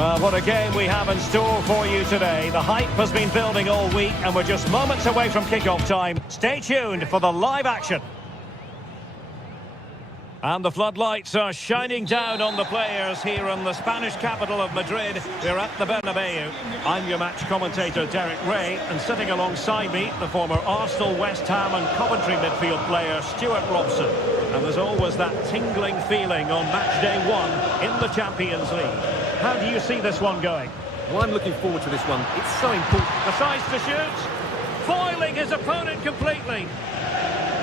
Well, what a game we have in store for you today. The hype has been building all week and we're just moments away from kick-off time. Stay tuned for the live action. And the floodlights are shining down on the players here in the Spanish capital of Madrid. We're at the Bernabeu. I'm your match commentator, Derek Ray, and sitting alongside me, the former Arsenal, West Ham and Coventry midfield player, Stuart Robson. And there's always that tingling feeling on match day one in the Champions League. How do you see this one going? Well, I'm looking forward to this one. It's so important. The size to shoot. Foiling his opponent completely.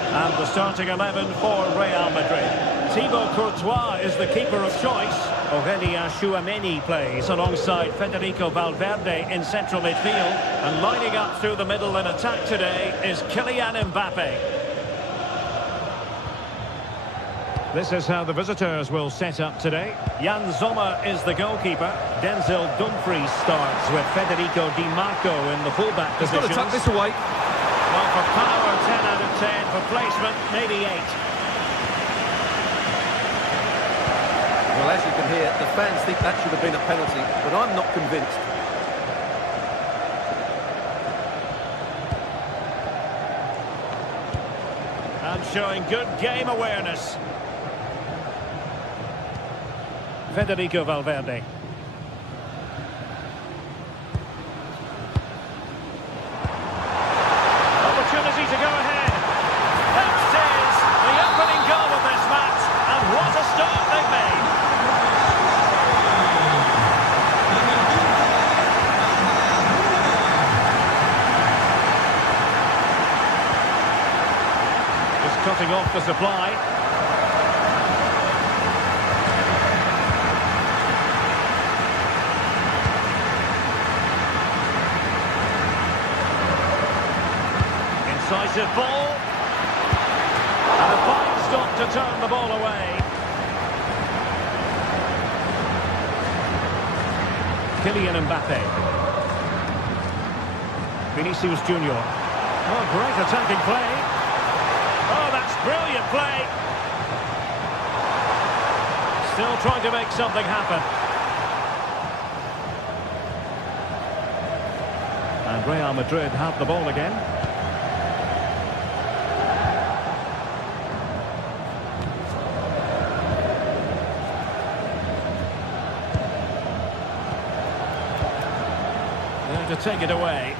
And the starting 11 for Real Madrid. Thibaut Courtois is the keeper of choice. Aurélien Tchouameni plays alongside Federico Valverde in central midfield. And lining up through the middle in attack today is Kylian Mbappe. This is how the visitors will set up today. Jan Sommer is the goalkeeper. Denzel Dumfries starts with Federico Di Marco in the fullback position. He's got to tuck this away. Well, for power, 10 out of 10. For placement, maybe 8. Well, as you can hear, the fans think that should have been a penalty, but I'm not convinced. And showing good game awareness. Federico Valverde. Opportunity to go ahead. There it is, the opening goal of this match, and what a start they've made. Just cutting off the supply. Incisive ball. And a fine stop to turn the ball away. Kylian Mbappe. Vinicius Junior. Oh, great attacking play. Oh, that's brilliant play. Still trying to make something happen. And Real Madrid have the ball again. To take it away.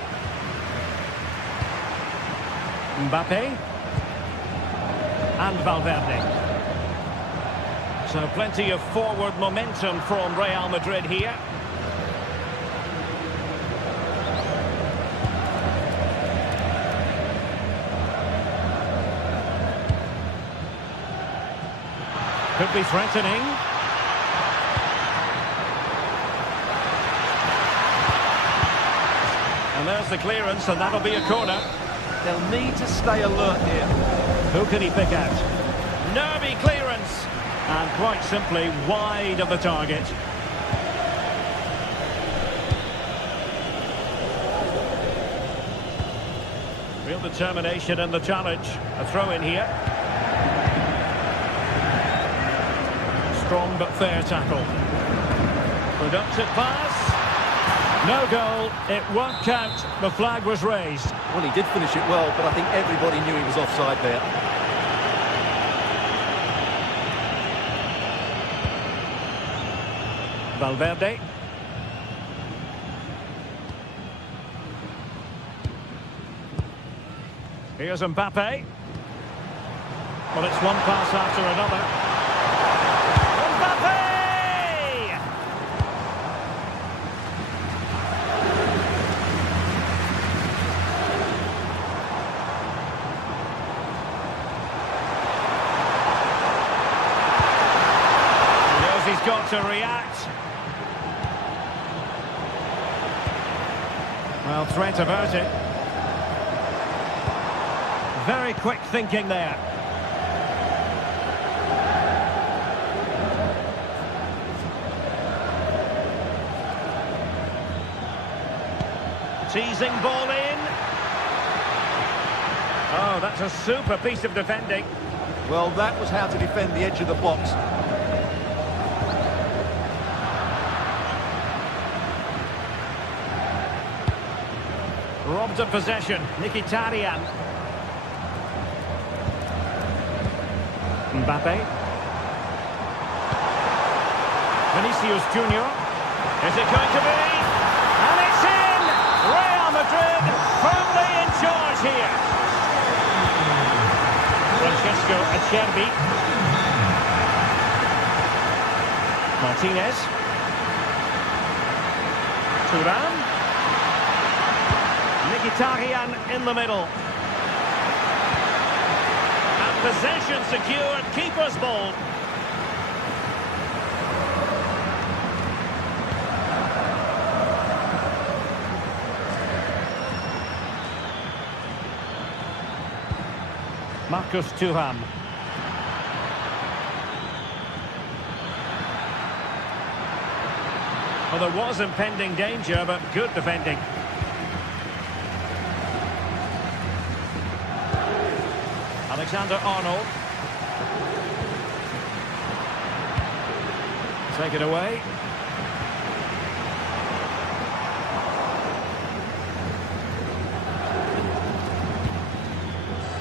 Mbappe. And Valverde. So plenty of forward momentum from Real Madrid here. Could be threatening. And there's the clearance, and that'll be a corner. They'll need to stay alert here. Who can he pick out? Nervy clearance. And quite simply, wide of the target. Real determination in the challenge. A throw in here. Strong but fair tackle. Productive pass. No goal, it won't count. The flag was raised. Well, he did finish it well, but I think everybody knew he was offside there. Valverde. Here's Mbappe. Well, it's one pass after another. He's got to react. Well, threat averted. Very quick thinking there. Teasing ball in. Oh, that's a super piece of defending. Well, that was how to defend the edge of the box. Robbed of possession. Mkhitaryan. Mbappe. Vinicius Junior. Is it going to be? And it's in! Real Madrid firmly in charge here. Francesco Acerbi. Martinez. Thuram. Mkhitaryan in the middle. And possession secured, keeper's ball. Marcus Thuram. Well, there was impending danger, but good defending. Alexander-Arnold. Take it away.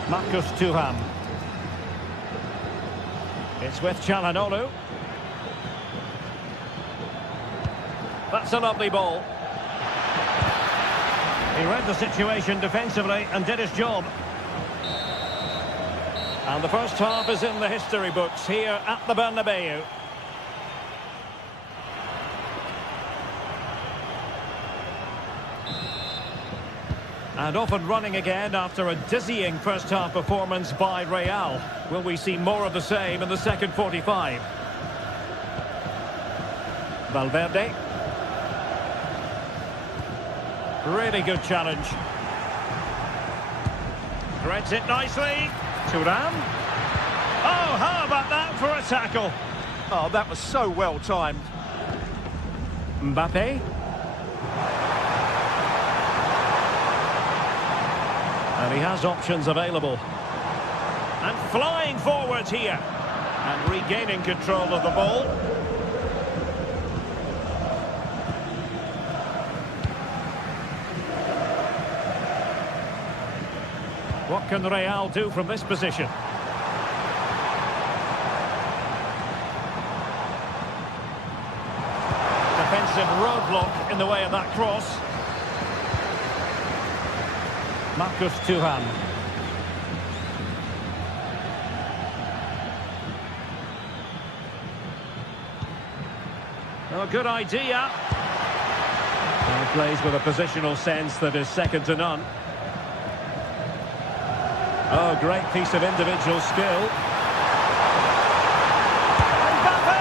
Marcus Thuram. It's with Çalhanoğlu. That's a lovely ball. He read the situation defensively and did his job. And the first half is in the history books here at the Bernabeu. And off and running again after a dizzying first-half performance by Real. Will we see more of the same in the second 45? Valverde. Really good challenge. Threads it nicely. Thuram. Oh, how about that for a tackle? Oh, that was so well timed. Mbappe. And he has options available. And flying forward here. And regaining control of the ball. What can Real do from this position? Defensive roadblock in the way of that cross. Marcus Thuram. Oh, good idea. And plays with a positional sense that is second to none. Oh, great piece of individual skill. Mbappe!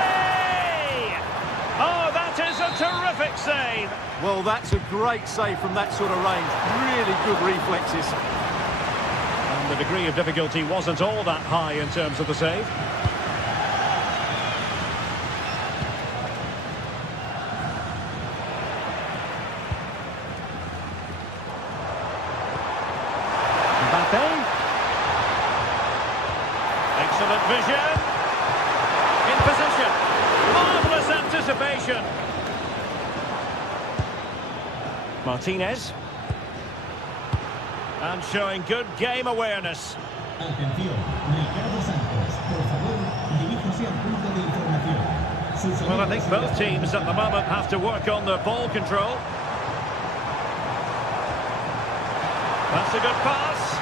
Oh, that is a terrific save. Well, that's a great save from that sort of range. Really good reflexes. And the degree of difficulty wasn't all that high in terms of the save. Mbappe. Excellent vision. In position. Marvellous anticipation. Martinez. And showing good game awareness. Well, I think both teams at the moment have to work on their ball control. That's a good pass.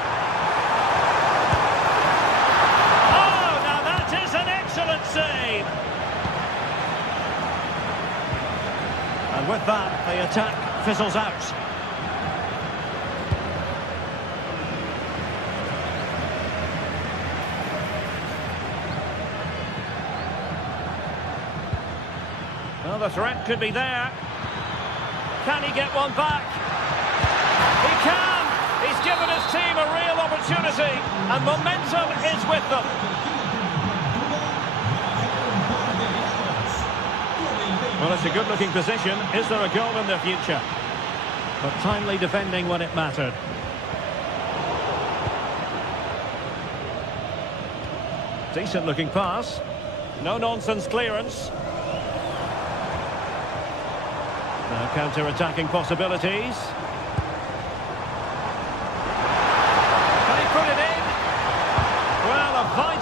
Oh, now that is an excellent save. And with that, the attack fizzles out. Well, the threat could be there. Can he get one back? He can! He's given his team a real opportunity, and momentum is with them. Well, it's a good-looking position. Is there a goal in the future? But timely defending when it mattered. Decent-looking pass. No-nonsense clearance. Now counter-attacking possibilities.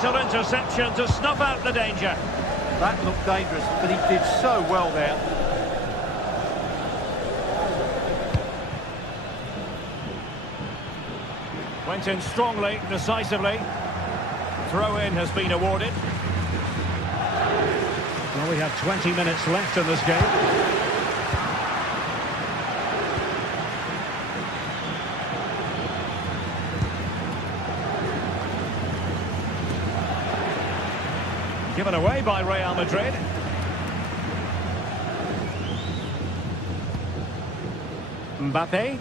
Vital interception to snuff out the danger. That looked dangerous, but he did so well there. Went in strongly, decisively. Throw-in has been awarded. Well, we have 20 minutes left in this game. Given away by Real Madrid. Mbappe.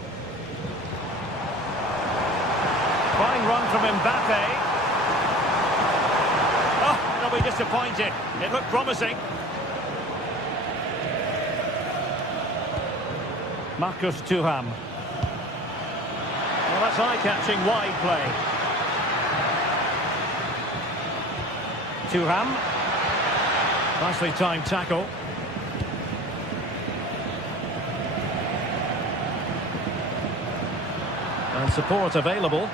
Fine run from Mbappe. Oh, they'll be disappointed. It looked promising. Marcus Thuram. Well, that's eye-catching wide play. Thuram. Nicely timed tackle. And support available.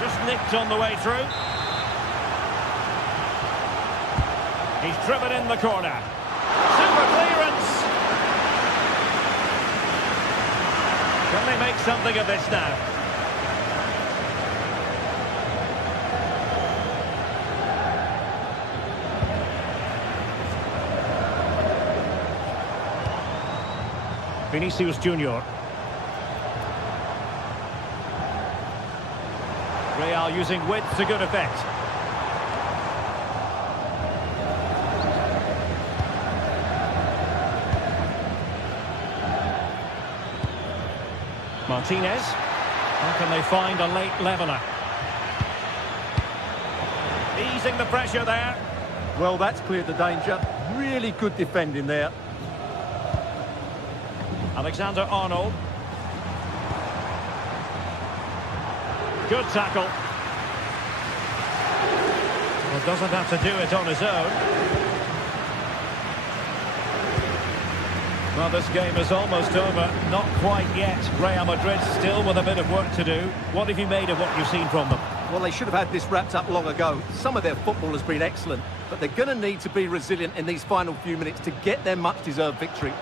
Just nicked on the way through. He's driven in the corner. Super clearance! Can they make something of this now? Vinicius Junior. Real using width to good effect. Martinez. How can they find a late leveller? Easing the pressure there. Well, that's cleared the danger. Really good defending there. Alexander-Arnold. Good tackle. Well, doesn't have to do it on his own. Well, this game is almost over. Not quite yet. Real Madrid still with a bit of work to do. What have you made of what you've seen from them? Well, they should have had this wrapped up long ago. Some of their football has been excellent, but they're going to need to be resilient in these final few minutes to get their much-deserved victory.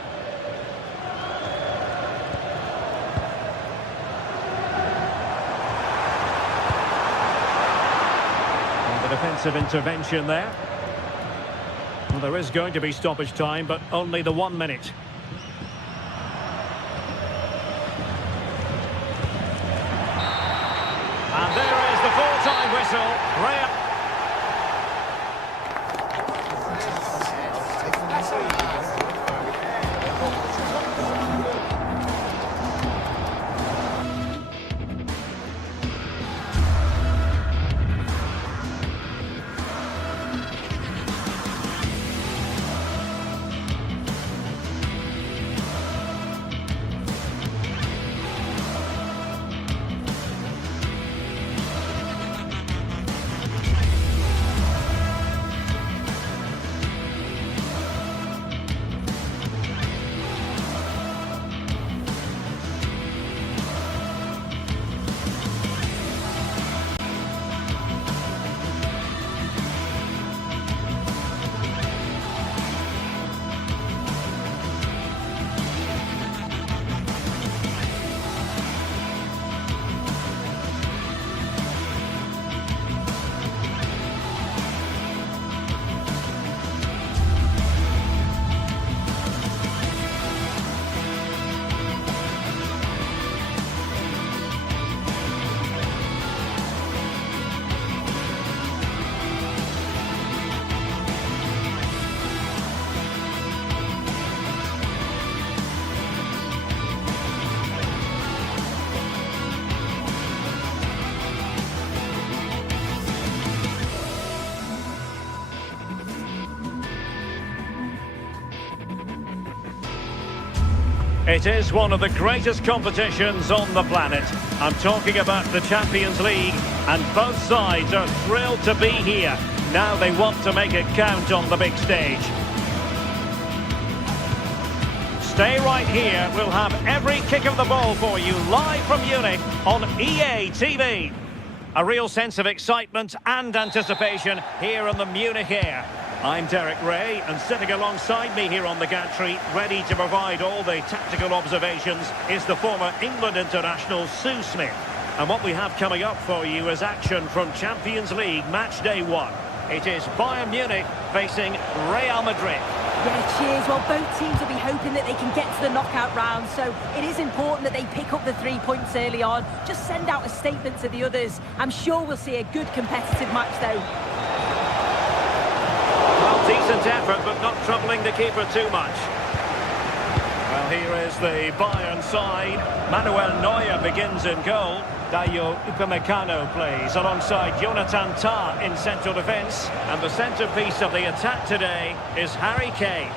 Defensive intervention there. Well, there is going to be stoppage time, but only the 1 minute. And there is the full-time whistle. Real. It is one of the greatest competitions on the planet. I'm talking about the Champions League, and both sides are thrilled to be here. Now they want to make it count on the big stage. Stay right here. We'll have every kick of the ball for you live from Munich on EA TV. A real sense of excitement and anticipation here in the Munich air. I'm Derek Ray, and sitting alongside me here on the gantry, ready to provide all the tactical observations, is the former England international Sue Smith. And what we have coming up for you is action from Champions League match day 1. It is Bayern Munich facing Real Madrid. Yeah, cheers. Well, both teams will be hoping that they can get to the knockout round, so it is important that they pick up the 3 points early on. Just send out a statement to the others. I'm sure we'll see a good competitive match, though. Well, decent effort, but not troubling the keeper too much. Well, here is the Bayern side. Manuel Neuer begins in goal. Dayo Upamecano plays alongside Jonathan Tah in central defence. And the centrepiece of the attack today is Harry Kane.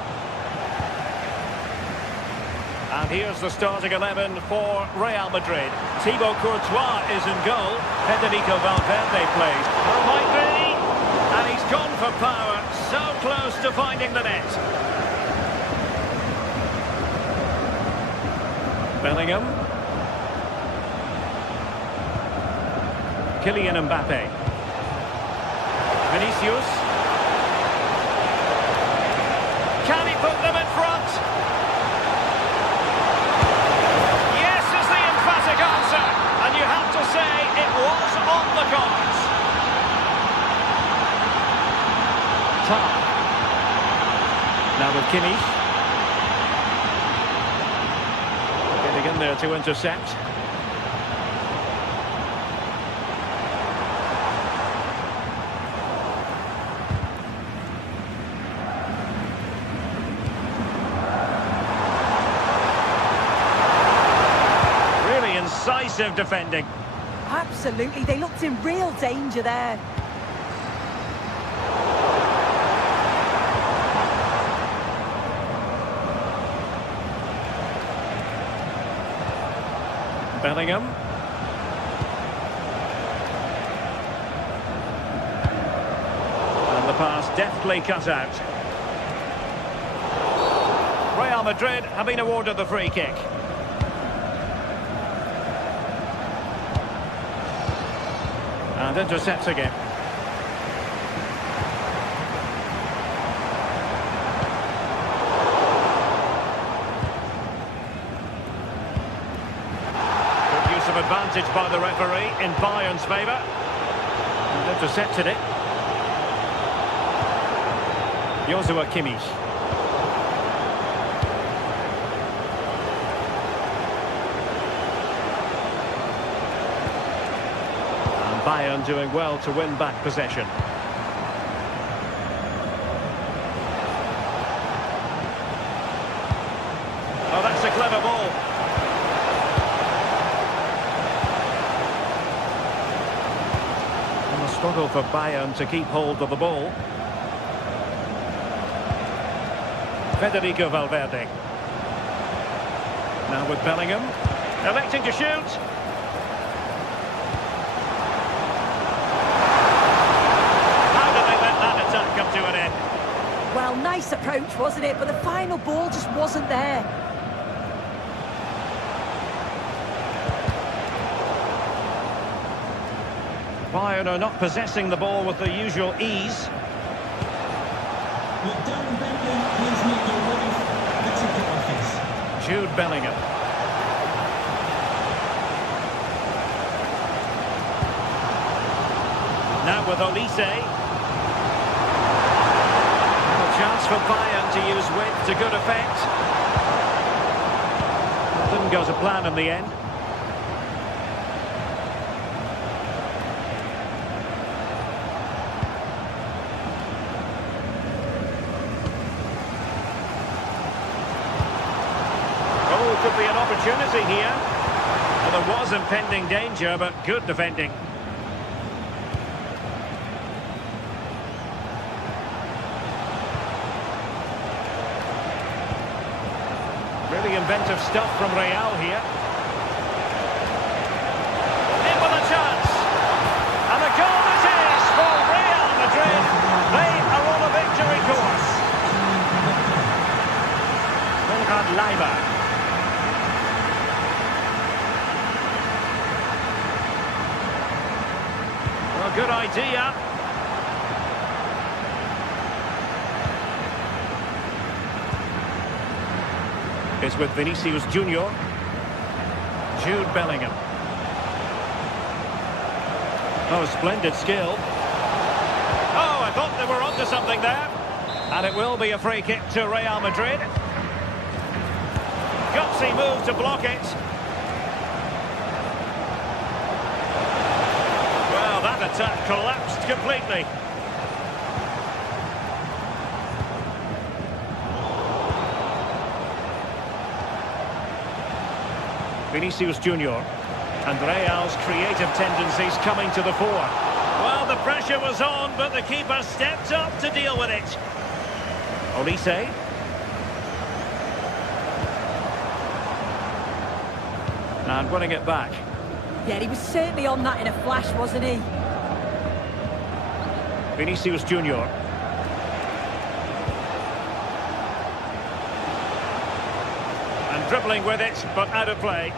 And here's the starting 11 for Real Madrid. Thibaut Courtois is in goal. Federico Valverde plays. Oh, might be! And he's gone for power. So close to finding the net. Bellingham. Kylian Mbappe. Vinicius. Can he put them in front? Yes is the emphatic answer. And you have to say it was on the cards. Tah. Now with Kimmich. Getting in there to intercept. Incisive defending. Absolutely, they looked in real danger there. Bellingham. And the pass deftly cut out. Real Madrid have been awarded the free kick. And intercepts again. Good use of advantage by the referee in Bayern's favour. And intercepted it. Joshua Kimmich. Bayern doing well to win back possession. Oh, that's a clever ball. And a struggle for Bayern to keep hold of the ball. Federico Valverde. Now with Bellingham. Electing to shoot. Come to an end. Well, nice approach, wasn't it? But the final ball just wasn't there. Bayern are not possessing the ball with the usual ease. Jude Bellingham. Now with Olise. Chance for Bayern to use width to good effect. Didn't go to plan in the end. Oh, could be an opportunity here. Well, there was impending danger, but good defending. Really inventive stuff from Real here. In with a chance. And a goal it is for Real Madrid. They are on a victory course. Conrad Leiber. Well, good idea. It's with Vinicius Junior. Jude Bellingham. Oh, splendid skill. Oh, I thought they were onto something there. And it will be a free kick to Real Madrid. Gutsy move to block it. Well, that attack collapsed completely. Vinicius Junior. And Real's creative tendencies coming to the fore. Well, the pressure was on, but the keeper stepped up to deal with it. Olise. And winning it back. Yeah, he was certainly on that in a flash, wasn't he? Vinicius Junior. And dribbling with it, but out of play.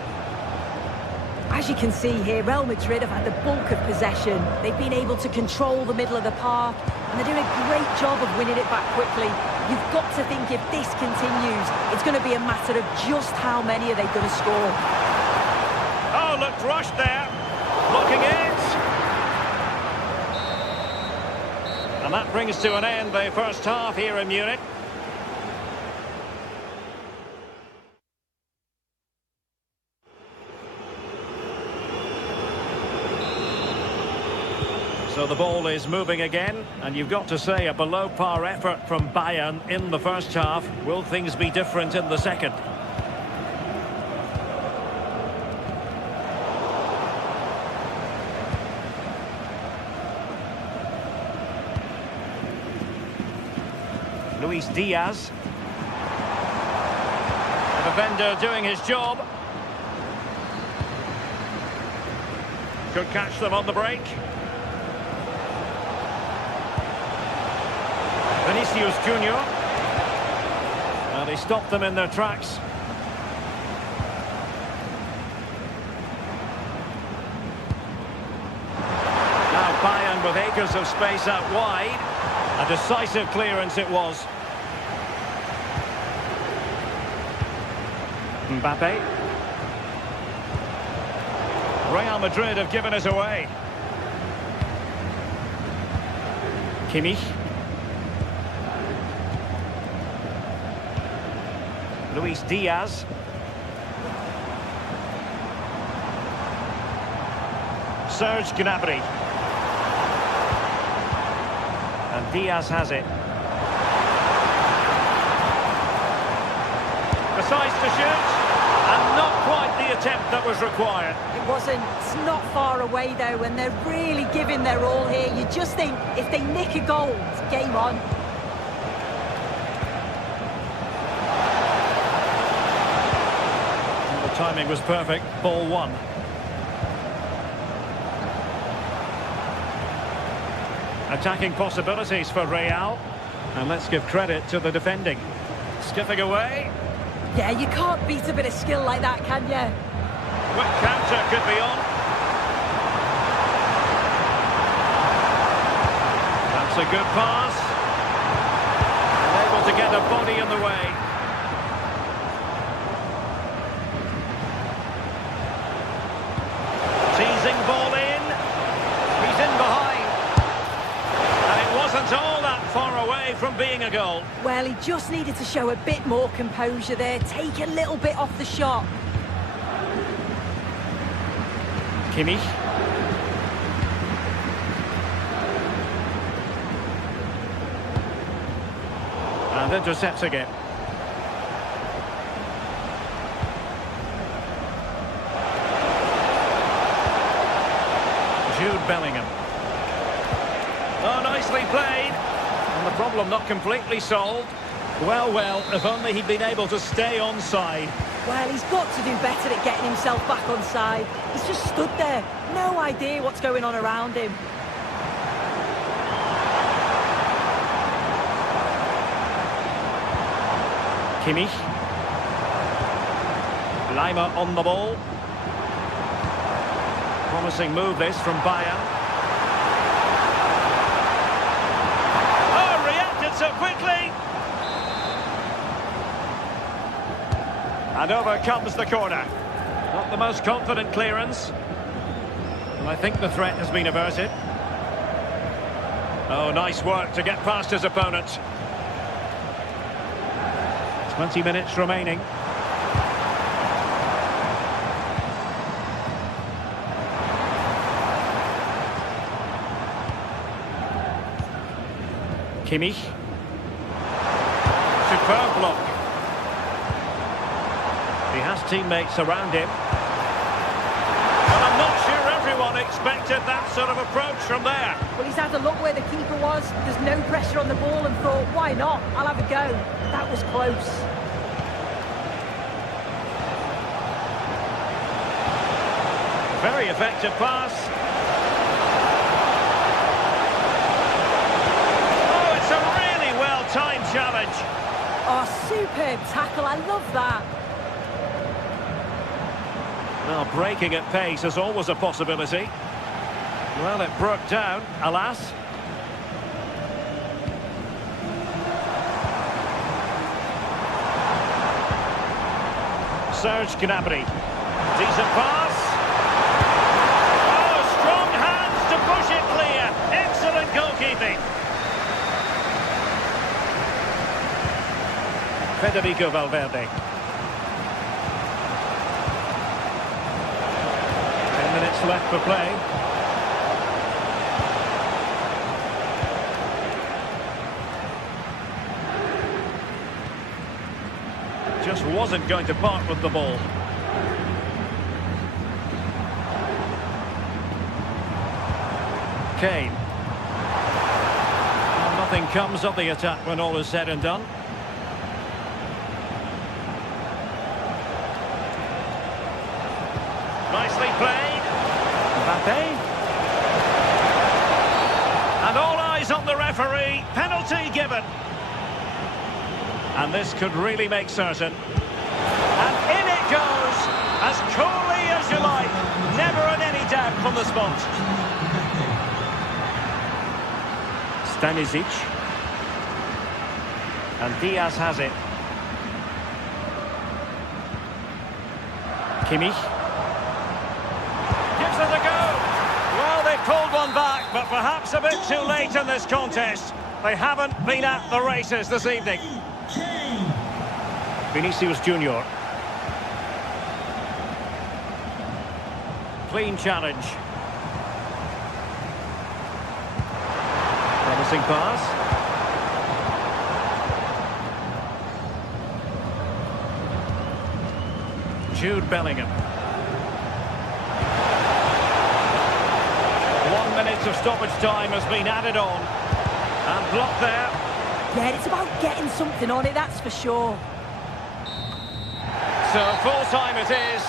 As you can see here, Real Madrid have had the bulk of possession. They've been able to control the middle of the park, and they're doing a great job of winning it back quickly. You've got to think if this continues, it's going to be a matter of just how many are they going to score. Oh, looked rushed there. Blocking it. And that brings to an end the first half here in Munich. So the ball is moving again, and you've got to say a below-par effort from Bayern in the first half. Will things be different in the second? Luis Diaz. The defender doing his job. Could catch them on the break. Vinicius Junior. And he stopped them in their tracks. Now Bayern with acres of space out wide. A decisive clearance it was. Mbappe. Real Madrid have given us away. Kimmich. Luis Diaz. Serge Gnabry. And Diaz has it. Decides to shoot. And not quite the attempt that was required. It wasn't. It's not far away, though, and they're really giving their all here. You just think, if they nick a goal, it's game on. The timing was perfect. Ball one. Attacking possibilities for Real. And let's give credit to the defending. Skipping away. Yeah, you can't beat a bit of skill like that, can you? Quick counter could be on. That's a good pass. And able to get a body in the way. Teasing ball in. He's in behind. And it wasn't all that far away from being a goal. Well, he just needed to show a bit more composure there, take a little bit off the shot. Kimmich. And intercepts again. Jude Bellingham. Oh, nicely played. And the problem not completely solved. Well, well, if only he'd been able to stay onside. Well, he's got to do better at getting himself back onside. He's just stood there, no idea what's going on around him. Kimmich. Lima on the ball. Promising move this from Bayern. Oh, reacted so quickly. And over comes the corner. Not the most confident clearance. And I think the threat has been averted. Oh, nice work to get past his opponent. 20 minutes remaining. Kimmich. Superb block. He has teammates around him. Well, I'm not sure everyone expected that sort of approach from there. Well, he's had a look where the keeper was. There's no pressure on the ball and thought, why not? I'll have a go. That was close. Very effective pass. Oh, it's a really well-timed challenge. Oh, superb tackle. I love that. Well, breaking at pace is always a possibility. Well, it broke down, alas. Serge Gnabry. Decent pass. Oh, strong hands to push it clear. Excellent goalkeeping. Federico Valverde. 10 minutes left for play. Just wasn't going to part with the ball. Kane. Well, nothing comes of the attack when all is said and done. Nicely played. Mbappe. And all eyes on the referee. Penalty given. And this could really make certain. And in it goes, as coolly as you like. Never in any doubt from the spot. Stanisic. And Diaz has it. Kimmich. Gives it a go. Well, they pulled one back, but perhaps a bit too late in this contest. They haven't been at the races this evening. Vinicius Junior. Clean challenge. Promising pass. Jude Bellingham. 1 minute of stoppage time has been added on. And blocked there. Yeah, it's about getting something on it, that's for sure. So full time it is.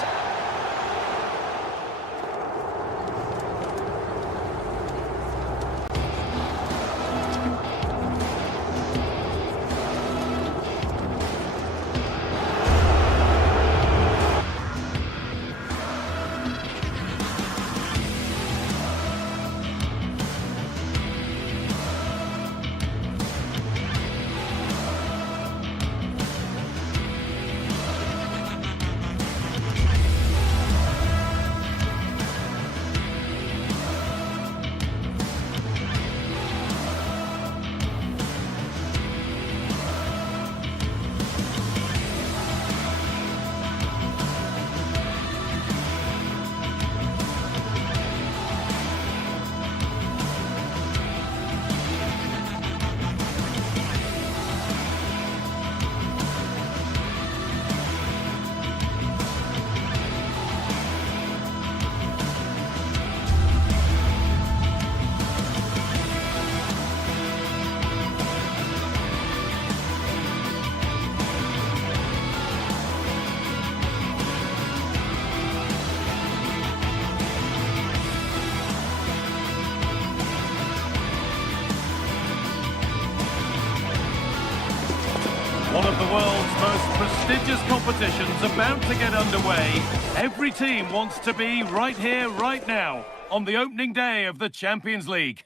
prestigious competition's about to get underway. Every team wants to be right here, right now, on the opening day of the Champions League.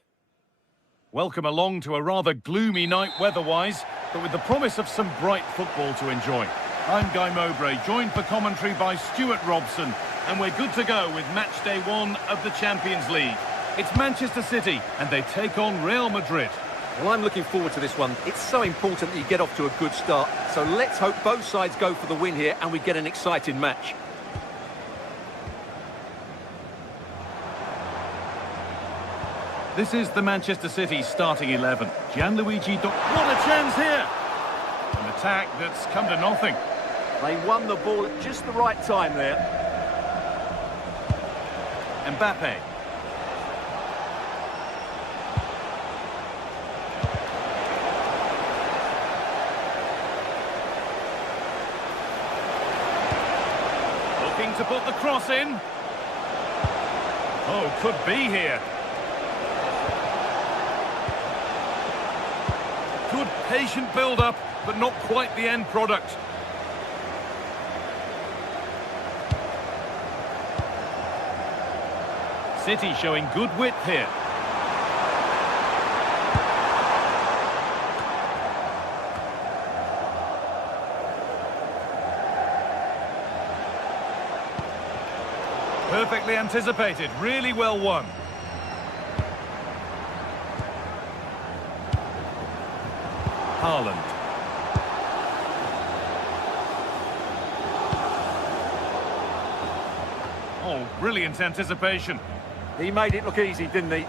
Welcome along to a rather gloomy night weather-wise, but with the promise of some bright football to enjoy. I'm Guy Mowbray, joined for commentary by Stuart Robson, and we're good to go with match day 1 of the Champions League. It's Manchester City, and they take on Real Madrid. Well, I'm looking forward to this one. It's so important that you get off to a good start. So let's hope both sides go for the win here and we get an exciting match. This is the Manchester City starting 11. Gianluigi What a chance here! An attack that's come to nothing. They won the ball at just the right time there. Mbappe. Looking to put the cross in. Oh, could be here. Good patient build-up, but not quite the end product. City showing good width here. Perfectly anticipated, really well won. Haaland. Oh, brilliant anticipation. He made it look easy, didn't he?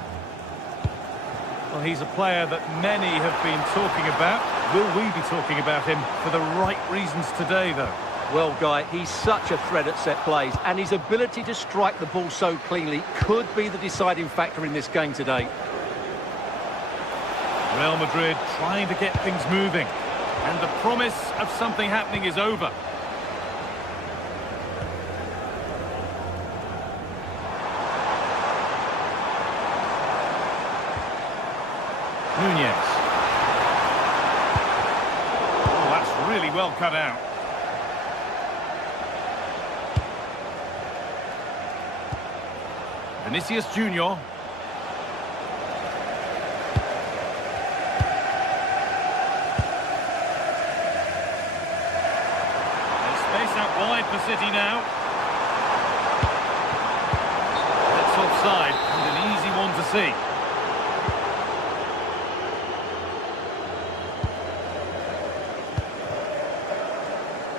Well, he's a player that many have been talking about. Will we be talking about him for the right reasons today, though? Well, Guy, he's such a threat at set plays, and his ability to strike the ball so cleanly could be the deciding factor in this game today. Real Madrid trying to get things moving, and the promise of something happening is over. Nunez. Oh, that's really well cut out. Vinicius Junior. Out wide for City now. That's offside, and an easy one to see.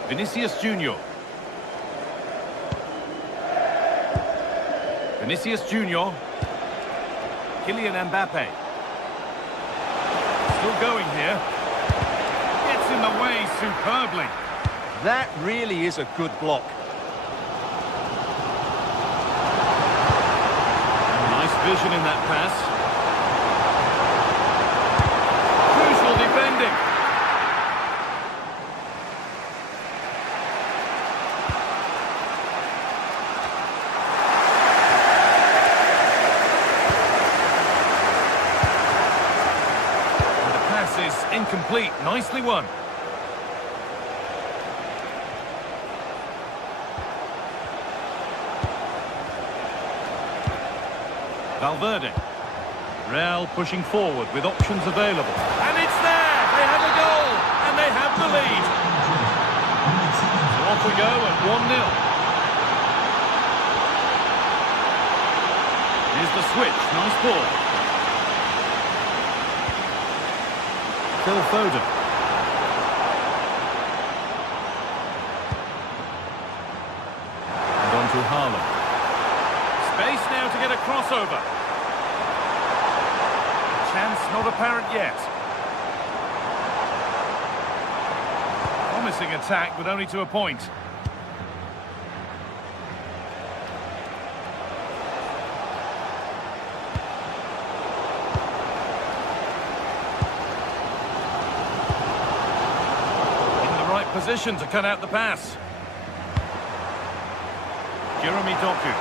Vinicius Junior. Vinicius Junior. Kylian Mbappe. Still going here. Gets in the way superbly. That really is a good block. Nice vision in that pass. Crucial defending. And the pass is incomplete. Nicely won. Valverde. Real pushing forward with options available. And it's there! They have a goal! And they have the lead! So off we go at 1-0. Here's the switch. Nice ball. Phil Foden. And on to Haaland. Space now to get a crossover. Chance not apparent yet. Promising attack, but only to a point. In the right position to cut out the pass. Jeremy Doku.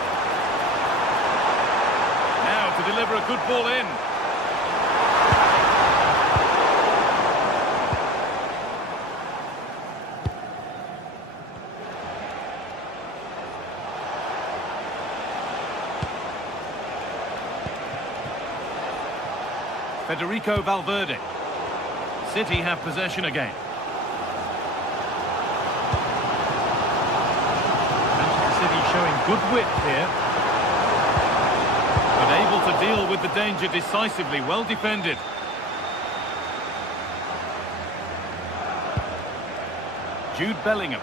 Now to deliver a good ball in. Federico Valverde. City have possession again. Manchester City showing good width here. But able to deal with the danger decisively, well defended. Jude Bellingham.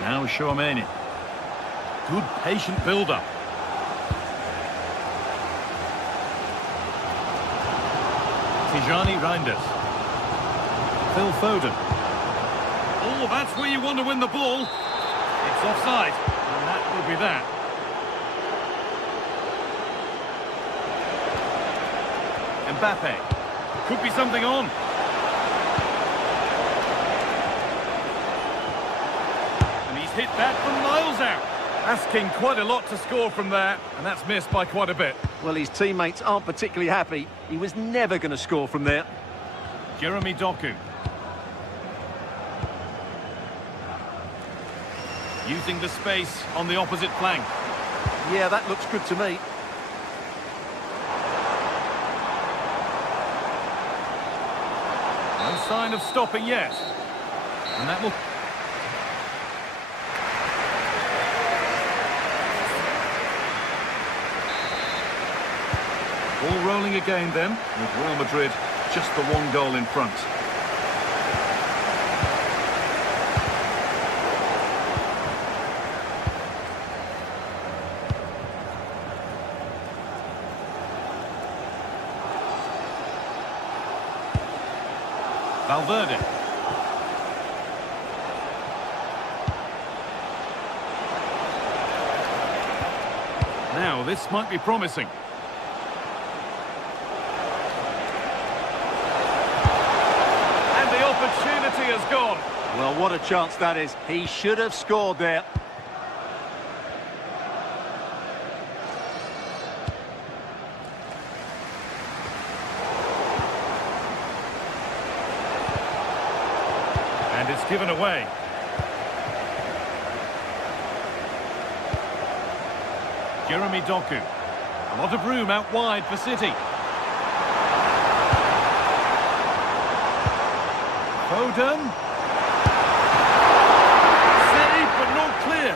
Now Tchouaméni. Good patient build-up. Tijani Reinders. Phil Foden. Oh, that's where you want to win the ball. It's offside, and that will be that. Mbappe. Could be something on. Hit that from miles out. Asking quite a lot to score from there, and that's missed by quite a bit. Well, his teammates aren't particularly happy. He was never going to score from there. Jeremy Doku. Using the space on the opposite flank. Yeah, that looks good to me. No sign of stopping yet. And that will... All rolling again then, with Real Madrid just the one goal in front. Valverde. Now, this might be promising. Opportunity has gone. Well, what a chance that is. He should have scored there. And it's given away. Jeremy Doku. A lot of room out wide for City. Foden. Save, but not clear.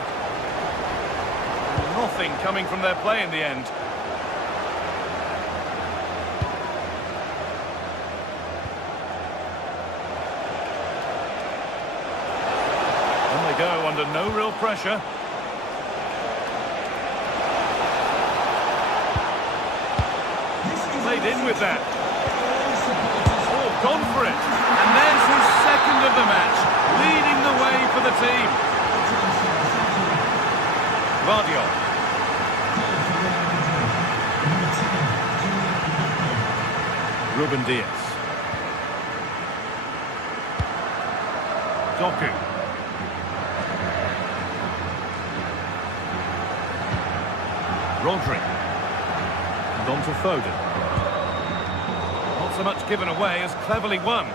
Nothing coming from their play in the end. On they go under no real pressure. Played in with that. Oh, gone for it. And there's his second of the match, leading the way for the team. Guardiola. Ruben Diaz. Doku. Rodri. And on to Foden. Not so much given away as cleverly won.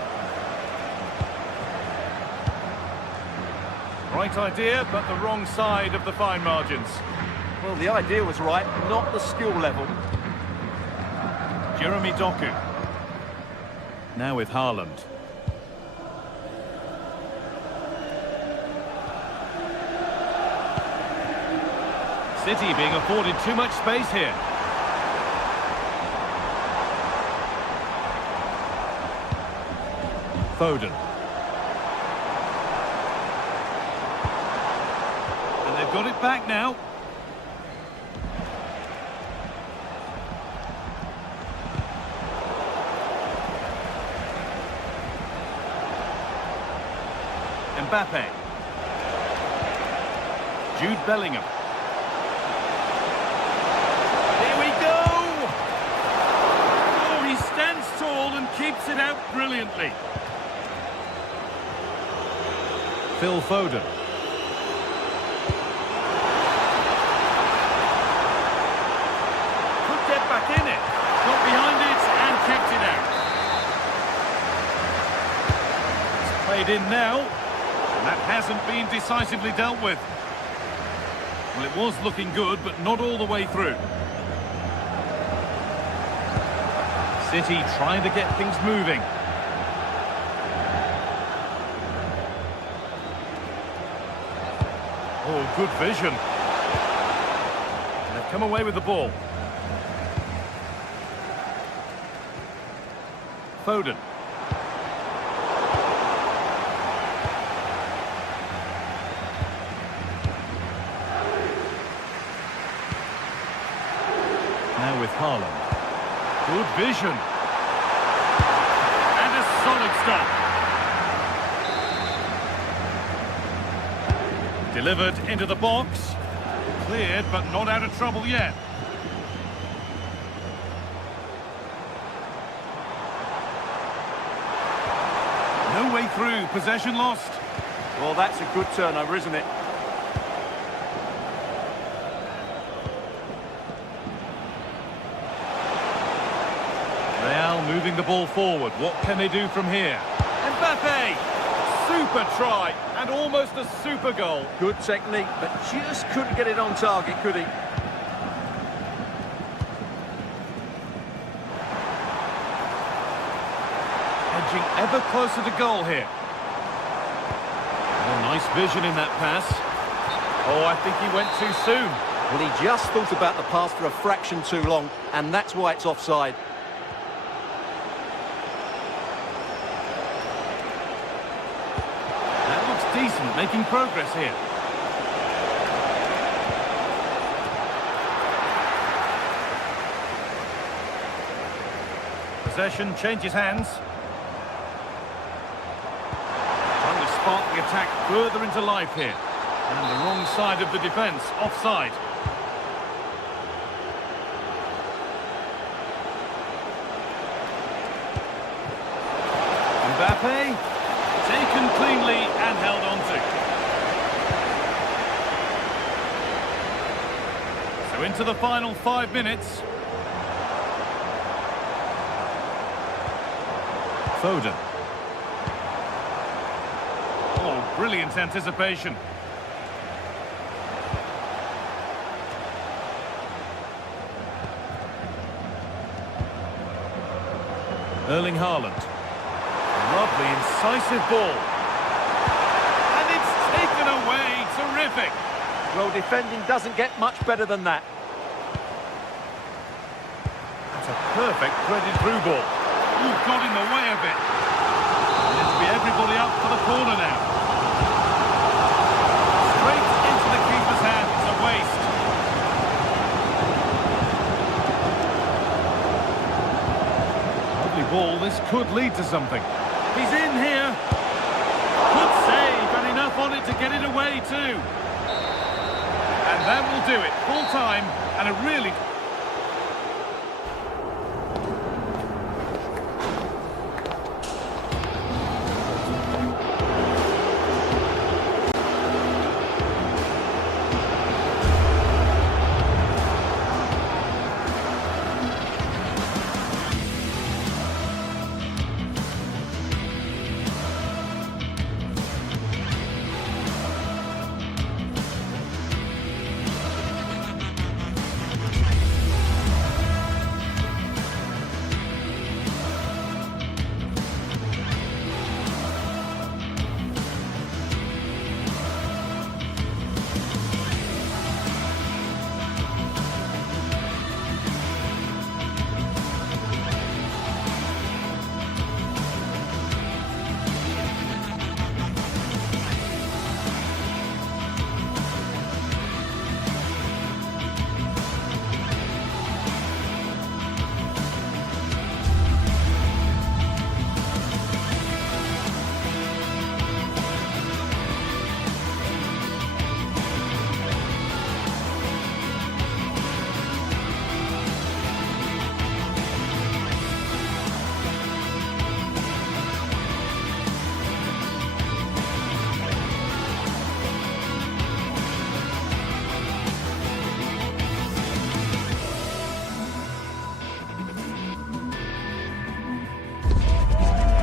Right idea, but the wrong side of the fine margins. Well, the idea was right, not the skill level. Jeremy Doku. Now with Haaland. City being afforded too much space here. Foden. And they've got it back now. Mbappe. Jude Bellingham. Here we go! Oh, he stands tall and keeps it out brilliantly. Phil Foden. Could get back in it. Got behind it and kept it out. It's played in now. And that hasn't been decisively dealt with. Well, it was looking good, but not all the way through. City trying to get things moving. Oh, good vision. And they've come away with the ball. Foden. Now with Haaland. Good vision. And a solid stop. Delivered into the box. Cleared, but not out of trouble yet. No way through. Possession lost. Well, that's a good turnover, isn't it? Real moving the ball forward. What can they do from here? Mbappe! Super try, and almost a super goal. Good technique, but just couldn't get it on target, could he? Edging ever closer to goal here. Oh, nice vision in that pass. Oh, I think he went too soon. Well, he just thought about the pass for a fraction too long, and that's why it's offside. Decent, making progress here. Possession changes hands. Trying to spark the attack further into life here. And the wrong side of the defence, offside. Mbappe. Taken cleanly and held on to. So into the final 5 minutes. Foden. Oh, brilliant anticipation. Erling Haaland. Lovely, incisive ball. And it's taken away. Terrific. Well, defending doesn't get much better than that. That's a perfect threaded through ball. Ooh, got in the way of it. And it'll be everybody up for the corner now. Straight into the keeper's hand. It's a waste. Lovely ball. This could lead to something. He's in here. Good save, and enough on it to get it away too. And that will do it. Full time, and a really...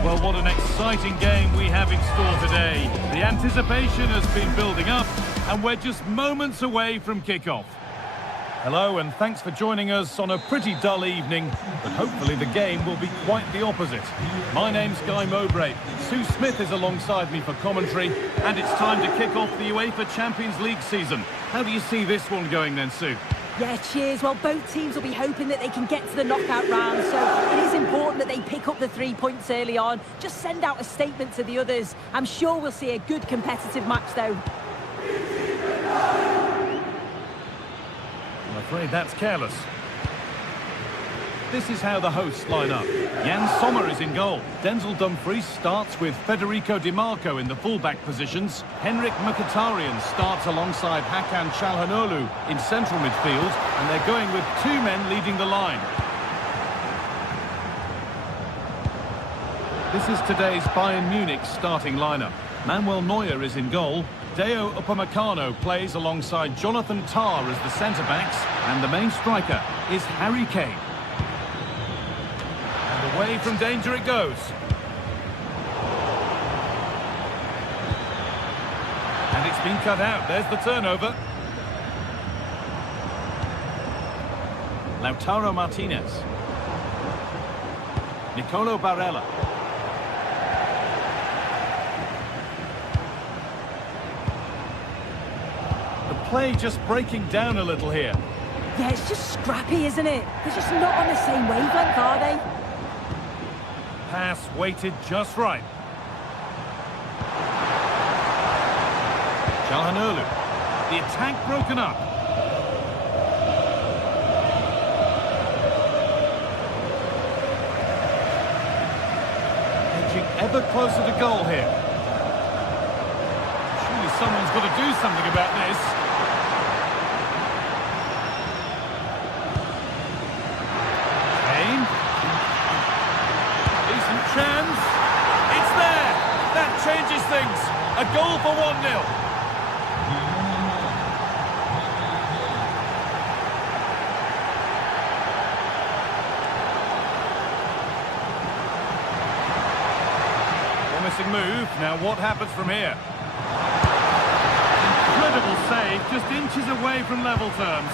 Well, what an exciting game we have in store today. The anticipation has been building up, and we're just moments away from kickoff. Hello and thanks for joining us on a pretty dull evening, but hopefully the game will be quite the opposite. My name's Guy Mowbray. Sue Smith is alongside me for commentary, and it's time to kick off the UEFA Champions League season. How do you see this one going then, Sue? Yeah, cheers. Well, both teams will be hoping that they can get to the knockout round, so it is important that they pick up the 3 points early on. Just send out a statement to the others. I'm sure we'll see a good competitive match, though. I'm afraid that's careless. This is how the hosts line up. Jan Sommer is in goal. Denzel Dumfries starts with Federico Di Marco in the fullback positions. Henrik Mkhitaryan starts alongside Hakan Çalhanoğlu in central midfield, and they're going with 2 men leading the line. This is today's Bayern Munich starting lineup. Manuel Neuer is in goal. Deo Upamecano plays alongside Jonathan Tah as the centre-backs, and the main striker is Harry Kane. And away from danger it goes. And it's been cut out. There's the turnover. Lautaro Martinez. Nicolo Barella. Play just breaking down a little here. Yeah, it's just scrappy, isn't it? They're just not on the same wavelength, are they? Pass weighted just right. Çalhanoğlu. The attack broken up. Edging ever closer to goal here. Surely someone's got to do something about this. Chance. It's there. That changes things. A goal for 1-0. Promising move. Now what happens from here? Incredible save, just inches away from level terms.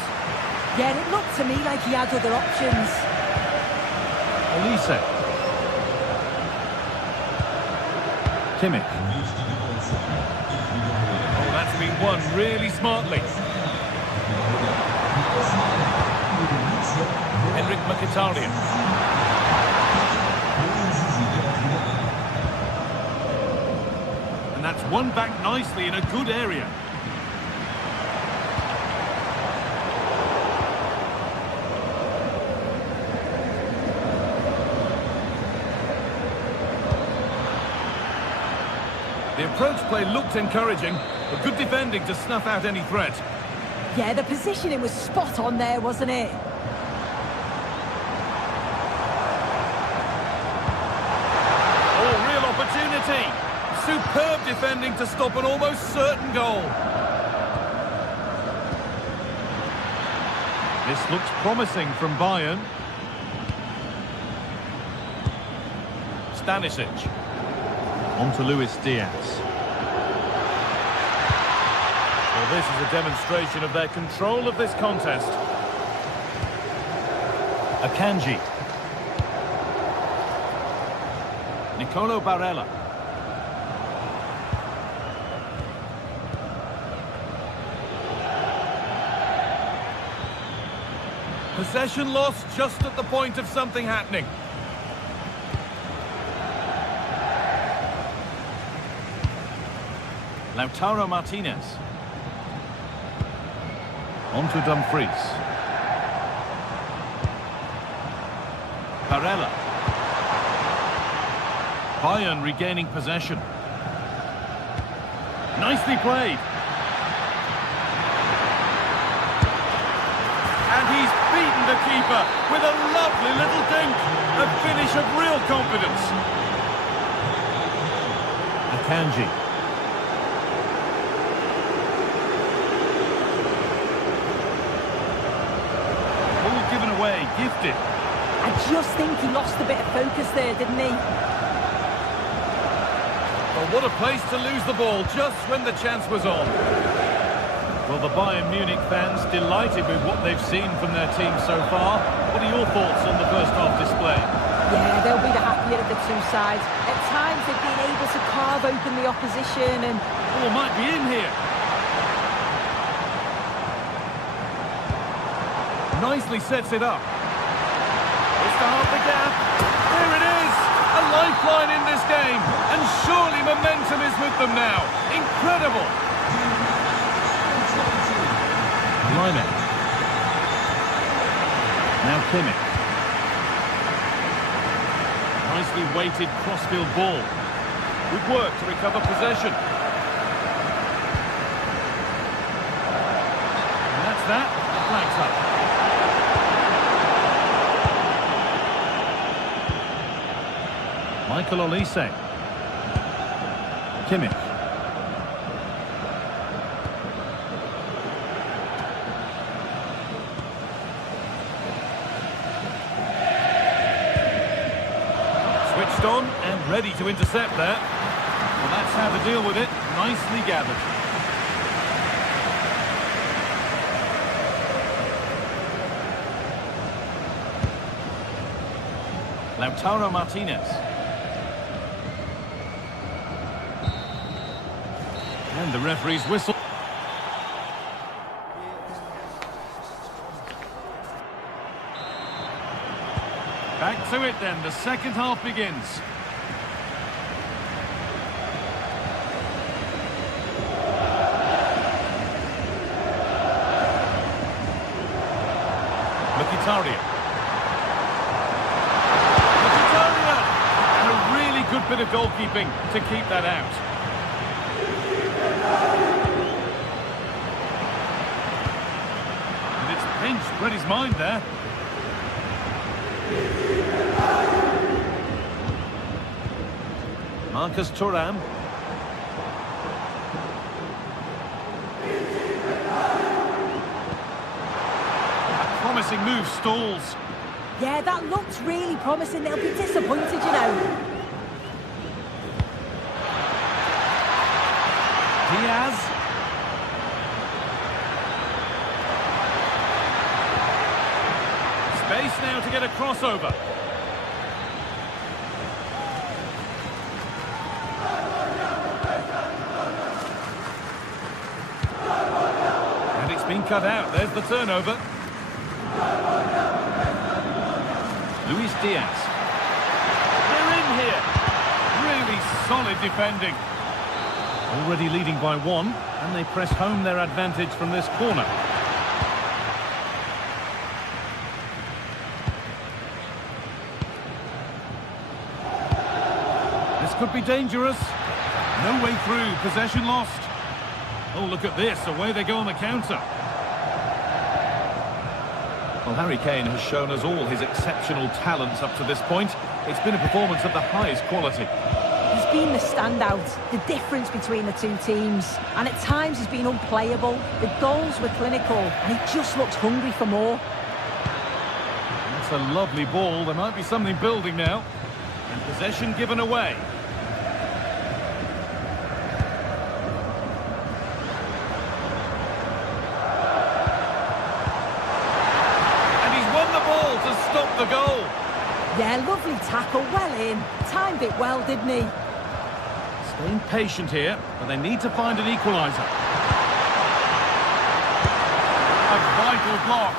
Yeah, it looked to me like he had other options. Elise. Kimmich. Oh, that's been won really smartly. Henrik Mkhitaryan. And that's won back nicely in a good area. The approach play looked encouraging, but good defending to snuff out any threat. Yeah, the positioning was spot on there, wasn't it? Oh, real opportunity. Superb defending to stop an almost certain goal. This looks promising from Bayern. Stanisic. On to Luis Diaz. Well, this is a demonstration of their control of this contest. Akanji. Nicolo Barella. Possession lost just at the point of something happening. Lautaro Martinez. On to Dumfries. Barella. Bayern regaining possession. Nicely played. And he's beaten the keeper with a lovely little dink. A finish of real confidence. Akanji. Given away, gifted. I just think he lost a bit of focus there, didn't he? Well, what a place to lose the ball just when the chance was on. Well, the Bayern Munich fans delighted with what they've seen from their team so far. What are your thoughts on the first half display? Yeah, they'll be the happier of the two sides. At times they've been able to carve open the opposition and... Oh, might be in here. Nicely sets it up. It's to half the gap. There it is! A lifeline in this game. And surely momentum is with them now. Incredible! Line. Now Kimmich. Nicely weighted crossfield ball. Good work to recover possession. And that's that. Flags up. Michael Olise. Kimmich. Switched on and ready to intercept there. Well, that's how to deal with it. Nicely gathered. Lautaro Martinez. And the referee's whistle. Back to it then, the second half begins. Mkhitaryan. And a really good bit of goalkeeping to keep that out. And it's pinched, read his mind there. Marcus Thuram. A promising move stalls. Yeah, that looks really promising. They'll be disappointed, you know. Diaz. Space now to get a crossover. And it's been cut out. There's the turnover. Luis Diaz. They're in here. Really solid defending. Already leading by one, and they press home their advantage from this corner. This could be dangerous. No way through, possession lost. Oh, look at this, away they go on the counter. Well, Harry Kane has shown us all his exceptional talents up to this point. It's been a performance of the highest quality. He's been the standout, the difference between the two teams. And at times he's been unplayable. The goals were clinical, and he just looks hungry for more. That's a lovely ball. There might be something building now. And possession given away. Stop the goal. Yeah, lovely tackle, well in. Timed it well, didn't he? Staying patient here, but they need to find an equaliser. A vital block.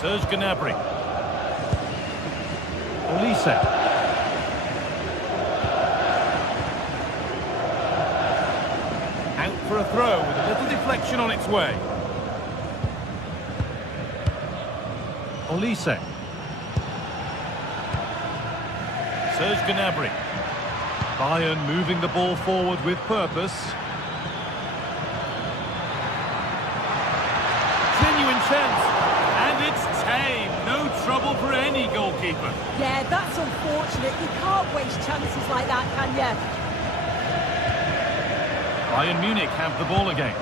Serge Gnabry. Olise. Out for a throw with a little deflection on its way. Olise. Serge Gnabry. Bayern moving the ball forward with purpose. Genuine chance. And it's tame. No trouble for any goalkeeper. Yeah, that's unfortunate. You can't waste chances like that, can you? Bayern Munich have the ball again.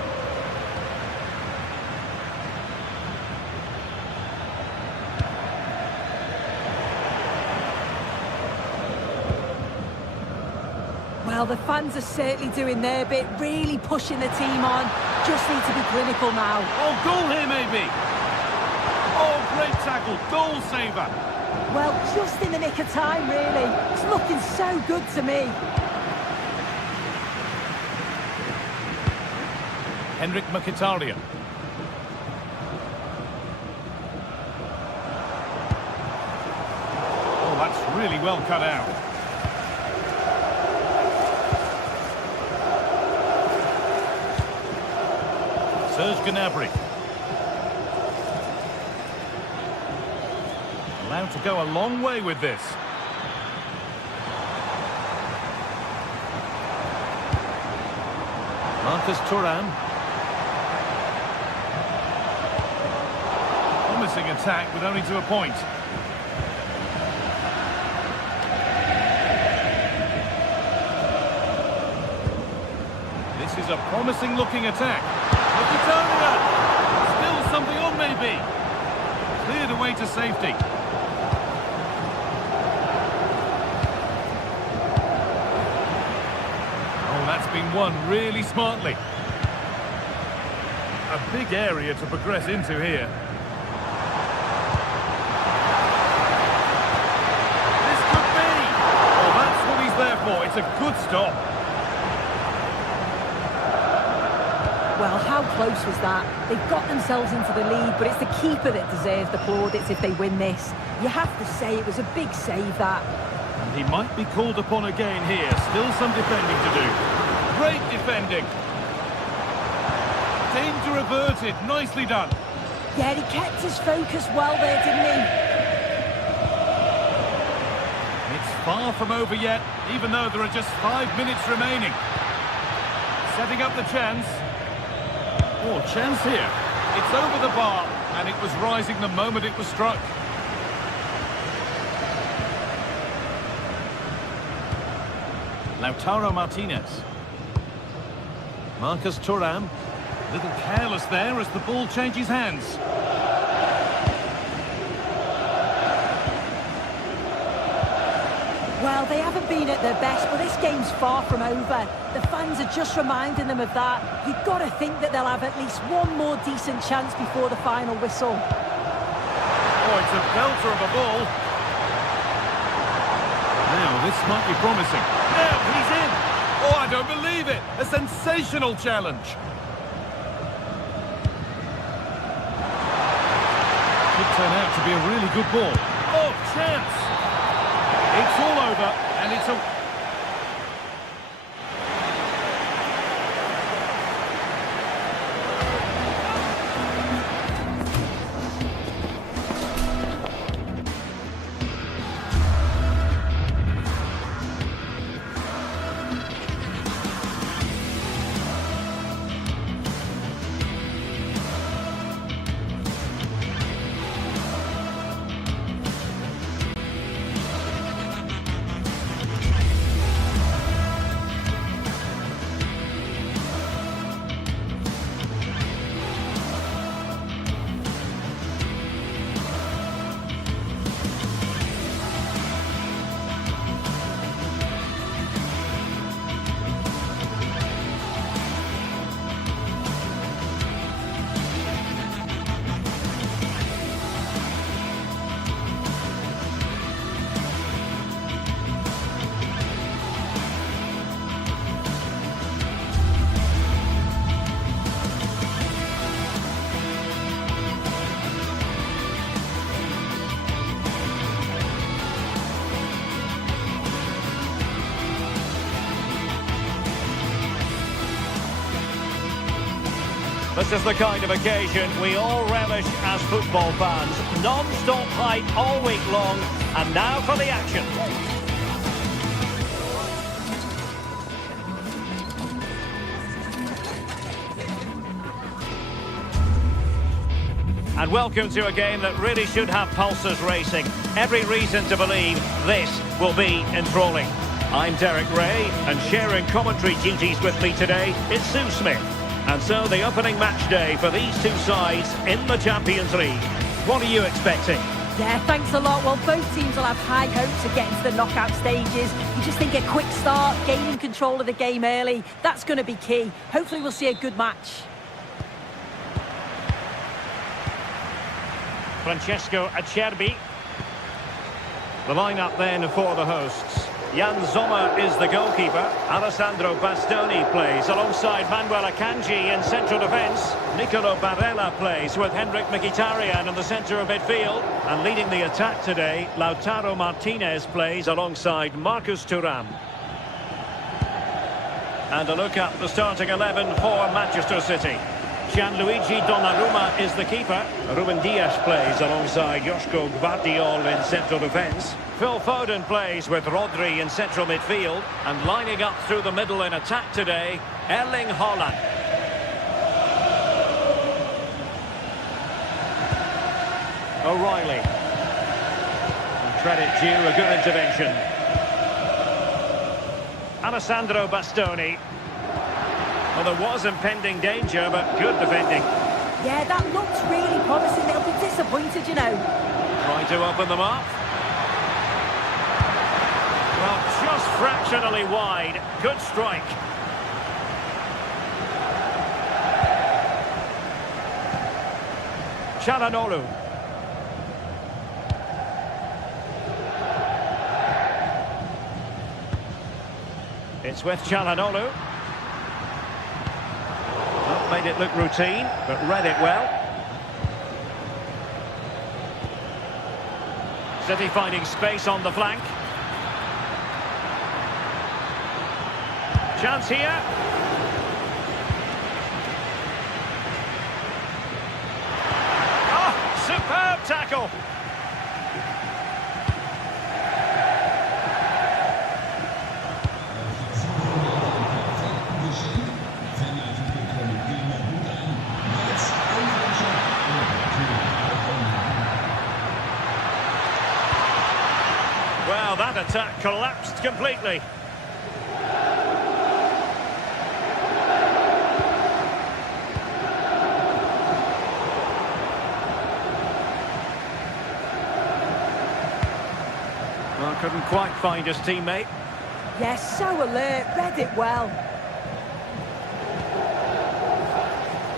Well, the fans are certainly doing their bit, really pushing the team on. Just need to be clinical now. Oh, goal here maybe. Oh, great tackle, goal saver. Well, just in the nick of time, really. It's looking so good to me. Henrik Mkhitaryan. Oh, that's really well cut out. Serge Gnabry. Allowed to go a long way with this. Marcus Thuram. Promising attack with only to a point. This is a promising looking attack. Mkhitaryan! Still something on maybe. Cleared away to safety. Oh, that's been won really smartly. A big area to progress into here. This could be! Oh, that's what he's there for. It's a good stop. Well, how close was that? They've got themselves into the lead, but it's the keeper that deserves the plaudits if they win this. You have to say it was a big save, that. And he might be called upon again here. Still some defending to do. Great defending. Danger averted. Nicely done. Yeah, he kept his focus well there, didn't he? It's far from over yet, even though there are just 5 minutes remaining. Setting up the chance. Oh, chance here. It's over the bar, and it was rising the moment it was struck. Lautaro Martinez. Marcus Thuram. Little careless there as the ball changes hands. Well, they haven't been at their best, but this game's far from over. The fans are just reminding them of that. You've got to think that they'll have at least one more decent chance before the final whistle. Oh, it's a belter of a ball. Now, this might be promising. Now, he's in! Oh, I don't believe it! A sensational challenge! Could turn out to be a really good ball. Oh, chance! It's all over, and it's a... This is the kind of occasion we all relish as football fans. Non-stop hype all week long, and now for the action. And welcome to a game that really should have pulses racing. Every reason to believe this will be enthralling. I'm Derek Ray, and sharing commentary duties with me today is Sue Smith. And so the opening match day for these two sides in the Champions League. What are you expecting? Yeah, thanks a lot. Well, both teams will have high hopes of getting to the knockout stages. You just think a quick start, gaining control of the game early, that's going to be key. Hopefully we'll see a good match. Francesco Acerbi. The lineup then for the hosts. Jan Sommer is the goalkeeper. Alessandro Bastoni plays alongside Manuel Akanji in central defence. Nicolo Barella plays with Henrik Mkhitaryan in the centre of midfield. And leading the attack today, Lautaro Martinez plays alongside Marcus Thuram. And a look at the starting 11 for Manchester City. Gianluigi Donnarumma is the keeper. Ruben Dias plays alongside Joško Gvardiol in central defence. Phil Foden plays with Rodri in central midfield. And lining up through the middle in attack today, Erling Haaland. O'Reilly. And credit due, a good intervention. Alessandro Bastoni. Well, there was impending danger, but good defending. Yeah, that looks really promising. They'll be disappointed, you know. Trying to open them up. Well, just fractionally wide. Good strike. Çalhanoğlu. It's with Çalhanoğlu. Made it look routine, but read it well. City finding space on the flank. Chance here. Oh, superb tackle. Well, that attack collapsed completely. Well, couldn't quite find his teammate. Yes, so alert, read it well.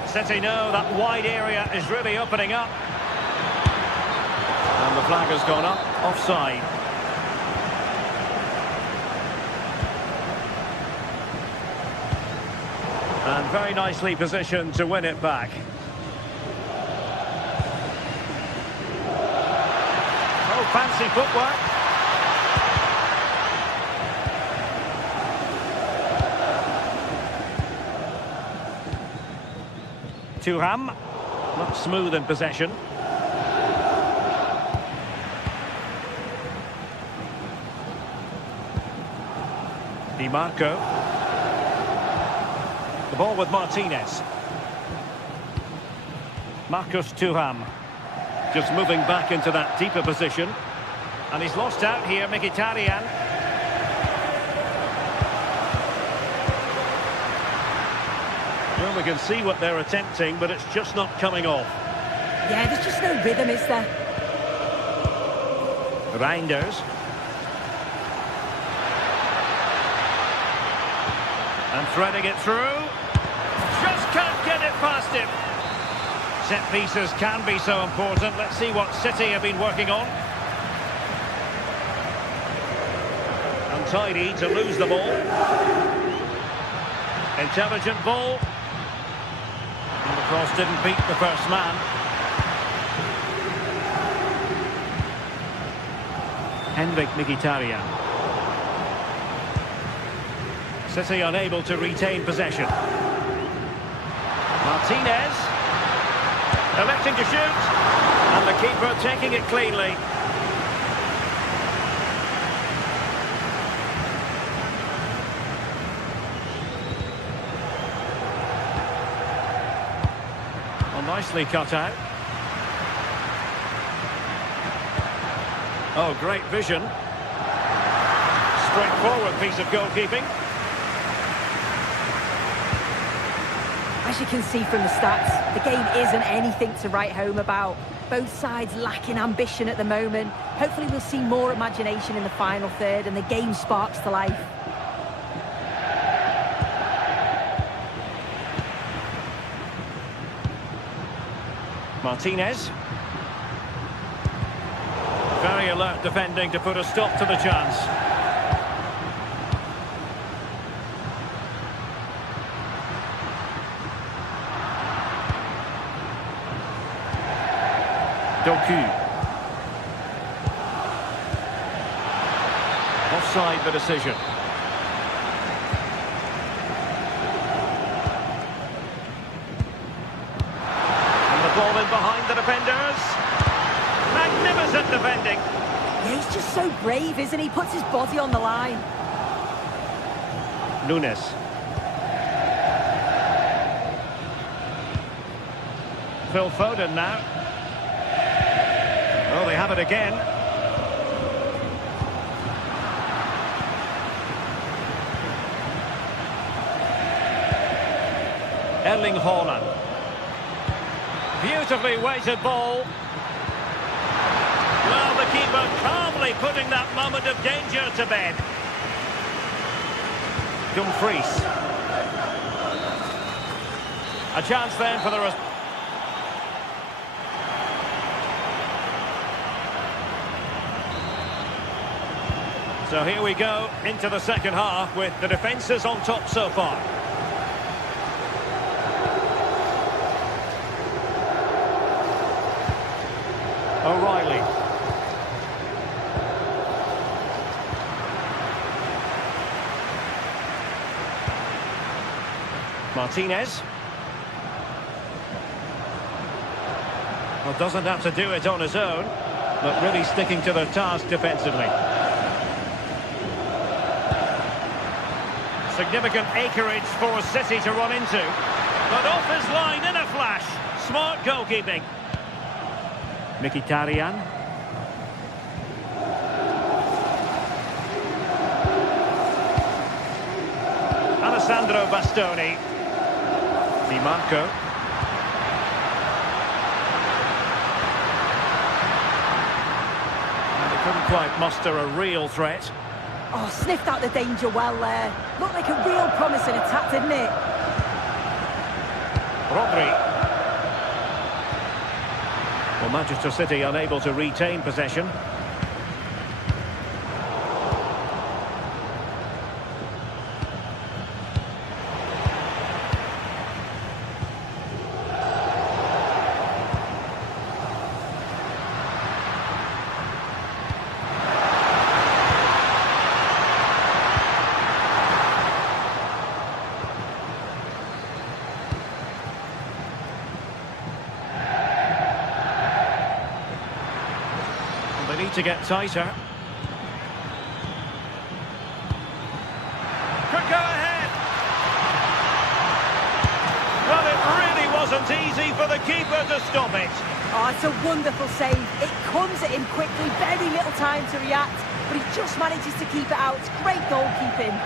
City know that wide area is really opening up. And the flag has gone up, offside. And very nicely positioned to win it back. Oh, fancy footwork. Thuram, not smooth in possession. Di Marco. The ball with Martinez. Marcus Thuram. Just moving back into that deeper position. And he's lost out here, Mkhitaryan. Well, we can see what they're attempting, but it's just not coming off. Yeah, there's just no rhythm, is there? Reinders. And threading it through. Just can't get it past him. Set pieces can be so important. Let's see what City have been working on. Untidy to lose the ball. Intelligent ball. And the cross didn't beat the first man. Henrik Mkhitaryan. City unable to retain possession. Martinez. Electing to shoot. And the keeper taking it cleanly. Well, nicely cut out. Oh, great vision. Straightforward piece of goalkeeping. As you can see from the stats, the game isn't anything to write home about. Both sides lacking ambition at the moment. Hopefully we'll see more imagination in the final third and the game sparks to life. Martinez. Very alert defending to put a stop to the chance. Doku. Offside the decision. And the ball in behind the defenders. Magnificent defending. Yeah, he's just so brave, isn't he? Puts his body on the line. Nunes. Phil Foden now. Oh, they have it again. Erling Haaland. Beautifully weighted ball. Well, the keeper calmly putting that moment of danger to bed. Dumfries. A chance then for the... So here we go into the second half with the defences on top so far. O'Reilly. Martinez. Well, doesn't have to do it on his own, but really sticking to their task defensively. Significant acreage for City to run into. But off his line in a flash. Smart goalkeeping. Mkhitaryan. Alessandro Bastoni. Di Marco. And they couldn't quite muster a real threat. Oh, sniffed out the danger well there. Looked like a real promising attack, didn't it? Rodri. Well, Manchester City unable to retain possession. They need to get tighter. Could go ahead. Well, it really wasn't easy for the keeper to stop it. Oh, it's a wonderful save. It comes at him quickly, very little time to react, but he just manages to keep it out. It's great goalkeeping.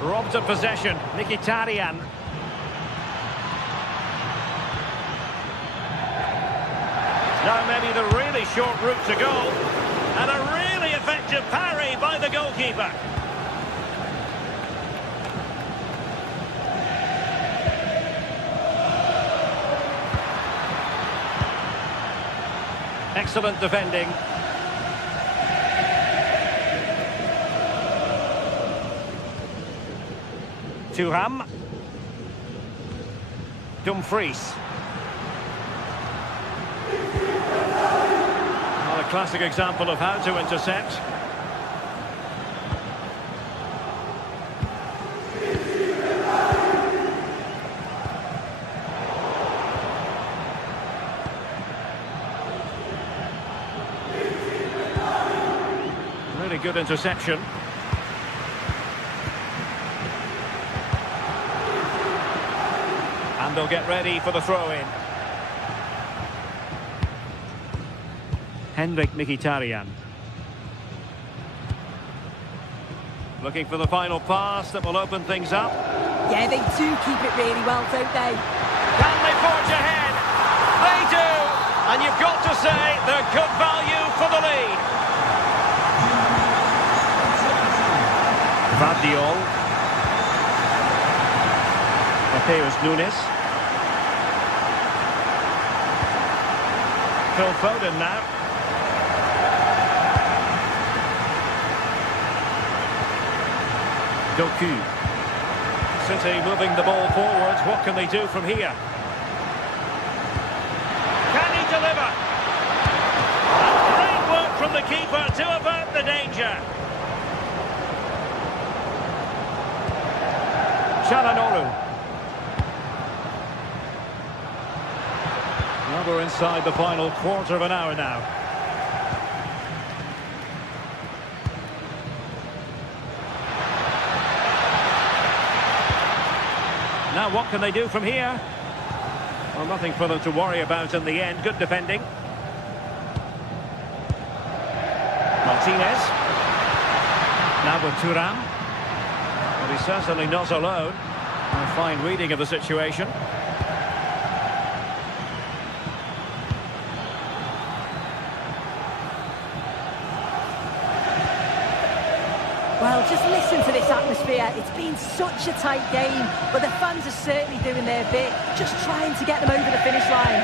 Robbed of possession, Mkhitaryan. Now maybe the really short route to goal. And a really effective parry by the goalkeeper. Excellent defending. Thuram. Dumfries. Well, a classic example of how to intercept. Really good interception. And they'll get ready for the throw-in. Henrik Mkhitaryan. Looking for the final pass that will open things up. Yeah, they do keep it really well, don't they? Can they forge ahead. They do. And you've got to say they're good value for the lead. Vardiol. Mateus Nunes. Phil Foden now. Doku. City moving the ball forwards. What can they do from here? Can he deliver? And great work from the keeper to avert the danger. Çalhanoğlu. Well, we're inside the final quarter of an hour now. Now what can they do from here? Well, nothing for them to worry about in the end. Good defending. Martinez. Now with Thuram. Well, he's certainly not alone. A fine reading of the situation. Well, just listen to this atmosphere. It's been such a tight game, but the fans are certainly doing their bit, just trying to get them over the finish line.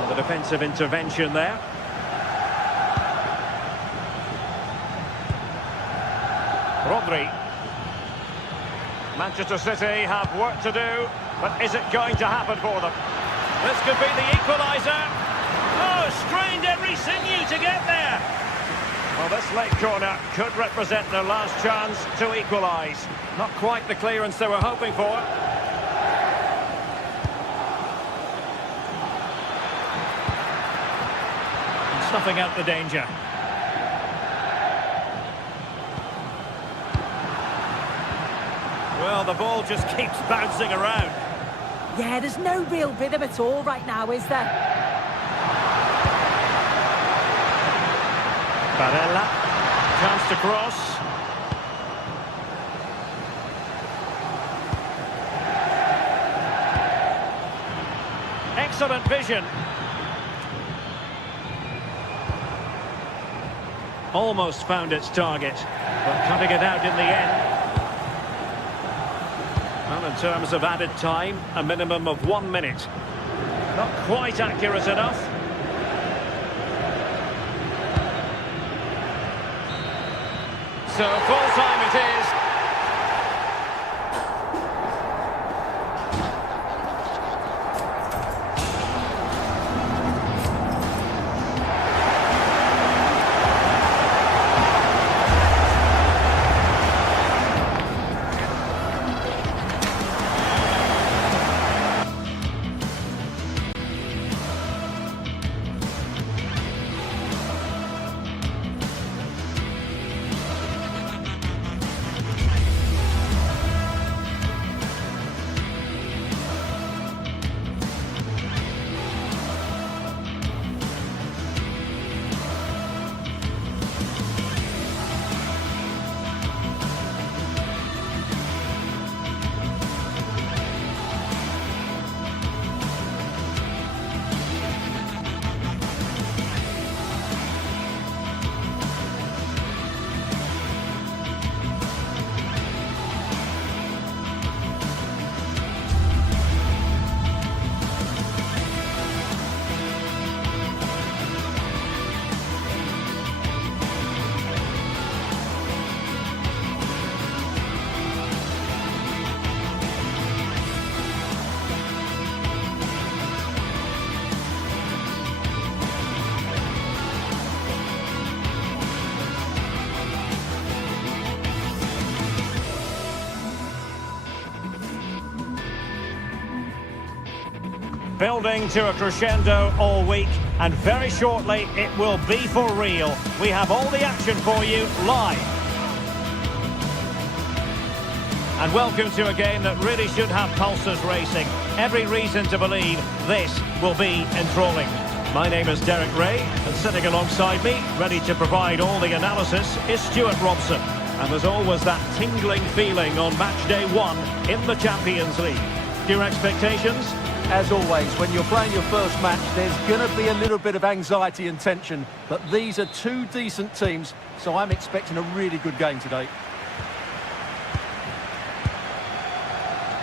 And the defensive intervention there. Rodri. Manchester City have work to do, but is it going to happen for them? This could be the equaliser. Oh, strained every sinew to get there. Well, this late corner could represent their last chance to equalise. Not quite the clearance they were hoping for. Snuffing out the danger. Well, the ball just keeps bouncing around. Yeah, there's no real rhythm at all right now, is there? Barella. Chance to cross. Excellent vision. Almost found its target, but cutting it out in the end. Well, in terms of added time, a minimum of 1 minute. Not quite accurate enough. So full time it is. Building to a crescendo all week, and very shortly it will be for real. We have all the action for you live. And welcome to a game that really should have pulses racing. Every reason to believe this will be enthralling. My name is Derek Ray, and sitting alongside me, ready to provide all the analysis, is Stuart Robson. And there's always that tingling feeling on match day 1 in the Champions League. Your expectations? As always, when you're playing your first match, there's going to be a little bit of anxiety and tension. But these are two decent teams, so I'm expecting a really good game today.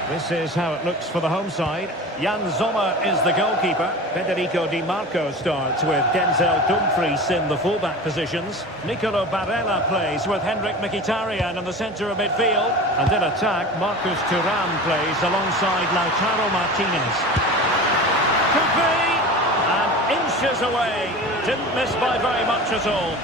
This is how it looks for the home side. Jan Sommer is the goalkeeper. Federico Di Marco starts with Denzel Dumfries in the fullback positions. Nicolo Barella plays with Henrik Mkhitaryan in the centre of midfield. And in attack, Marcus Thuram plays alongside Lautaro Martinez. Could be! And inches away. Didn't miss by very much at all.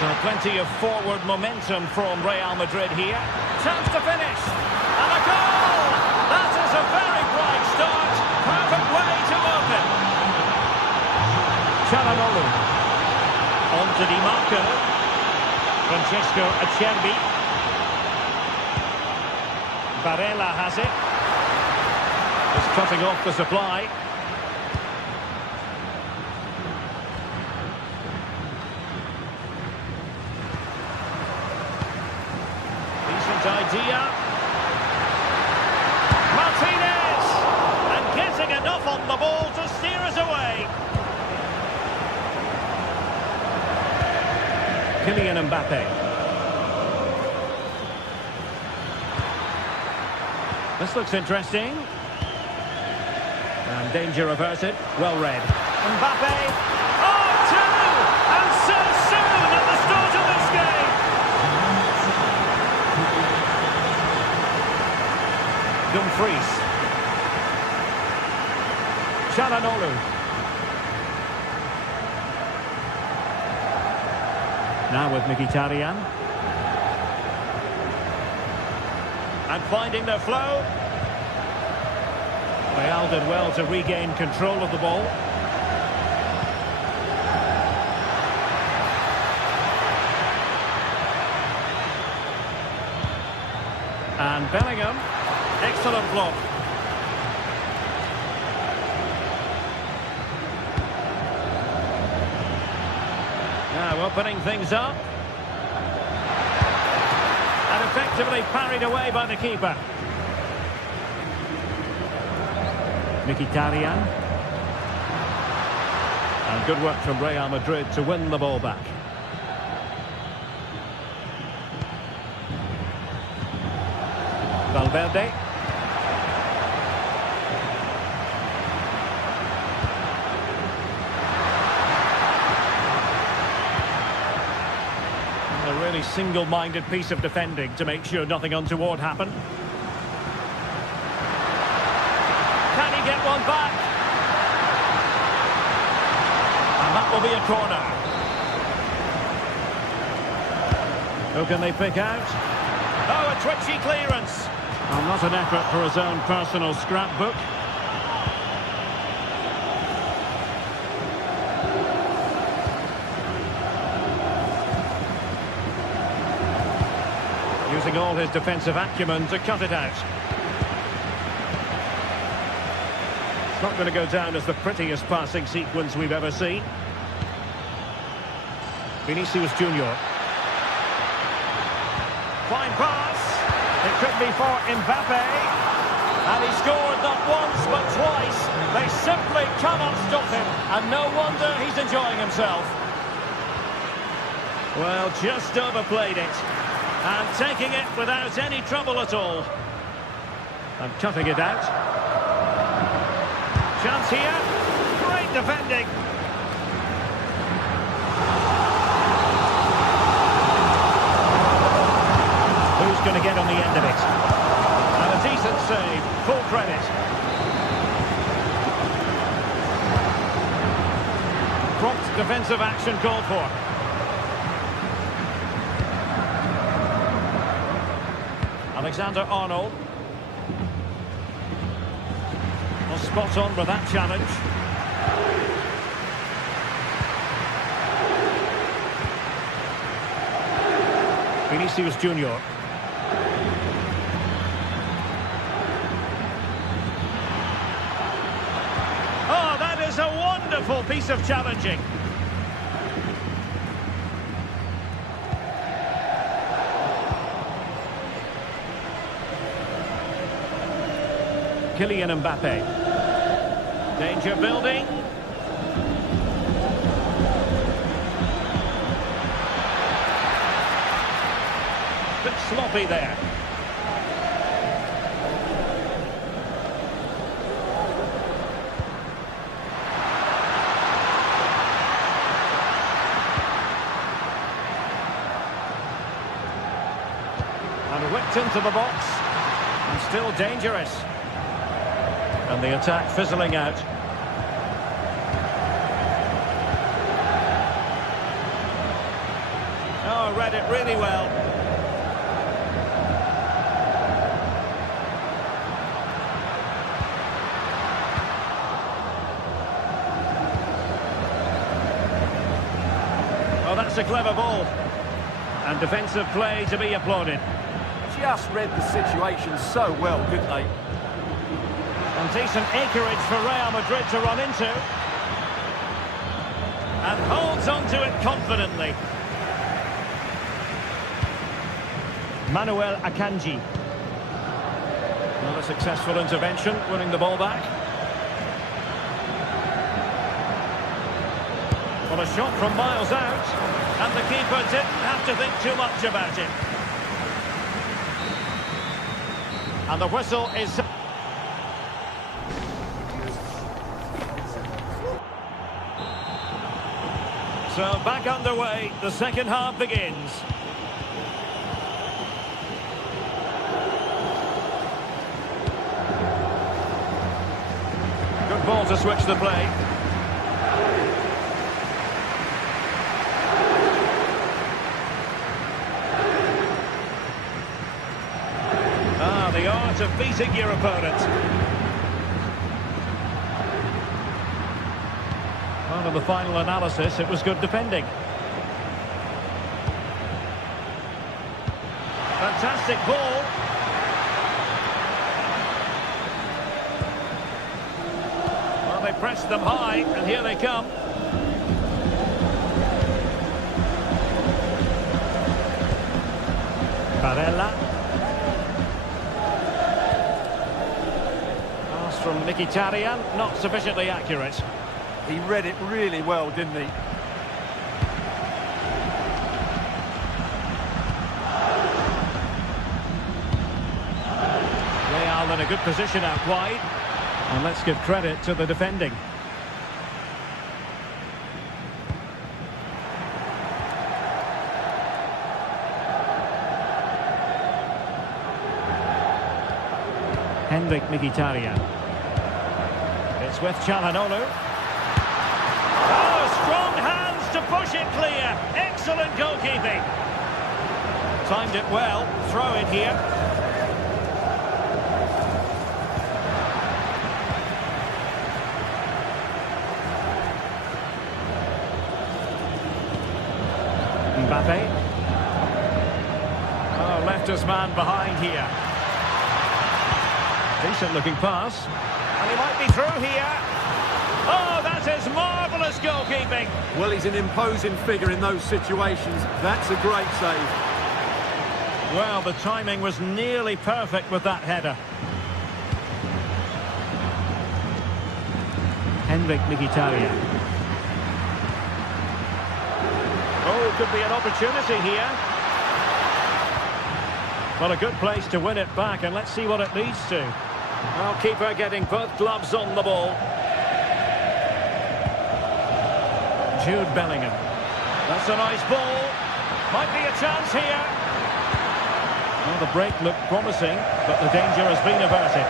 So plenty of forward momentum from Real Madrid here. Chance to finish. And a goal! That is a very bright start. Perfect way to open. Çalhanoğlu. On to Di Marco. Francesco Acerbi. Barella has it. Is cutting off the supply. Idea. Martinez! And getting enough on the ball to steer us away. Kylian Mbappe. This looks interesting. And danger averted. Well read. Mbappe. Oh, two! And so soon at the start of this game. Dumfries. Çalhanoğlu. Now with Mkhitaryan. And finding their flow. Real did well to regain control of the ball. And Bellingham. Excellent block. Now opening things up. And effectively parried away by the keeper. Mkhitaryan. And good work from Real Madrid to win the ball back. Valverde. A really single-minded piece of defending to make sure nothing untoward happened. Can he get one back? And that will be a corner. Who can they pick out? Oh, a twitchy clearance. Well, not an effort for his own personal scrapbook. Using all his defensive acumen to cut it out. It's not going to go down as the prettiest passing sequence we've ever seen. Vinicius Junior. Fine pass. It could be for Mbappe. And he scored not once but twice. They simply cannot stop him. And no wonder he's enjoying himself. Well, just overplayed it. And taking it without any trouble at all. And cutting it out. Chance here. Great defending. Who's going to get on the end of it? And a decent save. Full credit. Prompt defensive action called for. Alexander-Arnold. Well, spot on with that challenge. Vinicius Junior. Wonderful piece of challenging. Kylian Mbappe. Danger building. Bit sloppy there. And whipped into the box. And still dangerous. And the attack fizzling out. Oh, read it really well. Oh, that's a clever ball. And defensive play to be applauded. Just read the situation so well, didn't they? And decent acreage for Real Madrid to run into. And holds onto it confidently. Manuel Akanji. Another successful intervention, winning the ball back. Well, a shot from miles out. And the keeper didn't have to think too much about it. And the whistle is... So back underway, the second half begins. Good ball to switch the play. Ah, the art of beating your opponent. Well, in the final analysis, it was good defending. Fantastic ball. Well, they pressed them high, and here they come. Barella. Pass from Mkhitaryan, not sufficiently accurate. He read it really well, didn't he? Real in a good position out wide. And let's give credit to the defending. Henrik Mkhitaryan. It's with Çalhanoğlu. Strong hands to push it clear. Excellent goalkeeping. Timed it well. Throw in here. Mbappe. Oh, left his man behind here. Decent looking pass. And he might be through here. Oh, that is marvellous goalkeeping. Well, he's an imposing figure in those situations. That's a great save. Well, the timing was nearly perfect with that header. Henrik Mkhitaryan. Oh, could be an opportunity here. Well, a good place to win it back, and let's see what it leads to. Well, keeper getting both gloves on the ball. Jude Bellingham. That's a nice ball. Might be a chance here. Well, the break looked promising, but the danger has been averted.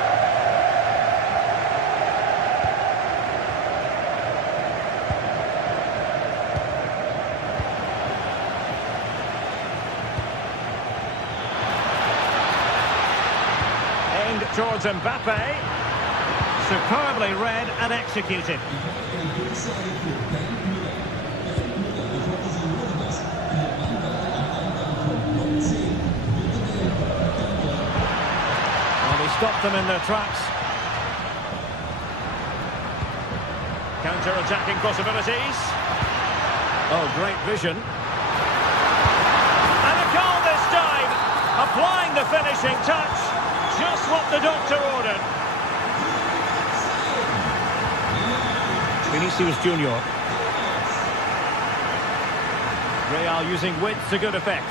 Aimed towards Mbappe. Superbly read and executed. Well, he stopped them in their tracks. counter-attacking possibilities. Oh, great vision. And a goal this time. Applying the finishing touch. Just what the doctor ordered. Vinicius Junior. Real using width to good effect.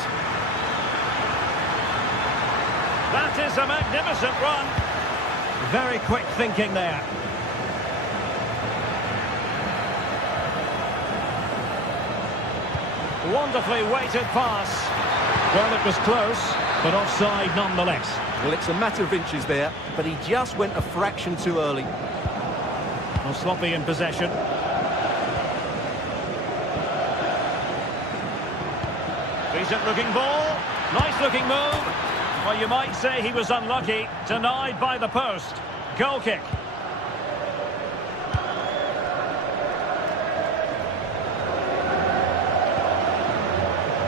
That is a magnificent run. Very quick thinking there. Wonderfully weighted pass. Well, it was close, but offside nonetheless. Well, it's a matter of inches there, but he just went a fraction too early. Well, sloppy in possession. Decent looking ball. Nice looking move. Well, you might say he was unlucky. Denied by the post. Goal kick.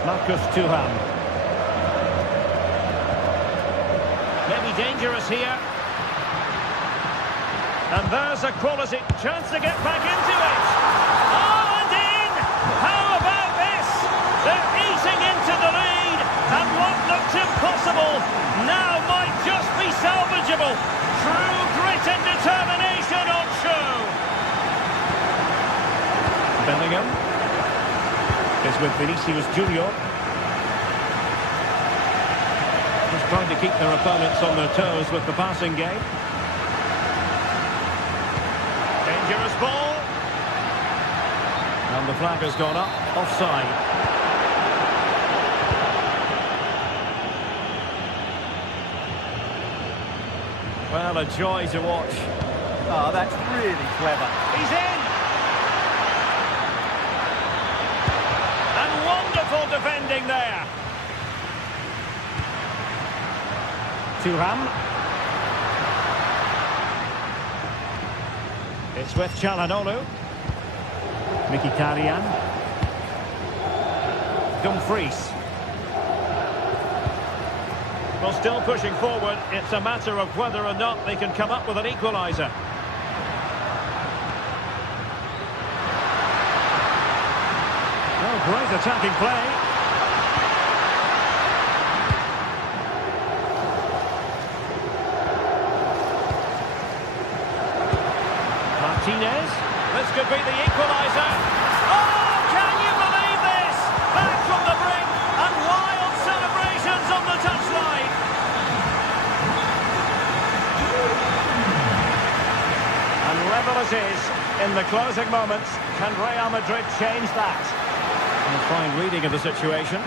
Marcus Thuram. Maybe dangerous here. And there's a quality chance to get back into it. Oh, and in! How about this? They're eating into the lead, and what looked impossible now might just be salvageable. True grit and determination on show. Bellingham is with Vinicius Junior. Just trying to keep their opponents on their toes with the passing game. Dangerous ball. And the flag has gone up. Offside. Well, a joy to watch. Oh, that's really clever. He's in! And wonderful defending there. Thuram. It's with Çalhanoğlu. Mkhitaryan. Dumfries. Well, still pushing forward. It's a matter of whether or not they can come up with an equaliser. Oh, great attacking play. Martinez. This could be the equaliser. Oh, can you believe this? Back from the brink and wild celebrations on the touchline. And level it is in the closing moments. Can Real Madrid change that? And a fine reading of the situation.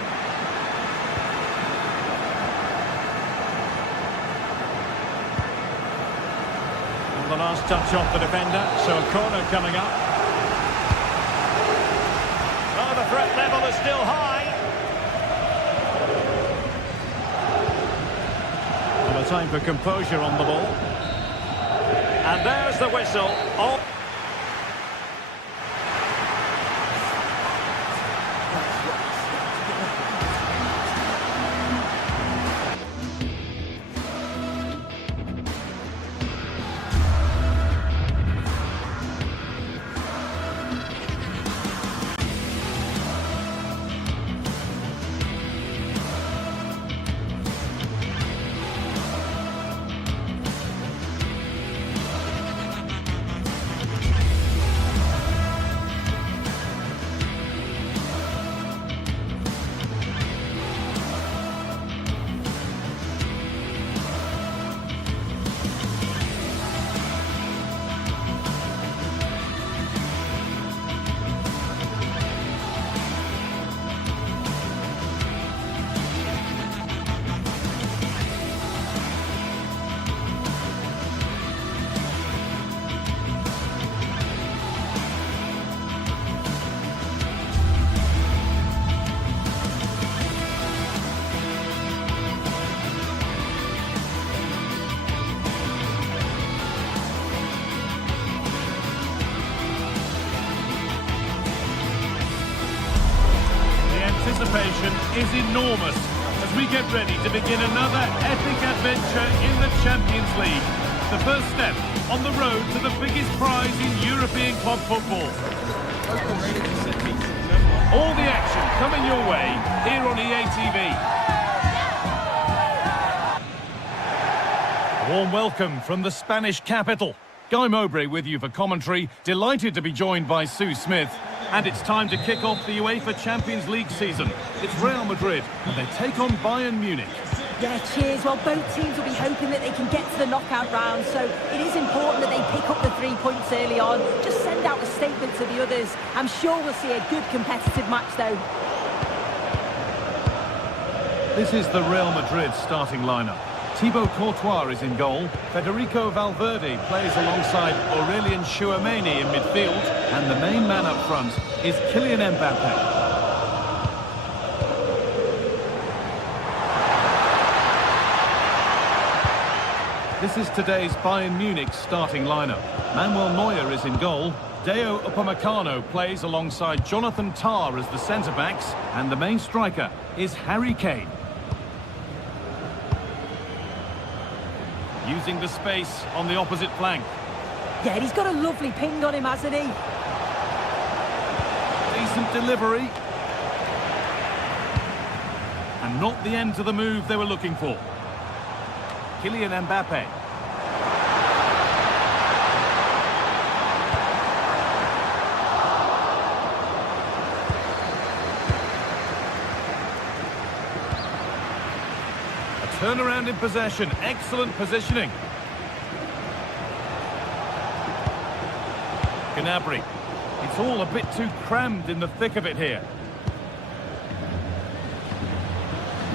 And the last touch off the defender, so a corner coming up. Oh, the threat level is still high. And a time for composure on the ball. And there's the whistle. Oh. Anticipation is enormous as we get ready to begin another epic adventure in the Champions League. The first step on the road to the biggest prize in European club football. All the action coming your way here on EA TV. A warm welcome from the Spanish capital. Guy Mowbray with you for commentary. Delighted to be joined by Sue Smith. And it's time to kick off the UEFA Champions League season. It's Real Madrid, and they take on Bayern Munich. Yeah, cheers. Well, both teams will be hoping that they can get to the knockout round, so it is important that they pick up the 3 points early on. Just send out a statement to the others. I'm sure we'll see a good competitive match, though. This is the Real Madrid starting lineup. Thibaut Courtois is in goal. Federico Valverde plays alongside Aurelien Tchouameni in midfield. And the main man up front is Kylian Mbappe. This is today's Bayern Munich starting lineup. Manuel Neuer is in goal. Deo Upamecano plays alongside Jonathan Tah as the centre-backs. And the main striker is Harry Kane. Using the space on the opposite flank. Yeah, he's got a lovely ping on him, hasn't he? Decent delivery. And not the end to the move they were looking for. Kylian Mbappe. Turnaround in possession, excellent positioning. Gnabry. It's all a bit too crammed in the thick of it here.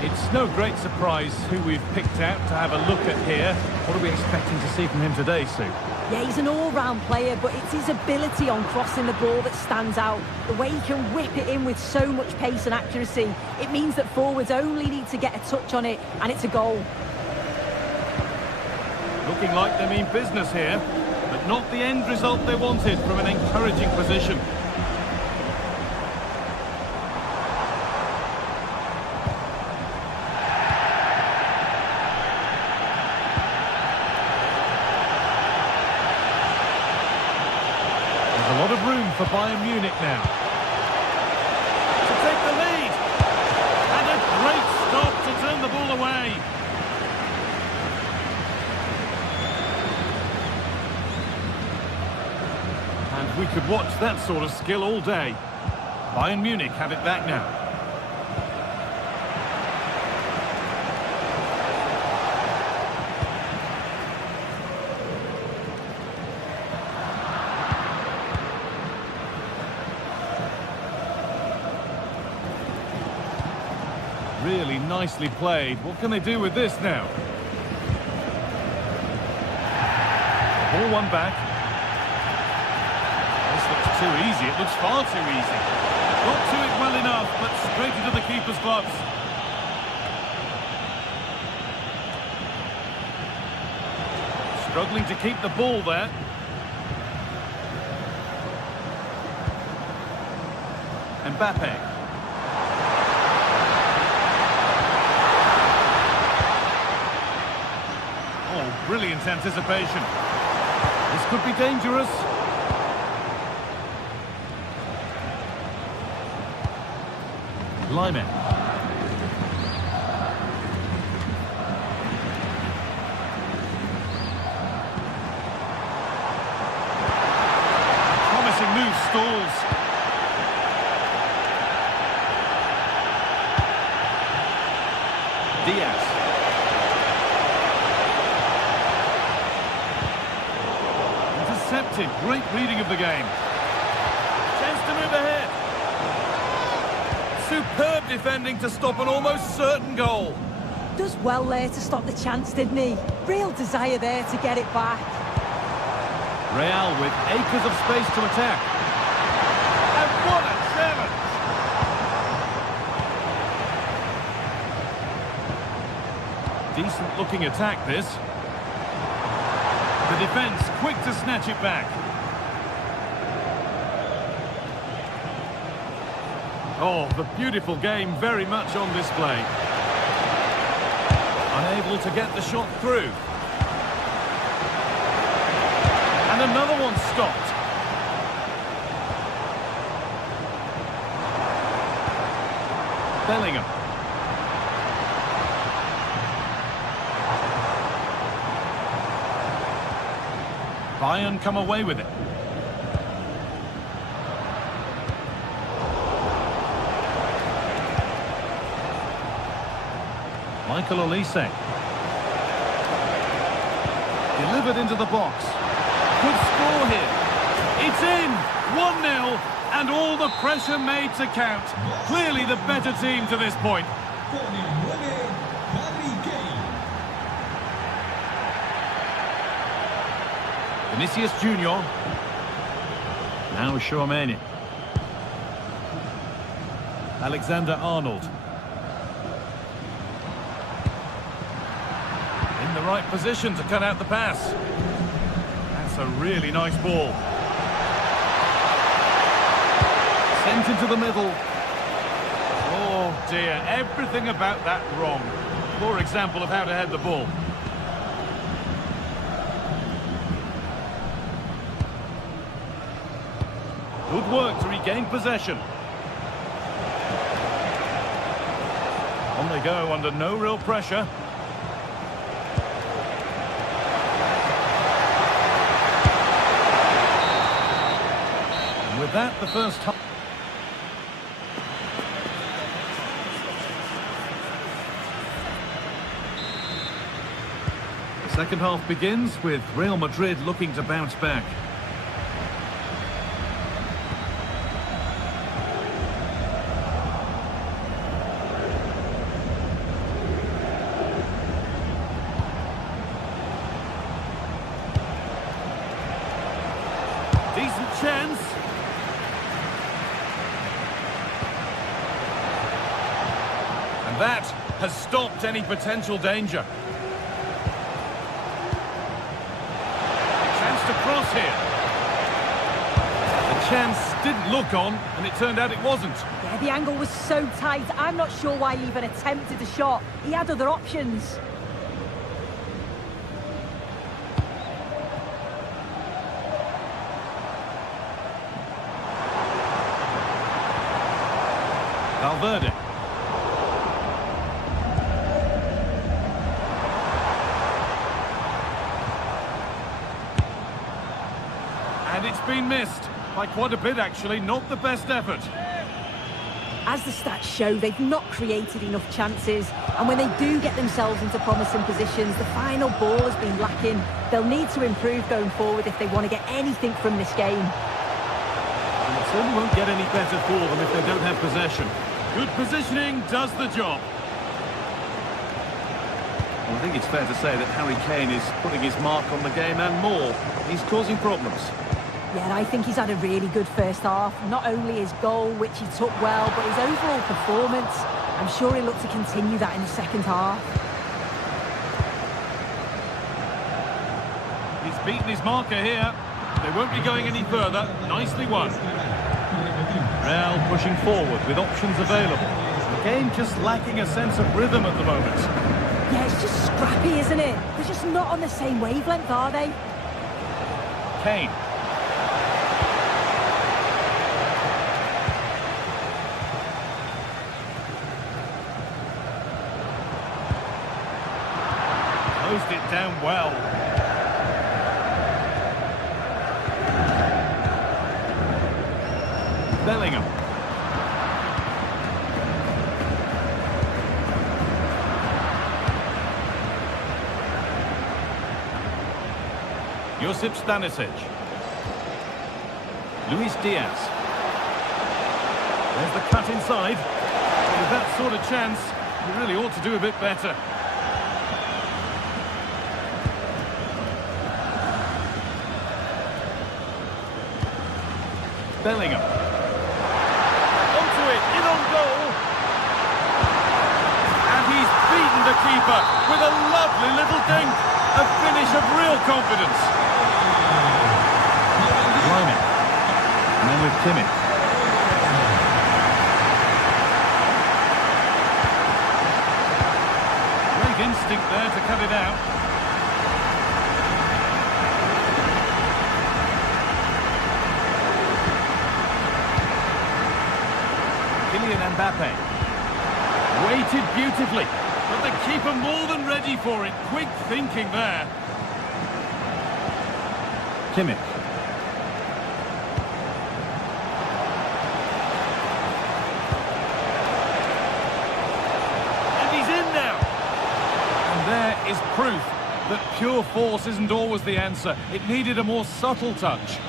It's no great surprise who we've picked out to have a look at here. What are we expecting to see from him today, Sue? Yeah, he's an all-round player, but it's his ability on crossing the ball that stands out. The way he can whip it in with so much pace and accuracy. It means that forwards only need to get a touch on it, and it's a goal. Looking like they mean business here, but not the end result they wanted from an encouraging position. A lot of room for Bayern Munich now. To take the lead. And a great stop to turn the ball away. And we could watch that sort of skill all day. Bayern Munich have it back now. Really nicely played. What can they do with this now? Ball one back. This looks too easy. It looks far too easy. Got to it well enough, but straight into the keeper's gloves. Struggling to keep the ball there. Mbappe. Brilliant anticipation. This could be dangerous. Lyman. Promising move stalls. Diaz. Intercepted. Great reading of the game. Chance to move ahead. Superb defending to stop an almost certain goal. Does well there to stop the chance, didn't he? Real desire there to get it back. Real with acres of space to attack. And what a challenge! Decent looking attack this. The defence quick to snatch it back. Oh, the beautiful game very much on display. able to get the shot through. And another one stopped. Bellingham. Bayern come away with it. Michael Olise. Delivered into the box. Good score here. It's in! 1-0, and all the pressure made to count. Clearly the better team to this point. Vinicius Junior. Now Tchouaméni. Alexander-Arnold. In the right position to cut out the pass. That's a really nice ball. Sent into the middle. Oh dear, everything about that wrong. Poor example of how to head the ball. Good work to regain possession. On they go under no real pressure. And with that, the first half. The second half begins with Real Madrid looking to bounce back. Decent chance. And that has stopped any potential danger. Chance to cross here. The chance didn't look on, and it turned out it wasn't. Yeah, the angle was so tight. I'm not sure why he even attempted the shot. He had other options. Valverde. And it's been missed by quite a bit, actually. Not the best effort. As the stats show, they've not created enough chances, and when they do get themselves into promising positions, the final ball has been lacking. They'll need to improve going forward if they want to get anything from this game. And it certainly won't get any better for them if they don't have possession. Good positioning does the job. Well, I think it's fair to say that Harry Kane is putting his mark on the game and more. He's causing problems. Yeah, and I think he's had a really good first half. Not only his goal, which he took well, but his overall performance. I'm sure he'll look to continue that in the second half. He's beaten his marker here. They won't be going any further. Nicely won. Real pushing forward with options available. The game just lacking a sense of rhythm at the moment. Yeah, it's just scrappy, isn't it? They're just not on the same wavelength, are they? Kane. Closed it down well. Bellingham. Josip Stanisic. Luis Diaz. There's the cut inside. With that sort of chance, you really ought to do a bit better. Bellingham. Onto it, in on goal. And he's beaten the keeper with a lovely little dink. A finish of real confidence. Blimey. And then with Kimmich. Great instinct there to cut it out. Kylian Mbappe. Waited beautifully, but the keeper more than ready for it. Quick thinking there. Kimmich. And he's in now. And there is proof that pure force isn't always the answer. It needed a more subtle touch.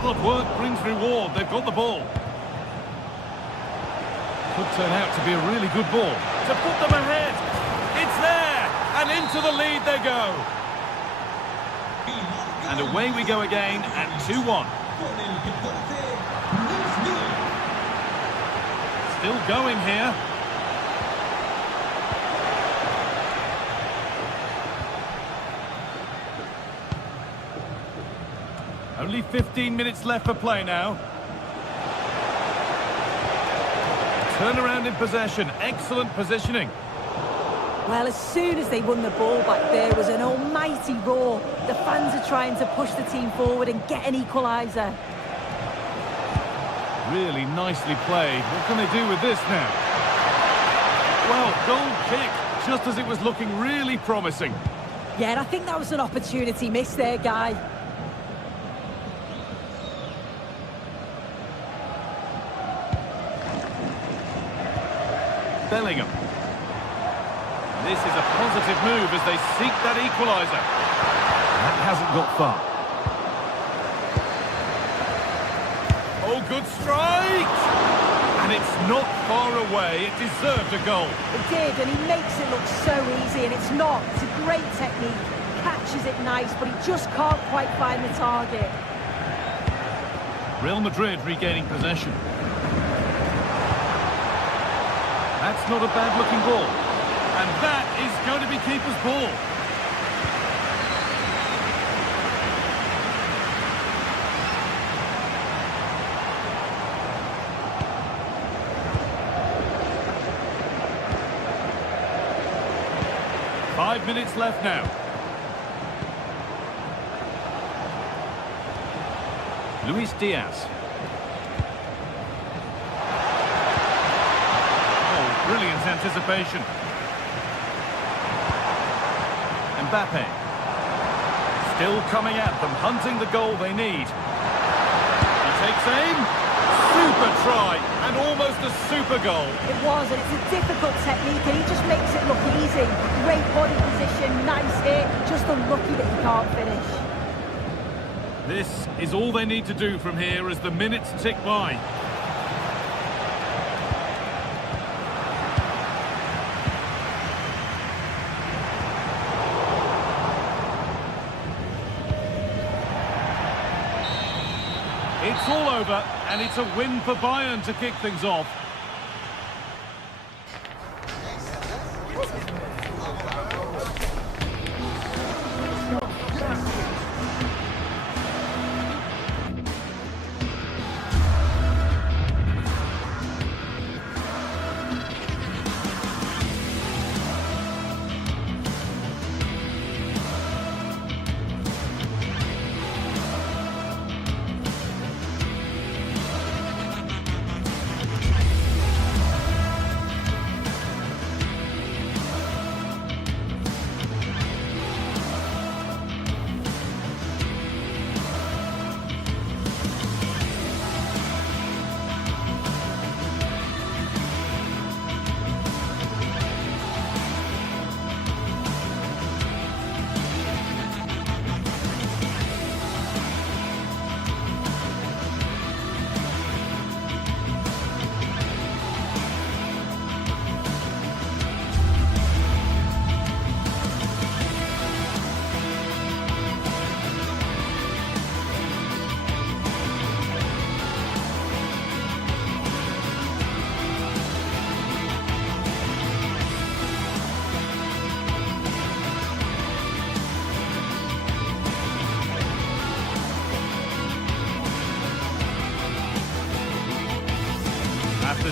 Hard work brings reward. They've got the ball. Could turn out to be a really good ball. To put them ahead. It's there. And into the lead they go. And away we go again at 2-1. Still going here. Only 15 minutes left for play now. Turnaround in possession. Excellent positioning. Well, as soon as they won the ball back, there was an almighty roar. The fans are trying to push the team forward and get an equaliser. Really nicely played. What can they do with this now? Well, goal kick, just as it was looking really promising. Yeah, and I think that was an opportunity missed there, Guy. Bellingham. This is a positive move as they seek that equaliser. That hasn't got far. Oh, good strike! And it's not far away. It deserved a goal. It did, and he makes it look so easy, and it's not. It's a great technique. Catches it nice, but he just can't quite find the target. Real Madrid regaining possession. That's not a bad-looking ball. And that is going to be keeper's ball. Five minutes left now. Luis Diaz. Brilliant anticipation. Mbappe. Still coming at them, hunting the goal they need. He takes aim. Super try, and almost a super goal. It was, and it's a difficult technique, and he just makes it look easy. Great body position, nice hit, just unlucky that he can't finish. This is all they need to do from here as the minutes tick by. It's all over, and it's a win for Bayern to kick things off.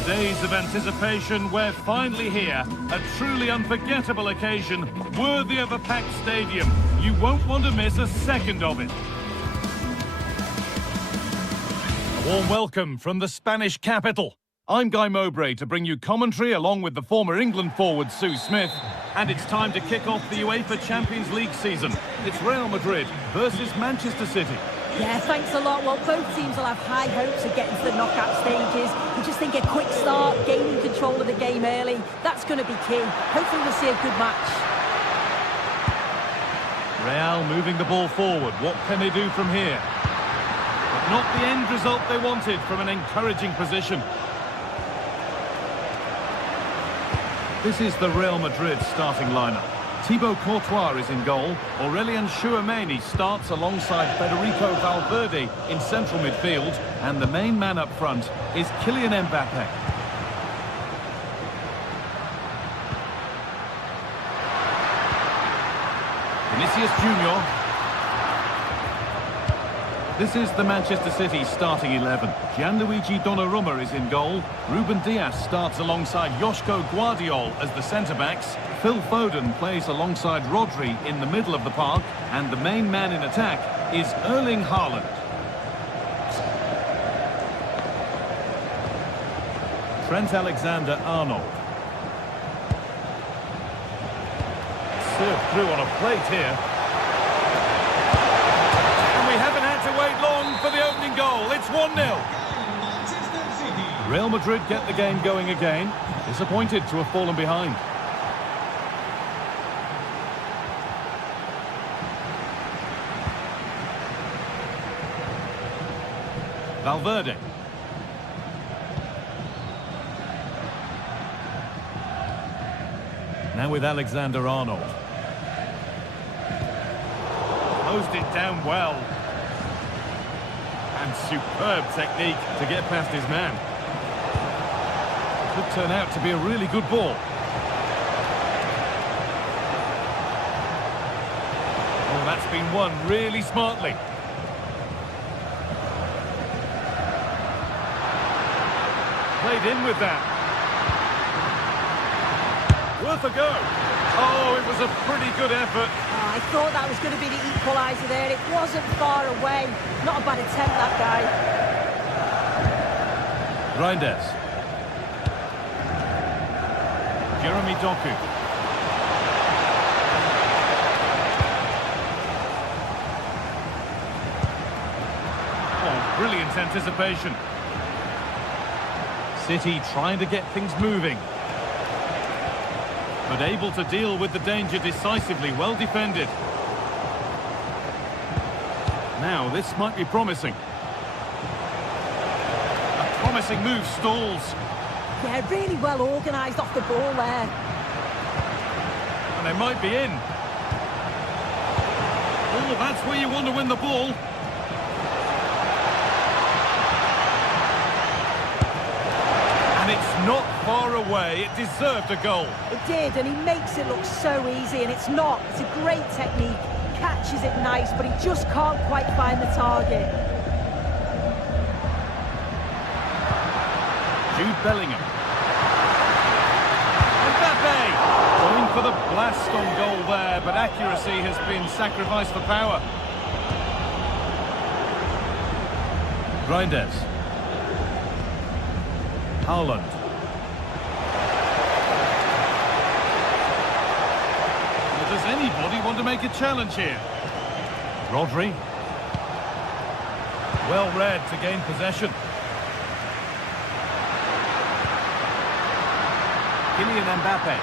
Days of anticipation, we're finally here. A truly unforgettable occasion, worthy of a packed stadium. You won't want to miss a second of it. A warm welcome from the Spanish capital. I'm Guy Mowbray to bring you commentary along with the former England forward Sue Smith. And it's time to kick off the UEFA Champions League season. It's Real Madrid versus Manchester City. Yeah, thanks a lot. Well, both teams will have high hopes of getting to the knockout stages. We just think a quick start, gaining control of the game early, that's going to be key. Hopefully we'll see a good match. Real moving the ball forward. What can they do from here? But not the end result they wanted from an encouraging position. This is the Real Madrid starting lineup. Thibaut Courtois is in goal. Aurélien Tchouameni starts alongside Federico Valverde in central midfield. And the main man up front is Kylian Mbappe. Vinicius Junior. This is the Manchester City starting 11. Gianluigi Donnarumma is in goal. Ruben Dias starts alongside Joško Guardiol as the centre-backs. Phil Foden plays alongside Rodri in the middle of the park. And the main man in attack is Erling Haaland. Trent Alexander-Arnold. Served through on a plate here. To wait long for the opening goal. It's 1-0. Real Madrid get the game going again. Disappointed to have fallen behind. Valverde. Now with Alexander-Arnold. Closed it down well. And superb technique to get past his man. Could turn out to be a really good ball. Oh, that's been won really smartly. Played in with that. Worth a go. Oh, it was a pretty good effort. I thought that was going to be the equaliser there. It wasn't far away. Not a bad attempt, that guy. Reinders. Jeremy Doku. Oh, brilliant anticipation. City trying to get things moving. But able to deal with the danger decisively, well defended. Now, this might be promising. A promising move stalls. Yeah, really well organised off the ball there. And they might be in. Oh, that's where you want to win the ball. And it's not far away. It deserved a goal. It did, and he makes it look so easy, and it's not. It's a great technique. Catches it nice, but he just can't quite find the target. Jude Bellingham. Mbappe! Going for the blast on goal there, but accuracy has been sacrificed for power. Reinders. Haaland. Does anybody want to make a challenge here? Rodri. Well read to gain possession. Kylian Mbappe.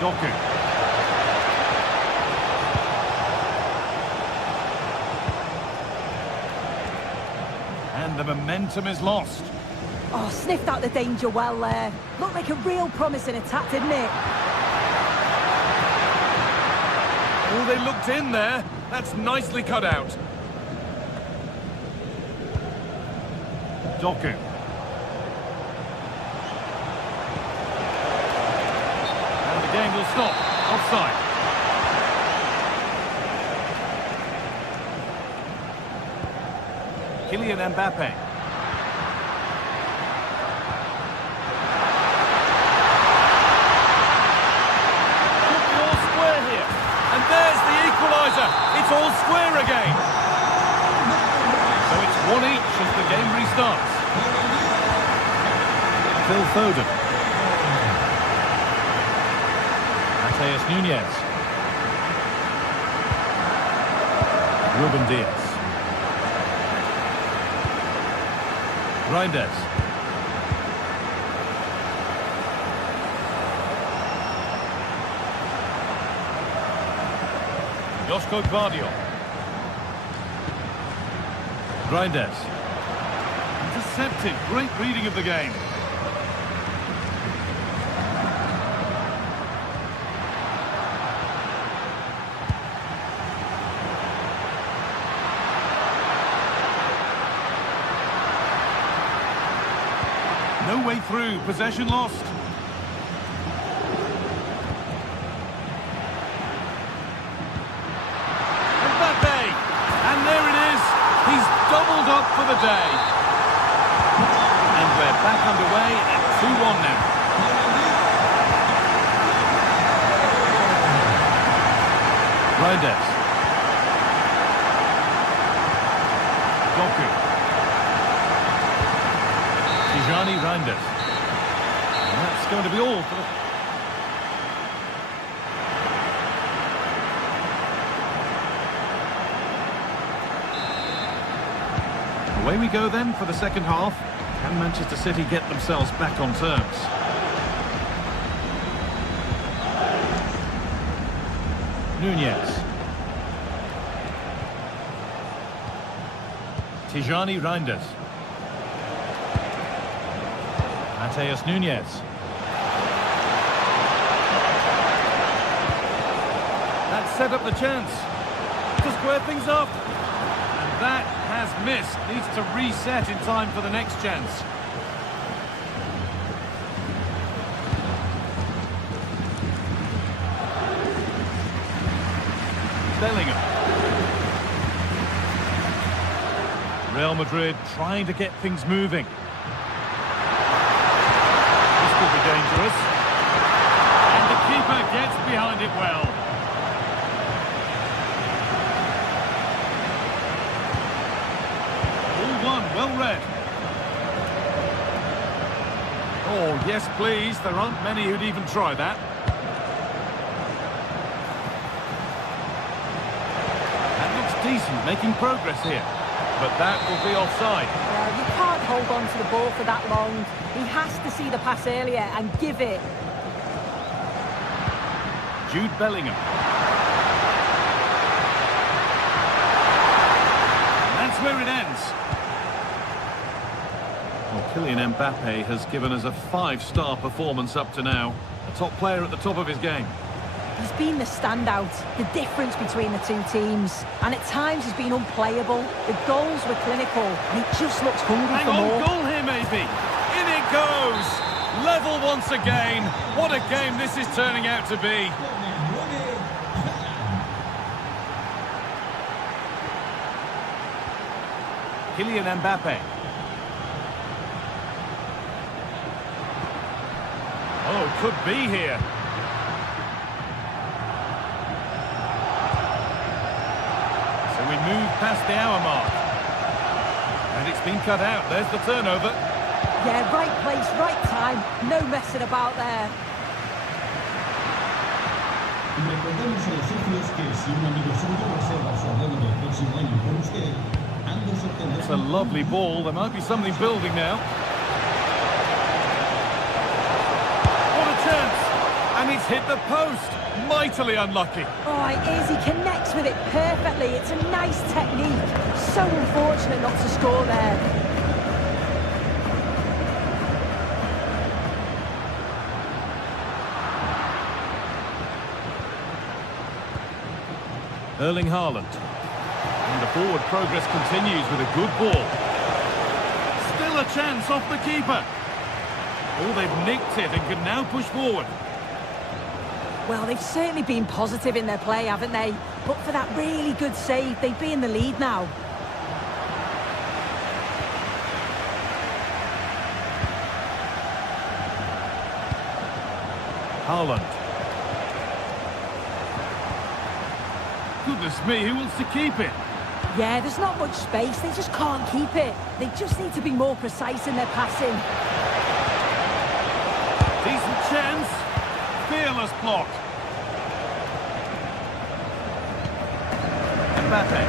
Doku. And the momentum is lost. Oh, sniffed out the danger well there. Looked like a real promising attack, didn't it? Oh, they looked in there. That's nicely cut out. Doku. stop. Offside. Kylian Mbappe. Could be all square here. And there's the equaliser. It's all square again. So it's 1 each as the game restarts. Phil Foden. Mateus Nunes. Ruben Diaz. Reinders. Josko Gvardiol. Reinders. Intercepted. Great reading of the game. No way through, possession lost. Mbappe! And there it is. He's doubled up for the day. And we're back underway at 2-1 now. Reinders. Doku. Tijani Reinders. And that's going to be all for the... Away we go then for the second half. Can Manchester City get themselves back on terms? Nunez. Tijani Reinders. Mateus Nunes. That set up the chance to square things up. And that has missed. Needs to reset in time for the next chance. Bellingham. Real Madrid trying to get things moving. Could be dangerous. And the keeper gets behind it well. All one, well read. Oh, yes, please. There aren't many who'd even try that. That looks decent, making progress here. But that will be offside. Well, you can't hold on to the ball for that long. He has to see the pass earlier and give it. Jude Bellingham. And that's where it ends. Well, Kylian Mbappe has given us a 5-star performance up to now. A top player at the top of his game. He's been the standout, the difference between the two teams. And at times he's been unplayable. The goals were clinical and he just looks hungry for more. Goal here maybe. In it goes. Level once again. What a game this is turning out to be. Kylian Mbappe. Oh, could be here. So we move past the hour mark. And it's been cut out. There's the turnover. Yeah, right place, right time. No messing about there. It's a lovely ball. There might be something building now. What a chance! And he's hit the post. Mightily unlucky. Oh, it is. He connects with it perfectly. It's a nice technique. So unfortunate not to score there. Erling Haaland. And the forward progress continues with a good ball. Still a chance off the keeper. Oh, they've nicked it and can now push forward. Well, they've certainly been positive in their play, haven't they? But for that really good save, they'd be in the lead now. Haaland. Goodness me, who wants to keep it? Yeah, there's not much space. They just can't keep it. They just need to be more precise in their passing. Decent chance. Fearless block. Mbappe.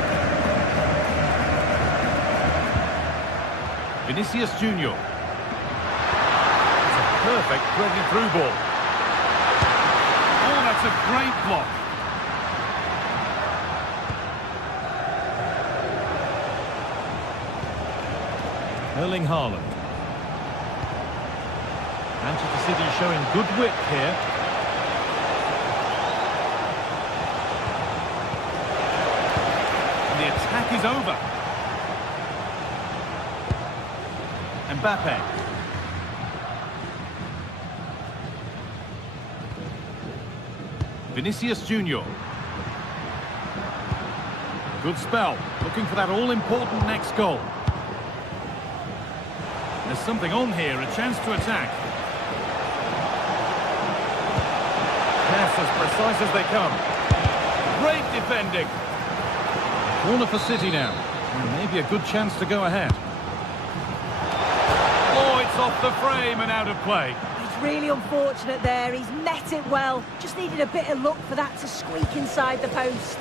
Vinicius Junior. It's a perfect threaded through ball. Oh, that's a great block. Erling Haaland. Manchester City showing good width here. And the attack is over. Mbappe. Vinicius Junior. Good spell. Looking for that all-important next goal. There's something on here, a chance to attack. Yes, as precise as they come. Great defending. Corner for City now. And maybe a good chance to go ahead. Oh, it's off the frame and out of play. It's really unfortunate there. He's met it well. Just needed a bit of luck for that to squeak inside the post.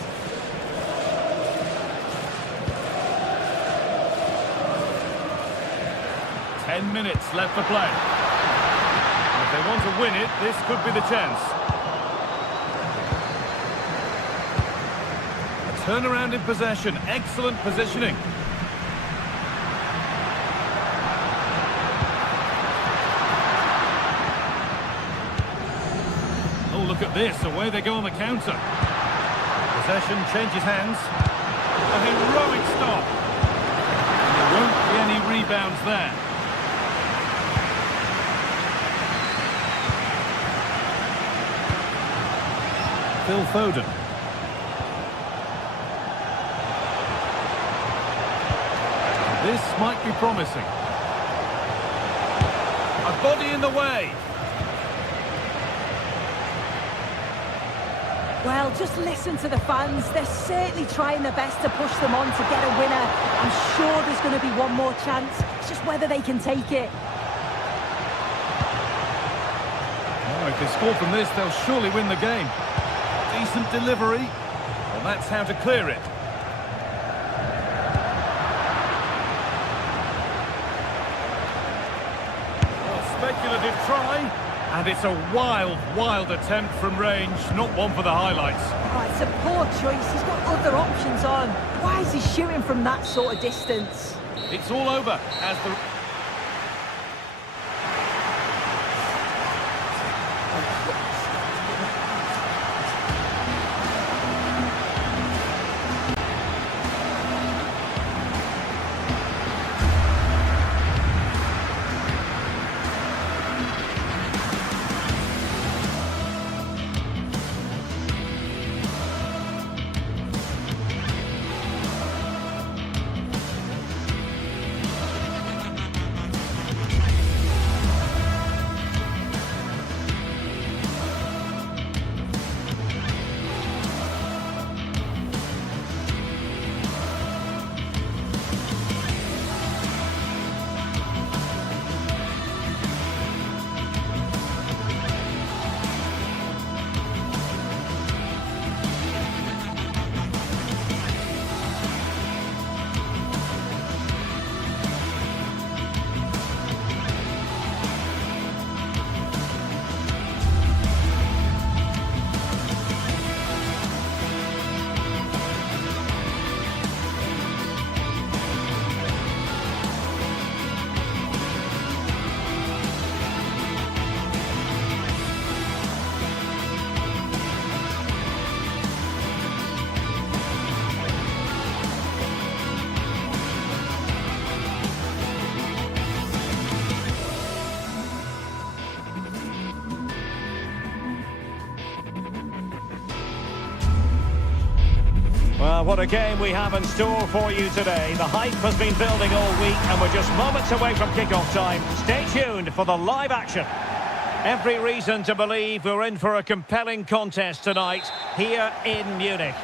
Ten minutes left to play. And if they want to win it, this could be the chance. A turnaround in possession. Excellent positioning. Oh, look at this. Away they go on the counter. Possession changes hands. A heroic stop. And there won't be any rebounds there. Phil Foden. This might be promising. A body in the way. Well, just listen to the fans. They're certainly trying their best to push them on to get a winner. I'm sure there's going to be one more chance. It's just whether they can take it. Oh, if they score from this, they'll surely win the game. Decent delivery. Well, that's how to clear it. Oh, speculative try. And it's a wild, wild attempt from range. Not one for the highlights. Oh, it's a poor choice. He's got other options on. Why is he shooting from that sort of distance? It's all over as the... What a game we have in store for you today. The hype has been building all week and we're just moments away from kick-off time. Stay tuned for the live action. Every reason to believe we're in for a compelling contest tonight here in Munich.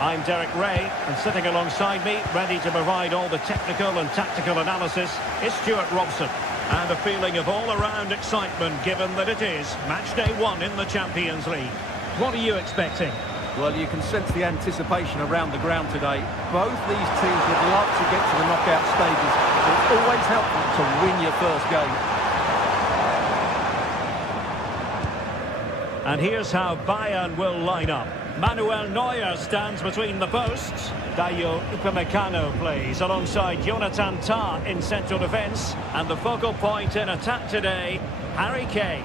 I'm Derek Ray, and sitting alongside me, ready to provide all the technical and tactical analysis, is Stuart Robson. And a feeling of all-around excitement given that it is match day 1 in the Champions League. What are you expecting? Well, you can sense the anticipation around the ground today. Both these teams would love to get to the knockout stages. It's always helpful to win your first game. And here's how Bayern will line up. Manuel Neuer stands between the posts. Dayo Upamecano plays alongside Jonathan Tah in central defence. And the focal point in attack today, Harry Kane.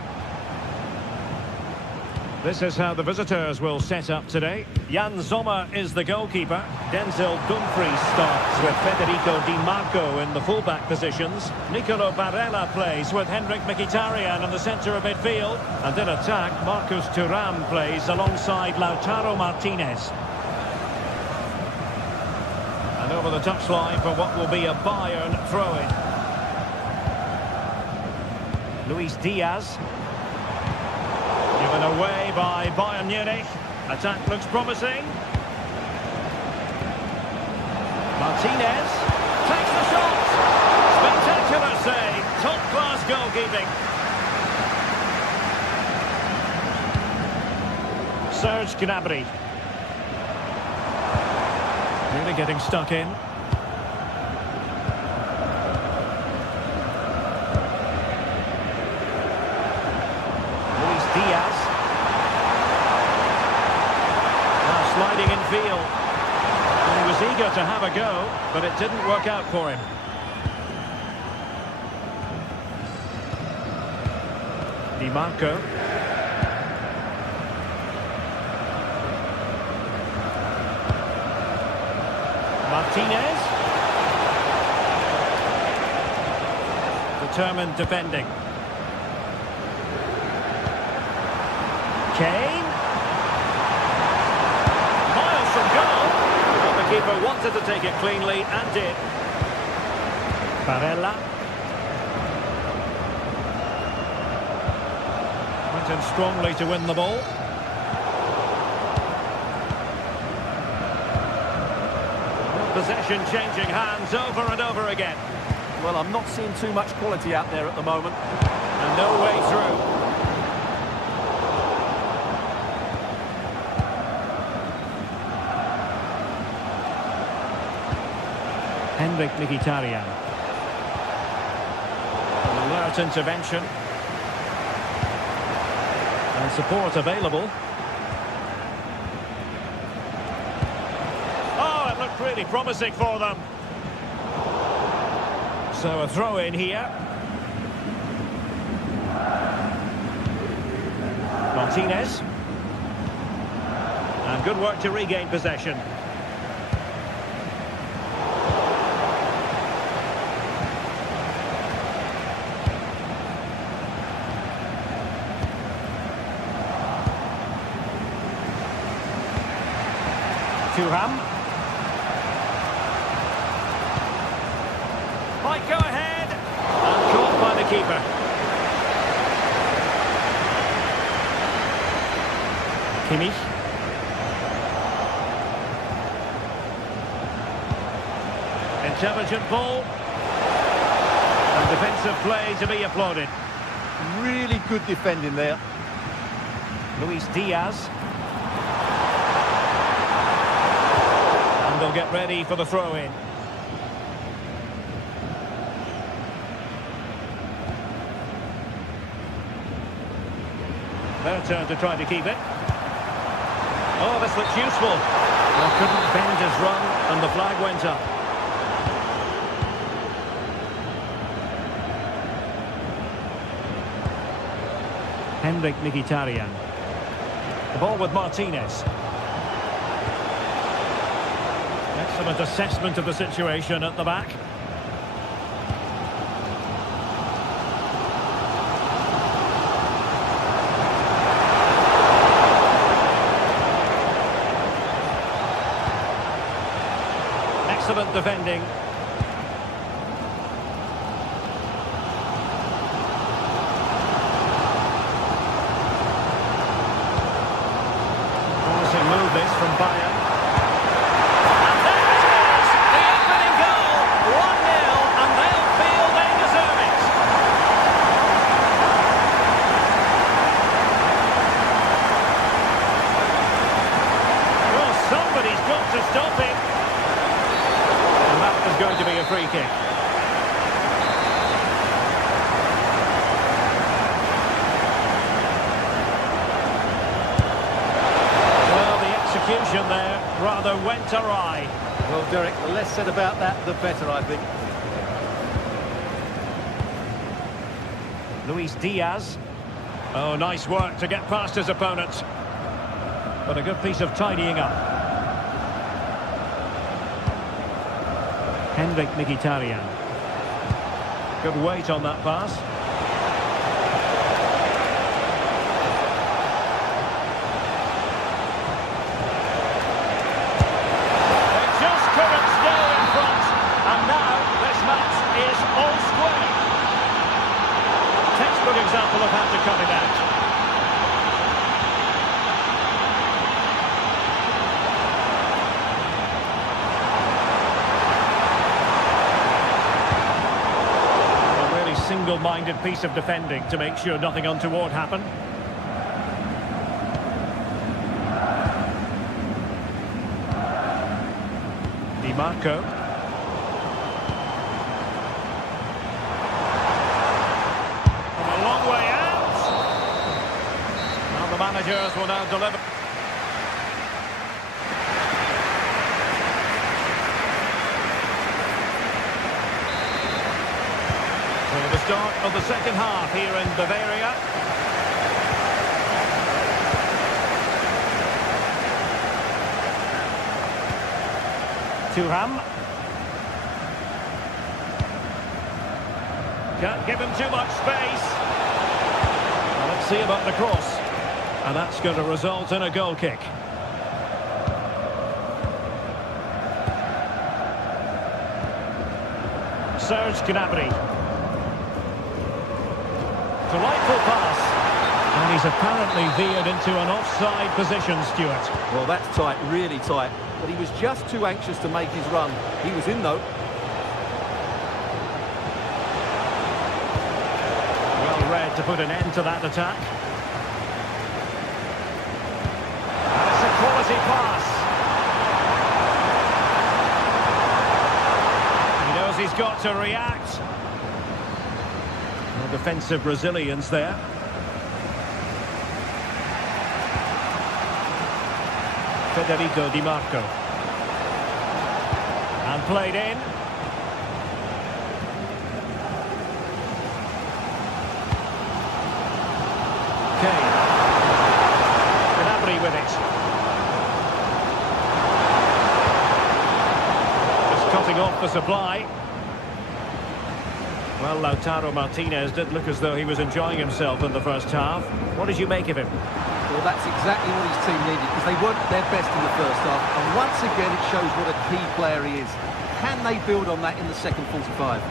This is how the visitors will set up today. Jan Sommer is the goalkeeper. Denzel Dumfries starts with Federico Di Marco in the fullback positions. Nicolo Barella plays with Henrik Mkhitaryan in the centre of midfield. And in attack, Marcus Thuram plays alongside Lautaro Martinez. And over the touchline for what will be a Bayern throw-in. Luis Diaz. Given away by Bayern Munich. Attack looks promising. Martinez takes the shot. Spectacular save. Top-class goalkeeping. Serge Gnabry. Really getting stuck in. Diaz. Now sliding in field. And he was eager to have a go, but it didn't work out for him. Di Marco. Martinez. Determined defending. Kane. Miles from goal. Well, the keeper wanted to take it cleanly and did. Barella. Went in strongly to win the ball. Possession changing hands over and over again. Well, I'm not seeing too much quality out there at the moment. And no way through. Henrik Mkhitaryan. An alert intervention. And support available. Oh, it looked really promising for them. So a throw in here. Martinez. And good work to regain possession. Thuram. Might go ahead. And caught by the keeper. Kimmich. Intelligent ball. And defensive play to be applauded. Really good defending there. Luis Diaz. They'll get ready for the throw-in. Their turn to try to keep it. Oh, this looks useful. Well, couldn't bend his run, and the flag went up. Henrik Mkhitaryan. The ball with Martinez. Excellent assessment of the situation at the back. excellent defending. Promising move this from Bayern. And there it is! The opening goal! 1-0, and they'll feel they deserve it. Well, somebody's got to stop him. And that was going to be a free kick. Execution there rather went awry. Well, Derek, the less said about that, the better, I think. Luis Diaz. Oh, nice work to get past his opponent. But a good piece of tidying up. Henrik Mkhitaryan. Good weight on that pass. Textbook example of how to cut it out. A really single-minded piece of defending to make sure nothing untoward happened. Di Marco. Managers will now deliver. So the start of the second half here in Bavaria. Thuram. Can't give him too much space. Well, let's see about the cross. And that's going to result in a goal kick. Serge Gnabry. Delightful pass. And he's apparently veered into an offside position, Stuart. Well, that's tight, really tight. But he was just too anxious to make his run. He was in, though. Well read to put an end to that attack. Quality pass. He knows he's got to react. No defensive resilience there. Federico Di Marco. And played in. Kane. Gnabry with it. Cutting off the supply. Well, Lautaro Martinez did look as though he was enjoying himself in the first half. What did you make of him? Well, that's exactly what his team needed, because they weren't their best in the first half. And once again, it shows what a key player he is. Can they build on that in the second 45?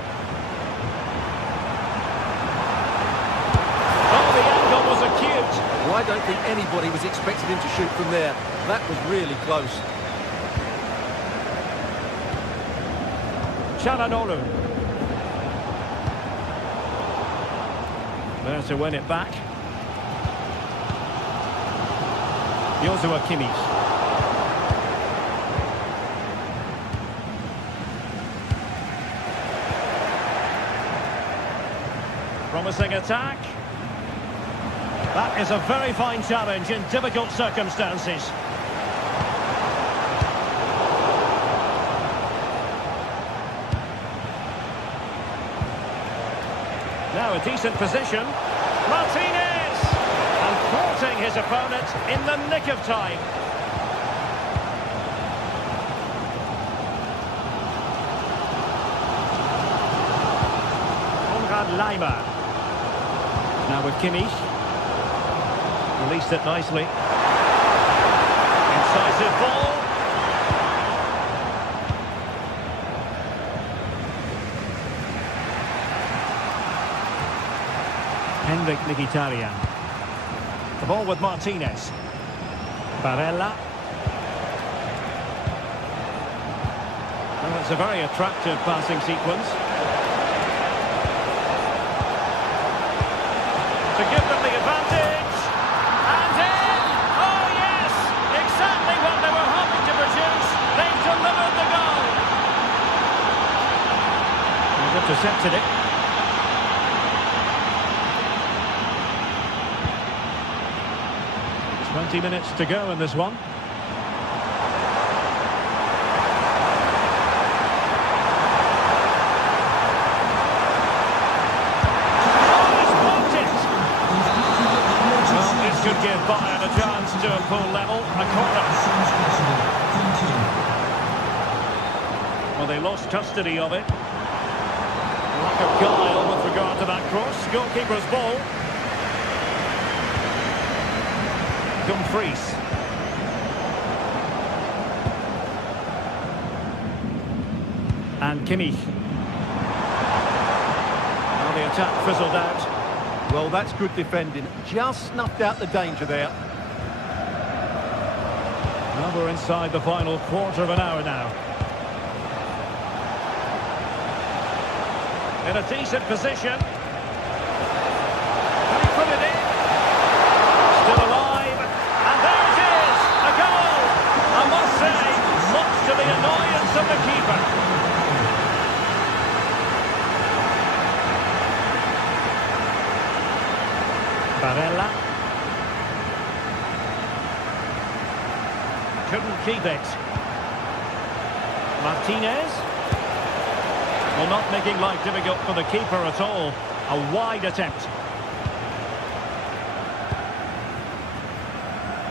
Oh, the angle was acute. Well, I don't think anybody was expecting him to shoot from there. That was really close. Çalhanoğlu. There to win it back. Joshua Kimmich. Promising attack. That is a very fine challenge in difficult circumstances. Now a decent position. Martinez! And thwarting his opponent in the nick of time. Konrad Laimer. Now with Kimmich. Released it nicely. Incisive ball. Henrik Mkhitaryan. The ball with Martinez. Barella. Well, it's a very attractive passing sequence. To give them the advantage. And in! Oh, yes! Exactly what they were hoping to produce. They've delivered the goal. They've intercepted it. Twenty minutes to go in this one. Could give Bayern a chance to a full level, a corner. Well, they lost custody of it. Lack of guile with regard to that cross. Goalkeeper's ball. Dumfries. And Kimmich. Well, the attack fizzled out. Well, that's good defending. Just snuffed out the danger there. Well, we're inside the final quarter of an hour now. In a decent position. Can he put it in? Still alive. And there it is! A goal! I must say, much to the annoyance of the keeper. Barella. Couldn't keep it. Martinez. Well, not making life difficult for the keeper at all. A wide attempt.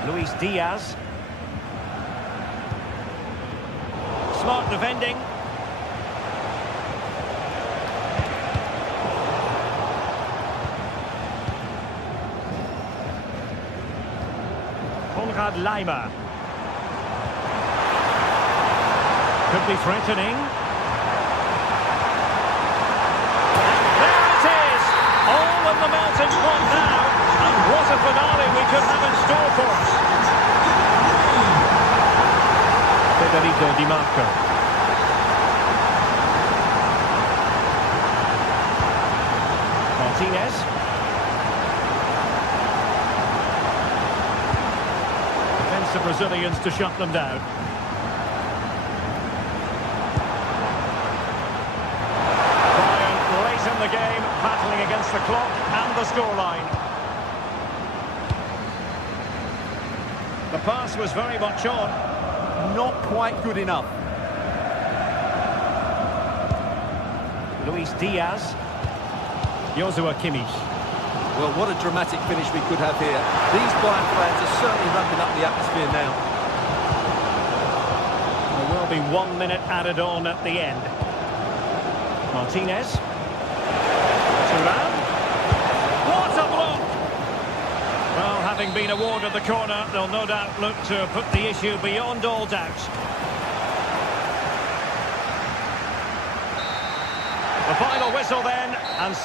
Luis Diaz. Smart defending. Leimer. Could be threatening. There it is! All in the melting pot now. And what a finale we could have in store for us. Federico Di Marco. Martinez. The Brazilians to shut them down. Bayern late in the game, battling against the clock and the scoreline. The pass was very much on. Not quite good enough. Luis Diaz. Joshua Kimmich. Well, what a dramatic finish we could have here. These Bayern fans are certainly ramping up the atmosphere now. There will be 1 minute added on at the end. Martinez. Thuram. What a block! Well, having been awarded the corner, they'll no doubt look to put the issue beyond all doubt. The final whistle then, and...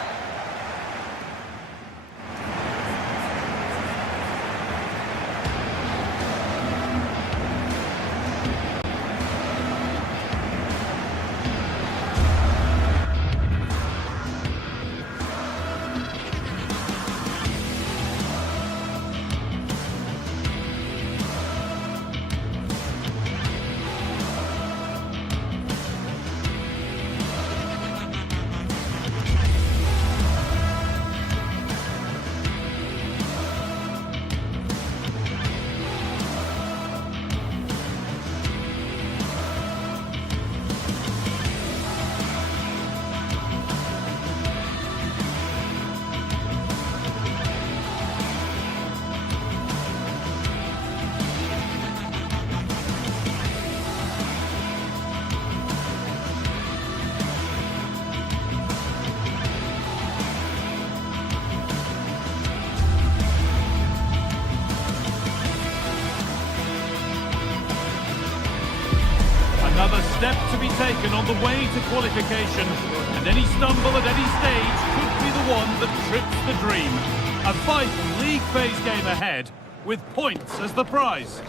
Another step to be taken on the way to qualification, and any stumble at any stage could be the the one that trips the dream. A vital league phase game ahead, with points as the prize.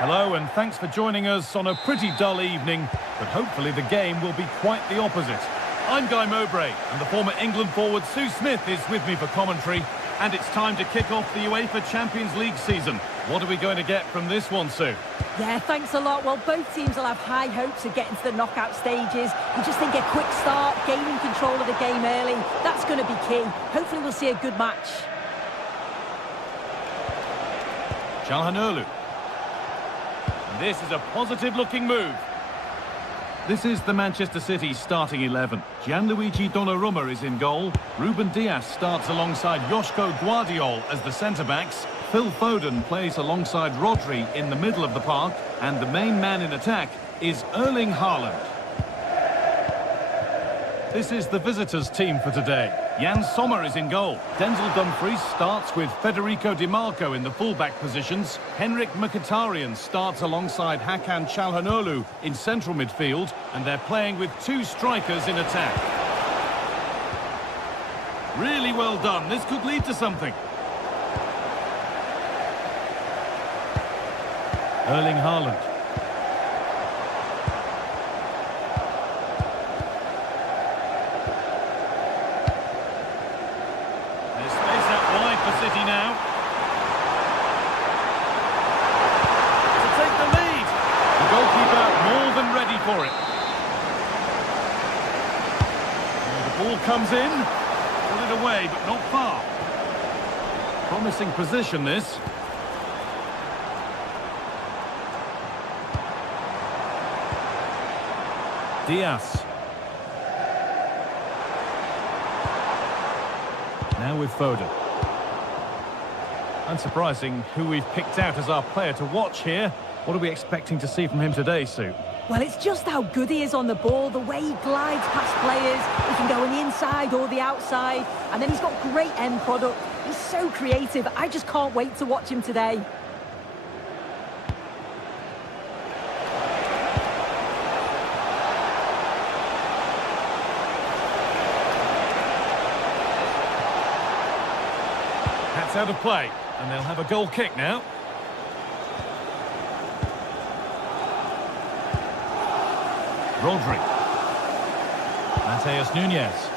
Hello, and thanks for joining us on a pretty dull evening, but hopefully the game will be quite the opposite. I'm Guy Mowbray, and the former England forward Sue Smith is with me for commentary, and it's time to kick off the UEFA Champions League season. What are we going to get from this one, Sue? Yeah, thanks a lot. Well, both teams will have high hopes of getting to the knockout stages. We just think a quick start, gaining control of the game early, that's going to be key. Hopefully we'll see a good match. Calhanoglu. This is a positive-looking move. This is the Manchester City starting 11. Gianluigi Donnarumma is in goal. Ruben Dias starts alongside Joško Guardiol as the centre-backs. Phil Foden plays alongside Rodri in the middle of the park. And the main man in attack is Erling Haaland. This is the visitors' team for today. Jan Sommer is in goal. Denzel Dumfries starts with Federico Di Marco in the full-back positions. Henrik Mkhitaryan starts alongside Hakan Calhanoglu in central midfield, and they're playing with two strikers in attack. Really well done. This could lead to something. Erling Haaland. City now to take the lead. The goalkeeper more than ready for it. And the ball comes in, pull it away, but not far. Promising position, this. Dias. Now with Foden. Unsurprising who we've picked out as our player to watch here. What are we expecting to see from him today, Sue? Well, it's just how good he is on the ball, the way he glides past players. He can go on the inside or the outside, and then he's got great end product. He's so creative. I just can't wait to watch him today. That's out of play. And they'll have a goal kick now. Rodri. Matheus Nunes.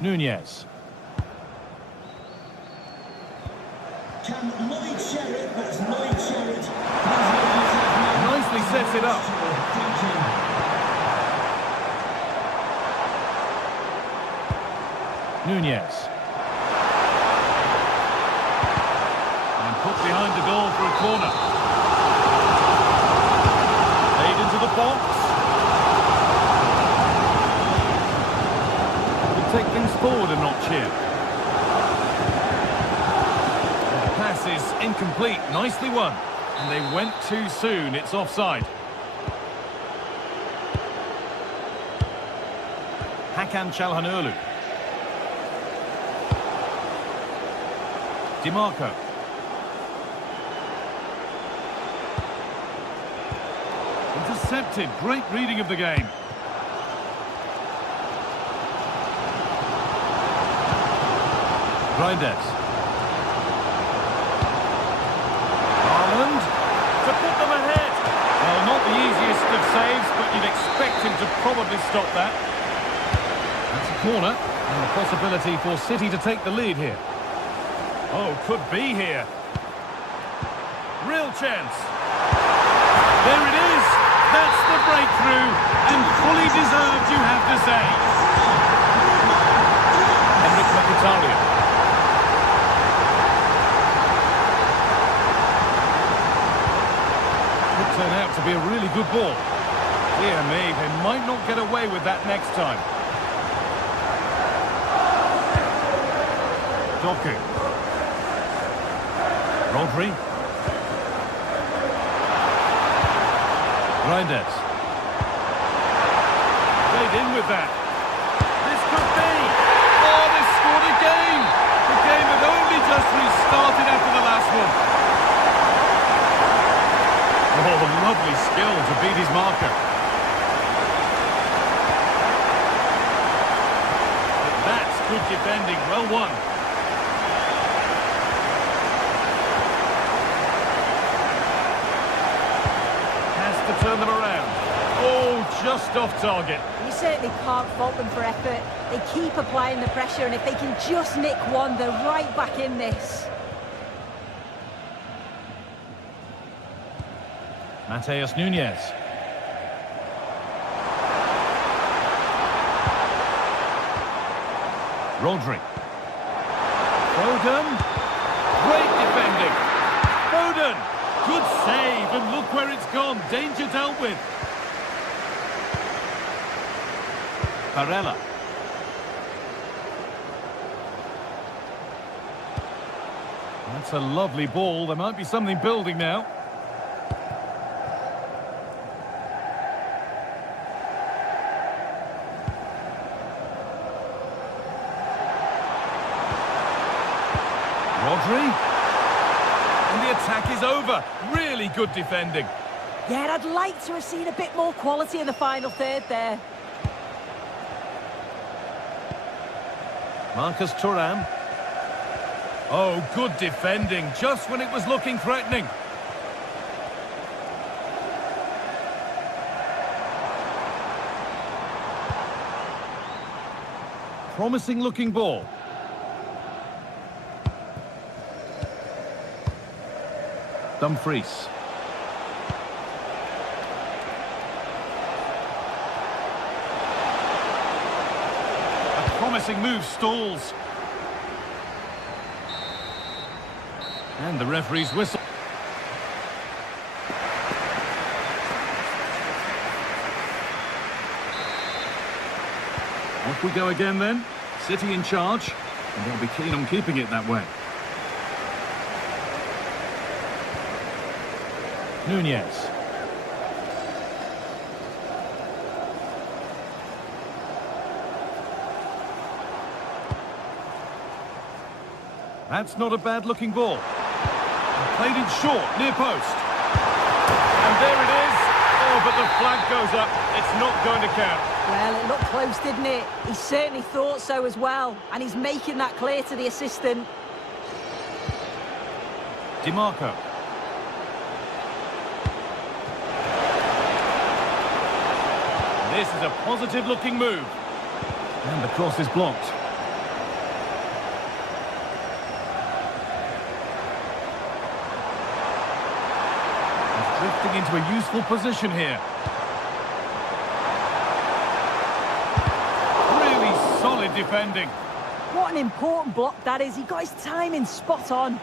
Nunes. Nicely sets it up. Nunes. Put behind the goal for a corner. Played into the box. We'll take things forward a notch here. The pass is incomplete. Nicely won. And they went too soon. It's offside. Hakan Calhanoglu. Di Marco. Intercepted. Great reading of the game. Reinders. Haaland to put them ahead. Well, not the easiest of saves, but you'd expect him to probably stop that. That's a corner, and a possibility for City to take the lead here. Oh, could be here. Real chance. There it is. That's the breakthrough, and fully deserved, you have to say. Henrik Mkhitaryan. Could turn out to be a really good ball. Dear me, they might not get away with that next time. Doku. Rodri. Reinders. Played in with that. This could be. Oh, they scored again. The game had only just restarted after the last one. Oh, lovely skill to beat his marker. good defending. Well won. Has to turn them around. Oh, just off target. You certainly can't fault them for effort. They keep applying the pressure, and if they can just nick one, they're right back in this. Mateus Nunes. Rodri. Foden. Great defending. Foden. Good save, and look where it's gone. Danger dealt with. Barella. That's a lovely ball. There might be something building now. Rodri. And the attack is over. Really good defending. Yeah, and I'd like to have seen a bit more quality in the final third there. Marcus Thuram. Oh, good defending, just when it was looking threatening. Promising looking ball. Dumfries. A promising move stalls. And the referee's whistle. Off we go again then. City in charge, and they'll be keen on keeping it that way. Nunes. That's not a bad looking ball. Played it short, near post. And there it is. Oh, but the flag goes up. It's not going to count. Well, it looked close, didn't it? He certainly thought so as well. And he's making that clear to the assistant. DiMarco. This is a positive looking move. And the cross is blocked. Drifting into a useful position here. Really solid defending. What an important block that is. He got his timing spot on.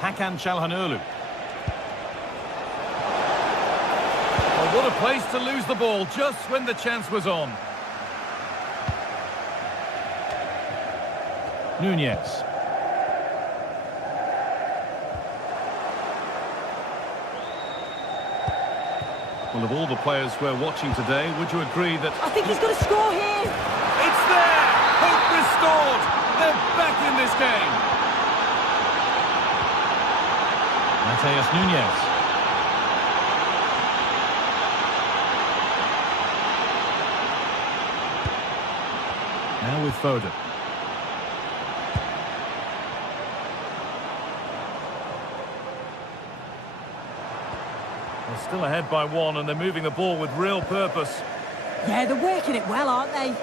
Hakan Çalhanoğlu. Oh, what a place to lose the ball just when the chance was on. Nunes. Well, of all the players we're watching today, would you agree that... I think he's going to score here. It's there! Hope restored! They're back in this game! Mateus Nunes. Now with Foden. They're still ahead by one, and they're moving the ball with real purpose. Yeah, they're working it well, aren't they?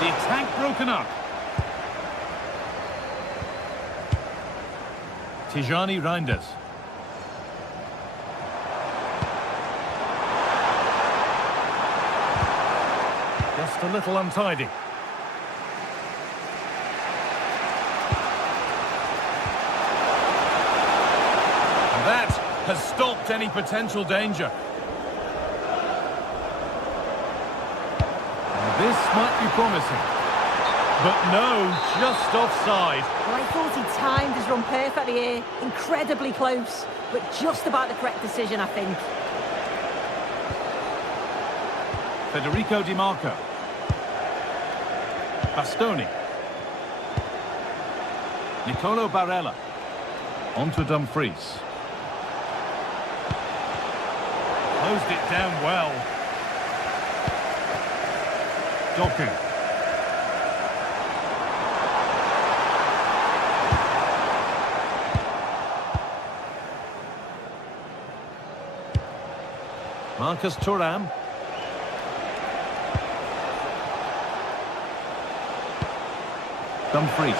The attack broken up. Tijani Reinders. Just a little untidy. That has stopped any potential danger. This might be promising. But no, just offside. Well, I thought he timed his run perfectly here. Incredibly close, but just about the correct decision, I think. Federico Di Marco. Bastoni. Nicolo Barella. On to Dumfries. Closed it down well. Doku. Marcus Thuram. Dumfries.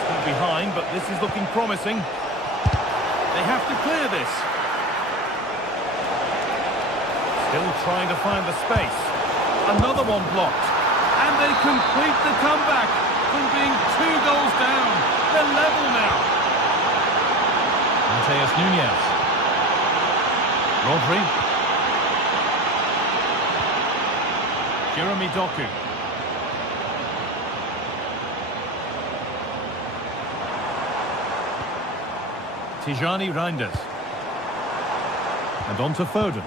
Still behind, but this is looking promising. They have to clear this. Still trying to find the space. Another one blocked. And they complete the comeback from being 2 goals down. They're level now. Mateus Nunes. Rodri. Jeremy Doku. Tijani Reinders. And on to Foden.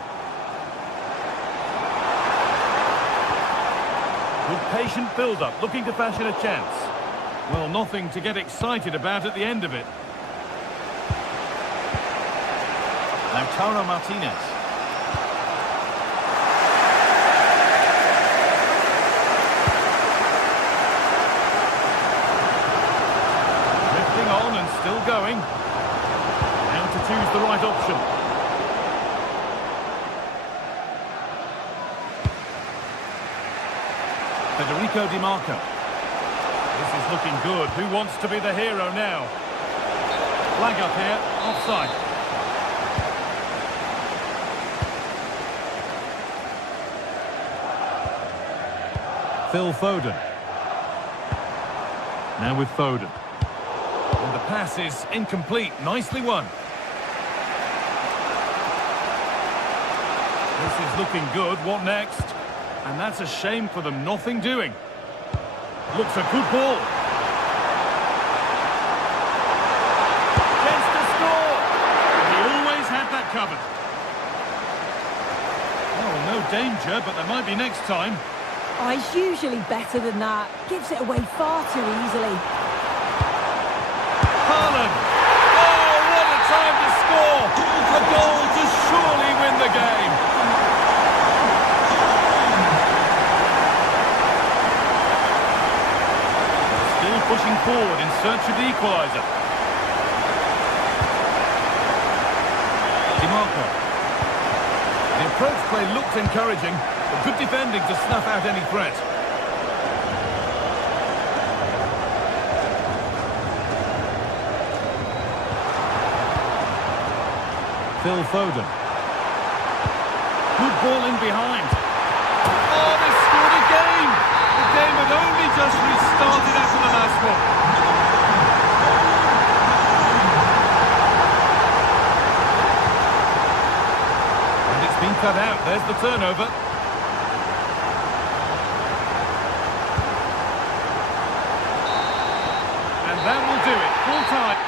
Good patient build-up, looking to fashion a chance. Well, nothing to get excited about at the end of it. Lautaro Martinez. Drifting on and still going. Now to choose the right option. Federico Di Marco. This is looking good. Who wants to be the hero now? Flag up here, offside. Phil Foden. Now with Foden. And the pass is incomplete. Nicely won. This is looking good. What next? And that's a shame for them. Nothing doing. Looks a good ball. Chance to score. He always had that covered. Oh, no danger, but there might be next time. Oh, he's usually better than that. Gives it away far too easily. Haaland! Oh, what a time to score! A goal to surely win the game. Still pushing forward in search of the equaliser. Di Marco. The approach play looked encouraging. Good defending to snuff out any threat. Phil Foden. Good ball in behind. Oh, they scored again! The game had only just restarted after the last one. And it's been cut out. There's the turnover. That will do it. Full time.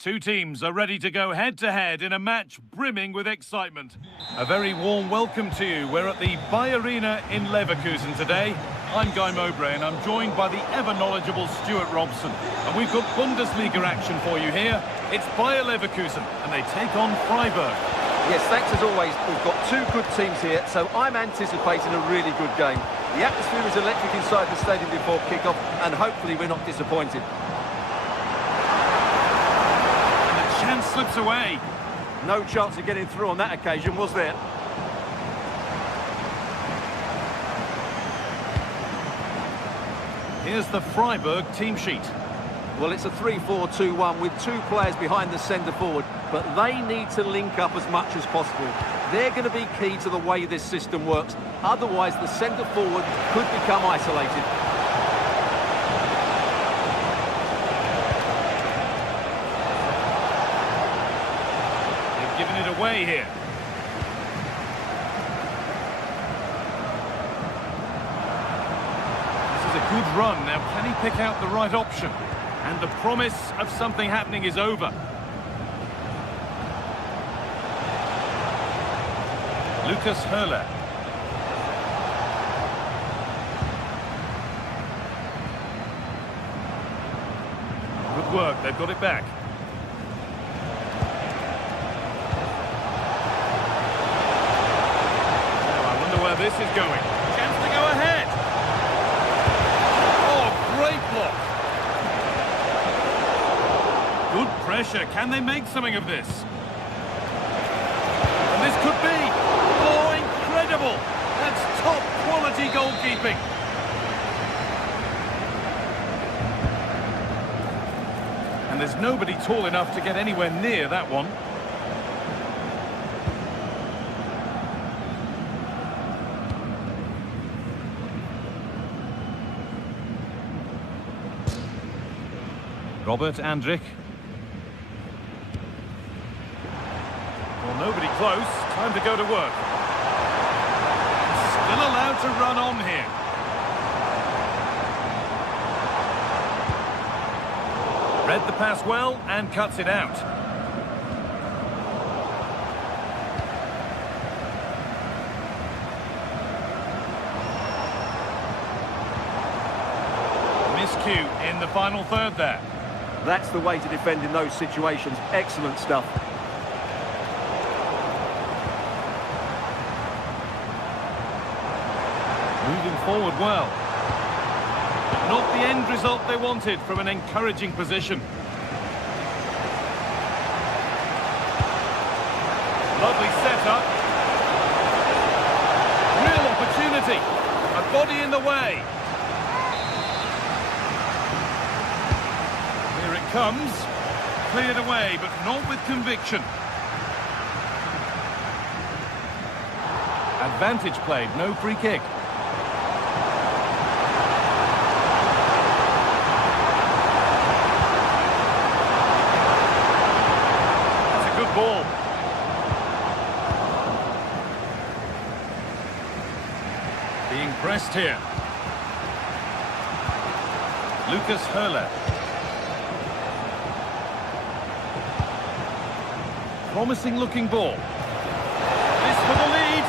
Two teams are ready to go head-to-head in a match brimming with excitement. A very warm welcome to you. We're at the Bayer Arena in Leverkusen today. I'm Guy Mowbray and I'm joined by the ever-knowledgeable Stuart Robson. And we've got Bundesliga action for you here. It's Bayer Leverkusen and they take on Freiburg. Yes, thanks as always. We've got two good teams here, so I'm anticipating a really good game. The atmosphere is electric inside the stadium before kick-off, and hopefully we're not disappointed. And the chance slips away. No chance of getting through on that occasion, was there? Here's the Freiburg team sheet. Well, it's a 3-4-2-1 with two players behind the centre-forward, but they need to link up as much as possible. They're going to be key to the way this system works. Otherwise, the centre-forward could become isolated. They've given it away here. This is a good run. Now, can he pick out the right option? And the promise of something happening is over. Lucas Höhler. Good work, they've got it back. Now, I wonder where this is going. Chance to go ahead. Oh, great block. Good pressure. Can they make something of this? And this could be. Oh, incredible. That's top quality goalkeeping. And there's nobody tall enough to get anywhere near that one. Robert Andrich. Well, nobody close. Time to go to work. Still allowed to run on here. Read the pass well and cuts it out. Miscue in the final third there. That's the way to defend in those situations. Excellent stuff. Moving forward well. Not the end result they wanted from an encouraging position. Lovely setup. Real opportunity. A body in the way. Here it comes. Cleared away, but not with conviction. Advantage played, no free kick. Ball. Being pressed here. Lucas Höhler. Promising looking ball. This for the lead.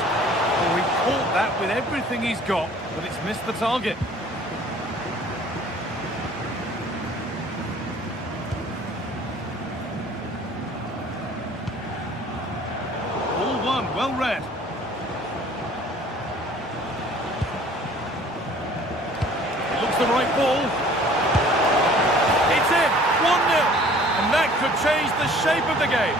Oh, he caught that with everything he's got, but it's missed the target. Well read. It looks the right ball. It's in. 1-0. And that could change the shape of the game.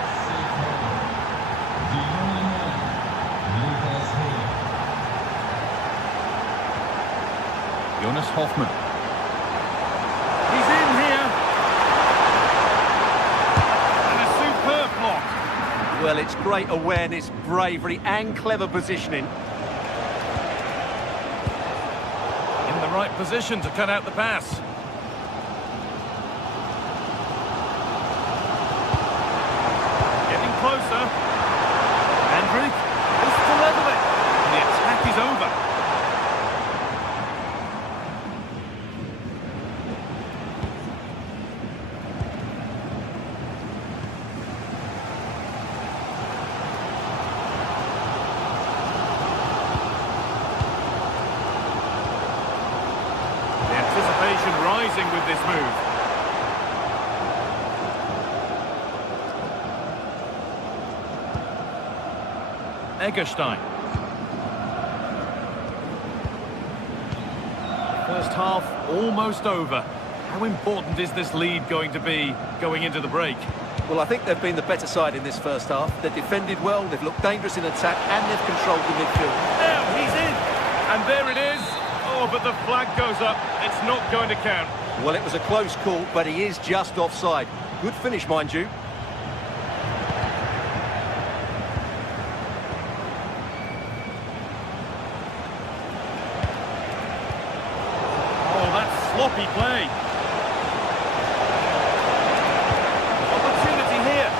Jonas Hoffmann. He's in here. And a superb block. Well, it's great awareness, bravery and clever positioning. In the right position to cut out the pass. Getting closer. Andrich is to level it. And the attack is over. motivation rising with this move. Eggestein. First half almost over. How important is this lead going to be going into the break? Well, I think they've been the better side in this first half. They've defended well, they've looked dangerous in attack, and they've controlled the midfield. Now he's in! And there it is! Oh, but the flag goes up. It's not going to count. Well, it was a close call, but he is just offside. Good finish, mind you. Oh, that's sloppy play. Opportunity here.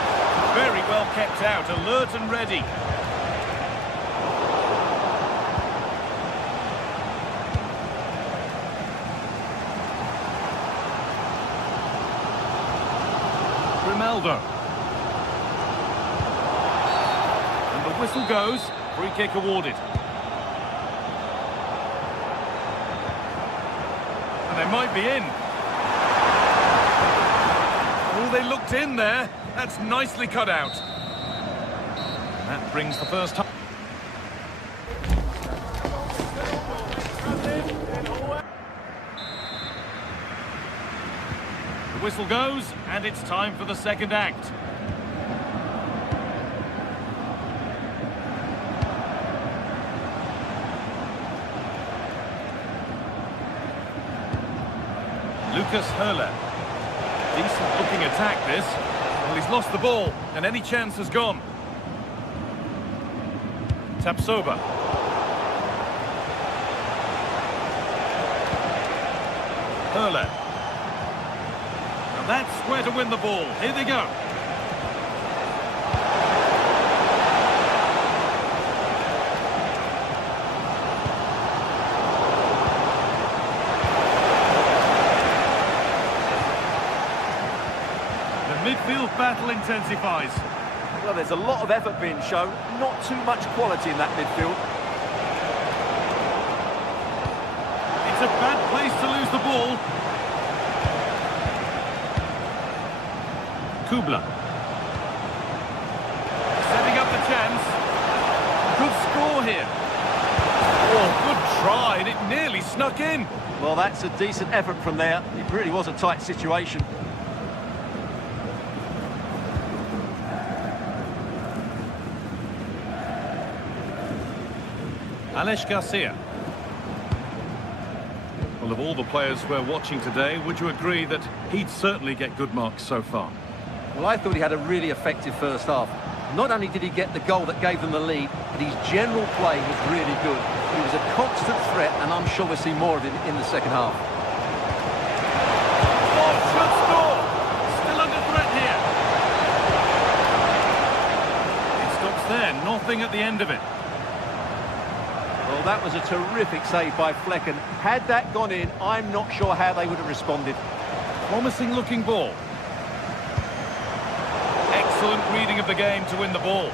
Very well kept out, alert and ready. Ronaldo. And the whistle goes. Free kick awarded. And they might be in. Oh, they looked in there. That's nicely cut out. And that brings the first time. The whistle goes, and it's time for the second act. Lucas Höhler. Decent looking attack this. Well, he's lost the ball, and any chance has gone. Tapsoba. Höhler. Now that's where to win the ball. Here they go. Midfield battle intensifies. Well, there's a lot of effort being shown, not too much quality in that midfield. It's a bad place to lose the ball. Kubla. Setting up the chance. Good score here. Oh, good try, and it nearly snuck in. Well, that's a decent effort from there. It really was a tight situation. Alex Garcia. Well, of all the players we're watching today, would you agree that he'd certainly get good marks so far? Well, I thought he had a really effective first half. Not only did he get the goal that gave them the lead, but his general play was really good. He was a constant threat, and I'm sure we'll see more of him in the second half. Oh, should score! Still under threat here. It stops there, nothing at the end of it. Well, that was a terrific save by Flecken. Had that gone in, I'm not sure how they would have responded. Promising looking ball. Excellent reading of the game to win the ball.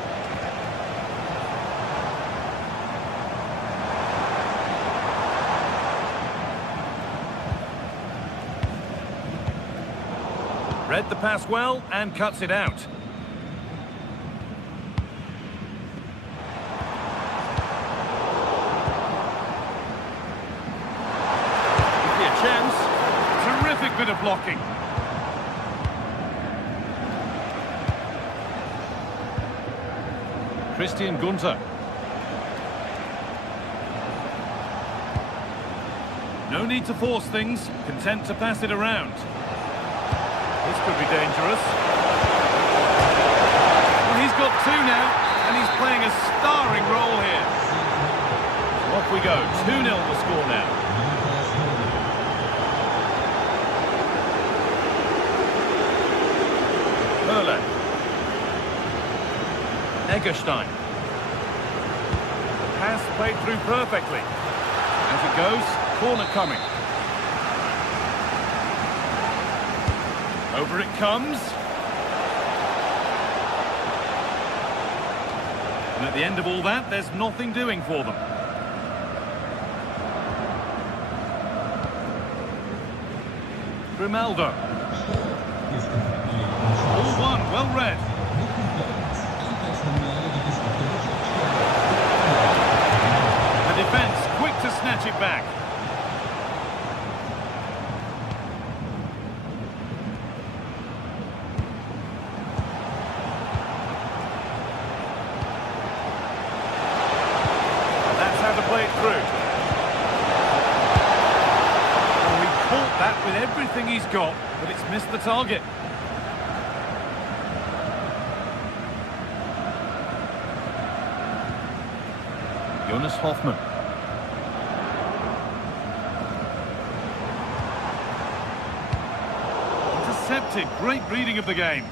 Read the pass well and cuts it out. Chance. Terrific bit of blocking. Christian Gunther. No need to force things, content to pass it around. This could be dangerous. Well, he's got two now, and he's playing a starring role here. So off we go, 2-0 the score now. Höhler. Eggestein. The pass played through perfectly. As it goes, corner coming. Over it comes. And at the end of all that, there's nothing doing for them. Grimaldo. All one, well read. The defence quick to snatch it back. That's how to play it through. Oh, he caught that with everything he's got, but it's missed the target. Jonas Hoffmann. Intercepted. Great reading of the game.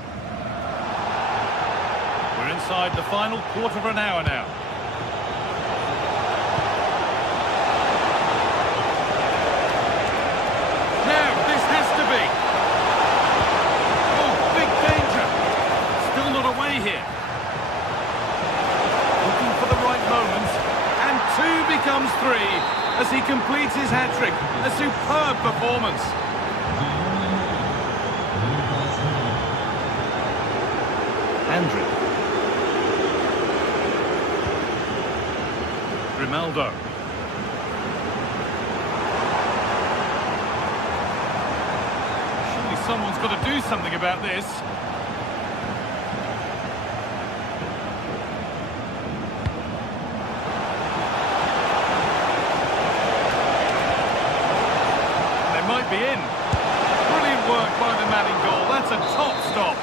We're inside the final quarter of an hour now. Now, this has to be. Oh, big danger. Still not away here. Looking for the right moment. And 2 becomes 3 as he completes his hat-trick. A superb performance. Andrew. Grimaldo. Surely someone's got to do something about this. Might be in. Brilliant work by the man in goal. That's a top stop.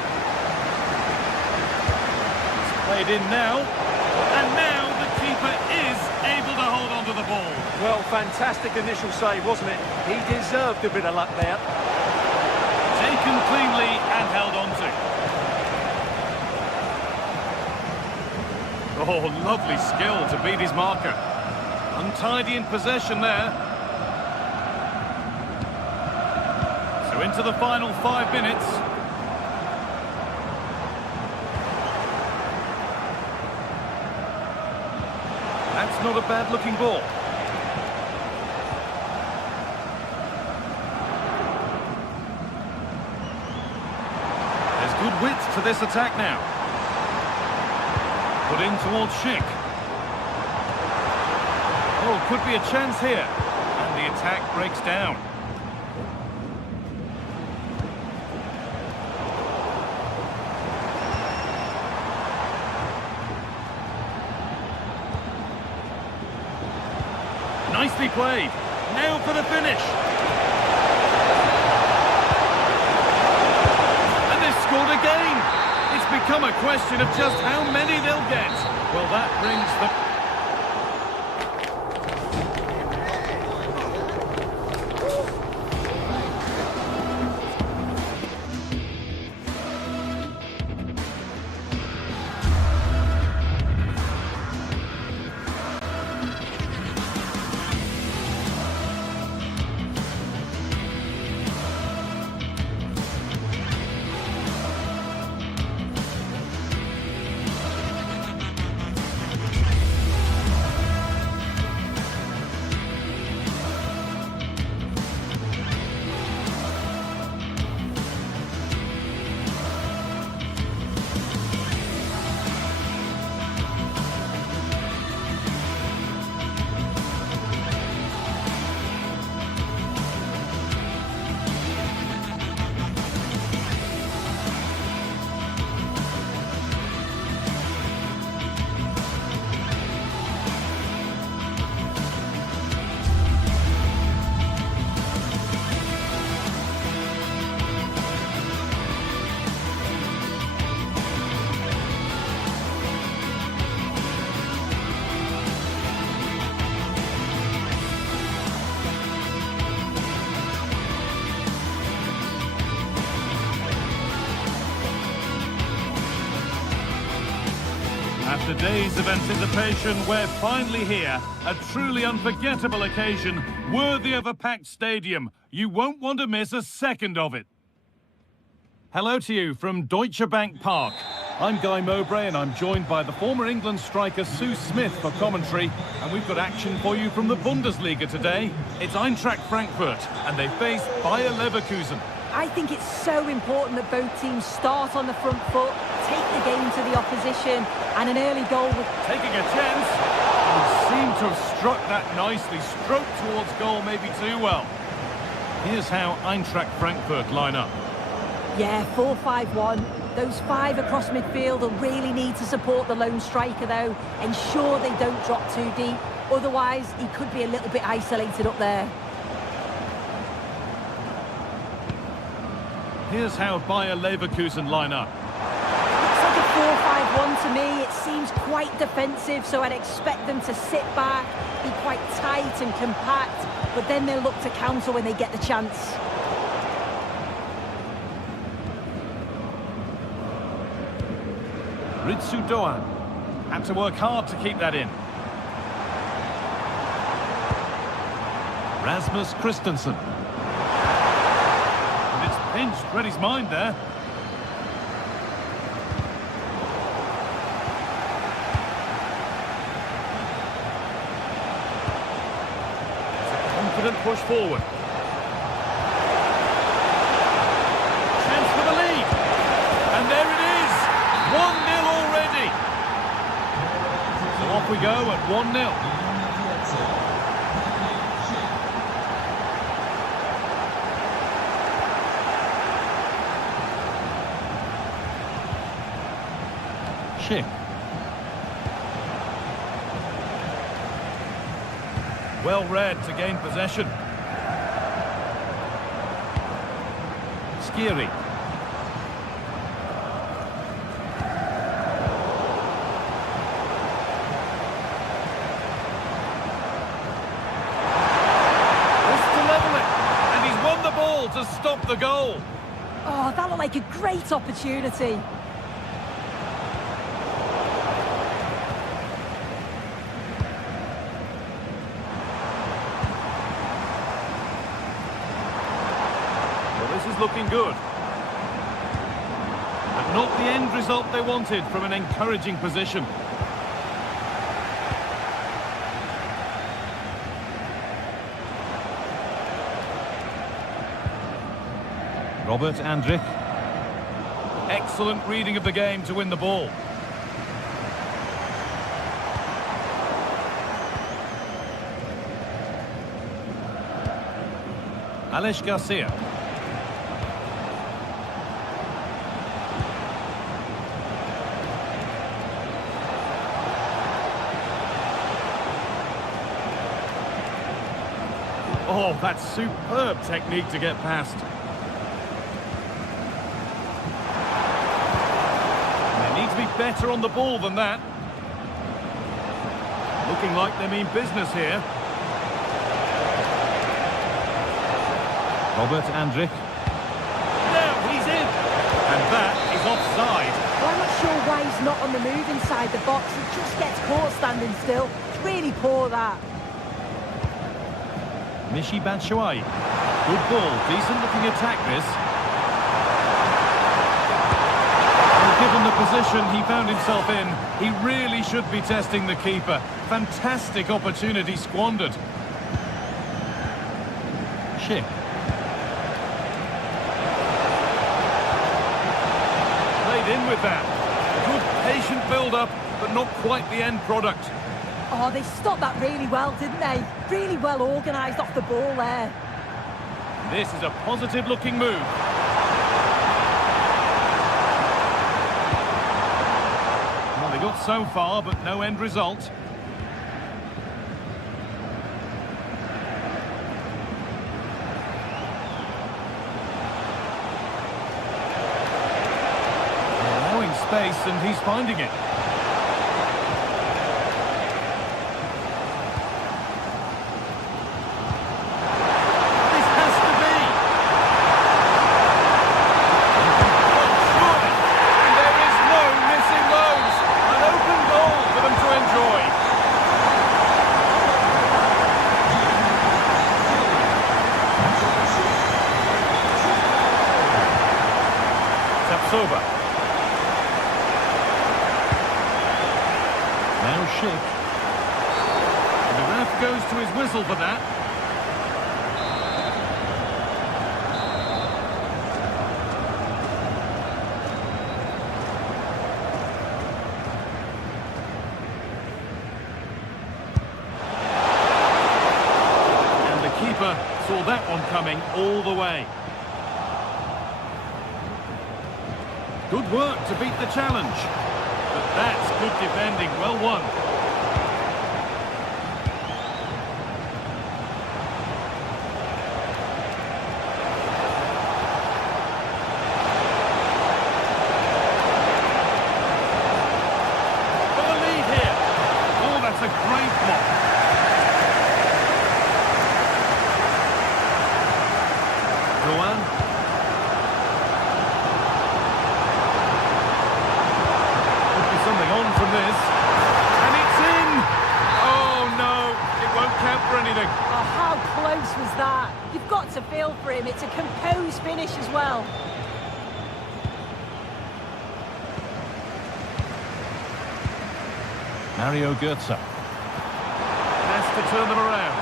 It's played in now. And now the keeper is able to hold on to the ball. Well, fantastic initial save, wasn't it? He deserved a bit of luck there. Taken cleanly and held on to. Oh, lovely skill to beat his marker. Untidy in possession there. So into the final 5 minutes. That's not a bad-looking ball. There's good width to this attack now. Put in towards Schick. Oh, could be a chance here. And the attack breaks down. Nicely played. Now for the finish. And they've scored again. It's become a question of just how many they'll get. Well, that brings the... After days of anticipation, we're finally here. A truly unforgettable occasion, worthy of a packed stadium. You won't want to miss a second of it. Hello to you from Deutsche Bank Park. I'm Guy Mowbray and I'm joined by the former England striker Sue Smith for commentary. And we've got action for you from the Bundesliga today. It's Eintracht Frankfurt and they face Bayer Leverkusen. I think it's so important that both teams start on the front foot, take the game to the opposition, and an early goal would... Taking a chance. He seemed to have struck that nicely. Stroked towards goal maybe too well. Here's how Eintracht Frankfurt line up. Yeah, 4-5-1. Those 5 across midfield will really need to support the lone striker, though. Ensure they don't drop too deep. Otherwise, he could be a little bit isolated up there. Here's how Bayer Leverkusen line up. Looks like a 4-5-1 to me. It seems quite defensive, so I'd expect them to sit back, be quite tight and compact, but then they'll look to counter when they get the chance. Ritsu Doan had to work hard to keep that in. Rasmus Christensen. And it's pinched, read his mind there. It's a confident push forward. Chance for the lead. And there it is. 1-0 already. So off we go at 1-0. Schick. Well read to gain possession. Skiri. To stop the goal. Oh, that looked like a great opportunity. Well, this is looking good. But not the end result they wanted from an encouraging position. Robert Andrich. Excellent reading of the game to win the ball. Alex Garcia. Oh, that's superb technique to get past. Better on the ball than that. Looking like they mean business here. Robert Andrich. Now he's in. And that is offside. Well, I'm not sure why he's not on the move inside the box. He just gets caught standing still. It's really poor, that. Michy Batshuayi. Good ball. Decent looking attack, this. Given the position he found himself in, he really should be testing the keeper. Fantastic opportunity squandered. Schick. Played in with that. Good patient build-up, but not quite the end product. Oh, they stopped that really well, didn't they? Really well organised off the ball there. This is a positive-looking move. Got so far, but no end result. Allowing space, and he's finding it. This has to be. And there is no missing those. An open goal for them to enjoy. Sapsova. Schick. And the ref goes to his whistle for that. And the keeper saw that one coming all the way. Good work to beat the challenge. But that's good defending, well won. Got a lead here. Oh, that's a great block. Joan. Something on from this, and it's in! Oh no, it won't count for anything. Oh, how close was that? You've got to feel for him. It's a composed finish as well. Mario Götze has to turn them around.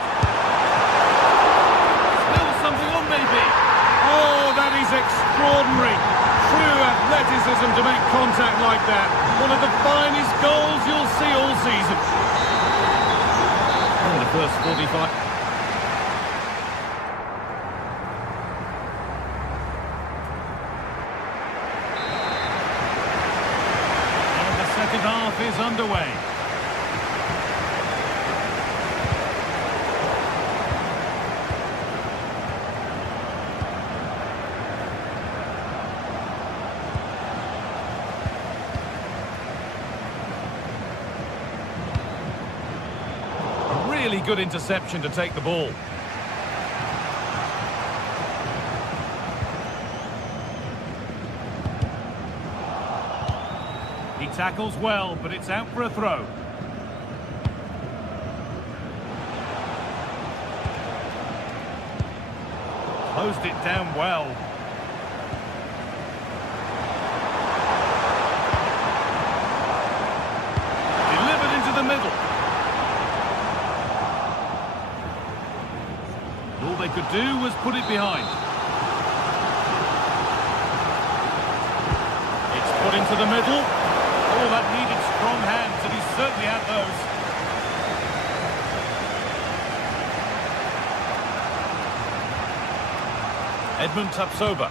Still something on maybe. Oh, that is extraordinary. True athleticism to make contact like that. One of the finest goals you'll see all season. In the first 45. And the second half is underway. Really good interception to take the ball. He tackles well, but it's out for a throw. Closed it down well. Delivered into the middle. All they could do was put it behind. It's put into the middle. Oh, that needed strong hands, and he certainly had those. Edmund Tapsoba.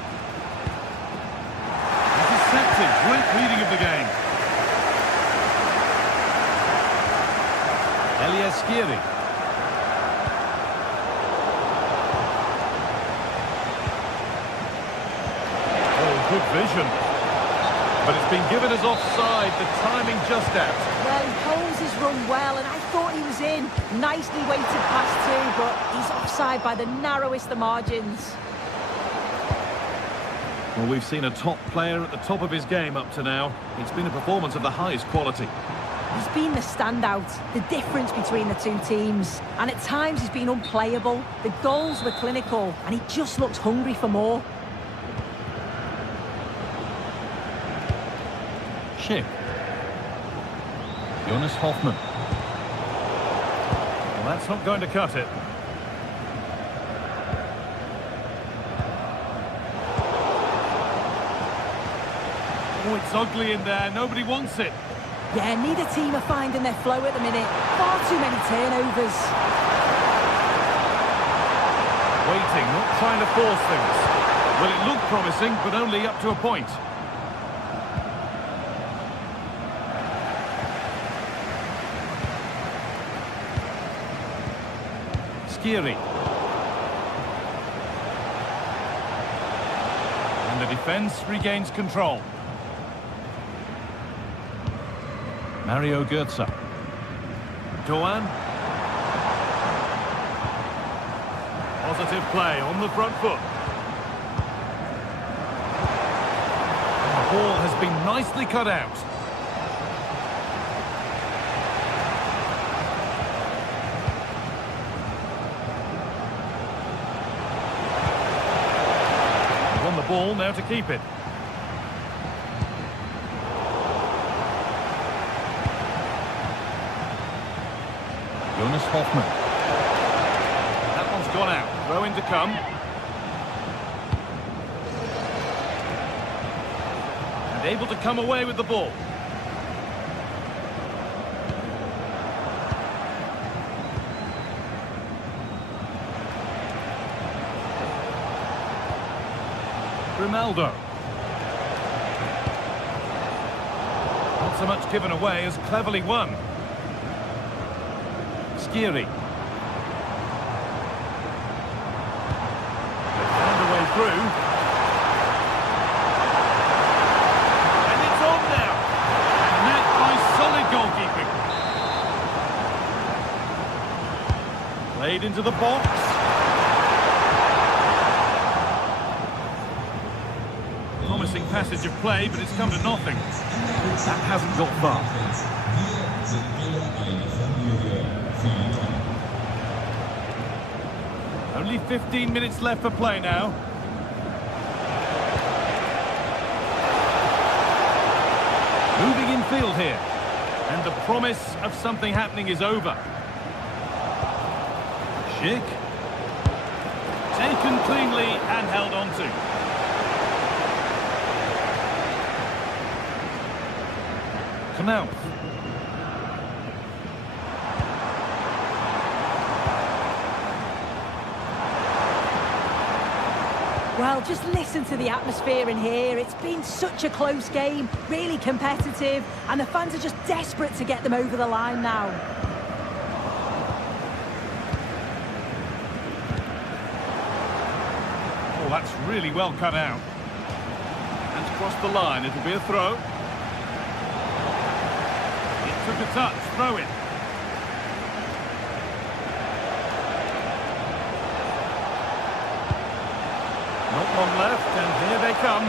Intercepted. Great reading of the game. Elias Skiri. Good vision, but it's been given as offside, the timing just out. Well, he holds his run well, and I thought he was in. Nicely weighted pass too, but he's offside by the narrowest of margins. Well, we've seen a top player at the top of his game up to now. It's been a performance of the highest quality. He's been the standout, the difference between the two teams. And at times he's been unplayable. The goals were clinical, and he just looks hungry for more. Schick. Jonas Hoffmann. Well, that's not going to cut it. Oh, it's ugly in there. Nobody wants it. Yeah, neither team are finding their flow at the minute. Far too many turnovers. Waiting, not trying to force things. Well, it looked promising, but only up to a point. Skiri. And the defence regains control. Mario Götze. Joan. Positive play on the front foot. And the ball has been nicely cut out. On the ball now to keep it. Jonas Hoffman. That one's gone out. Throw in to come. And able to come away with the ball. Ronaldo. Not so much given away as cleverly won. Skiri. Found a way through. And it's on now. Met by solid goalkeeping. Played into the box. Promising passage of play, but it's come to nothing. That hasn't got far. Only 15 minutes left for play now. Moving in field here. And the promise of something happening is over. Schick. Taken cleanly and held on to. Knauf. Well, just listen to the atmosphere in here. It's been such a close game, really competitive, and the fans are just desperate to get them over the line now. Oh, that's really well cut out. And across the line, it'll be a throw. Took a touch, throw it. Not long left, and here they come.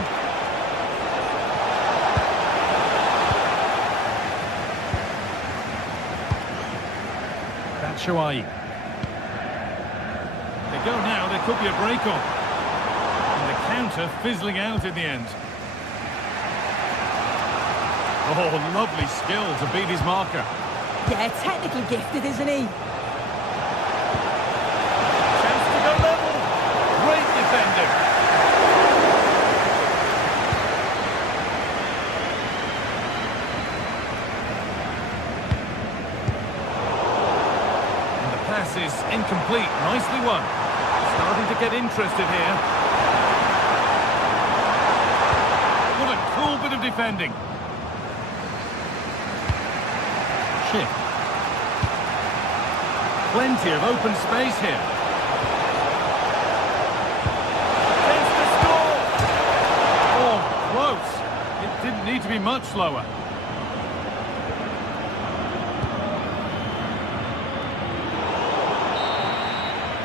Batshuayi. They go now, there could be a break on. And the counter fizzling out in the end. Oh, lovely skill to beat his marker. Yeah, technically gifted, isn't he? Chance to go level. Great defending. And the pass is incomplete. Nicely won. Starting to get interested here. What a cool bit of defending. Plenty of open space here. Chance to score! Oh, close. It didn't need to be much slower.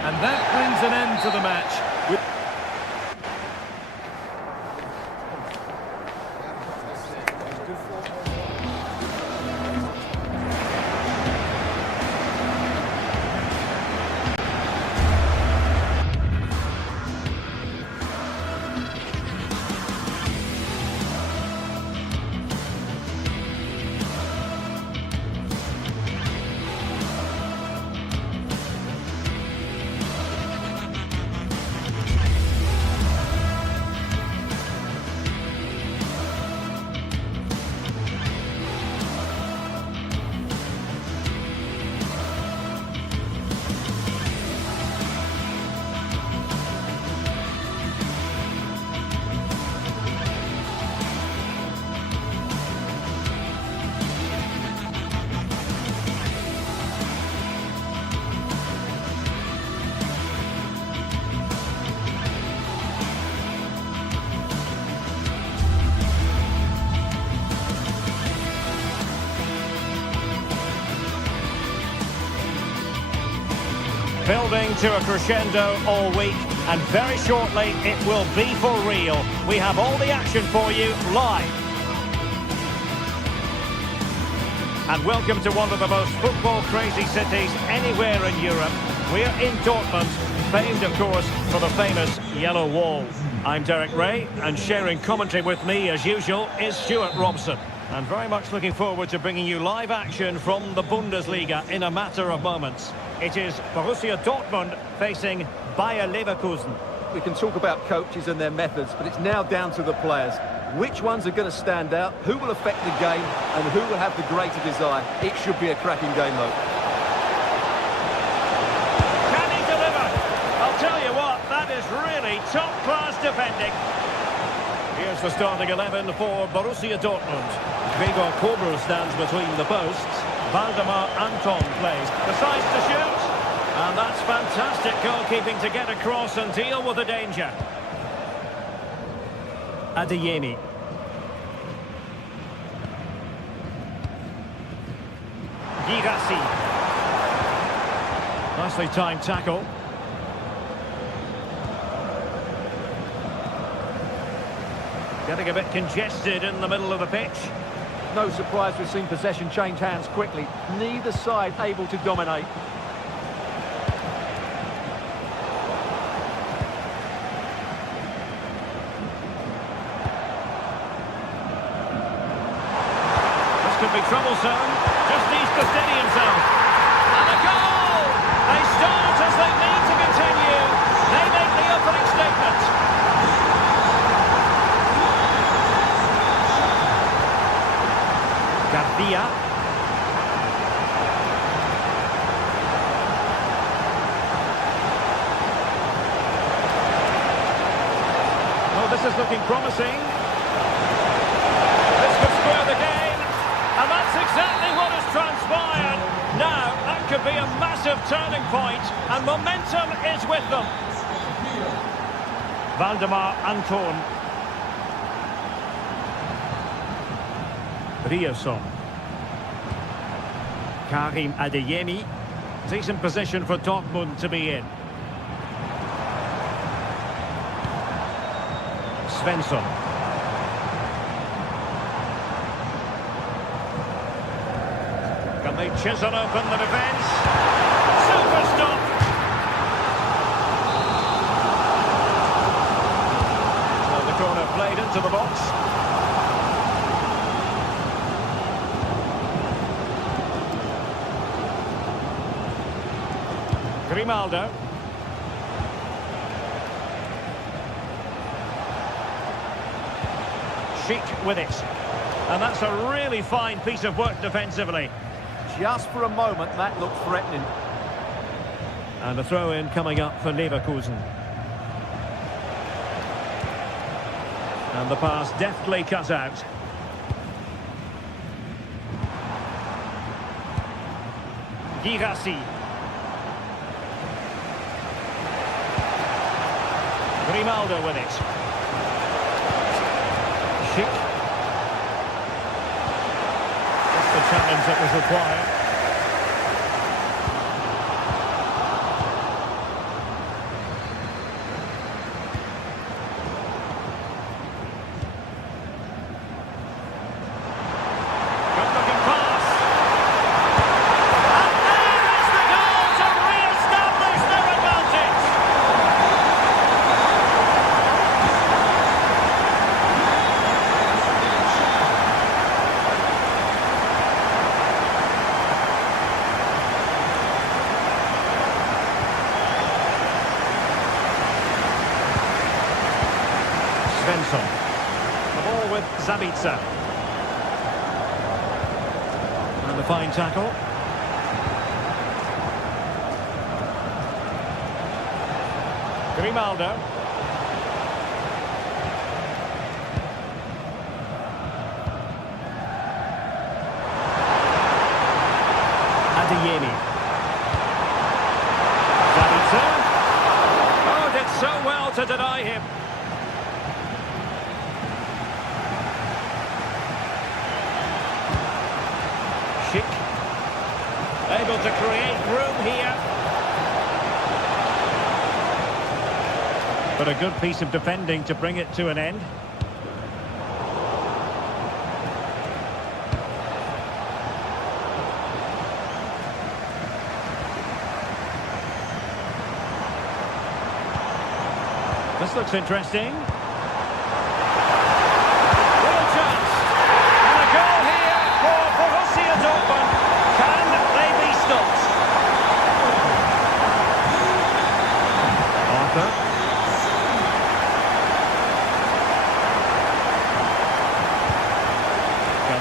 And that brings an end to the match. Building to a crescendo all week, and very shortly it will be for real. We have all the action for you live. And welcome to one of the most football-crazy cities anywhere in Europe. We're in Dortmund, famed, of course, for the famous Yellow Wall. I'm Derek Ray, and sharing commentary with me, as usual, is Stuart Robson. And very much looking forward to bringing you live action from the Bundesliga in a matter of moments. It is Borussia Dortmund facing Bayer Leverkusen. We can talk about coaches and their methods, but it's now down to the players. Which ones are going to stand out, who will affect the game, and who will have the greater desire? It should be a cracking game, though. Can he deliver? I'll tell you what, that is really top-class defending. Here's the starting 11 for Borussia Dortmund. Gregor Kobel stands between the posts. Valdemar Anton plays. Decides to shoot. And that's fantastic goalkeeping to get across and deal with the danger. Adeyemi. Girassi. Nicely timed tackle. Getting a bit congested in the middle of the pitch. No surprise we've seen possession change hands quickly. Neither side able to dominate. This could be troublesome. Just needs to steady himself. And a goal! They start as they need to continue. They make the opening statement. Garcia. Oh, this is looking promising. This could square the game. And that's exactly what has transpired. Now, that could be a massive turning point, and momentum is with them. Valdemar Anton. Rioson. Karim Adeyemi. Decent position for Dortmund to be in. Svensson. Can they chisel open the defence? Super stop! Well, the corner played into the box. Grimaldo. Schick with it. And that's a really fine piece of work defensively. Just for a moment, that looked threatening. And a throw-in coming up for Leverkusen. And the pass deftly cut out. Girassi. Grimaldo with it. Schick. That's the challenge that was required. Good-looking pass. And there is the goal to re-establish their advantage. Svensson. The ball with Zabitzer. And the fine tackle. Grimaldo. Adeyemi. Zabitzer. Oh, did so well to deny him. Schick. Able to create room here. But a good piece of defending to bring it to an end. This looks interesting. Goal chance! And a goal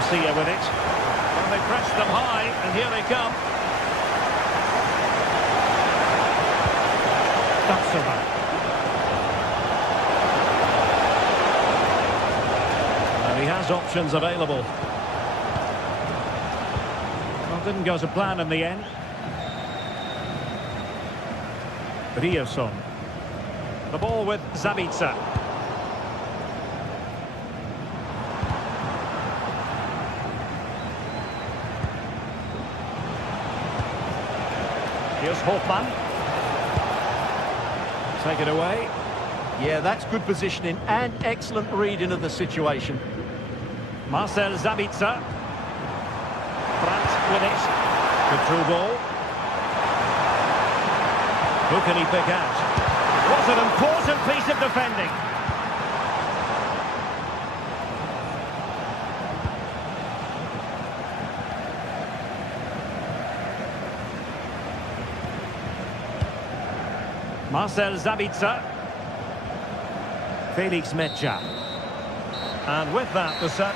Garcia with it. Well, they pressed them high, and here they come. Dapsova. And he has options available. Well, didn't go to plan in the end. Rioson. The ball with Zabitsa. Here's Hofmann. Take it away. Yeah, that's good positioning and excellent reading of the situation. Marcel Zabitsa. Brandt with it. Good through ball. Who can he pick out? What an important piece of defending. Marcel Zabitsa. Felix Metja. And with that, the set.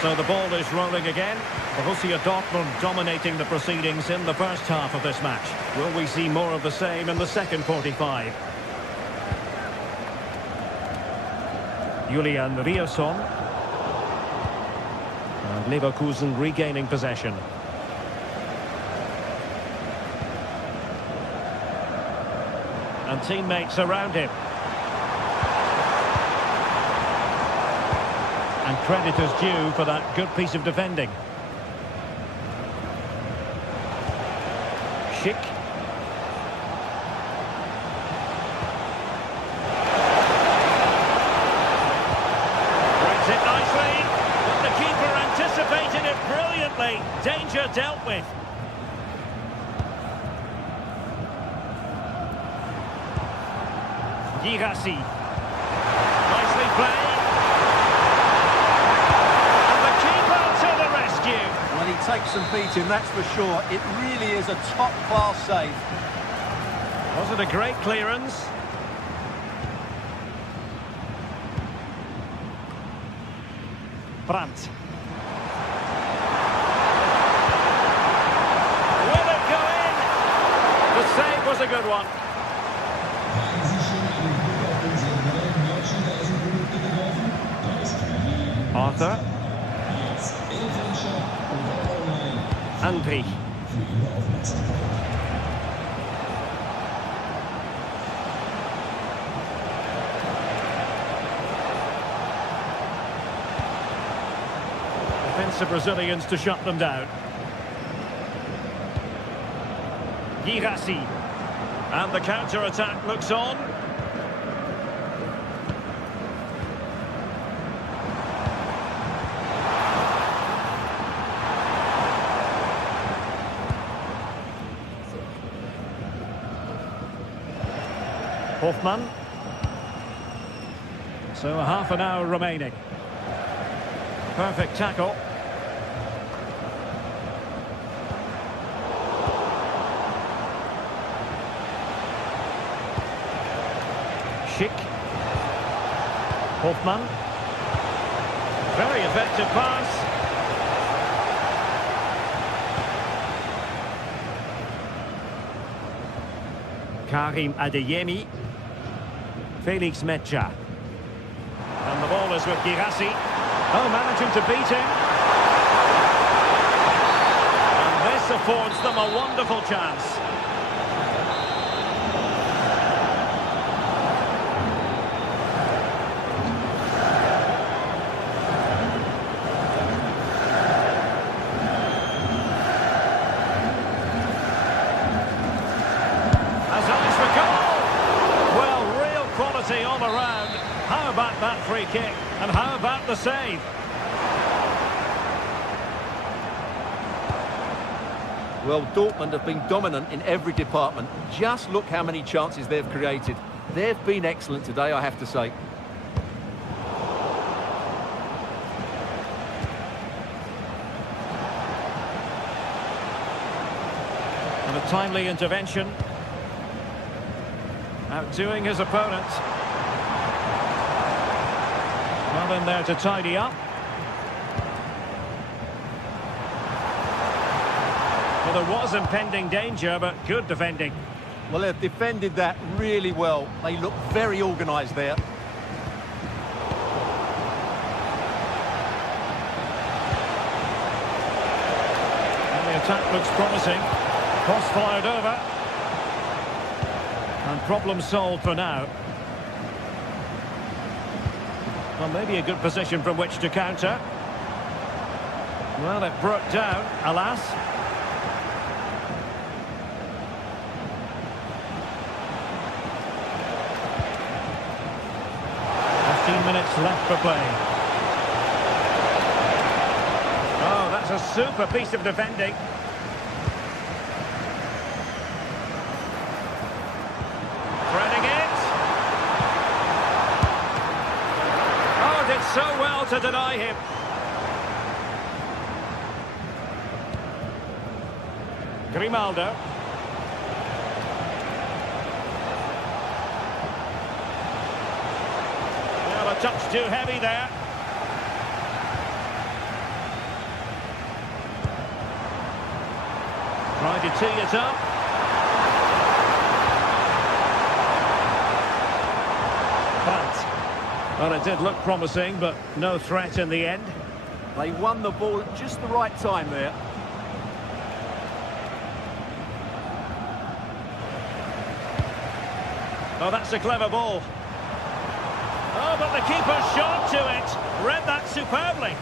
So the ball is rolling again. Borussia Dortmund dominating the proceedings in the first half of this match. Will we see more of the same in the second 45? Julian Rioson. And Leverkusen regaining possession. And teammates around him. And credit is due for that good piece of defending. Schick. Breaks it nicely, but the keeper anticipated it brilliantly. Danger dealt with. Girassi. Nicely played. Well, he takes some beating, that's for sure. It really is a top-class save. Was it a great clearance? Brandt. Will it go in? The save was a good one. Arthur. Andri. Defensive Brazilians to shut them down. Girassi. And the counter-attack looks on. Hofmann. So half an hour remaining. Perfect tackle. Schick. Hofmann. Very effective pass. Karim Adeyemi. Felix Metja. And the ball is with Girassi. Oh, managing to beat him. And this affords them a wonderful chance. All around. How about that free kick? And how about the save? Well, Dortmund have been dominant in every department. Just look how many chances they've created. They've been excellent today, I have to say. And a timely intervention. Outdoing his opponent. Well in there to tidy up. Well, there was impending danger, but good defending. Well, they've defended that really well. They look very organised there. And the attack looks promising. Cross fired over. And problem solved for now. Well, maybe a good position from which to counter. Well, it broke down, alas. 15 minutes left for play. Oh, that's a super piece of defending. Threading it. Oh, did so well to deny him. Grimaldo. Well, a touch too heavy there. Trying to tee it up. Well, it did look promising, but no threat in the end. They won the ball at just the right time there. Oh, that's a clever ball. Oh, but the keeper shot to it. Read that superbly.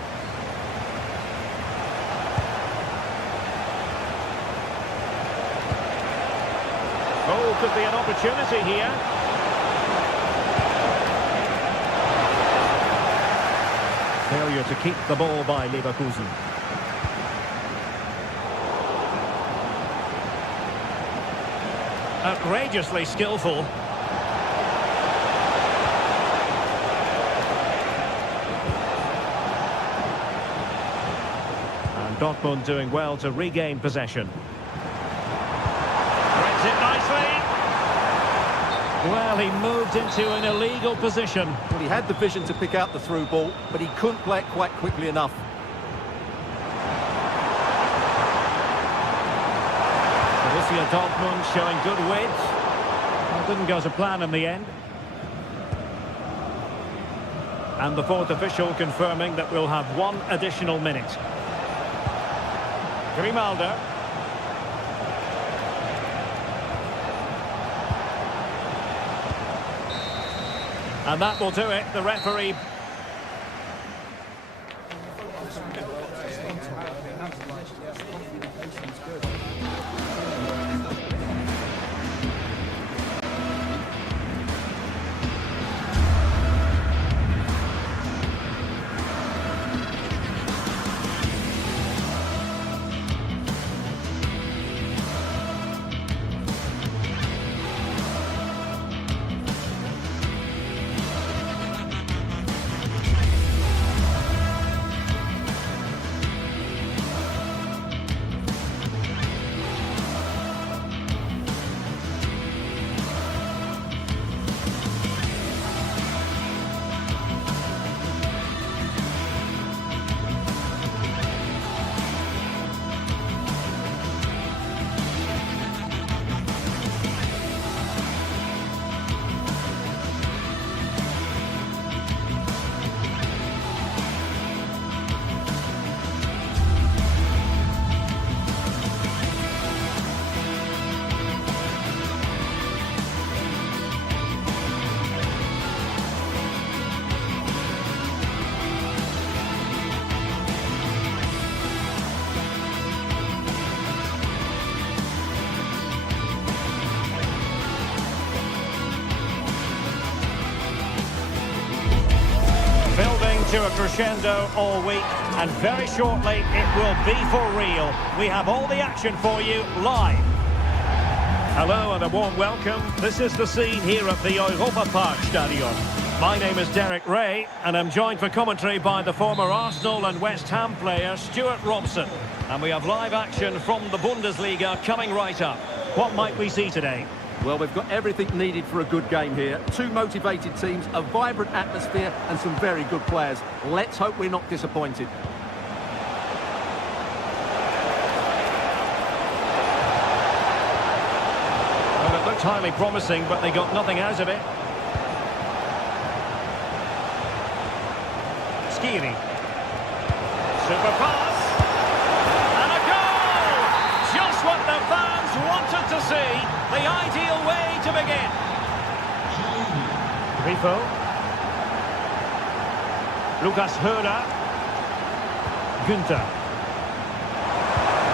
Oh, could be an opportunity here. Failure to keep the ball by Leverkusen. Outrageously skillful. And Dortmund doing well to regain possession. Threads it nicely. Well, he moved into an illegal position. Well, he had the vision to pick out the through ball, but he couldn't play it quite quickly enough. Borussia Dortmund showing good width. Well, didn't go to plan in the end. And the fourth official confirming that we'll have one additional minute. Grimaldo. And that will do it. The referee. Building to a crescendo all week, and very shortly it will be for real. We have all the action for you live. Hello and a warm welcome. This is the scene here at the Europa Park Stadion. My name is Derek Ray, and I'm joined for commentary by the former Arsenal and West Ham player Stuart Robson. And we have live action from the Bundesliga coming right up. What might we see today? Well, we've got everything needed for a good game here. Two motivated teams, a vibrant atmosphere and some very good players. Let's hope we're not disappointed. Well, it looked highly promising, but they got nothing out of it. Skiri. Super pass. And a goal! Just what the fans wanted to see. The ideal way to begin. Grifo. Lucas Höra. Günther.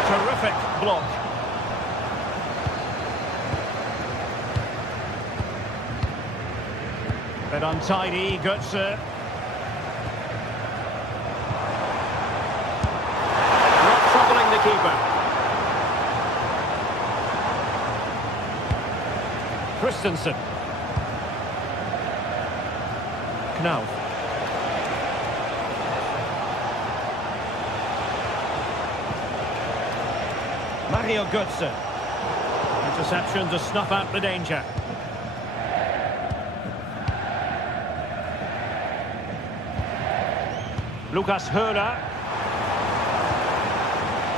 Terrific block. Bit untidy, Götze. Not troubling the keeper. Christensen. Knauf. Mario Götze. Interception to snuff out the danger. Lucas Höra.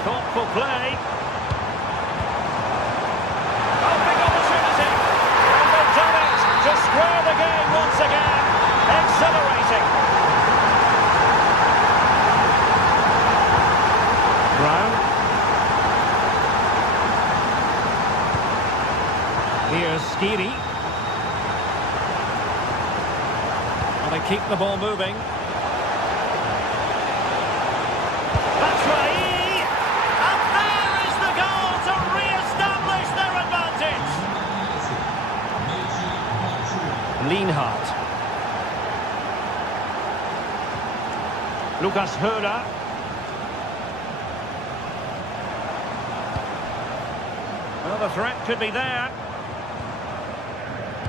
Thoughtful play. Oh, big opportunity. And they've done it to square the game once again. Exhilarating. Brown. Here's Skiri. Well, they keep the ball moving. Lienhardt. Lucas Höra. Well, the threat could be there.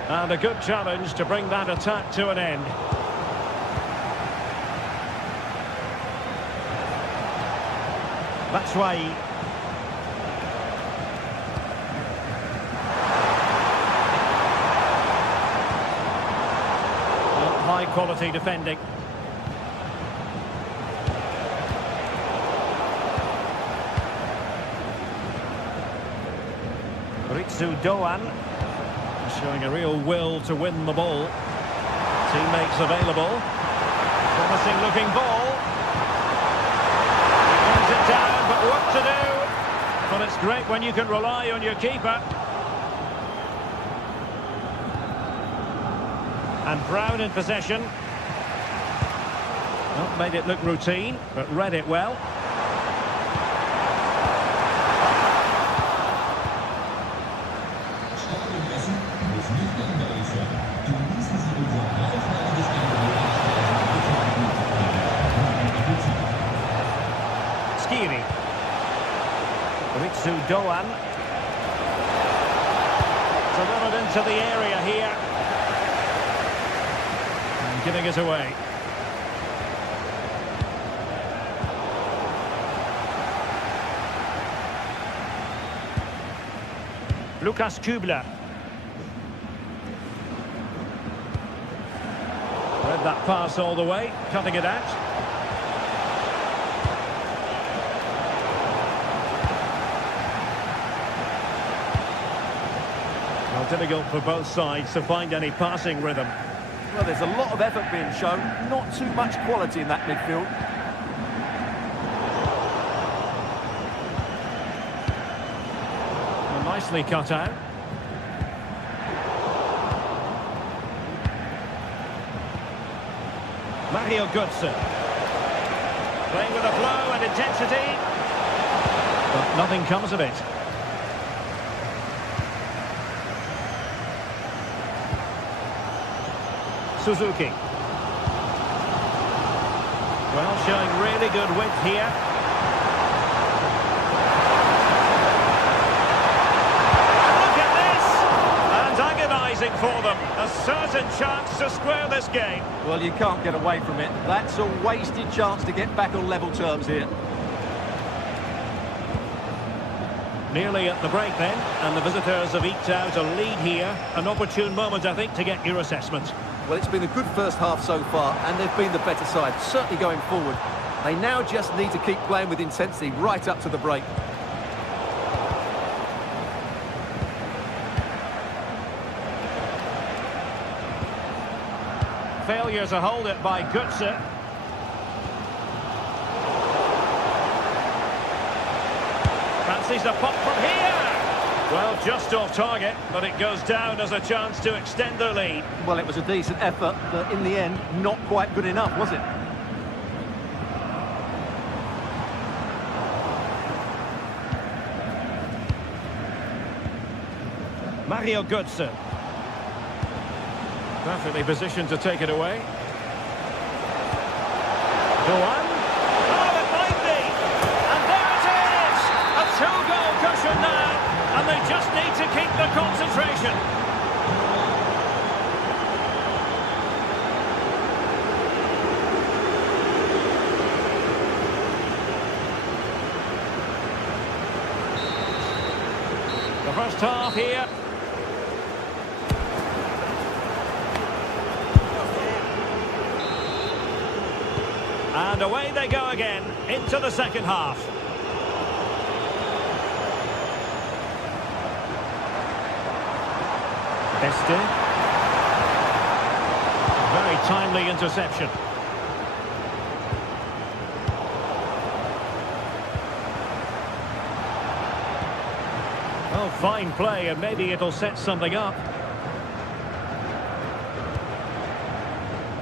And a good challenge to bring that attack to an end. Batshuayi. High quality defending. Ritsu Doan showing a real will to win the ball. Teammates available. Promising looking ball. He runs it down, but what to do? Well, it's great when you can rely on your keeper. And Brown in possession. Well, made it look routine, but read it well. Skiri. Ritsu Doan. Delivered into the area here. Giving it away. Lukas Kübler. Read that pass all the way, cutting it out. Well, difficult for both sides to find any passing rhythm. Well, there's a lot of effort being shown, not too much quality in that midfield. Well, nicely cut out. Mario Götze. Playing with a flow and intensity. But nothing comes of it. Suzuki. Well, showing really good width here. Look at this! And agonising for them. A certain chance to square this game. Well, you can't get away from it. That's a wasted chance to get back on level terms here. Nearly at the break then, and the visitors have eked out a lead here. An opportune moment, I think, to get your assessment. Well, it's been a good first half so far, and they've been the better side, certainly going forward. They now just need to keep playing with intensity right up to the break. Failure to hold it by Götze. Fancies a pop from here. Well, just off target, but it goes down as a chance to extend their lead. Well, it was a decent effort, but in the end, not quite good enough, was it? Mario Götze. Perfectly positioned to take it away. Go on. Oh, it might be. And there it is. A two-goal cushion now. And they just need to keep the concentration. The first half here. And away they go again, into the second half. Beste. Very timely interception. Oh, fine play, and maybe it'll set something up.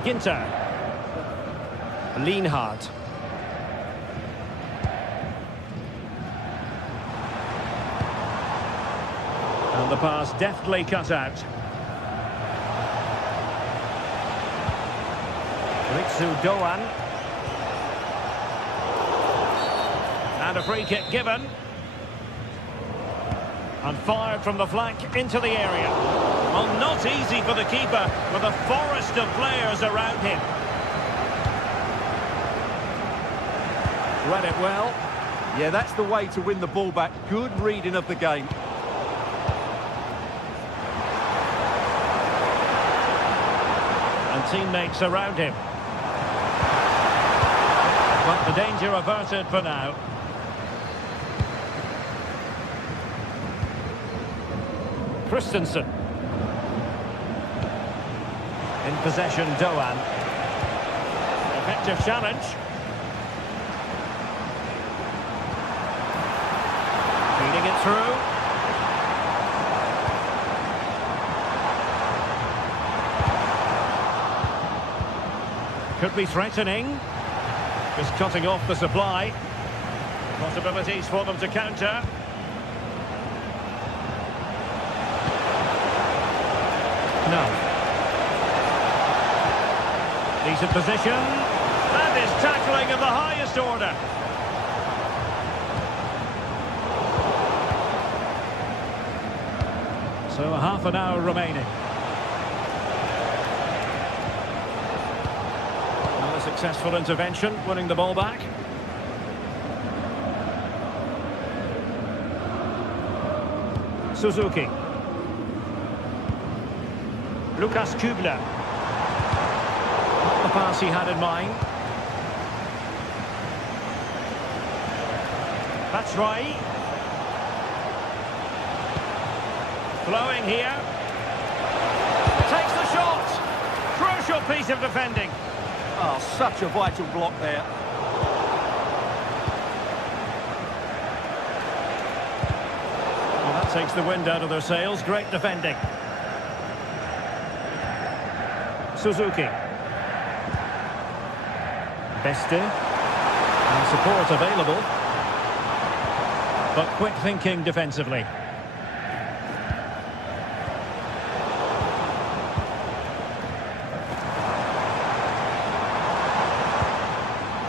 Ginter. Lienhard. And the pass deftly cut out. Ritsu Doan. And a free kick given. And fired from the flank into the area. Well, not easy for the keeper with a forest of players around him. Read it well. Yeah, that's the way to win the ball back. Good reading of the game. And teammates around him. But the danger averted for now. Christensen. In possession, Doan. Effective challenge. Feeding it through. Could be threatening. Just cutting off the supply. Possibilities for them to counter. No. Decent position. That is tackling of the highest order. So half an hour remaining. Well, a successful intervention, winning the ball back. Suzuki. Lukas Kübler. Not the pass he had in mind. That's right. Flowing here. Takes the shot. Crucial piece of defending. Oh, such a vital block there. Well, that takes the wind out of their sails. Great defending. Suzuki. Beste. And support available. But quick thinking defensively.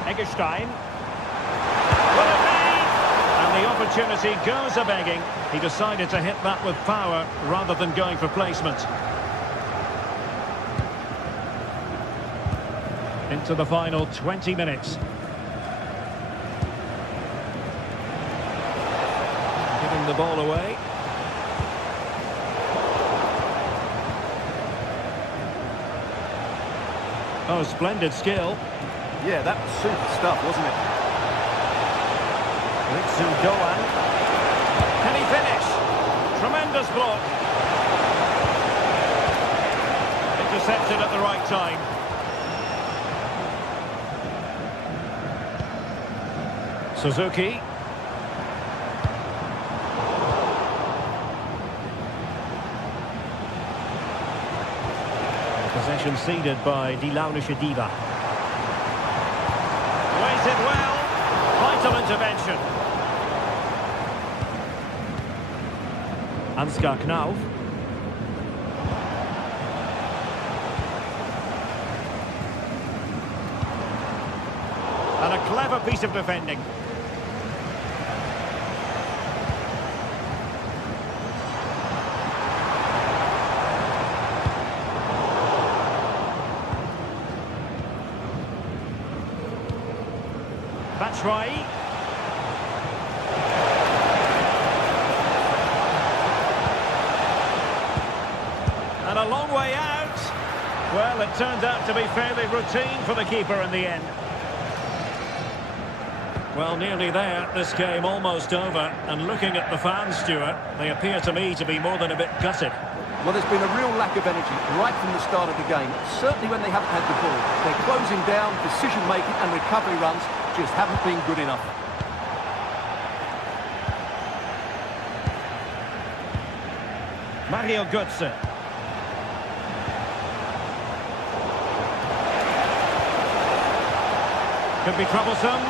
Eggestein. Will it be? And the opportunity goes a-begging. He decided to hit that with power rather than going for placement. Into the final 20 minutes. Giving Giving the ball away. Oh, splendid skill. Yeah, that was super stuff, wasn't it? Ritsu Doan. Can he finish? Tremendous block. Intercepted at the right time. Suzuki. Possession ceded by Dilaunishadiva. Waited well. Vital intervention. Ansgar Knauf. And a clever piece of defending. Batshuayi. And a long way out. Well, it turned out to be fairly routine for the keeper in the end. Well, nearly there. This game almost over. And looking at the fans, Stuart, they appear to me to be more than a bit gutted. Well, there's been a real lack of energy right from the start of the game. Certainly when they haven't had the ball. They're closing down, decision-making and recovery runs just haven't been good enough. Mario Götze. Could be troublesome.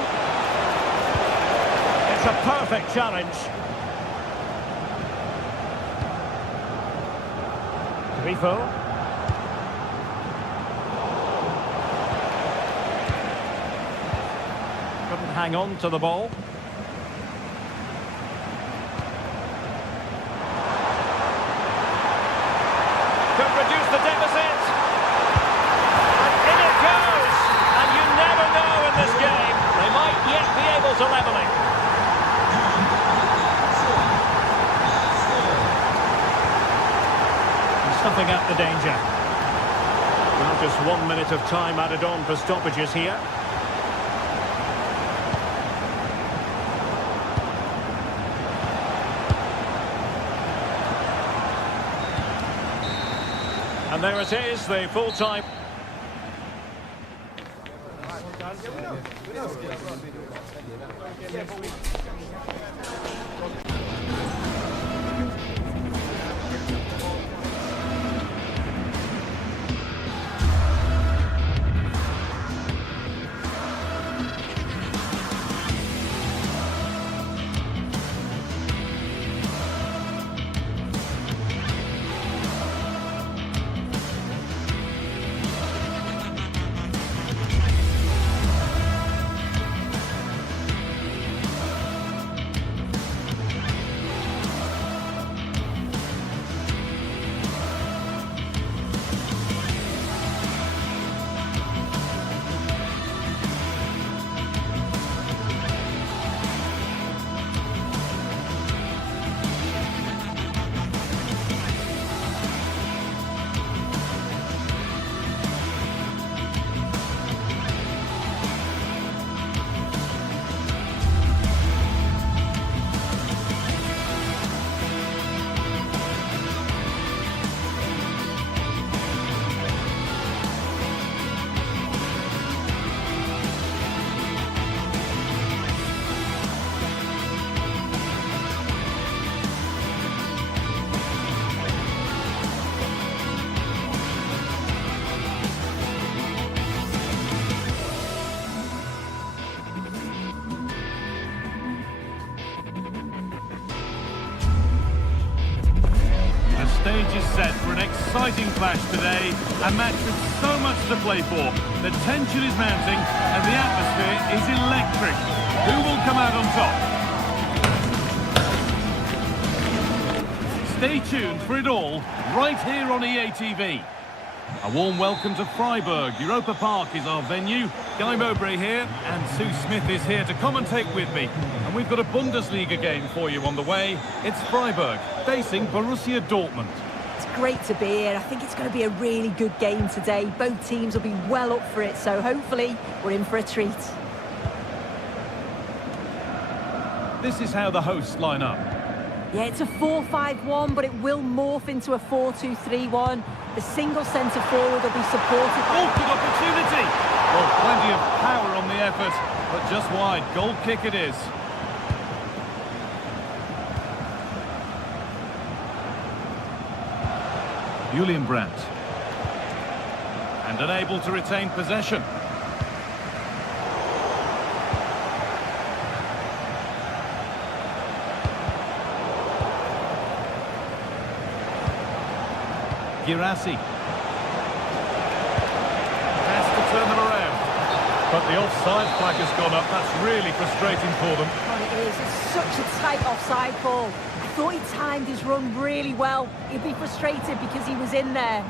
It's a perfect challenge. Grifo. Couldn't hang on to the ball. Could reduce the deficit. And in it goes. And you never know in this game. They might yet be able to level it. Snuffing out the danger. Well, just 1 minute of time added on for stoppages here. And there it is, the full-time. Stage is set for an exciting clash today, a match with so much to play for. The tension is mounting and the atmosphere is electric. Who will come out on top? Stay tuned for it all right here on EA TV. A warm welcome to Freiburg. Europa Park is our venue. Guy Mowbray here, and Sue Smith is here to commentate with me. And we've got a Bundesliga game for you on the way. It's Freiburg facing Borussia Dortmund. It's great to be here. I think it's going to be a really good game today. Both teams will be well up for it, so hopefully we're in for a treat. This is how the hosts line up. Yeah, it's a 4-5-1, but it will morph into a 4-2-3-1. The single centre forward will be supported by... Oh, good opportunity! Well, plenty of power on the effort, but just wide. Goal kick it is. Julian Brandt. And unable to retain possession. Girassi has to turn them around, but the offside flag has gone up. That's really frustrating for them. Oh, it is. It's such a tight offside call. I thought he timed his run really well. He'd be frustrated because he was in there.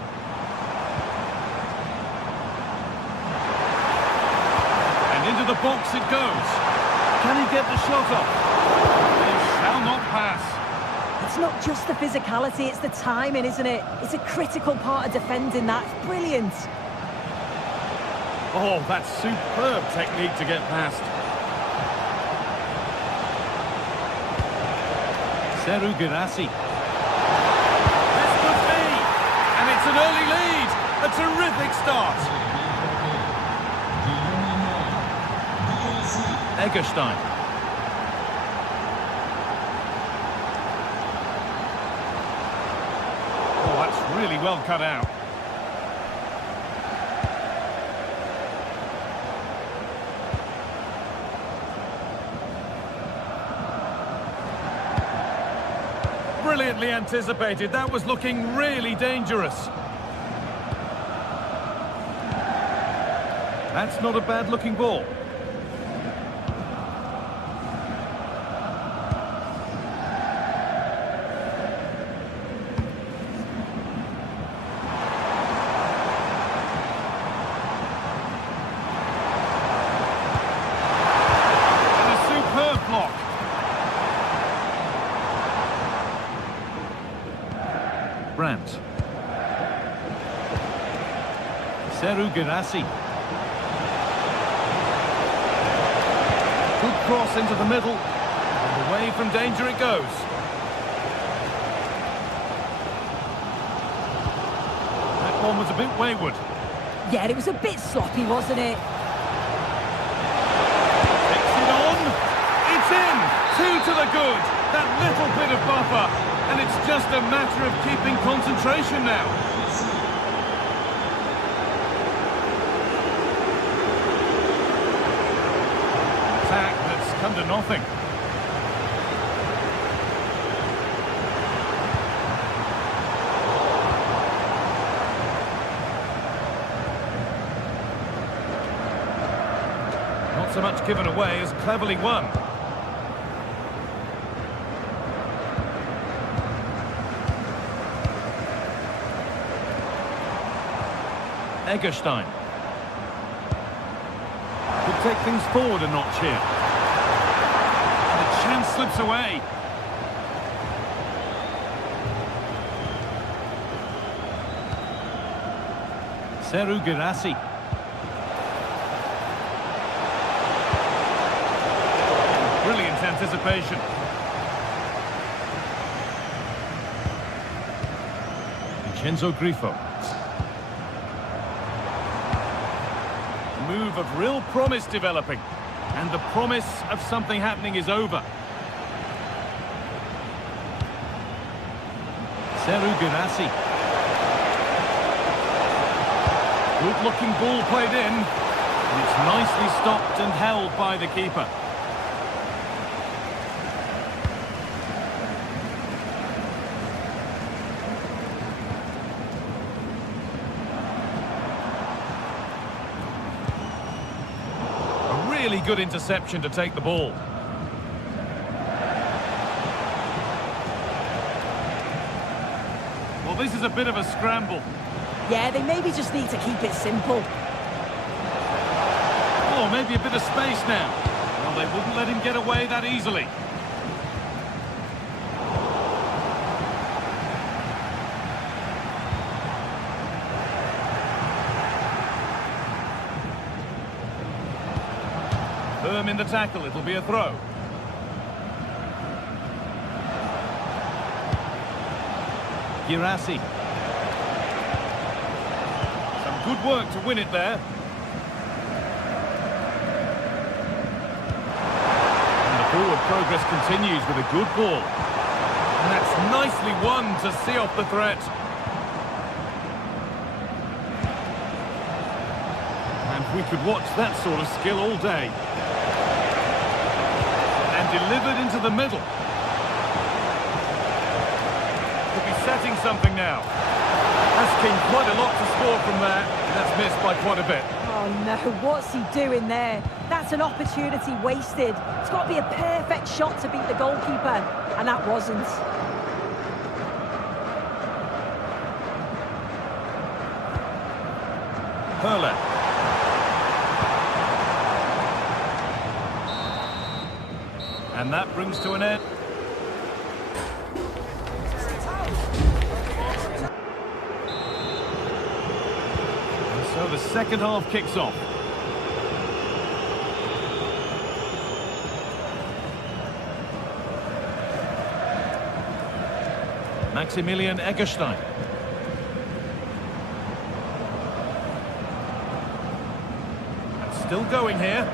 And into the box it goes. Can he get the shot off? They shall not pass. It's not just the physicality, it's the timing, isn't it? It's a critical part of defending that. It's brilliant. Oh, that's superb technique to get past. Seru Girassi. This could be! And it's an early lead! A terrific start! Egerstein. Oh, that's really well cut out. Brilliantly anticipated. That was looking really dangerous. That's not a bad-looking ball. Brandt. Seru Girassi. Good cross into the middle. And away from danger it goes. That one was a bit wayward. Yeah, it was a bit sloppy, wasn't it? Takes it on. It's in. 2 to the good. That little bit of buffer. And it's just a matter of keeping concentration now. Attack that's come to nothing. Not so much given away as cleverly won. Egerstein. Could take things forward a notch here. And the chance slips away. Seru Girassi. Brilliant anticipation. Vincenzo Grifo. Move of real promise developing, and the promise of something happening is over. Seru Girassi. Good looking ball played in, and it's nicely stopped and held by the keeper. Really good interception to take the ball. Well, this is a bit of a scramble. Yeah, they maybe just need to keep it simple. Oh, maybe a bit of space now. Well, they wouldn't let him get away that easily. Firm in the tackle, it'll be a throw. Girassi. Some good work to win it there. And the forward progress continues with a good ball. And that's nicely won to see off the threat. And we could watch that sort of skill all day. And delivered into the middle. Could be setting something now. Asking quite a lot to score from there. That's missed by quite a bit. Oh no, what's he doing there? That's an opportunity wasted. It's got to be a perfect shot to beat the goalkeeper, and that wasn't. Hurler. And that brings to an end. And so the second half kicks off. Maximilian Eggestein. And still going here.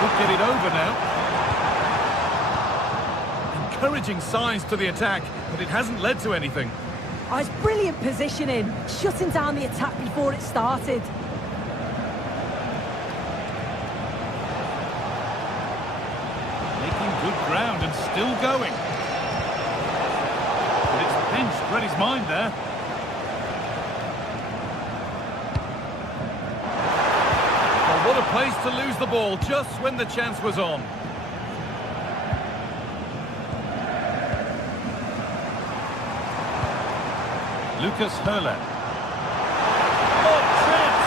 Could get it over now. Encouraging signs to the attack, but it hasn't led to anything. Oh, it's brilliant positioning, shutting down the attack before it started. Making good ground and still going. But it's pinched Reddy's mind there. Well, what a place to lose the ball just when the chance was on. Lucas Hurler. Oh, chance!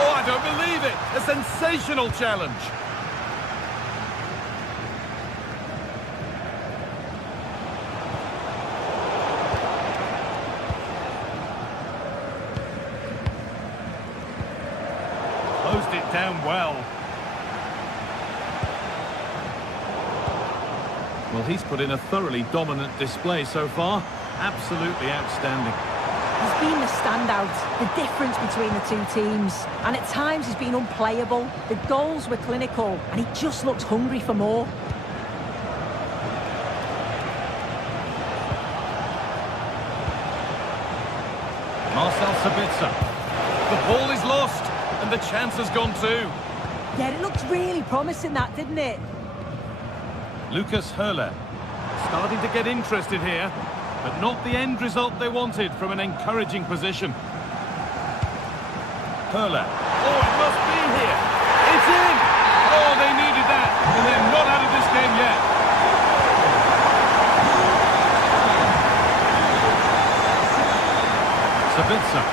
Oh, I don't believe it! A sensational challenge! Closed it down well. Well, he's put in a thoroughly dominant display so far. Absolutely outstanding. He's been the standout, the difference between the two teams. And at times he's been unplayable. The goals were clinical, and he just looked hungry for more. Marcel Sabitzer. The ball is lost, and the chance has gone too. Yeah, it looked really promising, that, didn't it? Lucas Hurler. Starting to get interested here. But not the end result they wanted from an encouraging position. Hurler. Oh, it must be here. It's in! Oh, they needed that. And they're not out of this game yet. Sabitzer.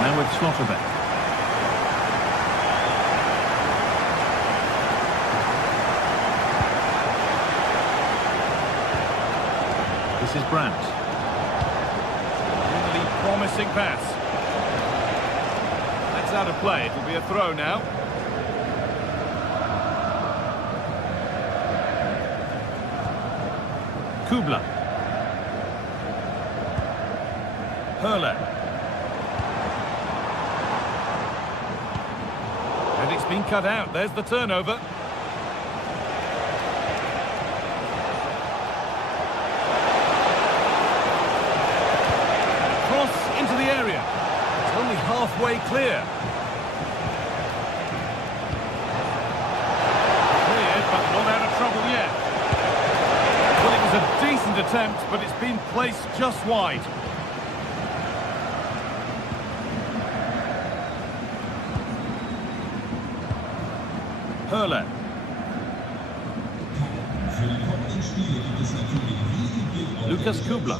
Now with Schlotterbeck. This is Brandt. Really promising pass. That's out of play. It'll be a throw now. Kubler. Hurler. And it's been cut out. There's the turnover. Into the area. It's only halfway clear. Cleared, but not out of trouble yet. Well, it was a decent attempt, but it's been placed just wide. Hurler. Lukas Kubla.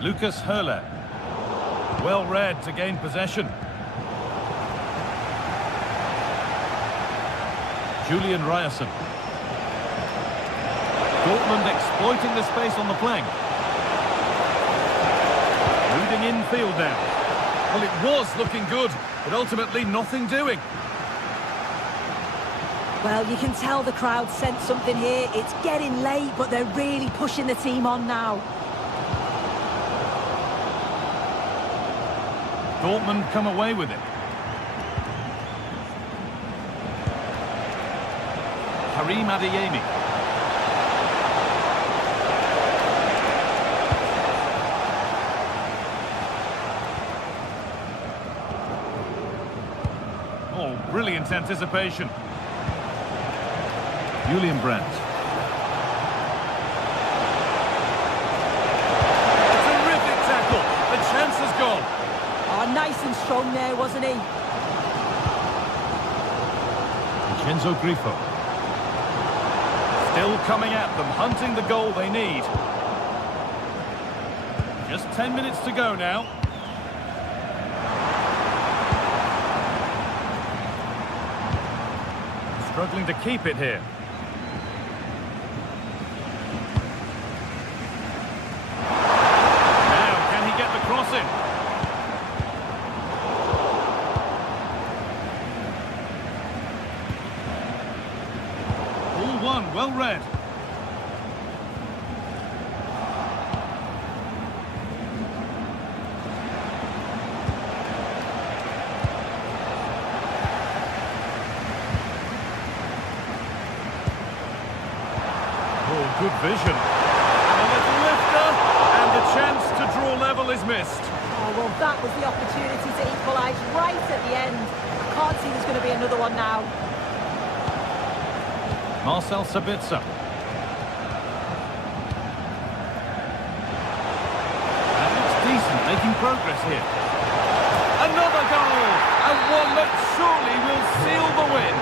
Lucas Hurler. Well read to gain possession. Julian Ryerson. Dortmund exploiting the space on the flank. Moving infield now. Well, it was looking good, but ultimately nothing doing. Well, you can tell the crowd sensed something here. It's getting late, but they're really pushing the team on now. Dortmund come away with it. Karim Adeyemi. Oh, brilliant anticipation. Julian Brandt. A terrific tackle. The chance has gone. Oh, nice and strong there, wasn't he? Vincenzo Grifo. Still coming at them, hunting the goal they need. Just 10 minutes to go now. Struggling to keep it here. Now, can he get the cross in? All one, well read. Oh, good vision. And a little lifter, and the chance to draw level is missed. Oh, well, that was the opportunity to equalise right at the end. I can't see there's going to be another one now. Marcel Sabitzer. That looks decent, making progress here. Another goal! And one that surely will seal the win.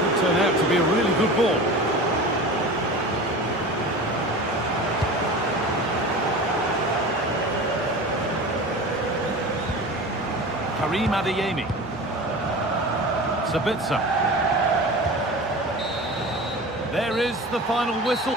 Could turn out to be a really good ball. Karim Adeyemi. Sabitzer. There is the final whistle.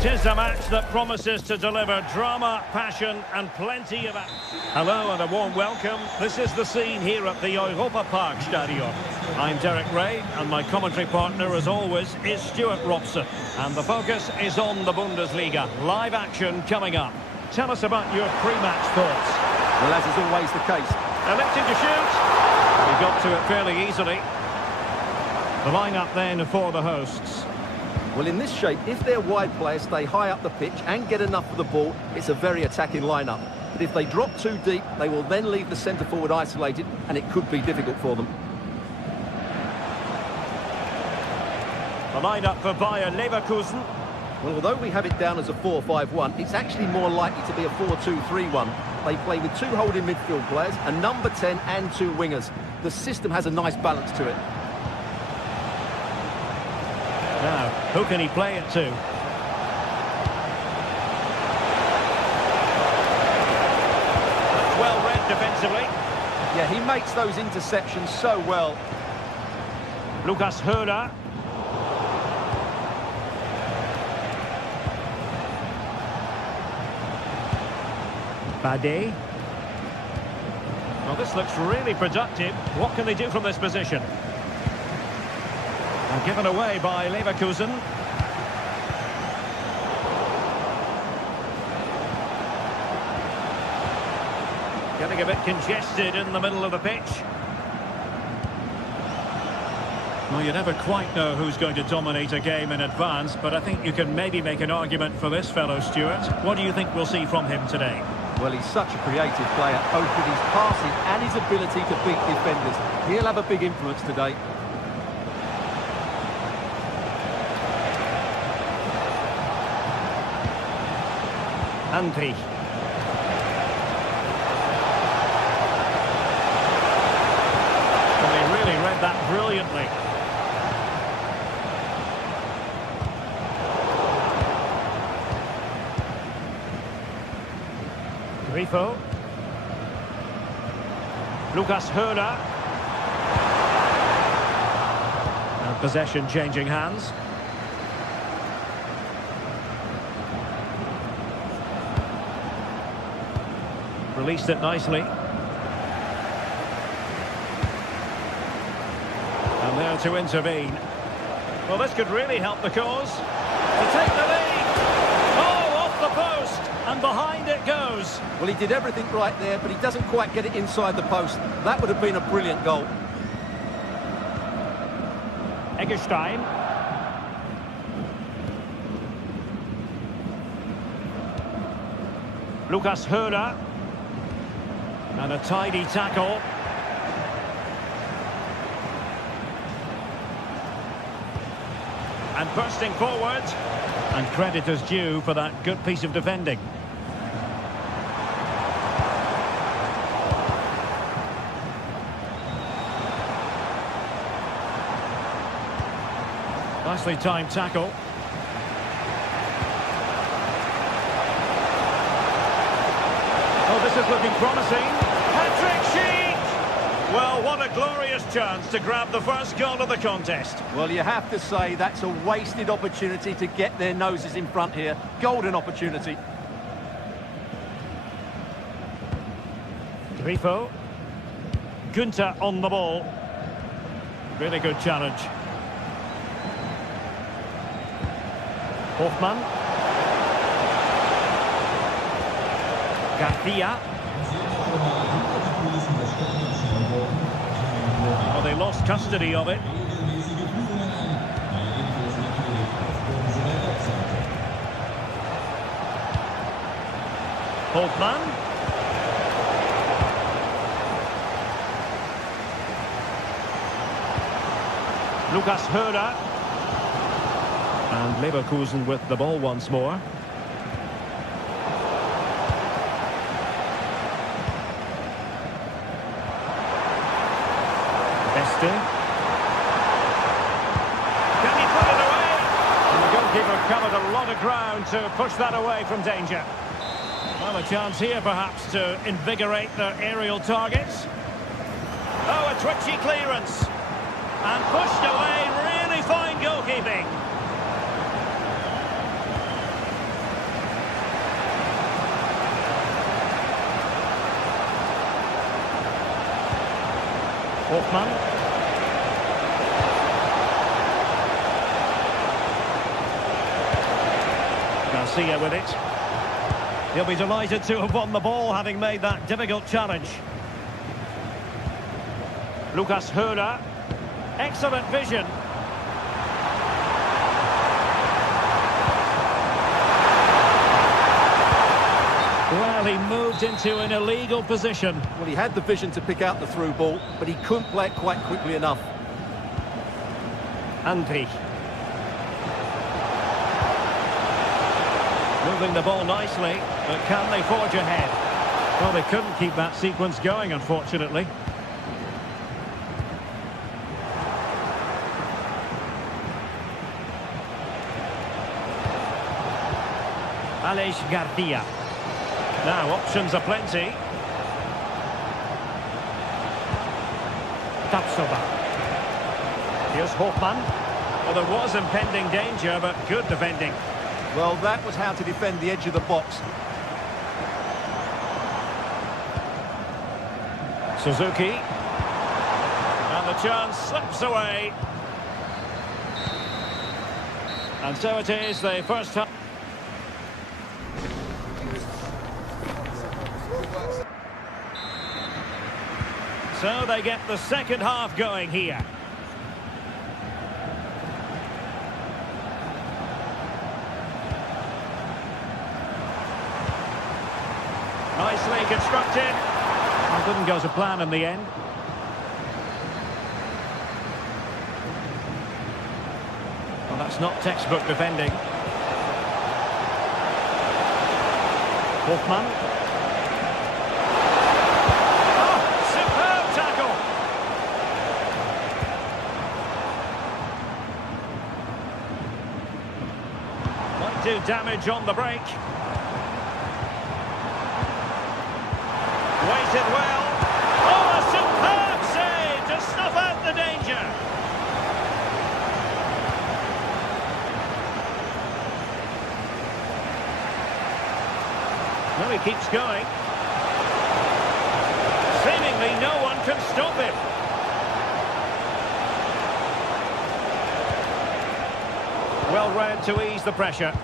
It is a match that promises to deliver drama, passion and plenty of action. Hello and a warm welcome. This is the scene here at the Europa Park Stadium. I'm Derek Ray and my commentary partner as always is Stuart Robson. And the focus is on the Bundesliga. Live action coming up. Tell us about your pre-match thoughts. Well, as is always the case. Electing to shoot. He got to it fairly easily. The lineup then for the hosts. Well, in this shape, if their wide players stay high up the pitch and get enough of the ball, it's a very attacking lineup. But if they drop too deep, they will then leave the centre-forward isolated, and it could be difficult for them. The lineup for Bayer Leverkusen. Well, although we have it down as a 4-5-1, it's actually more likely to be a 4-2-3-1. They play with two holding midfield players, a number 10 and two wingers. The system has a nice balance to it. Now, who can he play it to? Well read defensively. Yeah, he makes those interceptions so well. Lucas Höder. Bade. Well, this looks really productive. What can they do from this position? And given away by Leverkusen. Getting a bit congested in the middle of the pitch. Well, you never quite know who's going to dominate a game in advance, but I think you can maybe make an argument for this fellow, Stuart. What do you think we'll see from him today? Well, he's such a creative player, both with his passing and his ability to beat defenders. He'll have a big influence today. Andri. Well, he really read that brilliantly. Grifo. Lucas Höder. And possession changing hands. Released it nicely. And there to intervene. Well, this could really help the cause. To take the lead. Oh, off the post. And behind it goes. Well, he did everything right there, but he doesn't quite get it inside the post. That would have been a brilliant goal. Eggestein. Lucas Höder. And a tidy tackle. And bursting forward. And credit is due for that good piece of defending. Nicely timed tackle. Oh, this is looking promising. Hat-trick sheet! Well, what a glorious chance to grab the first goal of the contest. Well, you have to say that's a wasted opportunity to get their noses in front here. Golden opportunity. Grifo. Günther on the ball. Really good challenge. Hoffmann. Garcia. Well, they lost custody of it. Hoffmann. Lucas Höder. And Leverkusen with the ball once more. Beste. Can he put it away? And the goalkeeper covered a lot of ground to push that away from danger. Well, a chance here perhaps to invigorate their aerial targets. Oh, a twitchy clearance. And pushed away, really fine goalkeeping. Hoffmann. Garcia with it. He'll be delighted to have won the ball, having made that difficult challenge. Lucas Höra. Excellent vision. Well, he moved into an illegal position. Well, he had the vision to pick out the through ball, but he couldn't play it quite quickly enough. Andri. Moving the ball nicely, but can they forge ahead? Well, they couldn't keep that sequence going, unfortunately. Aleix Garcia. Now, options are plenty. Tapsoba. Here's Hoffmann. Well, there was impending danger, but good defending. Well, that was how to defend the edge of the box. Suzuki. And the chance slips away. And so it is, the first half. So they get the second half going here. Nicely constructed. Well, didn't go to plan in the end. Well, that's not textbook defending. Hoffmann. Do damage on the break. Waited well. Oh, a superb save to snuff out the danger. Well, he keeps going. Seemingly no one can stop him. Well read to ease the pressure.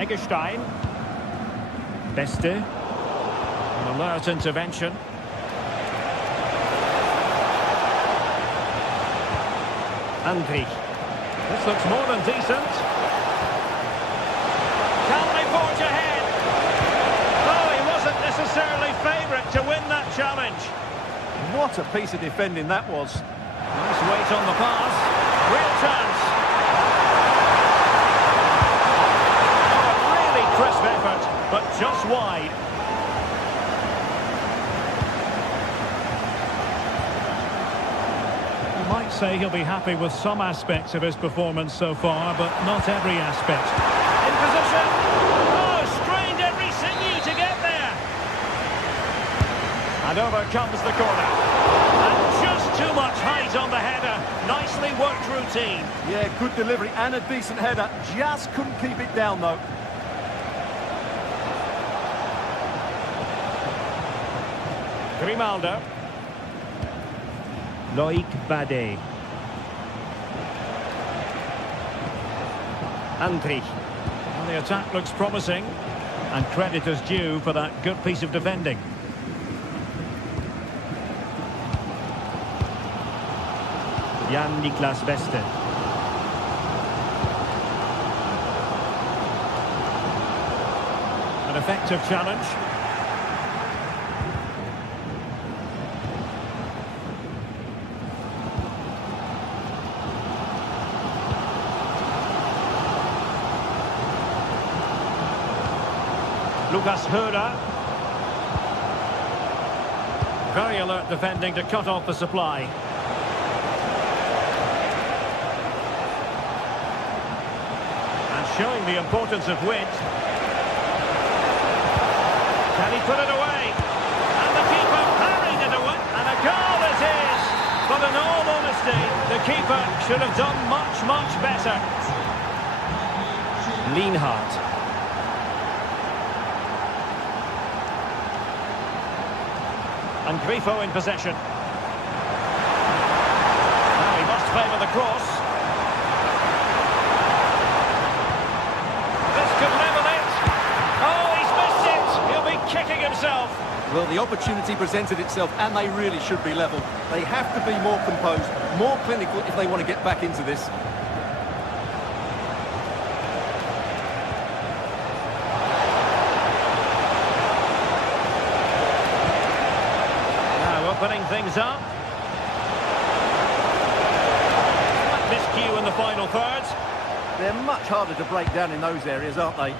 Eggestein. Beste. An alert intervention. Andri. This looks more than decent. Can they forge ahead? Oh, he wasn't necessarily favourite to win that challenge. What a piece of defending that was. Nice weight on the pass. Real chance. Crisp effort, but just wide. You might say he'll be happy with some aspects of his performance so far, but not every aspect. In position. Oh, strained every sinew to get there. And over comes the corner. And just too much height on the header. Nicely worked routine. Yeah, good delivery and a decent header. Just couldn't keep it down, though. Grimaldo. Loic Bade. Andri. Well, the attack looks promising, and credit is due for that good piece of defending. Jan-Niklas Beste. An effective challenge. Lucas Höra. Very alert defending to cut off the supply. And showing the importance of width. Can he put it away? And the keeper parried it away. And a goal it is. But in all honesty, the keeper should have done much, much better. Lienhardt. And Grifo in possession. Now he must favour the cross. This could level it. Oh, he's missed it. He'll be kicking himself. Well, the opportunity presented itself, and they really should be level. They have to be more composed, more clinical if they want to get back into this. Now opening things up. Miscue in the final third. They're much harder to break down in those areas, aren't they?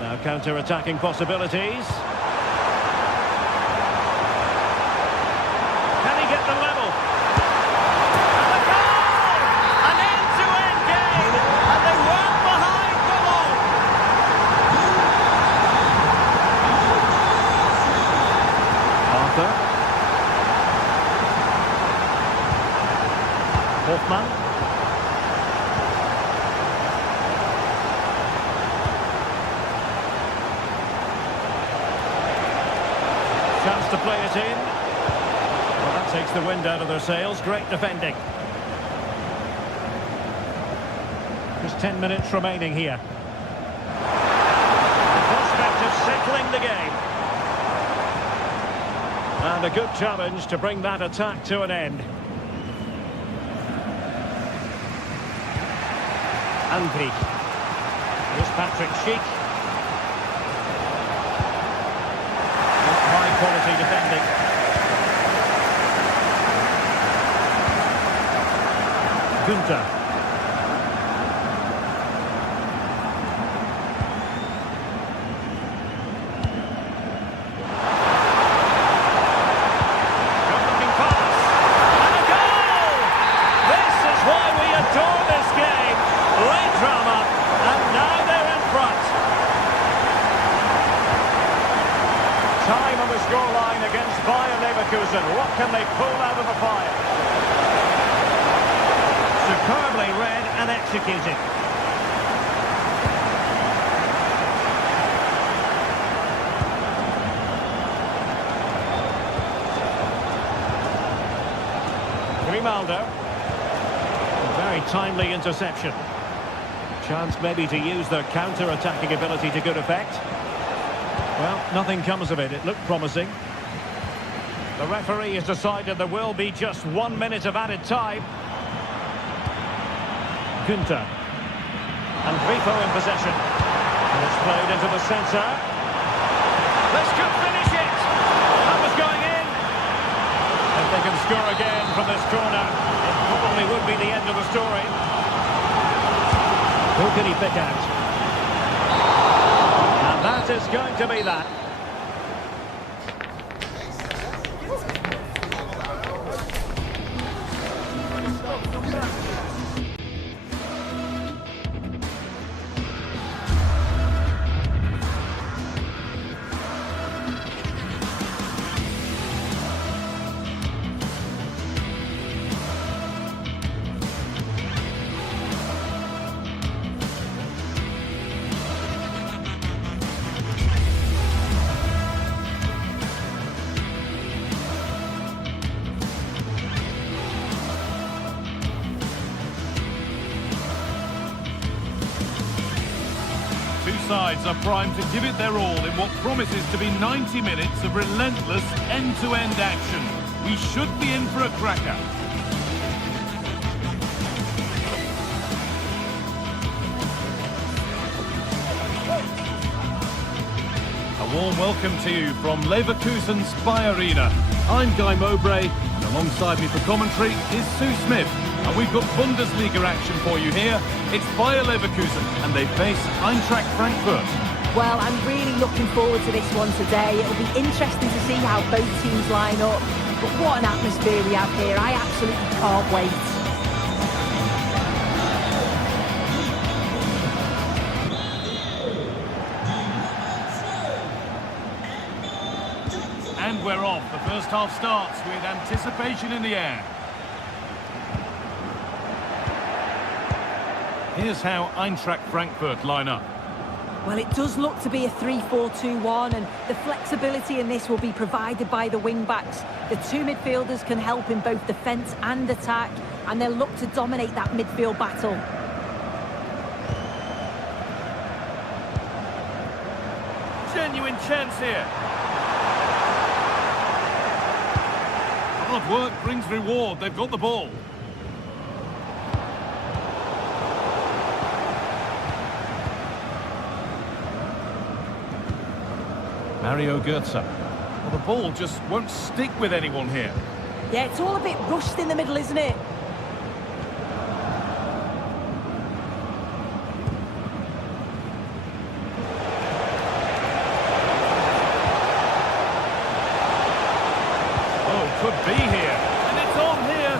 Now counter-attacking possibilities. Can he get the level? And the goal! An end-to-end game, and they weren't behind for long. Arthur. Hoffmann. Chance to play it in. Well, that takes the wind out of their sails. Great defending. Just 10 minutes remaining here. The prospect of settling the game. And a good challenge to bring that attack to an end. Angry. Here's Patrick Schick. High quality defending. Günther. Good-looking pass. And a goal! This is why we adore this game. Great drama, and now they're in front. Time on the scoreline against Bayer Leverkusen. What can they pull out of the fire? Superbly read and executed. Grimaldo. A very timely interception. Chance maybe to use their counter-attacking ability to good effect. Well, nothing comes of it. It looked promising. The referee has decided there will be just 1 minute of added time. Günther. And Grifo in possession. And it's played into the centre. This could finish it. That was going in. If they can score again from this corner, it probably would be the end of the story. Who can he pick out? And that is going to be that. Two sides are primed to give it their all in what promises to be 90 minutes of relentless end-to-end action. We should be in for a cracker. A warm welcome to you from Leverkusen's Spy Arena. I'm Guy Mowbray, and alongside me for commentary is Sue Smith. And we've got Bundesliga action for you here. It's Bayer Leverkusen, and they face Eintracht Frankfurt. Well, I'm really looking forward to this one today. It'll be interesting to see how both teams line up. But what an atmosphere we have here. I absolutely can't wait. And we're off. The first half starts with anticipation in the air. Here's how Eintracht Frankfurt line up. Well, it does look to be a 3-4-2-1, and the flexibility in this will be provided by the wing-backs. The two midfielders can help in both defence and attack, and they'll look to dominate that midfield battle. Genuine chance here. Hard work brings reward. They've got the ball. Mario Götze. Well, the ball just won't stick with anyone here. Yeah, it's all a bit rushed in the middle, isn't it? Oh, could be here. And it's on here.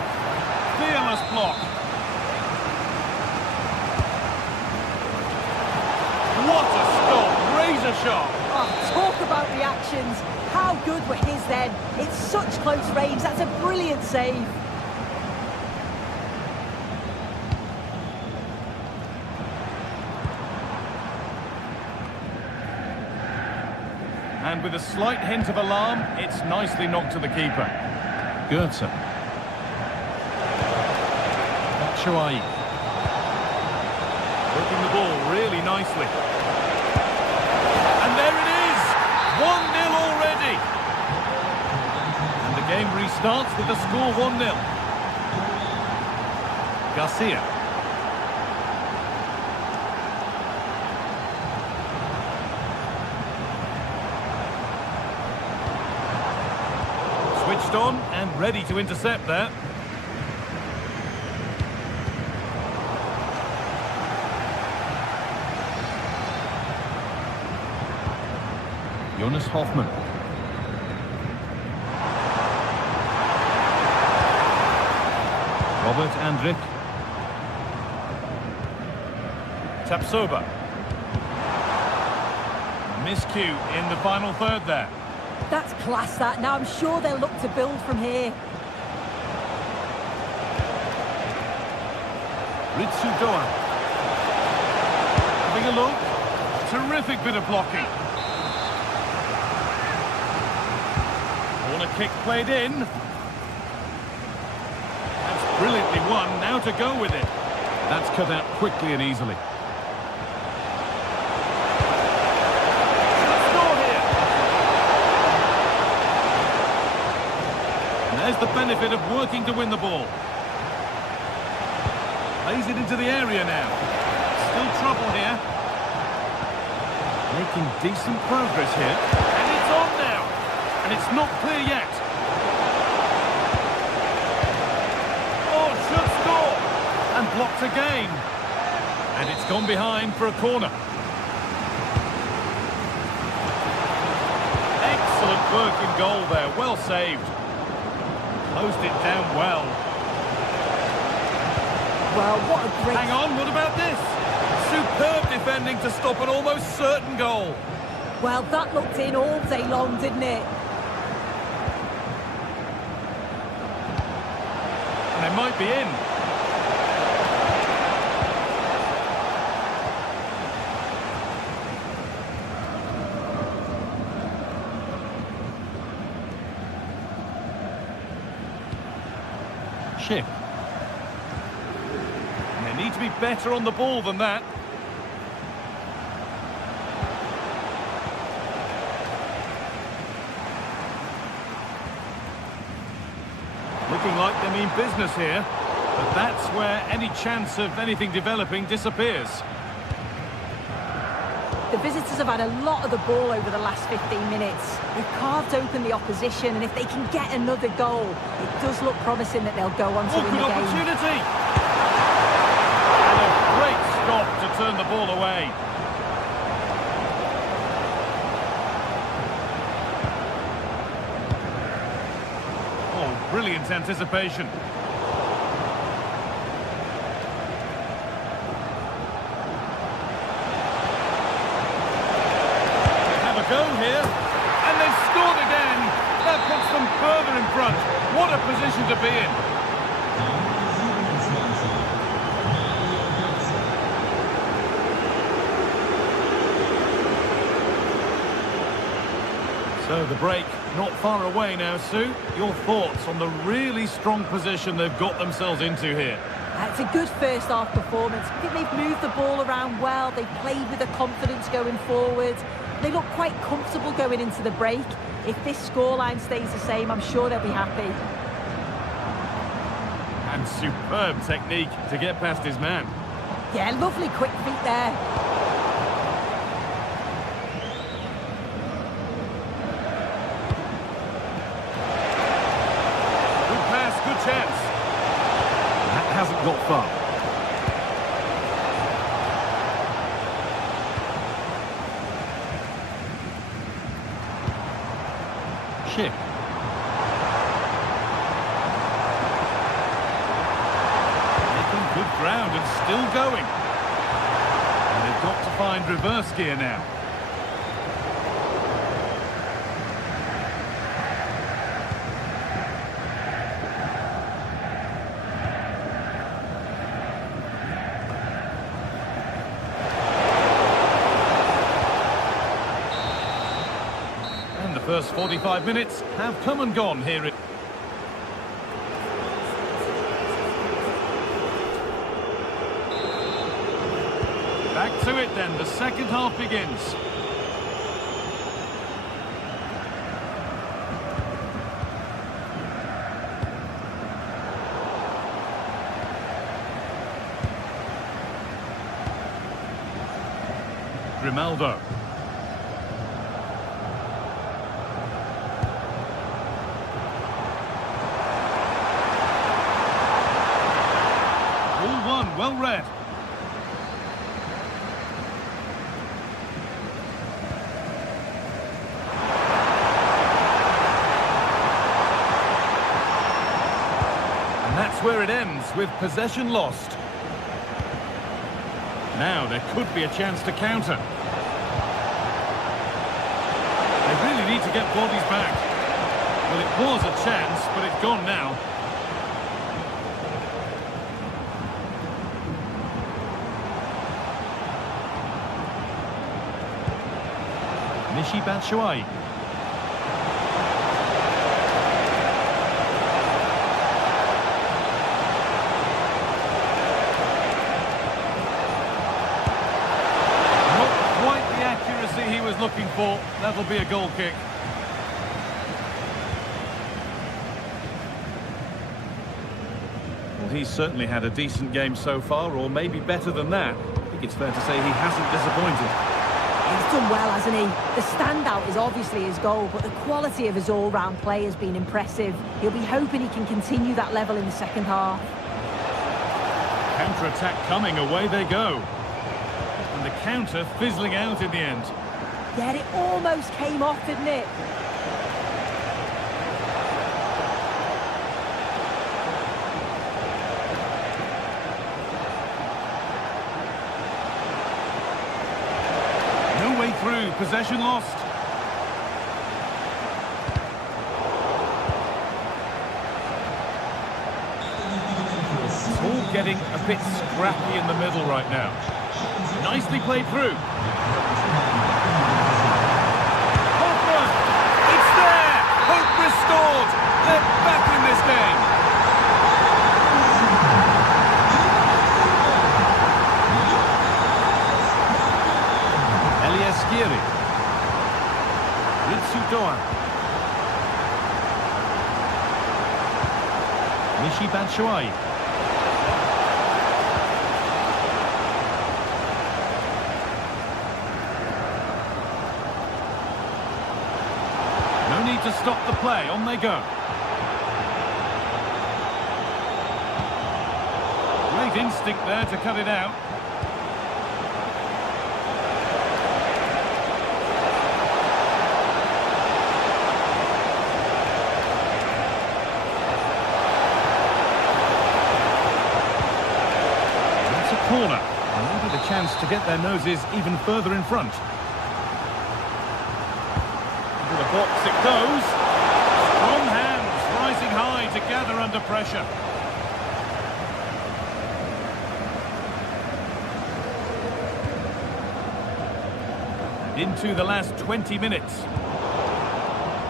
Fearless block. What a stop. Razor sharp. Oh, talk about reactions. How good were his then? It's such close range. That's a brilliant save. And with a slight hint of alarm, it's nicely knocked to the keeper. Götze. Batshuayi. Working the ball really nicely. And there it is! 1-0 already! And the game restarts with the score 1-0. Garcia. Switched on and ready to intercept there. Jonas Hoffmann. Robert Andrik. Tapsoba. Miscue in the final third there. That's class, that. Now I'm sure they'll look to build from here. Ritsu Doan. Having a look. Terrific bit of blocking. Corner kick played in. That's brilliantly won. Now to go with it. That's cut out quickly and easily. Score here. And there's the benefit of working to win the ball. Plays it into the area now. Still trouble here. Making decent progress here. And it's on now. And it's not clear yet. Oh, should score. And blocked again. And it's gone behind for a corner. Excellent work in goal there. Well saved. Closed it down well. Well, what a great... Hang on, what about this? Superb defending to stop an almost certain goal. Well, that looked in all day long, didn't it? And they might be in. Ship. And they need to be better on the ball than that. Looking like they mean business here, but that's where any chance of anything developing disappears. The visitors have had a lot of the ball over the last 15 minutes. They've carved open the opposition, and if they can get another goal, it does look promising that they'll go on to win the game. Opportunity! And a great stop to turn the ball away. Oh, brilliant anticipation. Go here, and they've scored again. That puts them further in front. What a position to be in. So the break not far away now, Sue. Your thoughts on the really strong position they've got themselves into here? It's a good first half performance. I think they've moved the ball around well. They've played with the confidence going forward. They look quite comfortable going into the break. If this scoreline stays the same, I'm sure they'll be happy. And superb technique to get past his man. Yeah, lovely quick feet there. Good pass, good chance. That hasn't got far. Chip. Making good ground and still going. And they've got to find reverse gear now. The first 45 minutes have come and gone here. Back to it then, the second half begins. Grimaldo. Well read. And that's where it ends, with possession lost. Now there could be a chance to counter. They really need to get bodies back. Well, it was a chance, but it's gone now. Batshuayi. Not quite the accuracy he was looking for. That'll be a goal kick. Well, he's certainly had a decent game so far, or maybe better than that. I think it's fair to say he hasn't disappointed. He's done well, hasn't he? The standout is obviously his goal, but the quality of his all-round play has been impressive. He'll be hoping he can continue that level in the second half. Counter-attack coming, away they go. And the counter fizzling out in the end. Yeah, it almost came off, didn't it? Through, possession lost. It's all getting a bit scrappy in the middle right now. Nicely played through. Hoffman! It's there! Hope restored! They're back in this game! Skiri. Ritsudoa. Mishi Batshuayi. No need to stop the play, on they go. Great instinct there to cut it out. Corner, and maybe the chance to get their noses even further in front. Into the box it goes. Strong hands rising high to gather under pressure. Into the last 20 minutes.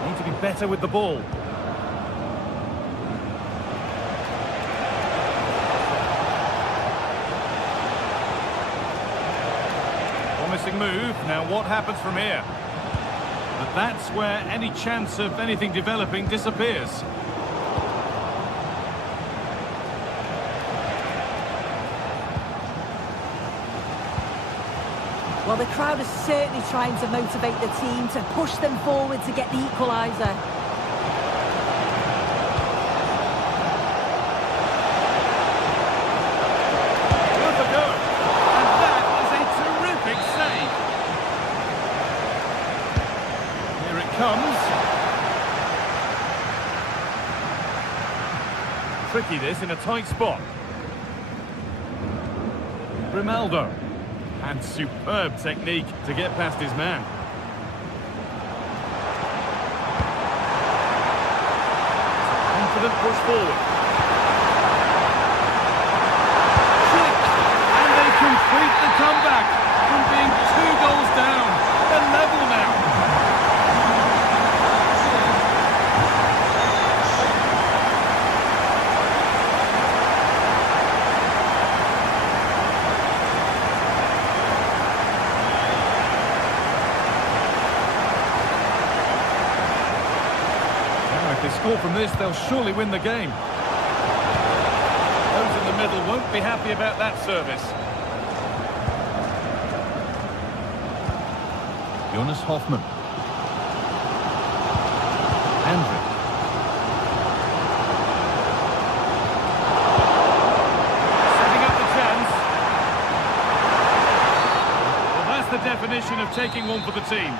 Need to be better with the ball. Promising move. Now what happens from here? But that's where any chance of anything developing disappears. Well, the crowd is certainly trying to motivate the team to push them forward to get the equaliser. Worth a go. And that is a terrific save. Here it comes. Tricky this in a tight spot. Grimaldo. And superb technique to get past his man. Confident push forward. And they complete the comeback from being 2 goals down. They're level now. If they score from this, they'll surely win the game. Those in the middle won't be happy about that service. Jonas Hoffmann. Andrew. Setting up the chance. Well, that's the definition of taking one for the team.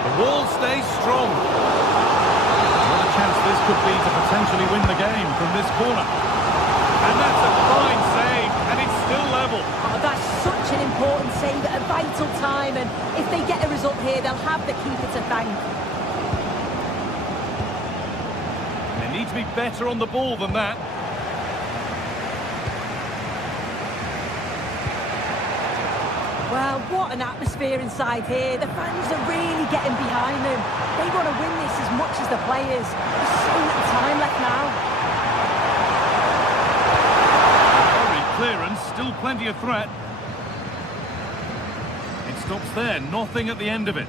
The wall stays strong. What a chance this could be to potentially win the game from this corner. And that's a fine save, and it's still level. Oh, that's such an important save at a vital time, and if they get a result here, they'll have the keeper to thank. They need to be better on the ball than that. Well, what an atmosphere inside here. The fans are really getting behind them. They want to win this as much as the players. There's so little time left now. Hurried clearance, still plenty of threat. It stops there, nothing at the end of it.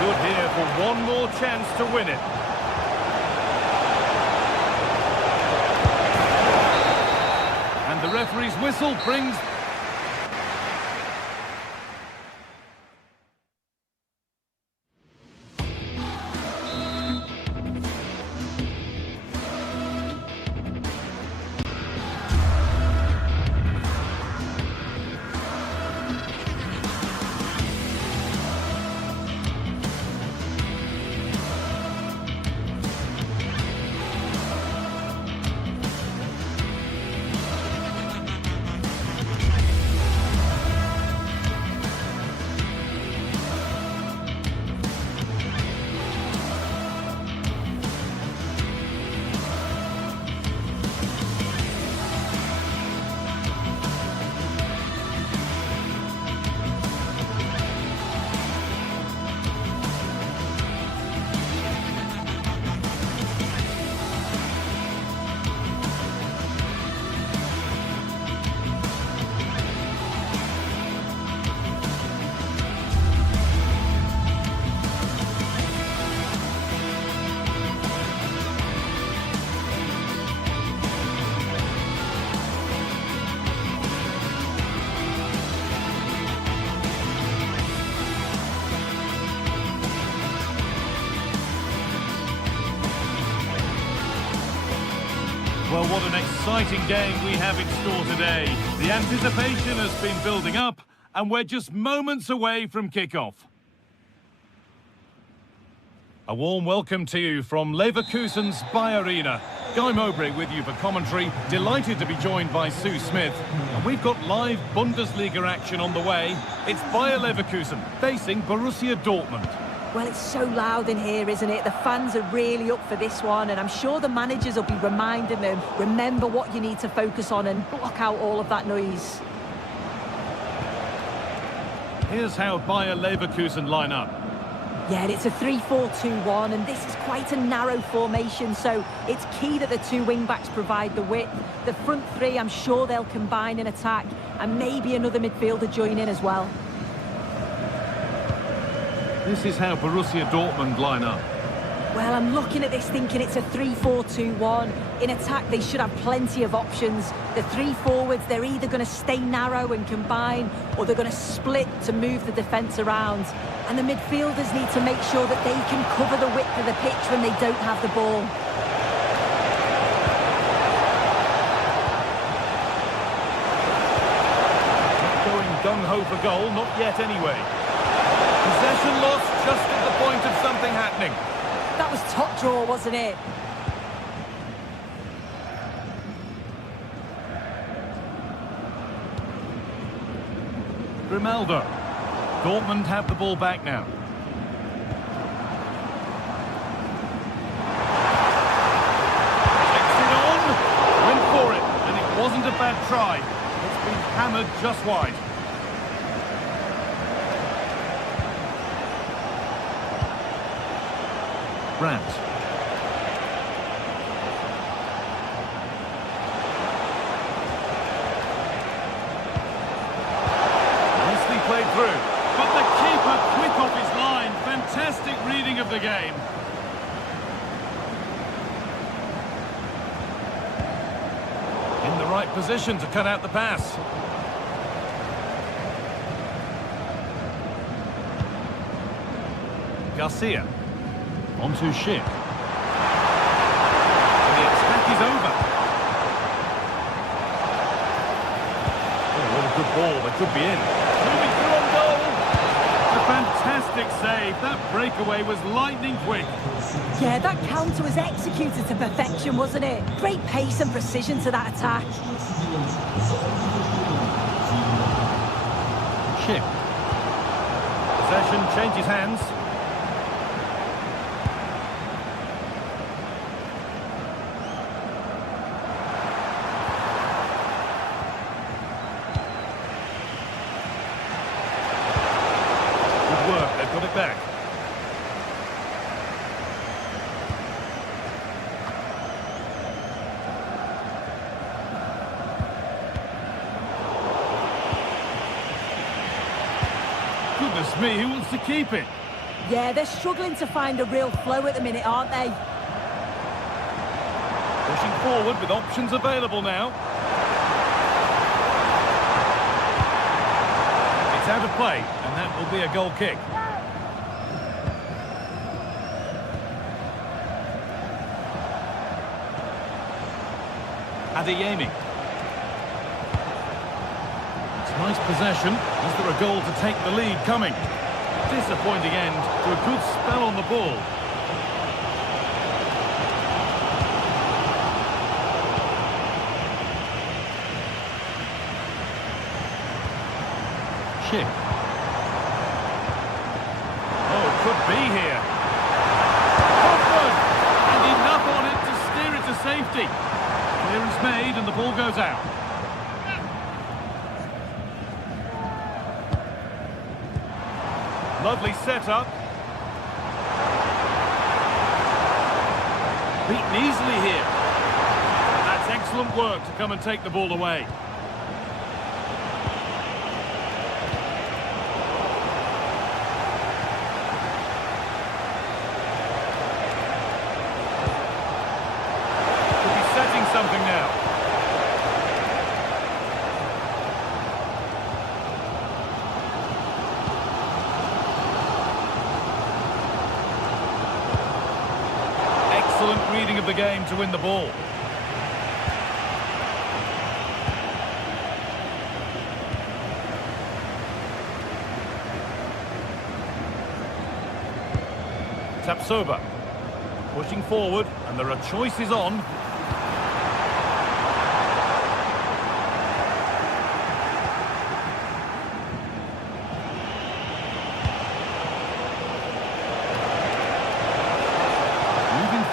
Good here for one more chance to win it. And the referee's whistle brings... Well, what an exciting game we have in store today. The anticipation has been building up, and we're just moments away from kick-off. A warm welcome to you from Leverkusen's Bayer Arena. Guy Mowbray with you for commentary. Delighted to be joined by Sue Smith. And we've got live Bundesliga action on the way. It's Bayer Leverkusen facing Borussia Dortmund. Well, it's so loud in here, isn't it? The fans are really up for this one, and I'm sure the managers will be reminding them, remember what you need to focus on and block out all of that noise. Here's how Bayer Leverkusen line up. Yeah, it's a 3-4-2-1, and this is quite a narrow formation, so it's key that the two wing-backs provide the width. The front three, I'm sure they'll combine in attack, and maybe another midfielder join in as well. This is how Borussia Dortmund line up. Well, I'm looking at this thinking it's a 3-4-2-1. In attack, they should have plenty of options. The three forwards, they're either going to stay narrow and combine, or they're going to split to move the defence around. And the midfielders need to make sure that they can cover the width of the pitch when they don't have the ball. Not going gung-ho for goal, not yet anyway. Possession lost just at the point of something happening. That was top draw, wasn't it? Grimaldo. Dortmund have the ball back now. Takes it on. Went for it, and it wasn't a bad try. It's been hammered just wide. Brandt. Nicely played through. But the keeper quick off his line. Fantastic reading of the game. In the right position to cut out the pass. Garcia. Onto Schick. The attack is over. Oh, what a good ball. They could be in. Moving through on goal. A fantastic save. That breakaway was lightning quick. Yeah, that counter was executed to perfection, wasn't it? Great pace and precision to that attack. Schick. Possession changes hands. Got it back. Goodness me, who wants to keep it? Yeah, they're struggling to find a real flow at the minute, aren't they? Pushing forward with options available now. It's out of play, and that will be a goal kick. Adeyemi. It's nice possession. Is there a goal to take the lead coming? Disappointing end to a good spell on the ball. Schick. Oh, it could be here. Hoffman! And enough on it to steer it to safety. Clearance made and the ball goes out. Lovely setup. Beaten easily here. That's excellent work to come and take the ball away. Could be setting something now. Excellent reading of the game to win the ball. Tapsoba pushing forward, and there are choices on.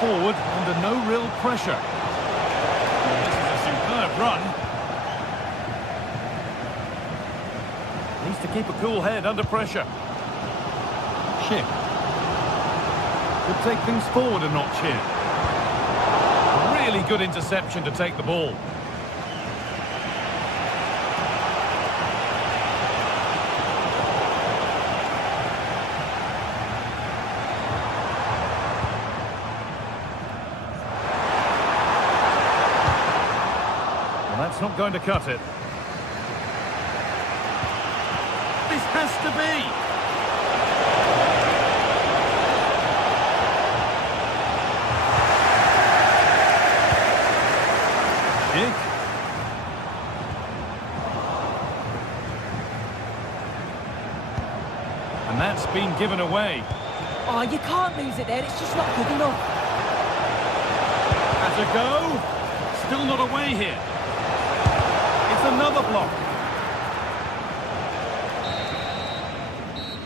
forward under no real pressure. This is a superb run. Needs to keep a cool head under pressure. Schick. Could take things forward a notch here. Really good interception to take the ball. That's not going to cut it. This has to be. Dick. And that's been given away. Oh, you can't lose it there. It's just not good enough. Has a go. Still not away here. Another block.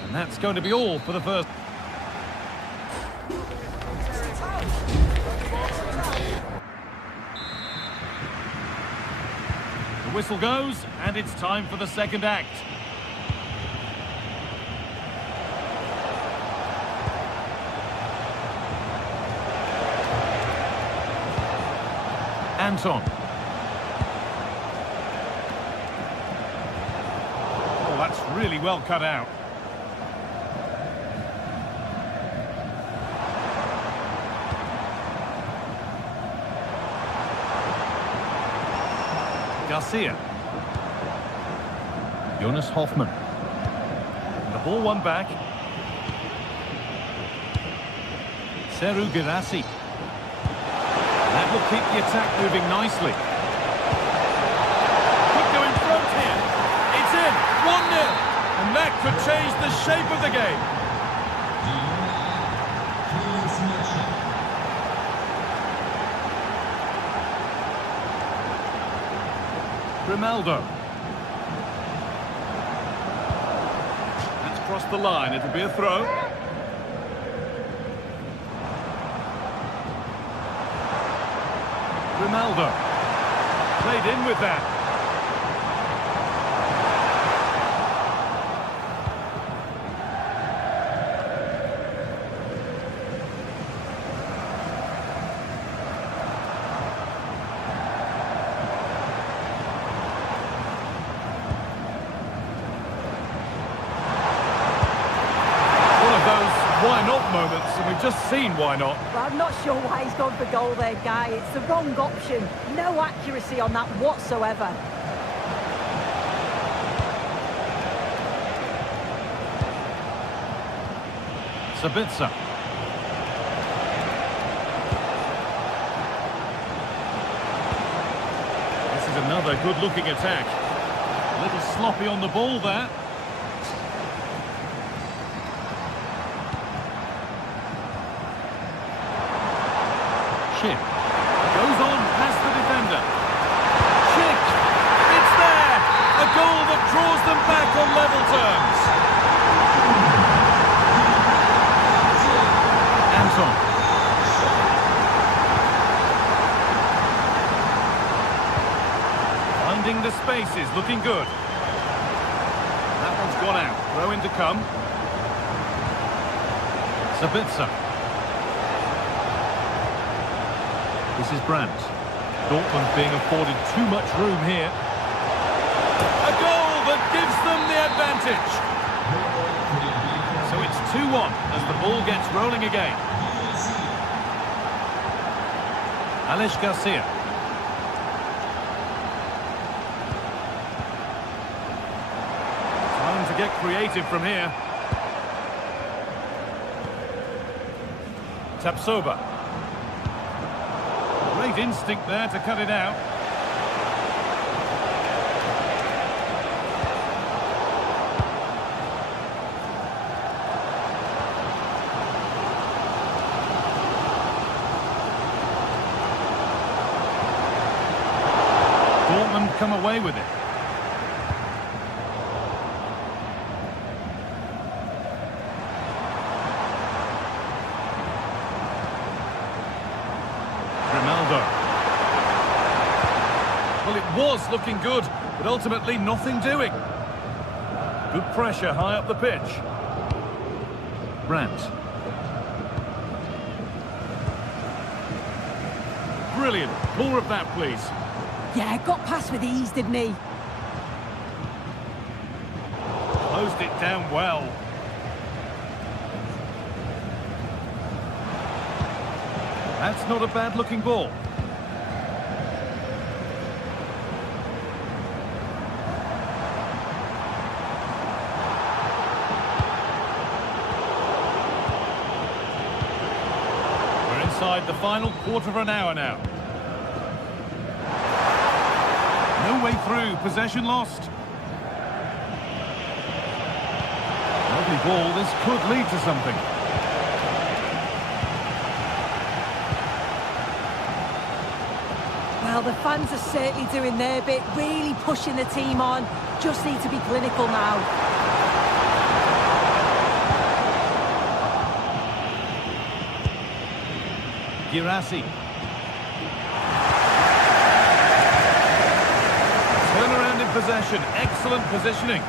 And that's going to be all for the first. The whistle goes, and it's time for the second act. Anton. That's really well cut out. Garcia. Jonas Hoffmann. The ball won back. Seru Girassi. That will keep the attack moving nicely. Could go in front here. It's in. 1-0. And that could change the shape of the game. Grimaldo. That's crossed the line. It'll be a throw. Grimaldo. Played in with that. Why not moments, and we've just seen why not. Well, I'm not sure why he's gone for goal there, Guy. It's the wrong option. No accuracy on that whatsoever. Sabitzer. This is another good-looking attack. A little sloppy on the ball there. Schick. Goes on past the defender. Schick. It's there. A goal that draws them back on level terms. Anton. Finding the spaces, looking good. That one's gone out. Throw in to come. Sabitzer. This is Brandt. Dortmund being afforded too much room here. A goal that gives them the advantage. So it's 2-1 as the ball gets rolling again. Alex Garcia. Time to get creative from here. Tapsoba. Great instinct there to cut it out. Dortmund come away with it. was looking good, but ultimately nothing doing. Good pressure high up the pitch. Brandt. Brilliant. More of that, please. Yeah, got past with ease, didn't he? Closed it down well. That's not a bad-looking ball. We're inside the final quarter of an hour now. No way through. Possession lost. Lovely ball. This could lead to something. Well, the fans are certainly doing their bit, really pushing the team on. Just need to be clinical now. Girassi. Turnaround in possession. Excellent positioning.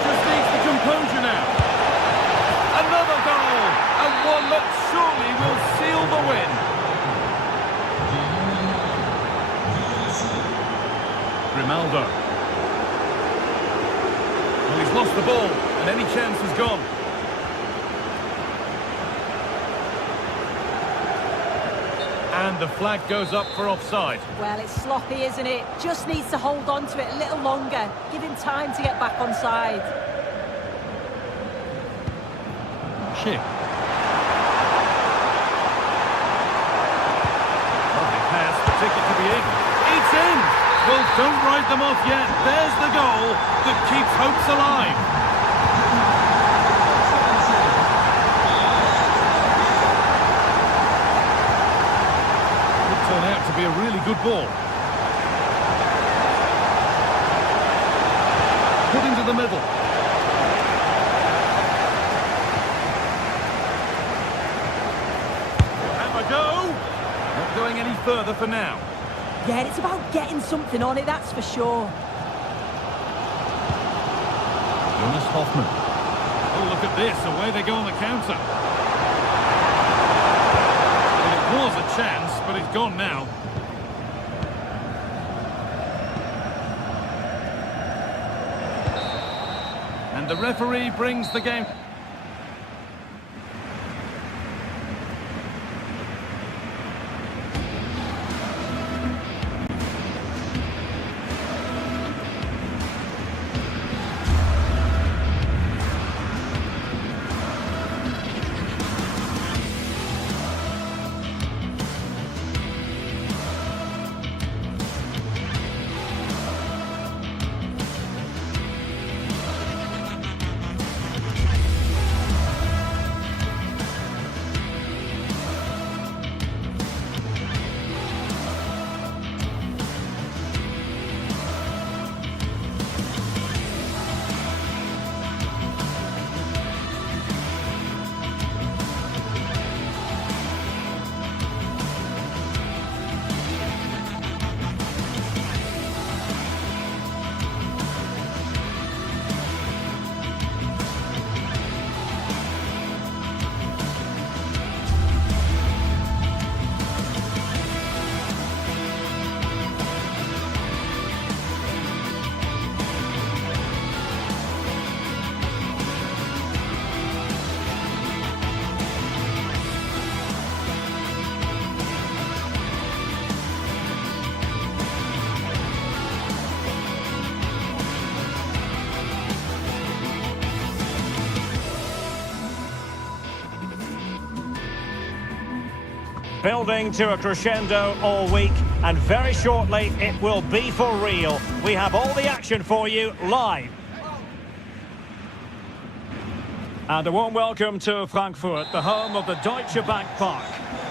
Just needs the composure now. Another goal! And one that surely will seal the win. Grimaldo. Well, he's lost the ball, and any chance is gone. And the flag goes up for offside. Well, it's sloppy, isn't it? Just needs to hold on to it a little longer. Give him time to get back on side. Chip. Lovely pass, the ticket to be in. It's in! Well, don't write them off yet. There's the goal that keeps hopes alive. Could turn out to be a really good ball. Put into the middle. Have a go. Not going any further for now. Yeah, it's about getting something on it, that's for sure. Jonas Hoffman. Oh, look at this. Away they go on the counter. Well, it was a chance, but it's gone now. And the referee brings the game. Building to a crescendo all week, and very shortly it will be for real. We have all the action for you live. And a warm welcome to Frankfurt, the home of the Deutsche Bank Park.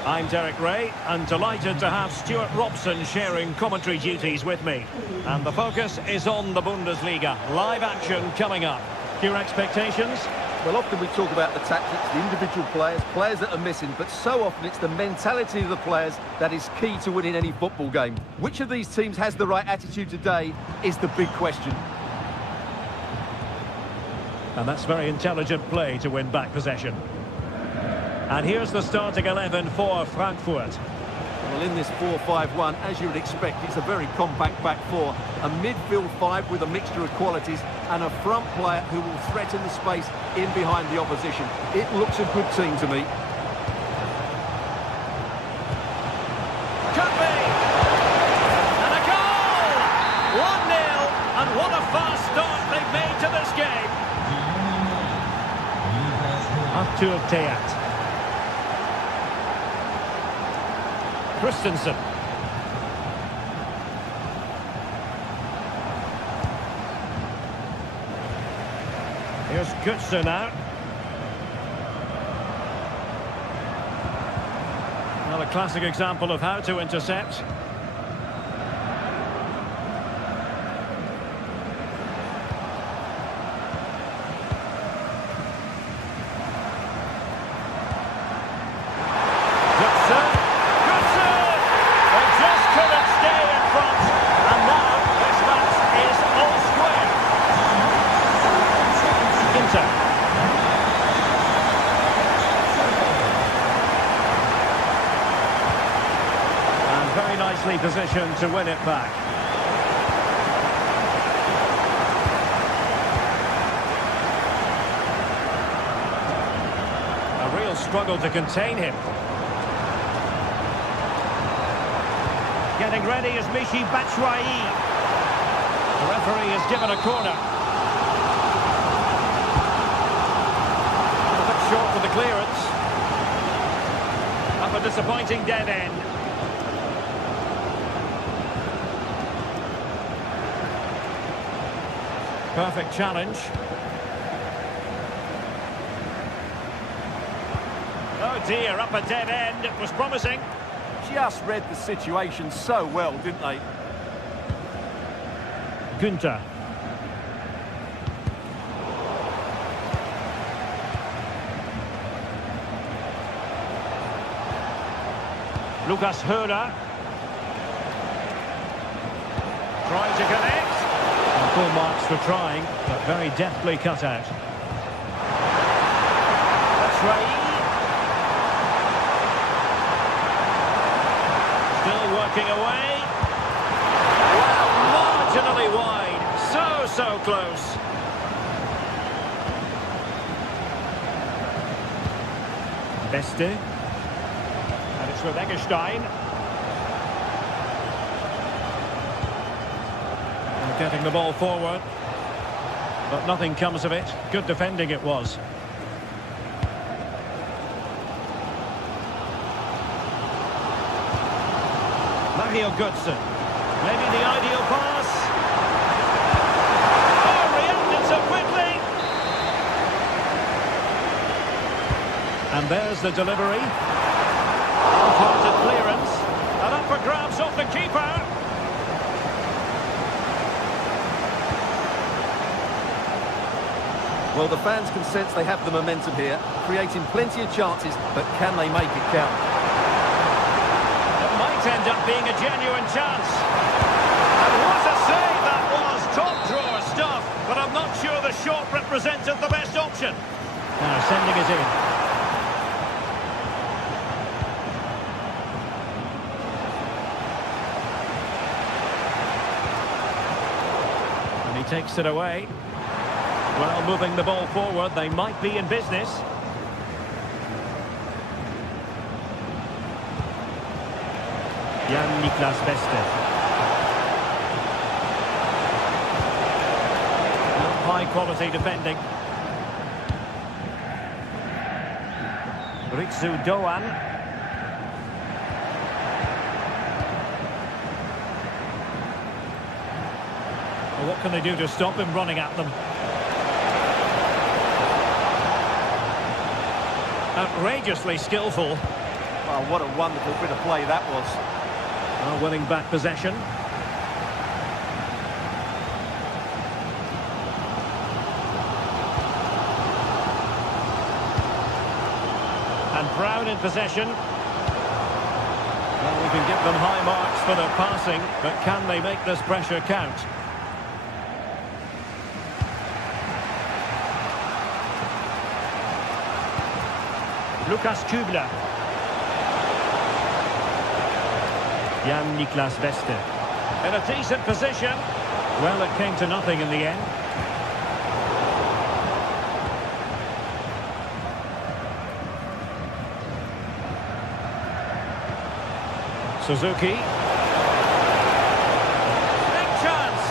I'm Derek Ray, and delighted to have Stuart Robson sharing commentary duties with me. And the focus is on the Bundesliga. Live action coming up. Your expectations? Well, often we talk about the tactics, the individual players that are missing, but so often it's the mentality of the players that is key to winning any football game. Which of these teams has the right attitude today is the big question. And that's very intelligent play to win back possession. And here's the starting 11 for Frankfurt. Well, in this 4-5-1, as you would expect, it's a very compact back four. A midfield five with a mixture of qualities and a front player who will threaten the space in behind the opposition. It looks a good team to me. Could be! And a goal! 1-0, and what a fast start they've made to this game. Artur Teat. Christensen. Here's Götze now. Well, a classic example of how to intercept. Very nicely positioned to win it back. A real struggle to contain him. Getting ready is Michy Batshuayi. The referee has given a corner. A bit short for the clearance. Up a disappointing dead end. Perfect challenge. Oh dear, up a dead end. It was promising. Just read the situation so well, didn't they? Günther. Lucas Höhler. Trying to connect. Full marks for trying, but very deftly cut out. That's right. Still working away. Wow, marginally wide. So close. Beste. And it's with Eggestein. Getting the ball forward, but nothing comes of it. Good defending it was. Mario Götze. Maybe the ideal pass. Oh, reacted so quickly. And there's the delivery. Unplanted clearance. And up for grabs off the keeper. Well, the fans can sense they have the momentum here, creating plenty of chances, but can they make it count? It might end up being a genuine chance. And what a save that was! Top drawer stuff, but I'm not sure the shot represented the best option. Now sending it in. And he takes it away. Well, moving the ball forward, they might be in business. Jan-Niklas Beste. High quality defending. Ritsu Doan. Well, what can they do to stop him running at them? Outrageously skillful. Oh, what a wonderful bit of play that was. Well, winning back possession. And Brown in possession. Well, we can give them high marks for their passing, but can they make this pressure count? Lukas Kübler. Jan-Niklas Beste. In a decent position. Well, it came to nothing in the end. Suzuki. Big chance.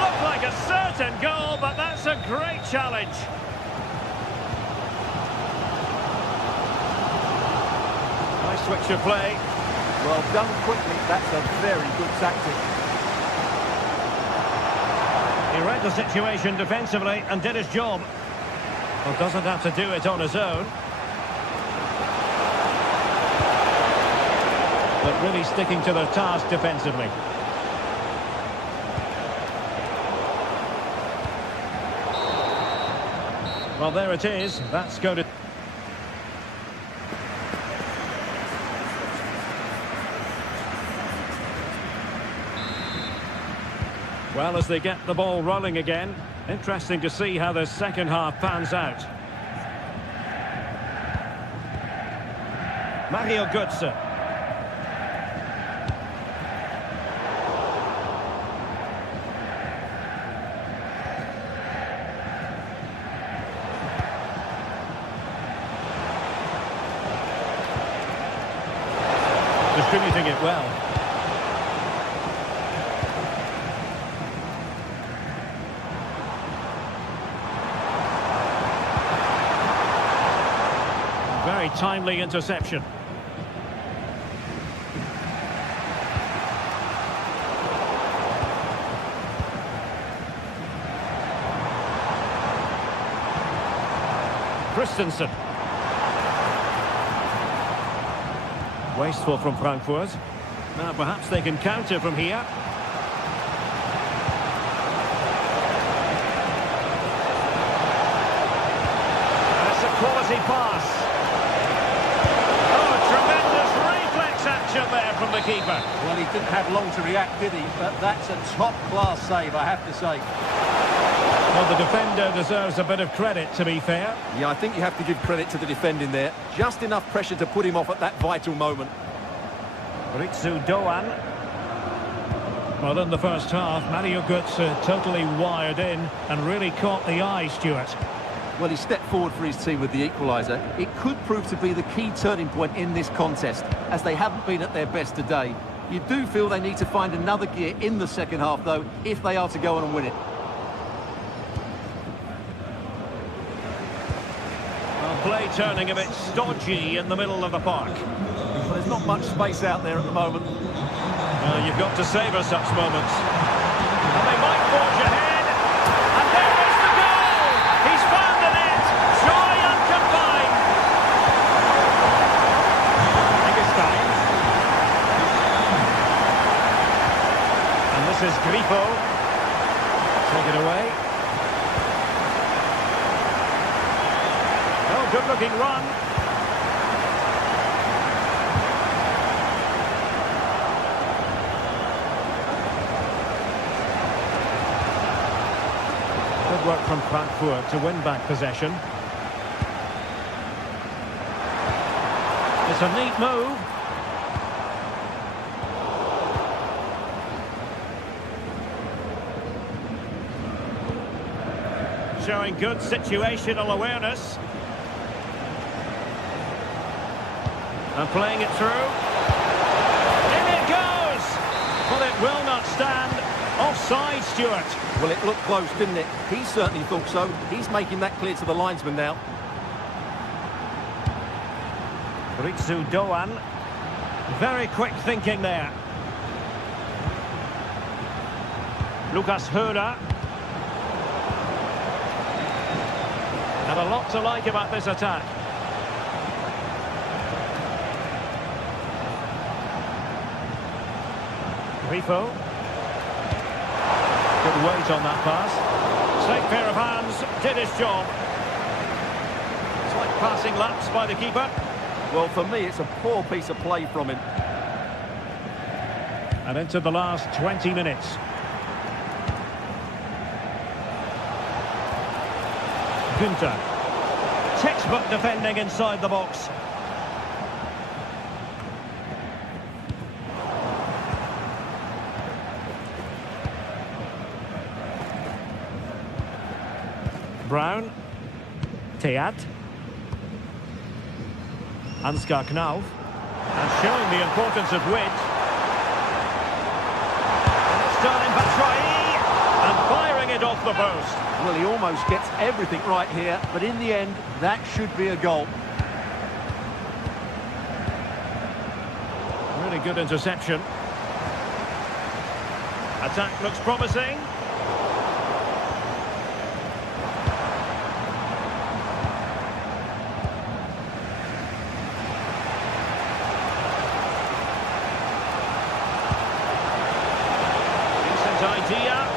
Looked like a certain goal, but that's a great challenge. Nice switch of play. Well done quickly, that's a very good tactic. He read the situation defensively and did his job. Well, doesn't have to do it on his own. But really sticking to their task defensively. Well, there it is. That's going to... Well, as they get the ball rolling again, interesting to see how the second half pans out. Mario Götze. Distributing it well. Very timely interception. Christensen. Wasteful from Frankfurt. Now perhaps they can counter from here. That's a quality pass. Oh, tremendous reflex action there from the keeper. Well, he didn't have long to react, did he? But that's a top-class save, I have to say. Well, the defender deserves a bit of credit, to be fair. Yeah, I think you have to give credit to the defending there. Just enough pressure to put him off at that vital moment. Ritsu Doan. Well, in the first half, Mario Götze totally wired in and really caught the eye, Stuart. Well, he stepped forward for his team with the equaliser. It could prove to be the key turning point in this contest, as they haven't been at their best today. You do feel they need to find another gear in the second half, though, if they are to go on and win it. Play turning a bit stodgy in the middle of the park. Well, there's not much space out there at the moment. Well, you've got to savour such moments. And they might forge ahead. And there is the goal! He's found the net! Joy uncombined! Eggestein. And this is Grifo. Take it away. Good-looking run. Good work from Frankfurt to win back possession. It's a neat move. Showing good situational awareness. And playing it through. In it goes! Well, it will not stand. Offside, Stuart. Well, it looked close, didn't it? He certainly thought so. He's making that clear to the linesman now. Ritsu Doan. Very quick thinking there. Lukas Höhler. And a lot to like about this attack. Grifo. Good weight on that pass. Safe pair of hands, did his job. It's like passing laps by the keeper. Well, for me, it's a poor piece of play from him. And into the last 20 minutes. Günther. Textbook defending inside the box. Brown. Teat. Ansgar Knauf. And showing the importance of width. This time Batshuayi. And firing it off the post. Well, he almost gets everything right here, but in the end, that should be a goal. Really good interception. Attack looks promising. Decent idea.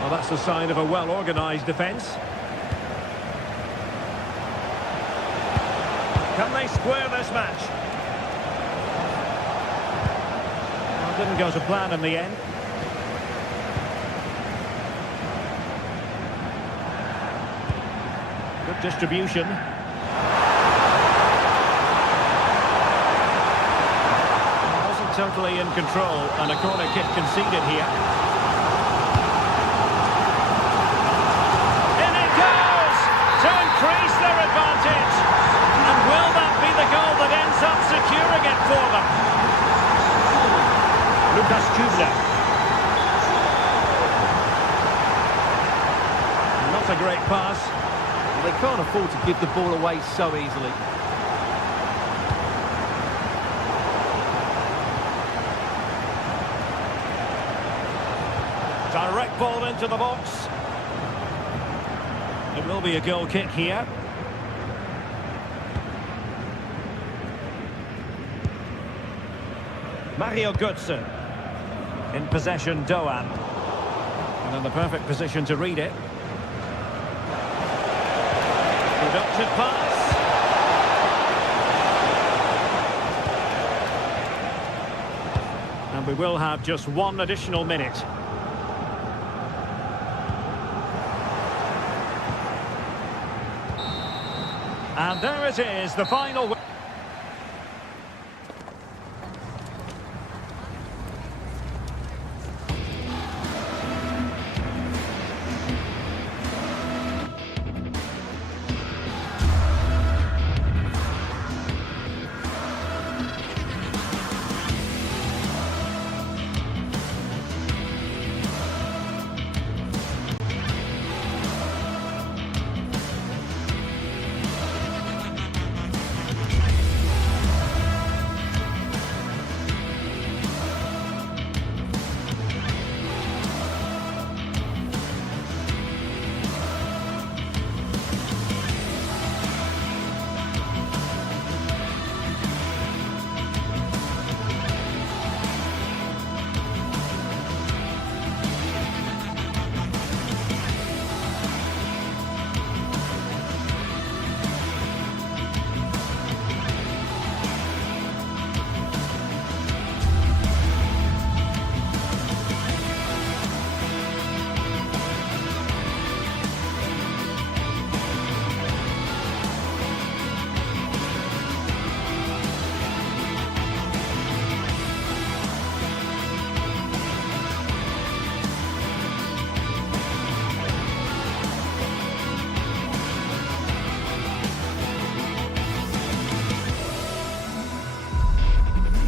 Well, that's the sign of a well-organised defence. Can they square this match? Well, didn't go to plan in the end. Good distribution. Wasn't totally in control, and a corner kick conceded here. To increase their advantage. And will that be the goal that ends up securing it for them? Lucas Kubler. Not a great pass. They can't afford to give the ball away so easily. Direct ball into the box. It will be a goal kick here. Mario Götze. In possession, Doan. And in the perfect position to read it. Productive pass. And we will have just one additional minute. And there it is, the final.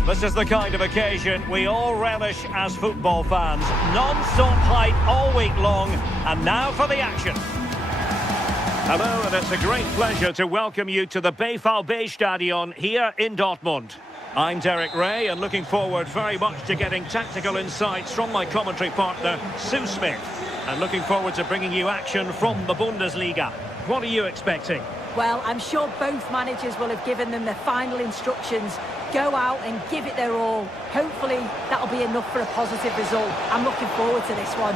This is the kind of occasion we all relish as football fans. Non-stop hype all week long, and now for the action. Hello, and it's a great pleasure to welcome you to the BVB here in Dortmund. I'm Derek Ray, and looking forward very much to getting tactical insights from my commentary partner, Sue Smith. And looking forward to bringing you action from the Bundesliga. What are you expecting? Well, I'm sure both managers will have given them their final instructions. Go out and give it their all. Hopefully, that'll be enough for a positive result. I'm looking forward to this one.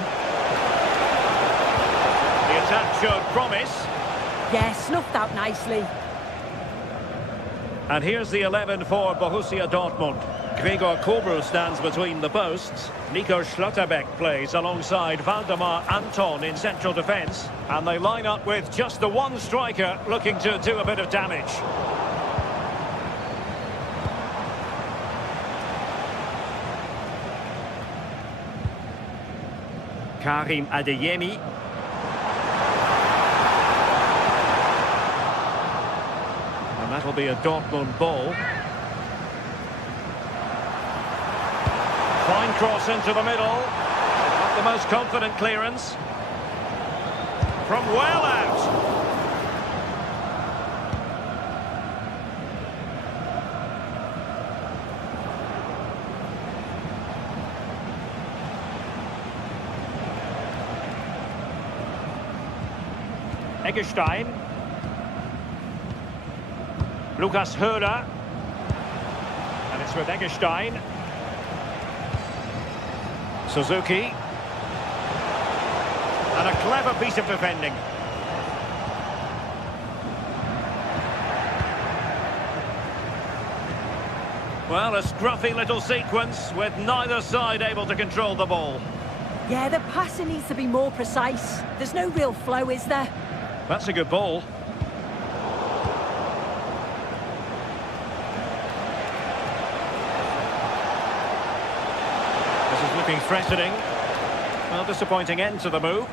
The attack showed promise. Yeah, snuffed out nicely. And here's the 11 for Borussia Dortmund. Gregor Kobel stands between the posts. Nico Schlotterbeck plays alongside Valdemar Anton in central defence. And they line up with just the one striker looking to do a bit of damage. Karim Adeyemi. And that'll be a Dortmund ball. Fine cross into the middle. Not the most confident clearance. From well out. Eggestein. Lukas Höhler. And it's with Eggestein. Suzuki. And a clever piece of defending. Well, a scruffy little sequence with neither side able to control the ball. Yeah, the passing needs to be more precise. There's no real flow, is there? That's a good ball. This is looking threatening. Well, disappointing end to the move.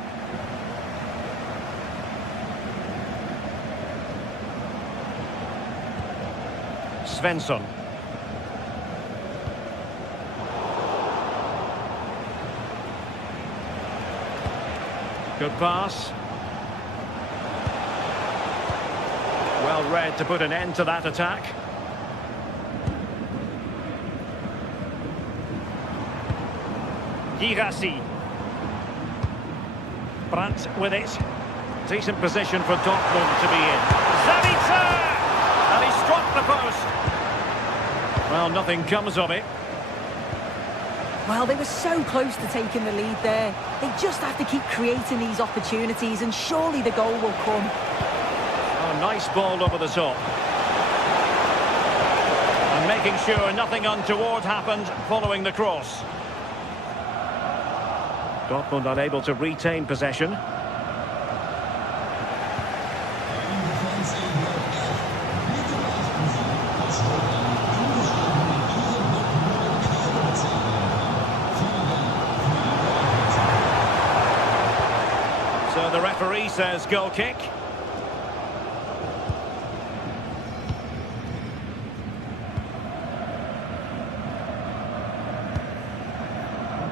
Svensson. Good pass. Well read to put an end to that attack. Girassi. Brandt with it. Decent position for Dortmund to be in. Zavitsa! And he struck the post. Well, nothing comes of it. Well, they were so close to taking the lead there. They just have to keep creating these opportunities and surely the goal will come. Oh, nice ball over the top. And making sure nothing untoward happened following the cross. Dortmund unable to retain possession. So the referee says goal kick.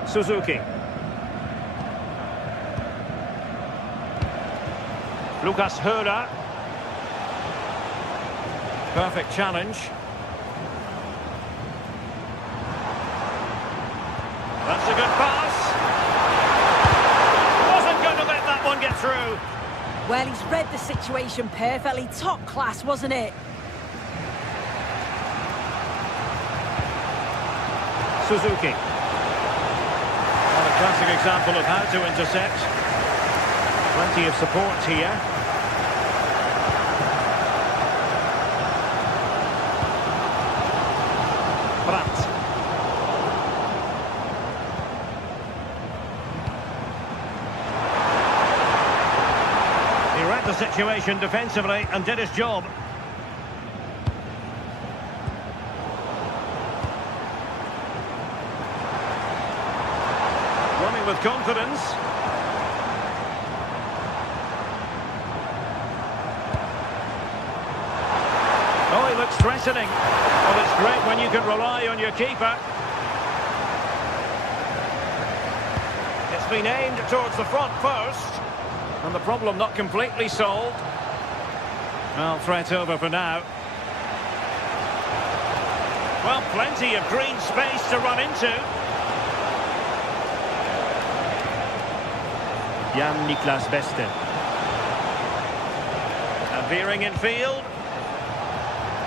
Suzuki. Lukas Höhler. Perfect challenge. That's a good pass. Wasn't going to let that one get through. Well, he's read the situation perfectly. Top class, wasn't it? Suzuki. Well, a classic example of how to intercept. Plenty of support here. Brandt. He read the situation defensively and did his job. Running with confidence. Oh, he looks threatening. Well, it's great when you can rely on your keeper. It's been aimed towards the front post. And the problem not completely solved. Well, threat over for now. Well, plenty of green space to run into. Jan Niklas Beste. And Veering in field.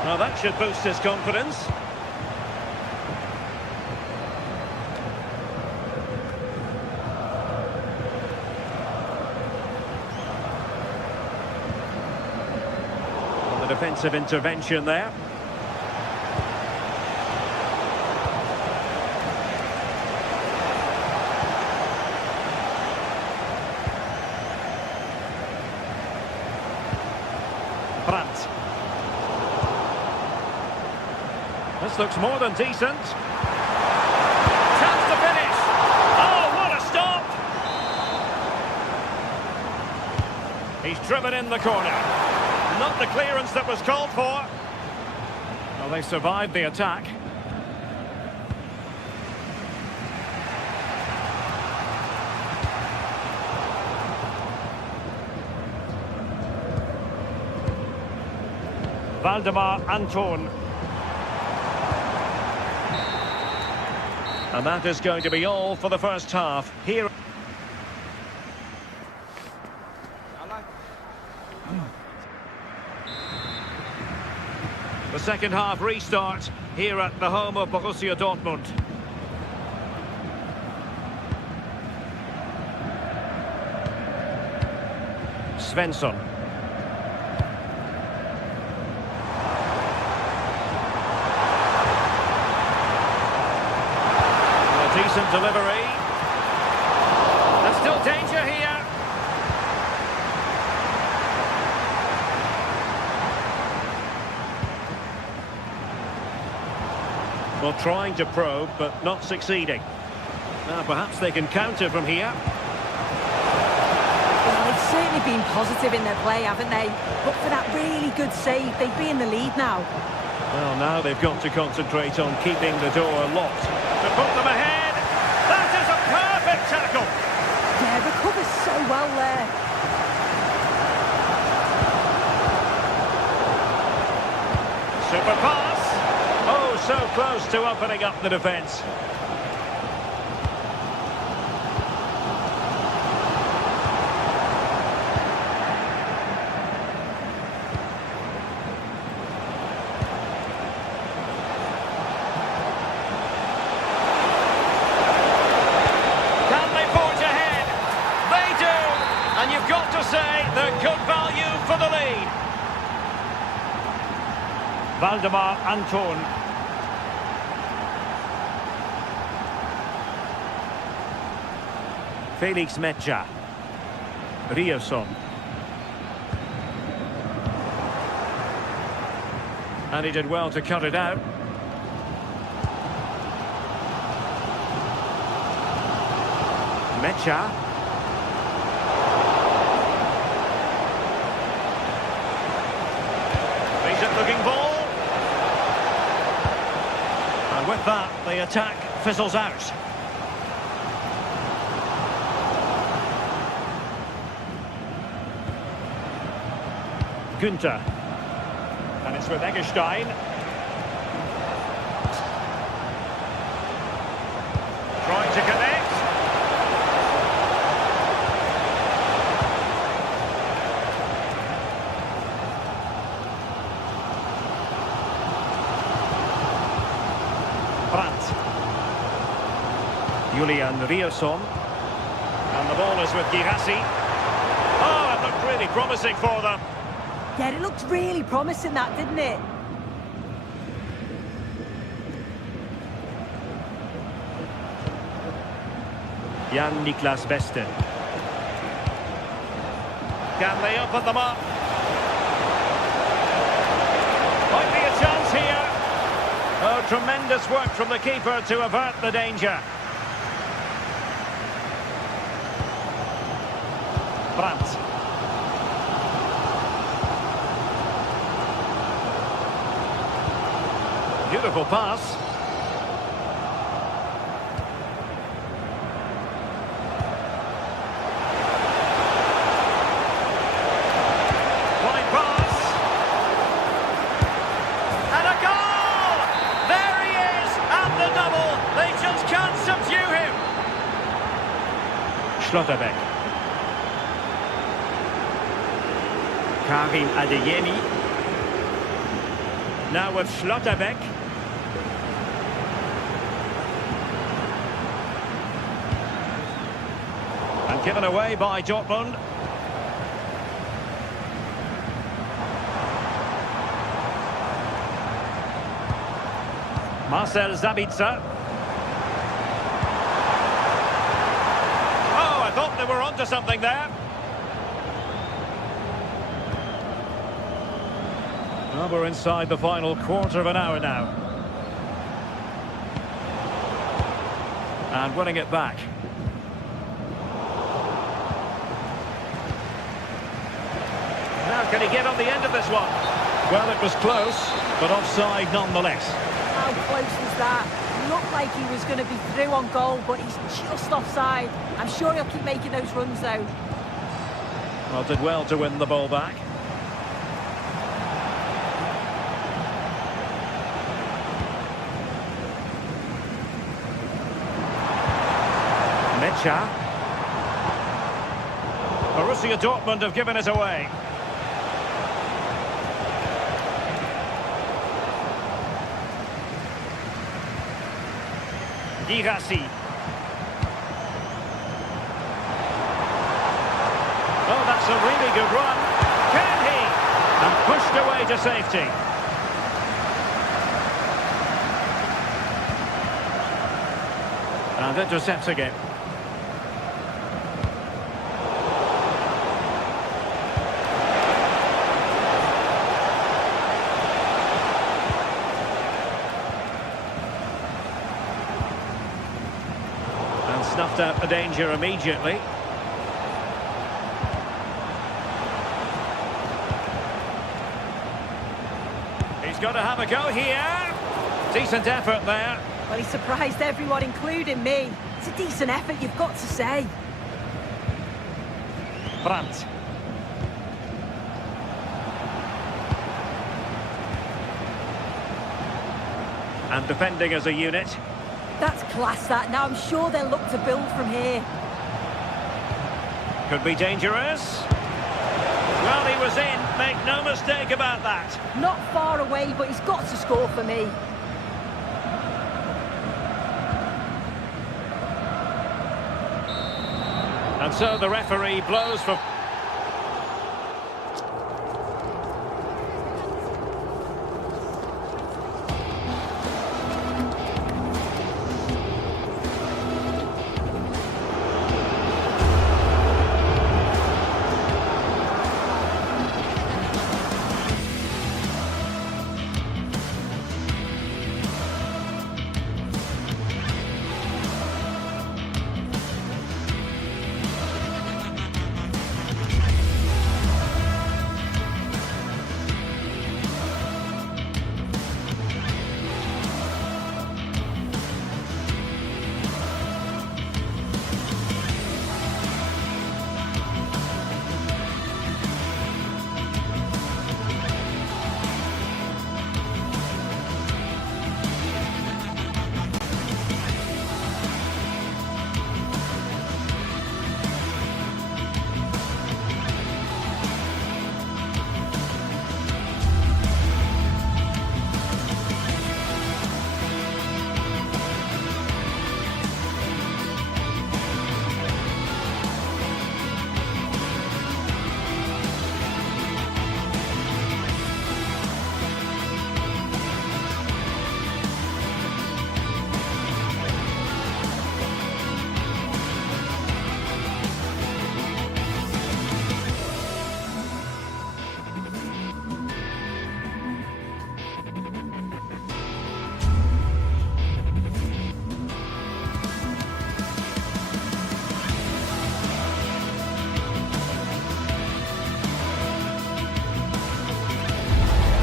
Well, that should boost his confidence. Well, the defensive intervention there. Brandt. This looks more than decent. Chance to finish. Oh, what a stop! He's driven in the corner. Not the clearance that was called for. Well, they survived the attack. Valdemar Anton. And that is going to be all for the first half. Here. The second half restart here at the home of Borussia Dortmund. Svensson. Decent delivery. There's still danger here. Well, trying to probe, but not succeeding. Now, perhaps they can counter from here. Well, they've certainly been positive in their play, haven't they? But for that really good save, they'd be in the lead now. Well, now they've got to concentrate on keeping the door locked. To put them ahead. That is a perfect tackle. Yeah, recovers so well there. Super pass. Oh, so close to opening up the defence. And you've got to say, they're good value for the lead. Valdemar Anton. Felix Mecha. Rierson. And he did well to cut it out. Mecha. Looking ball. And with that, the attack fizzles out. Günther. And it's with Eggestein. Trying to connect. Julian Rierson. And the ball is with Girassi. Oh, it looked really promising for them. Yeah, it looked really promising, that, didn't it? Jan-Niklas Beste. Can they open them up? Might be a chance here. Oh, tremendous work from the keeper to avert the danger. Brandt. Beautiful pass. Wide pass. And a goal! There he is, and the double. They just can't subdue him. Schlotterbeck. Karim Adeyemi. Now with Schlotterbeck. And given away by Dortmund. Marcel Sabitzer. Oh, I thought they were onto something there. Well, we're inside the final quarter of an hour now. And winning it back. Now, can he get on the end of this one? Well, it was close, but offside nonetheless. How close was that? Looked like he was going to be through on goal, but he's just offside. I'm sure he'll keep making those runs, though. Well, did well to win the ball back. Mecha. Borussia Dortmund have given it away. Girassi. Oh, that's a really good run. Can he? And pushed away to safety. And intercepting it. Snuffed out the danger immediately. He's got to have a go here. Decent effort there. Well, he surprised everyone, including me. It's a decent effort, you've got to say. Brandt. And defending as a unit. That's class, that. Now I'm sure they'll look to build from here. Could be dangerous. Well, he was in. Make no mistake about that. Not far away, but he's got to score for me. And so the referee blows for...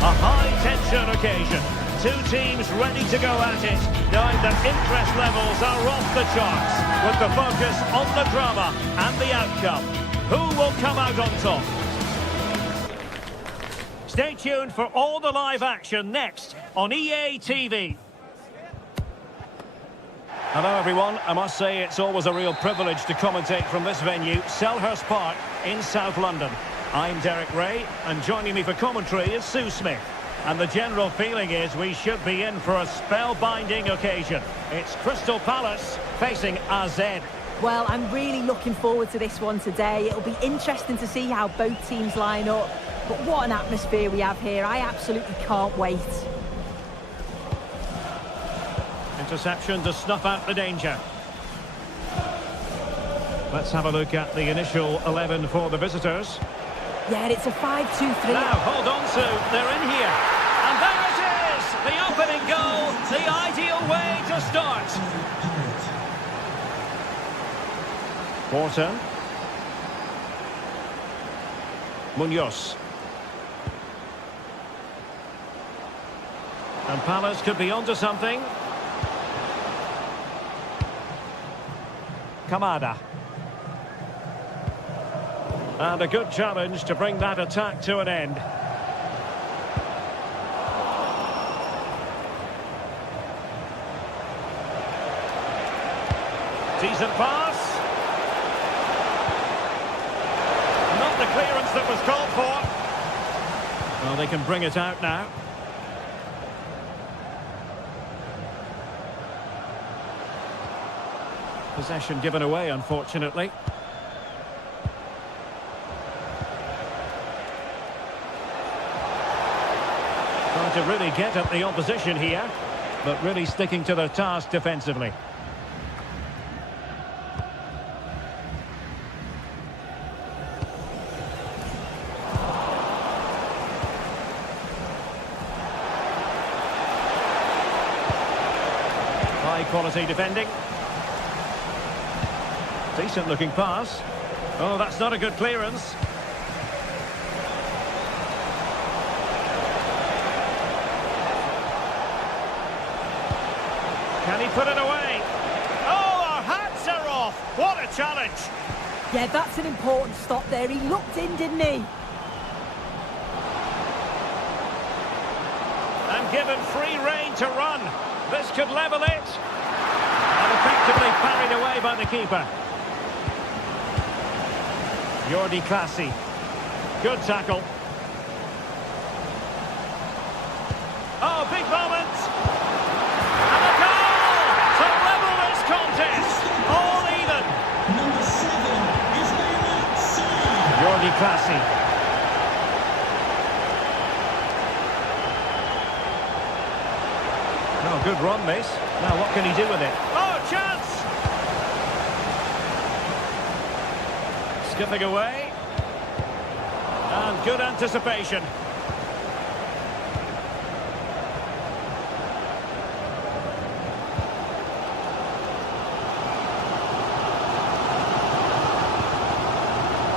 A high-tension occasion. Two teams ready to go at it, knowing that interest levels are off the charts, with the focus on the drama and the outcome. Who will come out on top? Stay tuned for all the live action next on EA TV. Hello everyone, I must say it's always a real privilege to commentate from this venue, Selhurst Park in South London. I'm Derek Ray, and joining me for commentary is Sue Smith. And the general feeling is we should be in for a spellbinding occasion. It's Crystal Palace facing AZ. Well, I'm really looking forward to this one today. It'll be interesting to see how both teams line up. But what an atmosphere we have here. I absolutely can't wait. Interception to snuff out the danger. Let's have a look at the initial 11 for the visitors. Yeah, it's a 5-2-3. Now, hold on, Sue. They're in here. And there it is! The opening goal, the ideal way to start. Porter. Munoz. And Palace could be onto something. Kamada. And a good challenge to bring that attack to an end. Decent pass. Not the clearance that was called for. Well, they can bring it out now. Possession given away, unfortunately. Trying to really get at the opposition here, but really sticking to their task defensively. High quality defending. Decent looking pass. Oh, that's not a good clearance. Can he put it away? Oh, our hats are off. What a challenge. Yeah, that's an important stop there. He looked in, didn't he? And given free rein to run. This could level it. And effectively parried away by the keeper. Jordi Classy. Good tackle. Oh, big moment. And a goal to level this contest. All even. Number 7 is Jordi Classy. Oh, good run, this. Now, what can he do with it? Oh, chance! Skipping away. And good anticipation.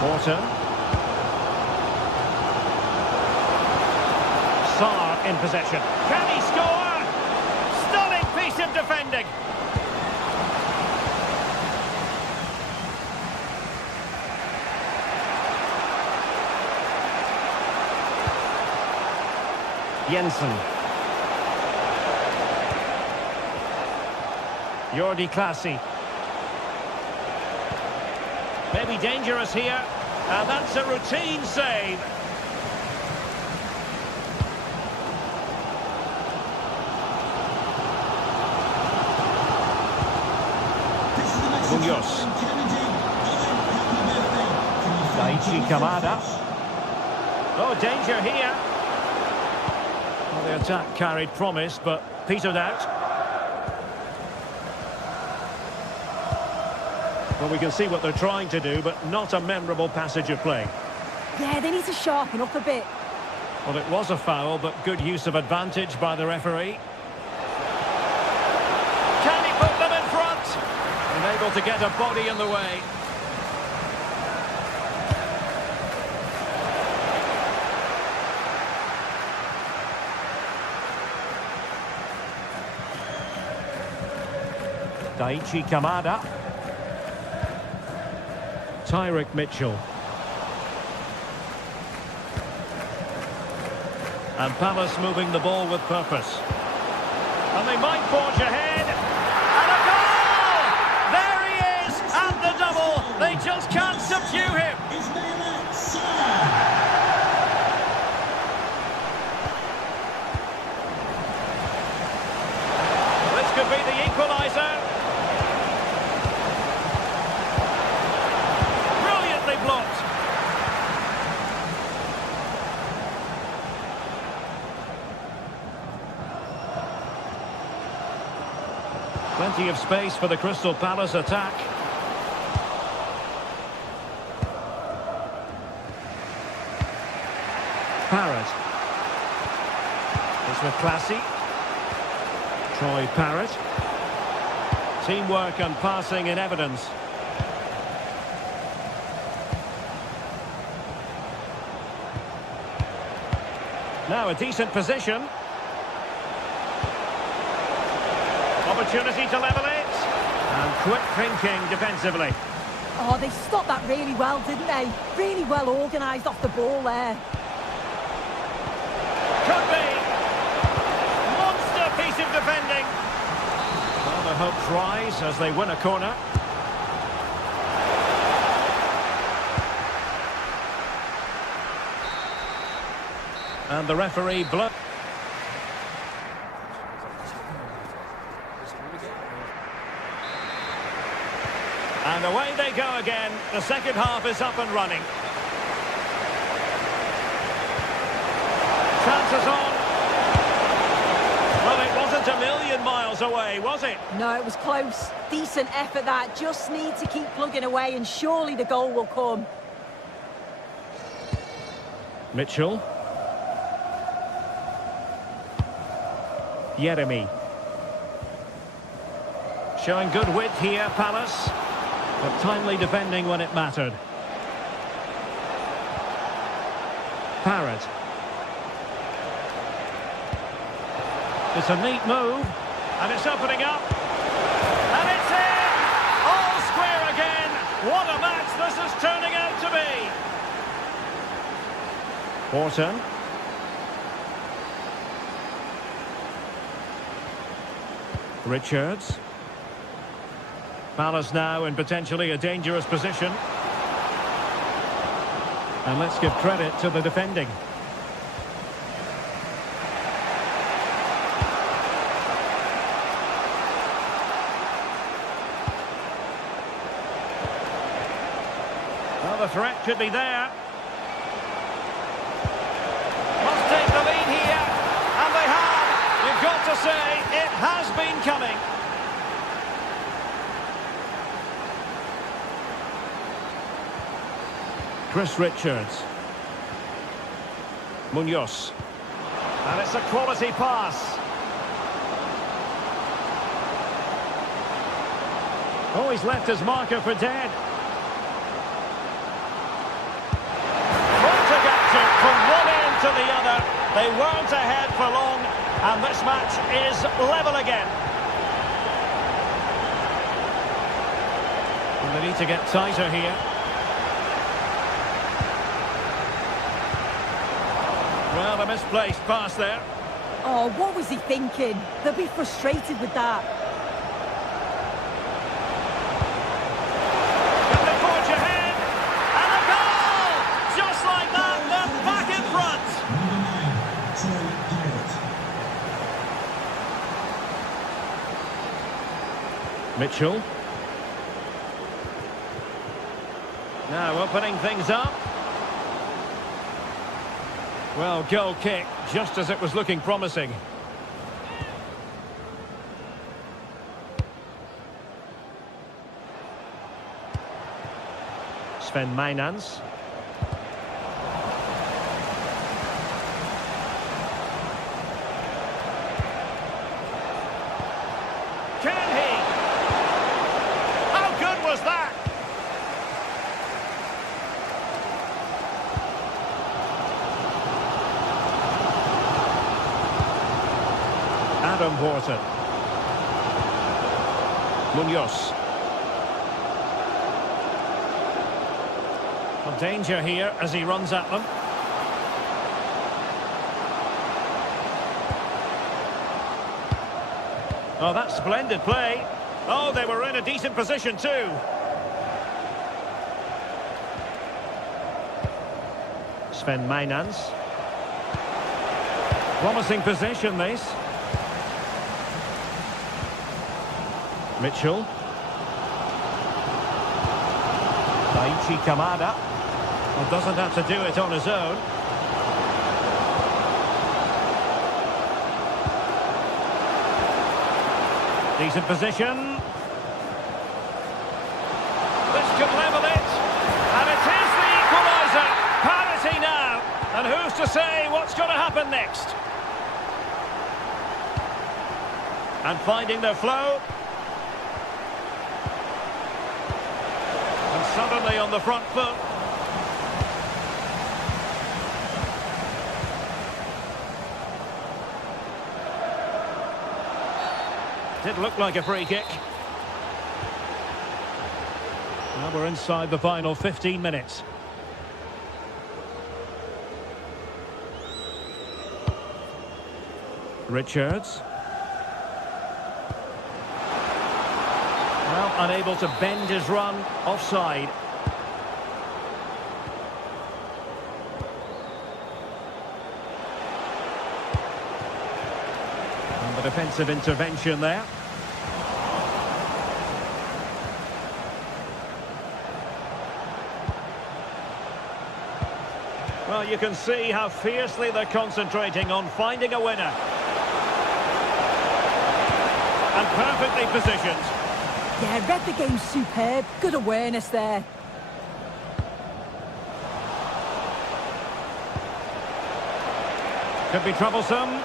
Porter. Sarr in possession. Can he score? Stunning piece of defending. Jensen. Jordi Classy. Maybe dangerous here. And that's a routine save. Munoz. Daichi Kamada. Oh, danger here. Well, the attack carried promise, but petered out. Well, we can see what they're trying to do, but not a memorable passage of play. Yeah, they need to sharpen up a bit. Well, it was a foul, but good use of advantage by the referee. Can he put them in front? And able to get a body in the way. Daichi Kamada. Tyrick Mitchell. And Palace moving the ball with purpose. And they might forge ahead. And a goal! There he is! And the double! They just can't subdue him! Plenty of space for the Crystal Palace attack. Parrott. It's with Classy. Troy Parrott. Teamwork and passing in evidence. Now a decent position. Opportunity to level it. And quick thinking defensively. Oh, they stopped that really well, didn't they? Really well organised off the ball there. Could be. Monster piece of defending. Well, the hopes rise as they win a corner. And the referee blows. And away they go again. The second half is up and running. Chances on. Well, it wasn't a million miles away, was it? No, it was close. Decent effort that. Just need to keep plugging away and surely the goal will come. Mitchell. Yeremy. Showing good width here, Palace. But timely defending when it mattered. Parrott. It's a neat move. And it's opening up. And it's in! All square again. What a match this is turning out to be. Horton. Richards. Palace now in potentially a dangerous position. And let's give credit to the defending. Well, the threat could be there. Must take the lead here. And they have. You've got to say, it has been coming. Chris Richards. Munoz. And it's a quality pass. Oh, he's left his marker for dead. What to get to from one end to the other. They weren't ahead for long, and this match is level again. And they need to get tighter here. Well, a misplaced pass there. Oh, what was he thinking? They'll be frustrated with that. Can they forge ahead? And a goal! Just like that, they're back in front. Mitchell. Now opening things up. Well, goal kick, just as it was looking promising. Sven Mijnans. Can he? How good was that? Adam Horton. Munoz. Well, danger here as he runs at them. Oh, that's splendid play. Oh, they were in a decent position too. Sven Mijnans. Promising position, this. Mitchell. Daichi Kamada. Well, doesn't have to do it on his own. Decent position. This could level it. And it is the equaliser. Parity now. And who's to say what's going to happen next? And finding their flow. And suddenly on the front foot. Did look like a free kick. Now we're inside the final 15 minutes. Richards. Well, unable to bend his run, offside. And the defensive intervention there. Well, you can see how fiercely they're concentrating on finding a winner. And perfectly positioned. Yeah, read the game superb. Good awareness there. Could be troublesome.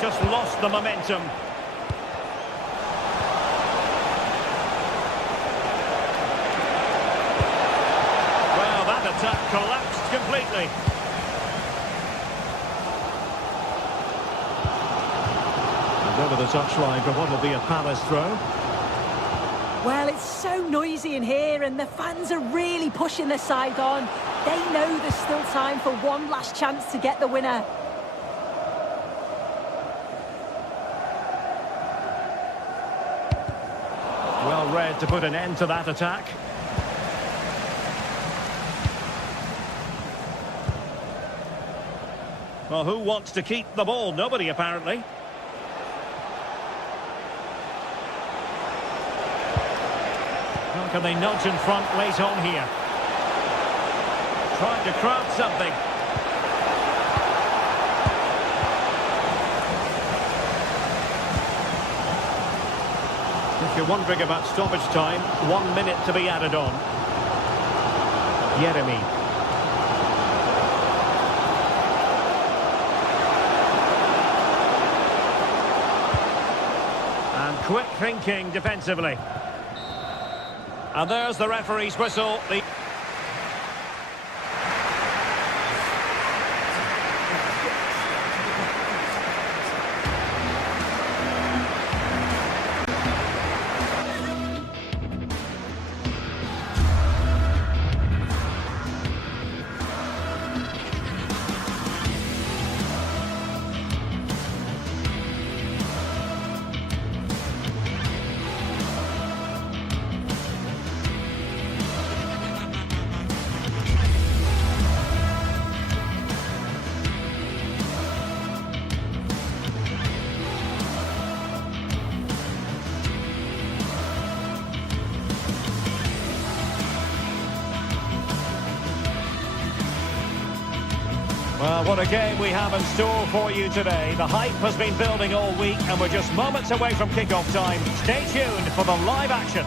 Just lost the momentum. Well, that attack collapsed completely. Over the touchline for what will be a Palace throw. Well, it's so noisy in here and the fans are really pushing their side on. They know there's still time for one last chance to get the winner. Well read to put an end to that attack. Well, who wants to keep the ball? Nobody, apparently. How can they nudge in front late on here? Trying to craft something. If you're wondering about stoppage time, 1 minute to be added on. Jeremy. And quick thinking defensively. And there's the referee's whistle. Well, what a game we have in store for you today. The hype has been building all week and we're just moments away from kick-off time. Stay tuned for the live action.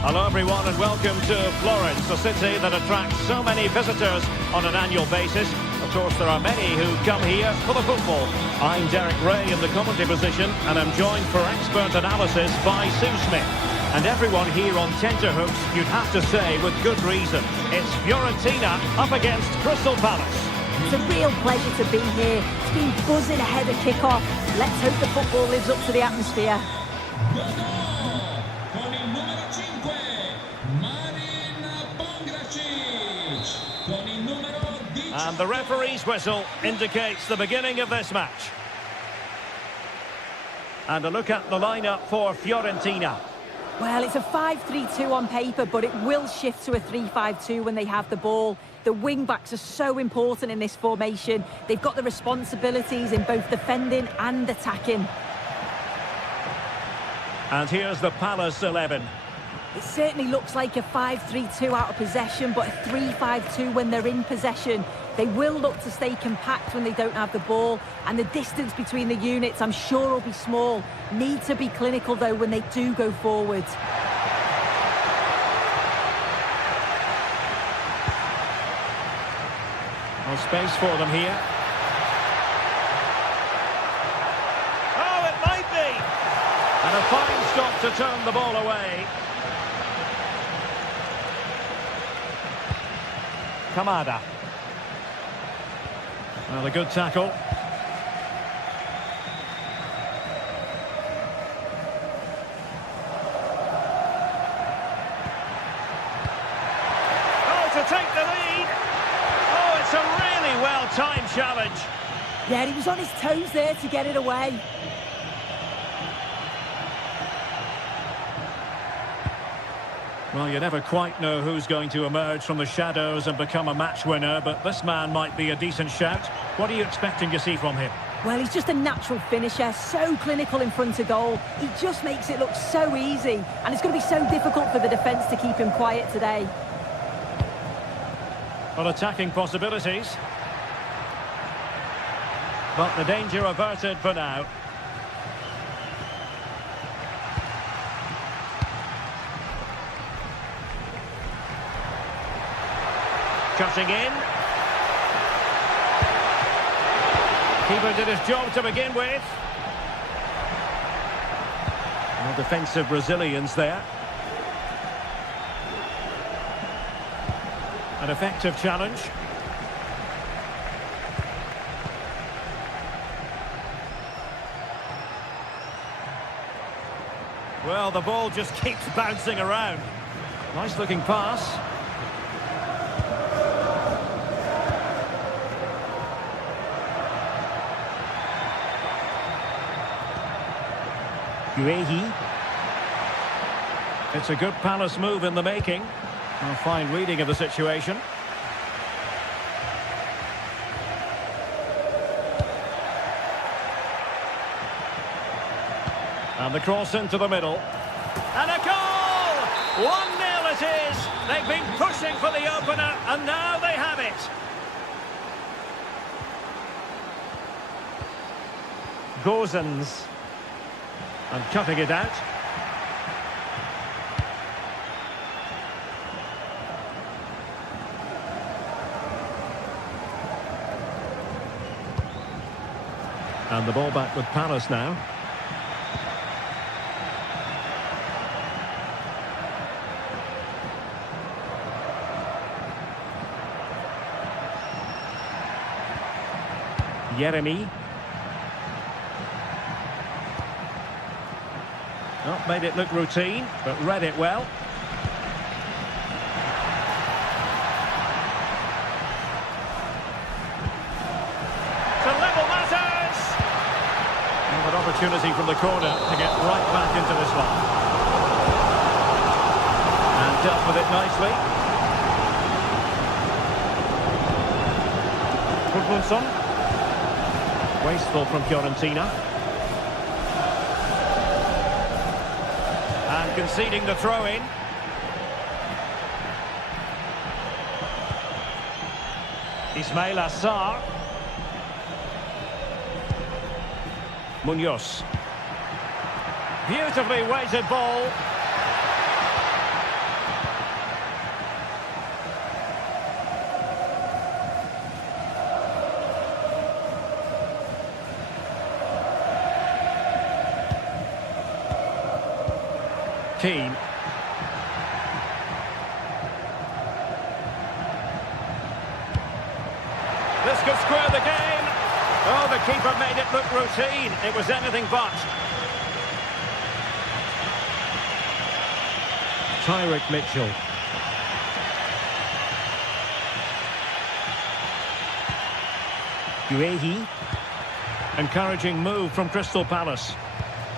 Hello everyone and welcome to Florence, a city that attracts so many visitors on an annual basis. Of course, there are many who come here for the football. I'm Derek Ray in the commentary position and I'm joined for expert analysis by Sue Smith. And everyone here on tenterhooks, you'd have to say with good reason. It's Fiorentina up against Crystal Palace. It's a real pleasure to be here. It's been buzzing ahead of kick-off. Let's hope the football lives up to the atmosphere. And the referee's whistle indicates the beginning of this match. And a look at the lineup for Fiorentina. Well, it's a 5-3-2 on paper, but it will shift to a 3-5-2 when they have the ball. The wing-backs are so important in this formation. They've got the responsibilities in both defending and attacking. And here's the Palace 11. It certainly looks like a 5-3-2 out of possession, but a 3-5-2 when they're in possession. They will look to stay compact when they don't have the ball, and the distance between the units, I'm sure, will be small. Need to be clinical, though, when they do go forward. No space for them here. Oh, it might be! And a fine stop to turn the ball away. Kamada. Well, a good tackle. Oh, to take the lead. Oh, it's a really well-timed challenge. Yeah, he was on his toes there to get it away. Well, you never quite know who's going to emerge from the shadows and become a match winner, but this man might be a decent shout. What are you expecting to see from him? Well, he's just a natural finisher, so clinical in front of goal. He just makes it look so easy, and it's going to be so difficult for the defence to keep him quiet today. Well, attacking possibilities. But the danger averted for now. Cutting in. Keeper did his job to begin with. No defensive resilience there. An effective challenge. Well, the ball just keeps bouncing around. Nice looking pass. Guehi. It's a good Palace move in the making. A fine reading of the situation. And the cross into the middle. And a goal! 1-0 it is. They've been pushing for the opener, and now they have it. Gozens. And cutting it out. And the ball back with Palace now. Yeremy. Not made it look routine, but read it well. To level matters! And an opportunity from the corner to get right back into this one. And dealt with it nicely. Gudmundsson. Wasteful from Fiorentina. And conceding the throw-in. Ismail Assar. Munoz. Beautifully weighted ball. Keane. This could square the game. Oh, the keeper made it look routine. It was anything but. Tyrick Mitchell. Guehi. Encouraging move from Crystal Palace.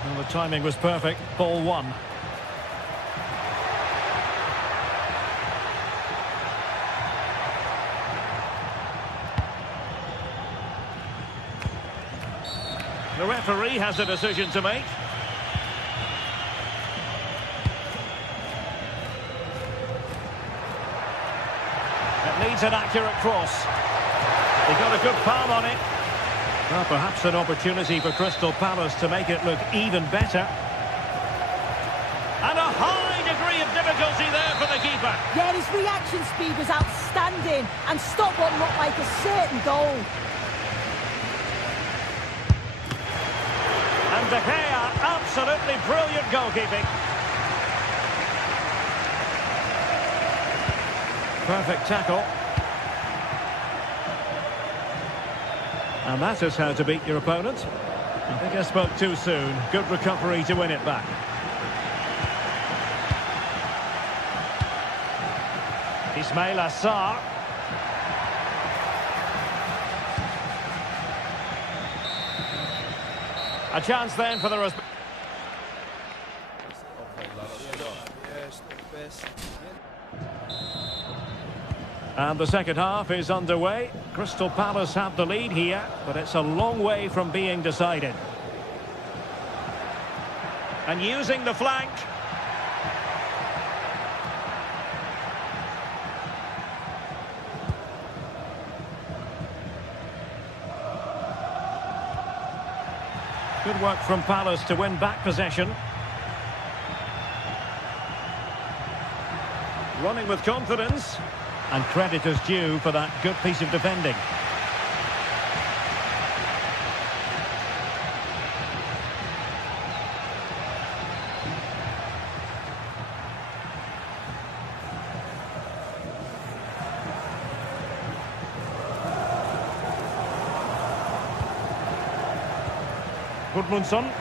Well, the timing was perfect. Ball one. The referee has a decision to make. needs an accurate cross. He got a good palm on it. Well, perhaps an opportunity for Crystal Palace to make it look even better. And a high degree of difficulty there for the keeper. Yeah, his reaction speed was outstanding and stopped what looked like a certain goal. And De Gea, absolutely brilliant goalkeeping. Perfect tackle. And that is how to beat your opponent. I think I spoke too soon. Good recovery to win it back. Ismail Assar. A chance then for the... And the second half is underway. Crystal Palace have the lead here, but it's a long way from being decided. And using the flank. Good work from Palace to win back possession. Running with confidence. And credit is due for that good piece of defending. Gudmundsson.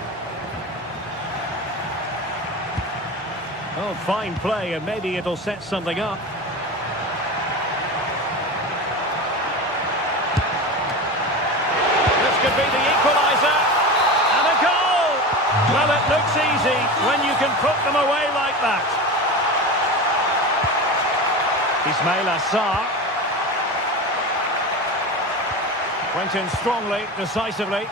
Oh, fine play, and maybe it'll set something up. Could be the equaliser, and a goal! Well, it looks easy when you can put them away like that. Ismail Assar. Went in strongly, decisively.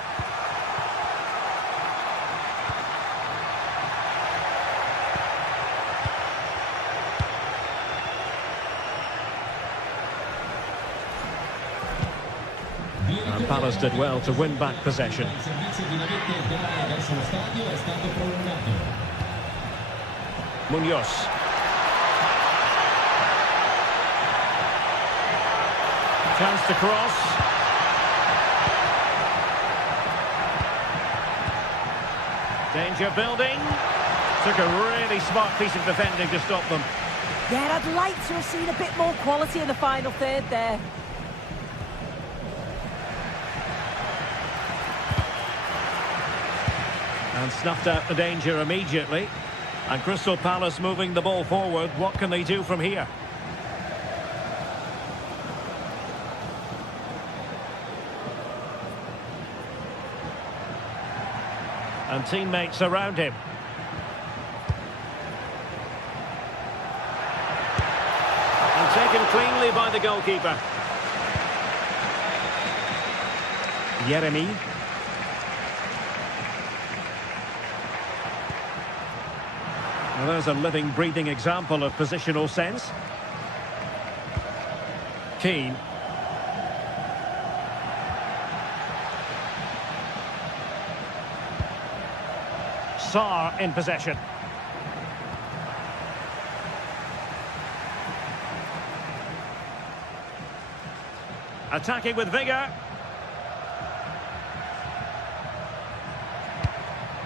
Palace did well to win back possession. Munoz. Chance to cross. Danger building. Took a really smart piece of defending to stop them. Yeah, I'd like to have seen a bit more quality in the final third there. And snuffed out the danger immediately. And Crystal Palace moving the ball forward. What can they do from here? And teammates around him. And taken cleanly by the goalkeeper. Yeremy. Well, there's a living, breathing example of positional sense. Keane. Sarr in possession. Attacking with vigour.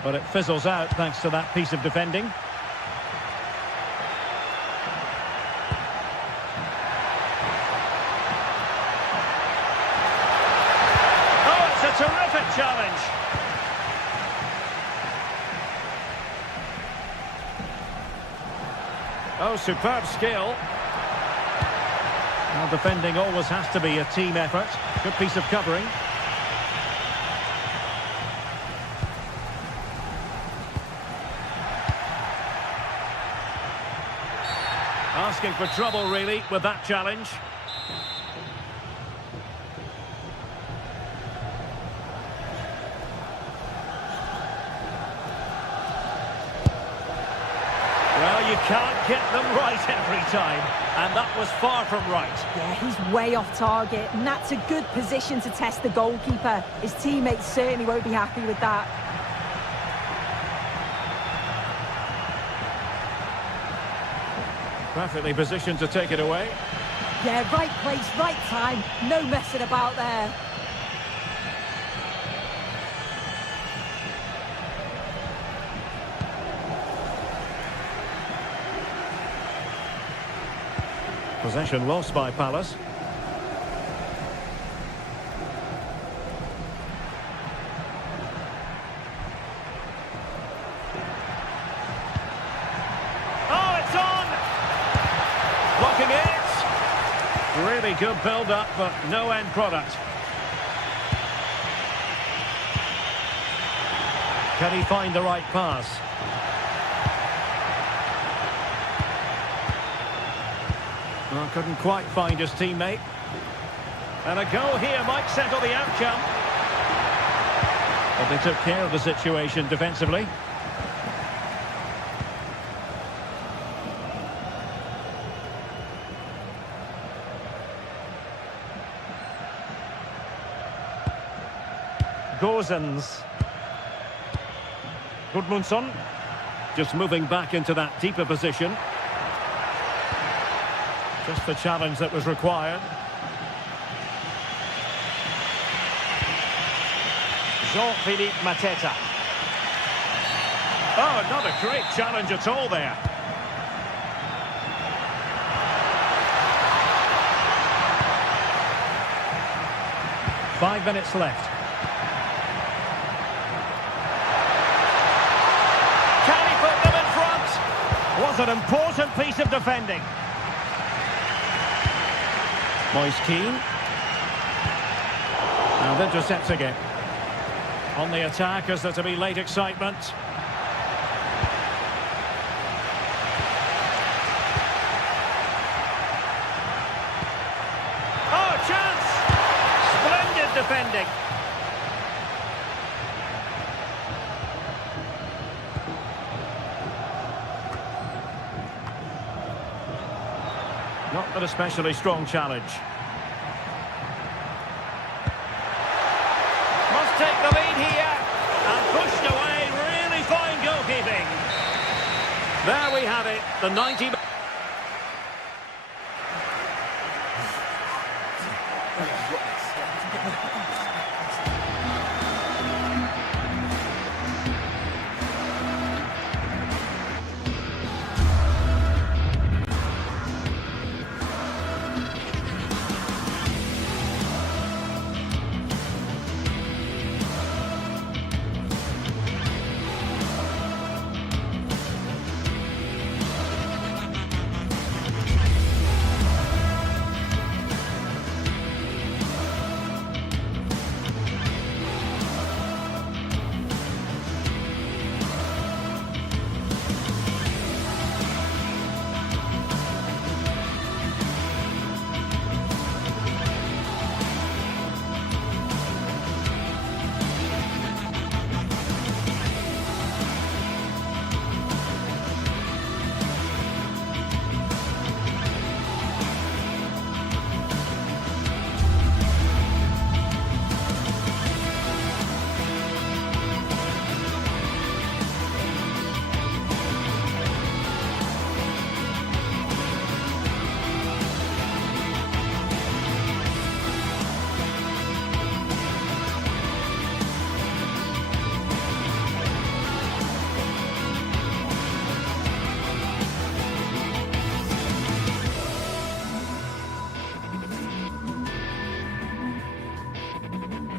But it fizzles out thanks to that piece of defending. Terrific challenge. Oh, superb skill. Now, defending always has to be a team effort. Good piece of covering. Asking for trouble, really, with that challenge. Well, you can't get them right every time, and that was far from right. Yeah, he's way off target, and that's a good position to test the goalkeeper. His teammates certainly won't be happy with that. Perfectly positioned to take it away. Yeah, right place, right time. No messing about there. Possession lost by Palace. Oh, it's on! Blocking it. Really good build-up, but no end product. Can he find the right pass? Well, couldn't quite find his teammate. And a goal here might settle the outcome. But they took care of the situation defensively. Gozens. Gudmundsson. Just moving back into that deeper position. Just the challenge that was required. Jean-Philippe Mateta. Oh, not a great challenge at all there. Five minutes left. Can he put them in front? Was an important piece of defending. Moise Keane. And intercepts again. On the attack as there to be late excitement. Oh, chance! Splendid defending. Not an especially strong challenge. Must take the lead here. And pushed away. Really fine goalkeeping. There we have it. The 90...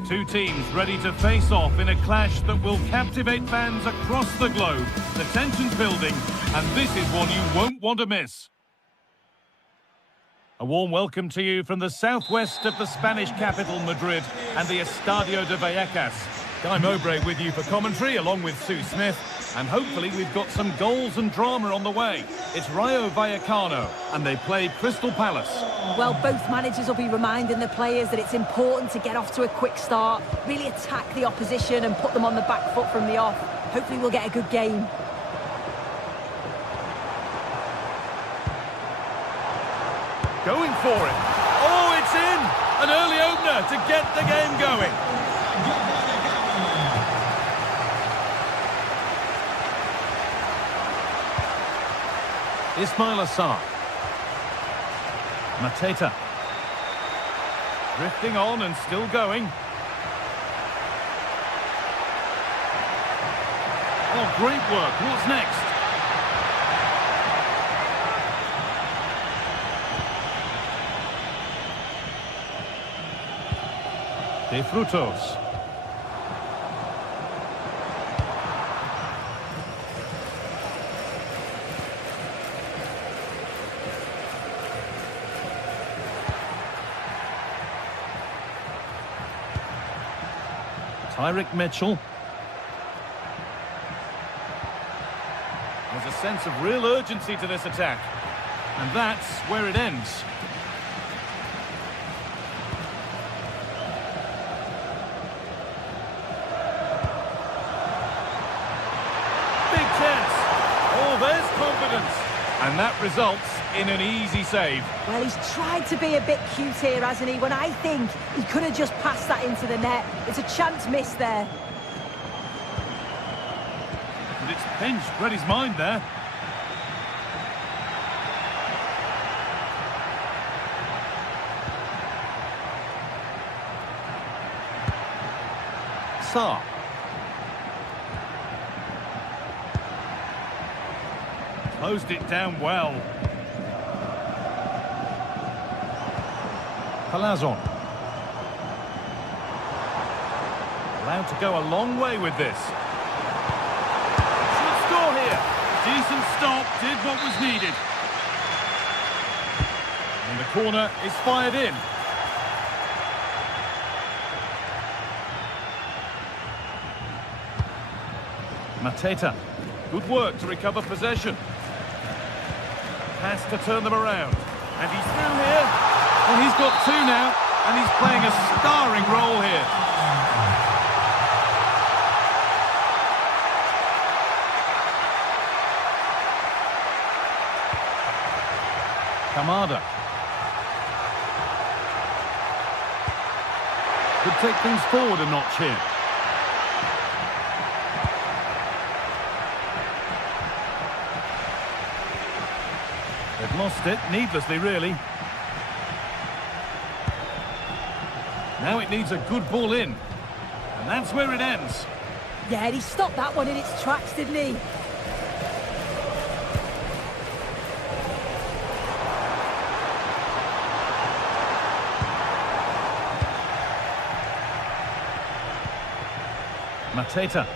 Two teams ready to face off in a clash that will captivate fans across the globe. The tension's building, and this is one you won't want to miss. A warm welcome to you from the southwest of the Spanish capital, Madrid, and the Estadio de Vallecas. Guy Mowbray with you for commentary, along with Sue Smith, and hopefully we've got some goals and drama on the way. It's Rayo Vallecano, and they play Crystal Palace. Well, both managers will be reminding the players that it's important to get off to a quick start, really attack the opposition and put them on the back foot from the off. Hopefully we'll get a good game. Going for it. Oh, it's in! An early opener to get the game going. Ismail Assar. Mateta. Drifting on and still going. Oh, great work. What's next? De Frutos. Tyrick Mitchell. There's a sense of real urgency to this attack. And that's where it ends. Big chance. Oh, there's confidence. And that results in an easy save. Well, he's tried to be a bit cute here, hasn't he? When I think he could have just passed that into the net. It's a chance missed there. And it's pinched Reddy's mind there. Sarr. Closed it down well. Palazon. Allowed to go a long way with this. Should score here. Decent stop, did what was needed. And the corner is fired in. Mateta. Good work to recover possession. Has to turn them around. And he's through here. And he's got two now. And he's playing a starring role here. Kamada. Could take things forward a notch here. They've lost it, needlessly really. Now it needs a good ball in. And that's where it ends. Yeah, he stopped that one in its tracks, didn't he? Mateta.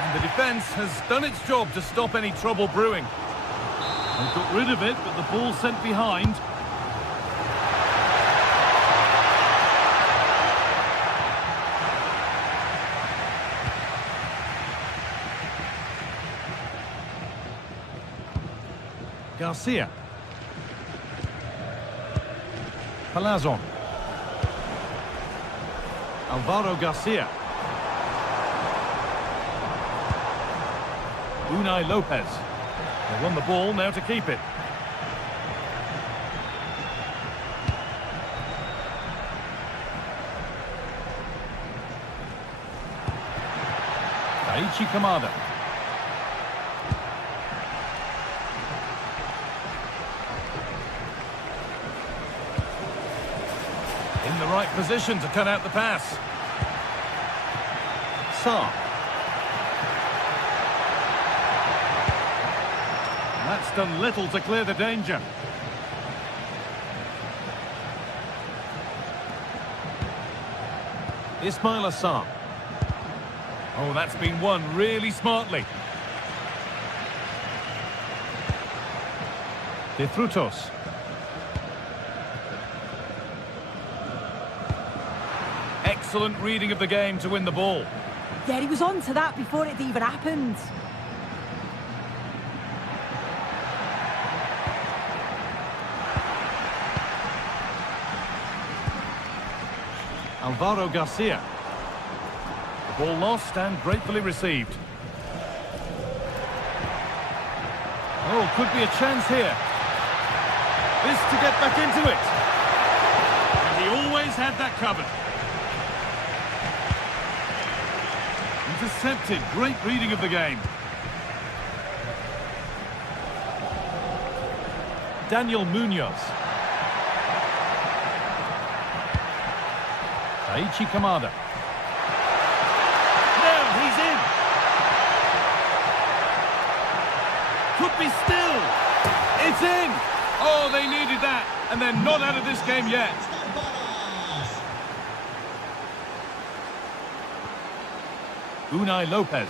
And the defence has done its job to stop any trouble brewing. They've got rid of it, but the ball's sent behind. Garcia. Palazon. Alvaro Garcia. Unai Lopez. They won the ball, now to keep it. Daichi Kamada. In the right position to cut out the pass. Sarr. That's done little to clear the danger. Ismail Assar. Oh, that's been won really smartly. De Frutos. Excellent reading of the game to win the ball. Yeah, he was on to that before it even happened. Alvaro Garcia. Ball lost and gratefully received. Oh, could be a chance here. This to get back into it. And he always had that covered. Intercepted. Great reading of the game. Daniel Munoz. Taichi Kamada. Now he's in. Could be still. It's in. Oh, they needed that. And they're not out of this game yet. Unai Lopez.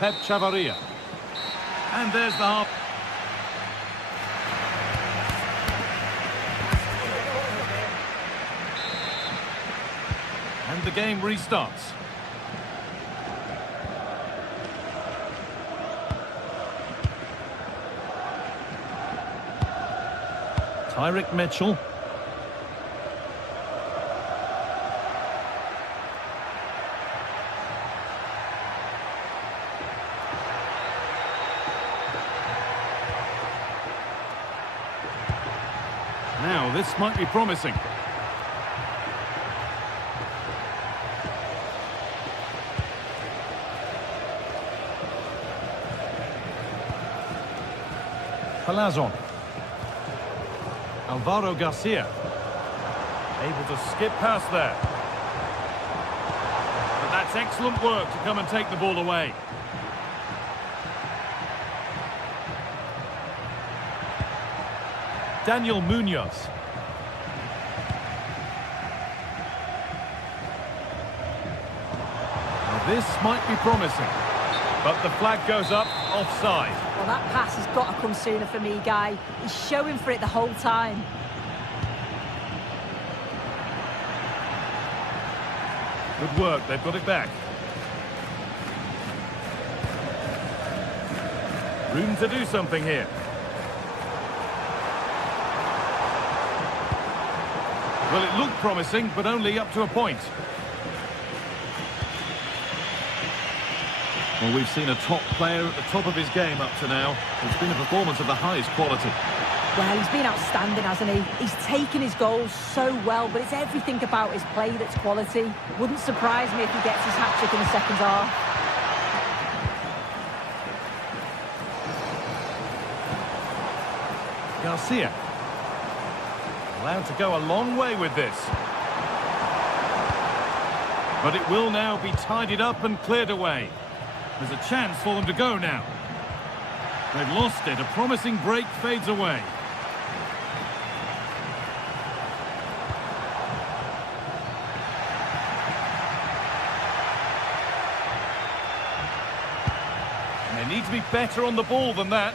Pep Chavarria. And there's the half. And the game restarts. Tyrick Mitchell. Now, this might be promising. Palazon. Alvaro Garcia. Able to skip past there. But that's excellent work to come and take the ball away. Daniel Munoz. Now this might be promising. But the flag goes up, offside. Well, that pass has got to come sooner for me, Guy. He's showing for it the whole time. Good work, they've got it back. Room to do something here. Well, it looked promising, but only up to a point. Well, we've seen a top player at the top of his game up to now. It's been a performance of the highest quality. Well, he's been outstanding, hasn't he? He's taken his goals so well, but it's everything about his play that's quality. Wouldn't surprise me if he gets his hat-trick in the second half. Garcia. Allowed to go a long way with this. But it will now be tidied up and cleared away. There's a chance for them to go now. They've lost it. A promising break fades away. And they need to be better on the ball than that.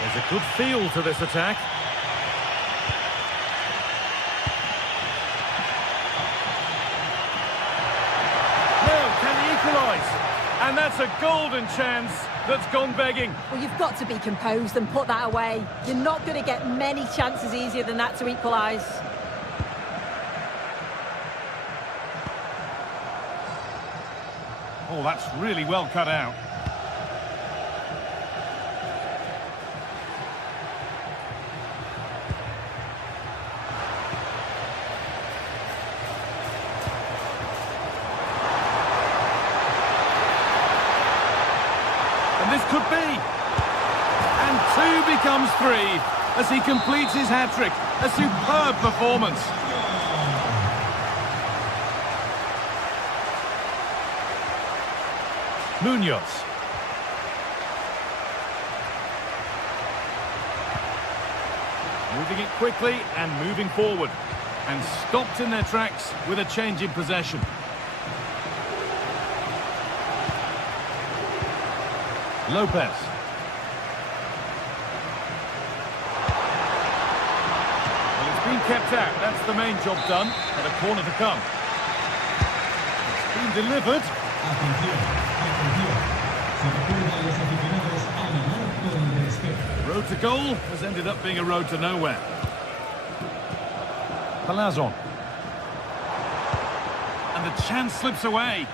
There's a good feel to this attack. And that's a golden chance that's gone begging. Well, you've got to be composed and put that away. You're not going to get many chances easier than that to equalise. Oh, that's really well cut out. This could be. And 2 becomes 3 as he completes his hat-trick. A superb performance. Munoz. Moving it quickly and moving forward. And stopped in their tracks with a change in possession. Lopez. Well, it's been kept out. That's the main job done. And a corner to come. It's been delivered. Road to goal has ended up being a road to nowhere. Palazon. And the chance slips away.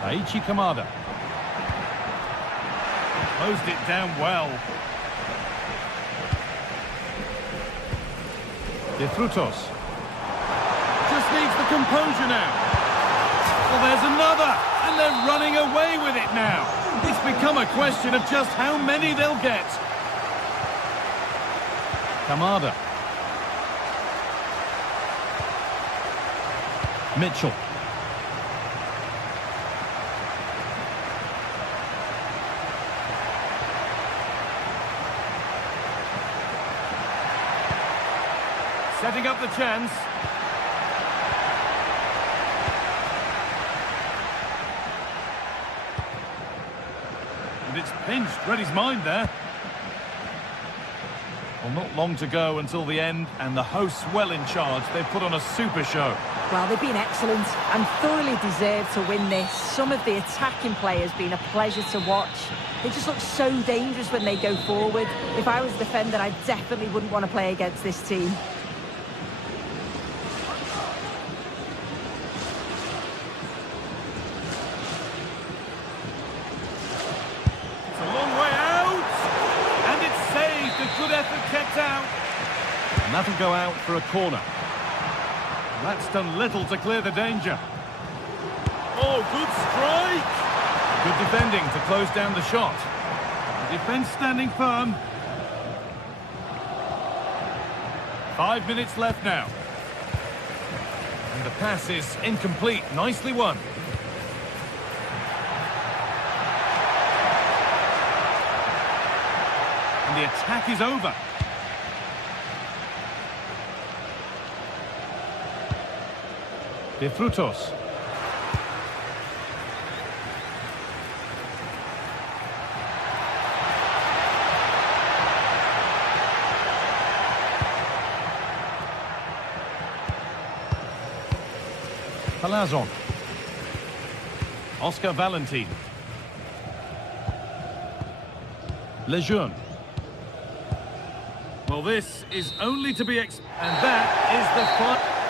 Aichi Kamada. Closed it down well. De Frutos. Just needs the composure now. Well, there's another, and they're running away with it now. It's become a question of just how many they'll get. Kamada. Mitchell. Setting up the chance. And it's pinched, read his mind there. Well, not long to go until the end, and the hosts well in charge. They've put on a super show. Well, they've been excellent and thoroughly deserved to win this. Some of the attacking play has been a pleasure to watch. They just look so dangerous when they go forward. If I was a defender, I definitely wouldn't want to play against this team. And that'll go out for a corner. That's done little to clear the danger. Oh, good strike! Good defending to close down the shot. The defence standing firm. 5 minutes left now. And the pass is incomplete. Nicely won. And the attack is over. De Frutos. Palazon. Oscar Valentin. Lejeune. Well, this is only to be and that is the final.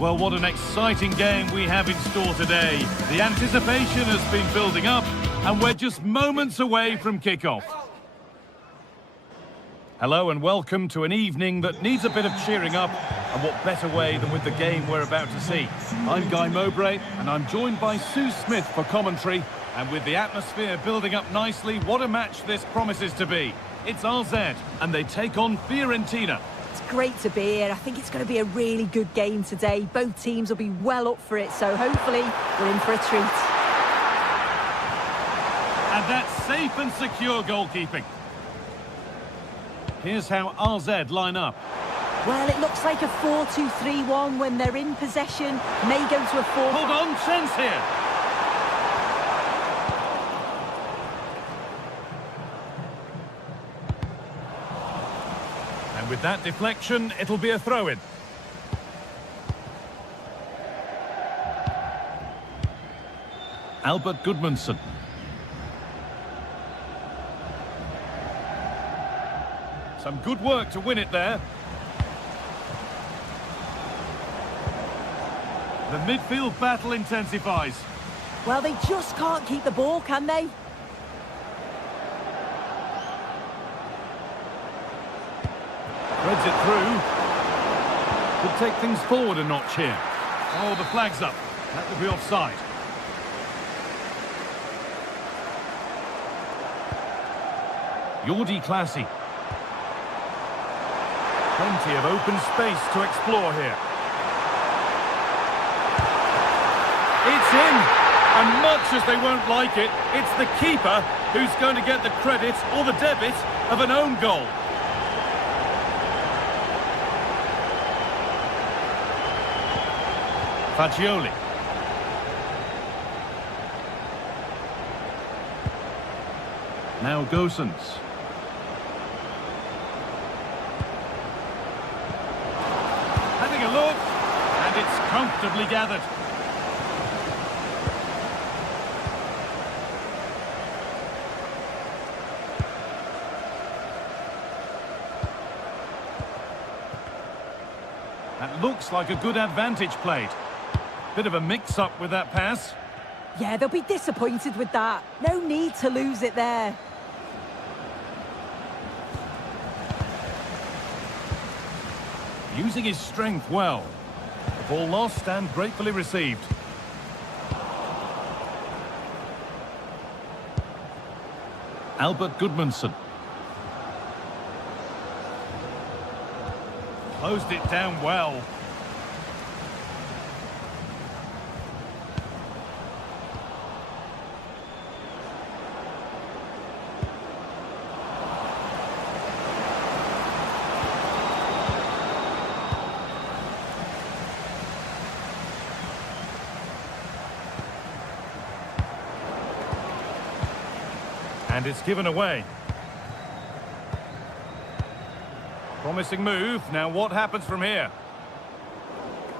Well, what an exciting game we have in store today. The anticipation has been building up, and we're just moments away from kickoff. Hello and welcome to an evening that needs a bit of cheering up, and what better way than with the game we're about to see. I'm Guy Mowbray, and I'm joined by Sue Smith for commentary, and with the atmosphere building up nicely, what a match this promises to be. It's RZ, and they take on Fiorentina. It's great to be here. I think it's going to be a really good game today. Both teams will be well up for it, so hopefully we're in for a treat. And that's safe and secure goalkeeping. Here's how RZ line up. Well, it looks like a 4-2-3-1 when they're in possession. May go to a 4... Hold on, chance here. And with that deflection, it'll be a throw-in. Albert Gudmundsson. Some good work to win it there. The midfield battle intensifies. Well, they just can't keep the ball, can they? Threads it through. Could take things forward a notch here. Oh, the flag's up. That will be offside. Jordi Classy. Plenty of open space to explore here. It's in! And much as they won't like it, it's the keeper who's going to get the credit or the debit of an own goal. Fagioli. Now Gosens. Having a look, and it's comfortably gathered. That looks like a good advantage played. Bit of a mix-up with that pass. Yeah, they'll be disappointed with that. No need to lose it there. Using his strength well. The ball lost and gratefully received. Albert Gudmundsson. Closed it down well. And it's given away. Promising move. Now what happens from here?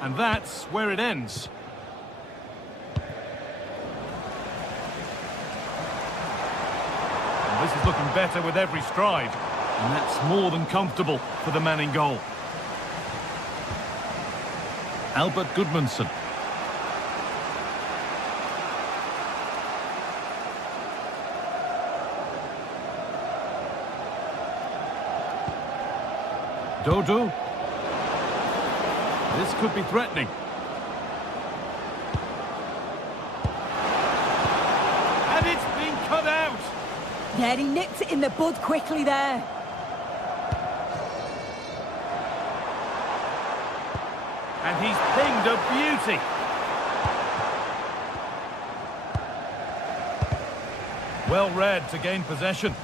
And that's where it ends. And this is looking better with every stride. And that's more than comfortable for the man in goal. Albert Gudmundsson. Dodo. This could be threatening. And it's been cut out. Yeah, he nipped it in the bud quickly there. And he's pinged a beauty. Well read to gain possession.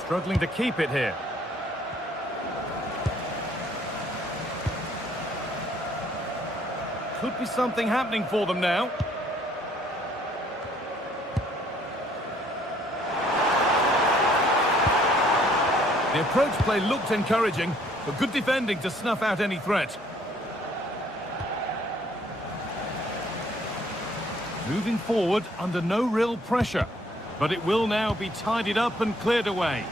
Struggling to keep it here. Could be something happening for them now. The approach play looked encouraging, but good defending to snuff out any threat. Moving forward under no real pressure, but it will now be tidied up and cleared away.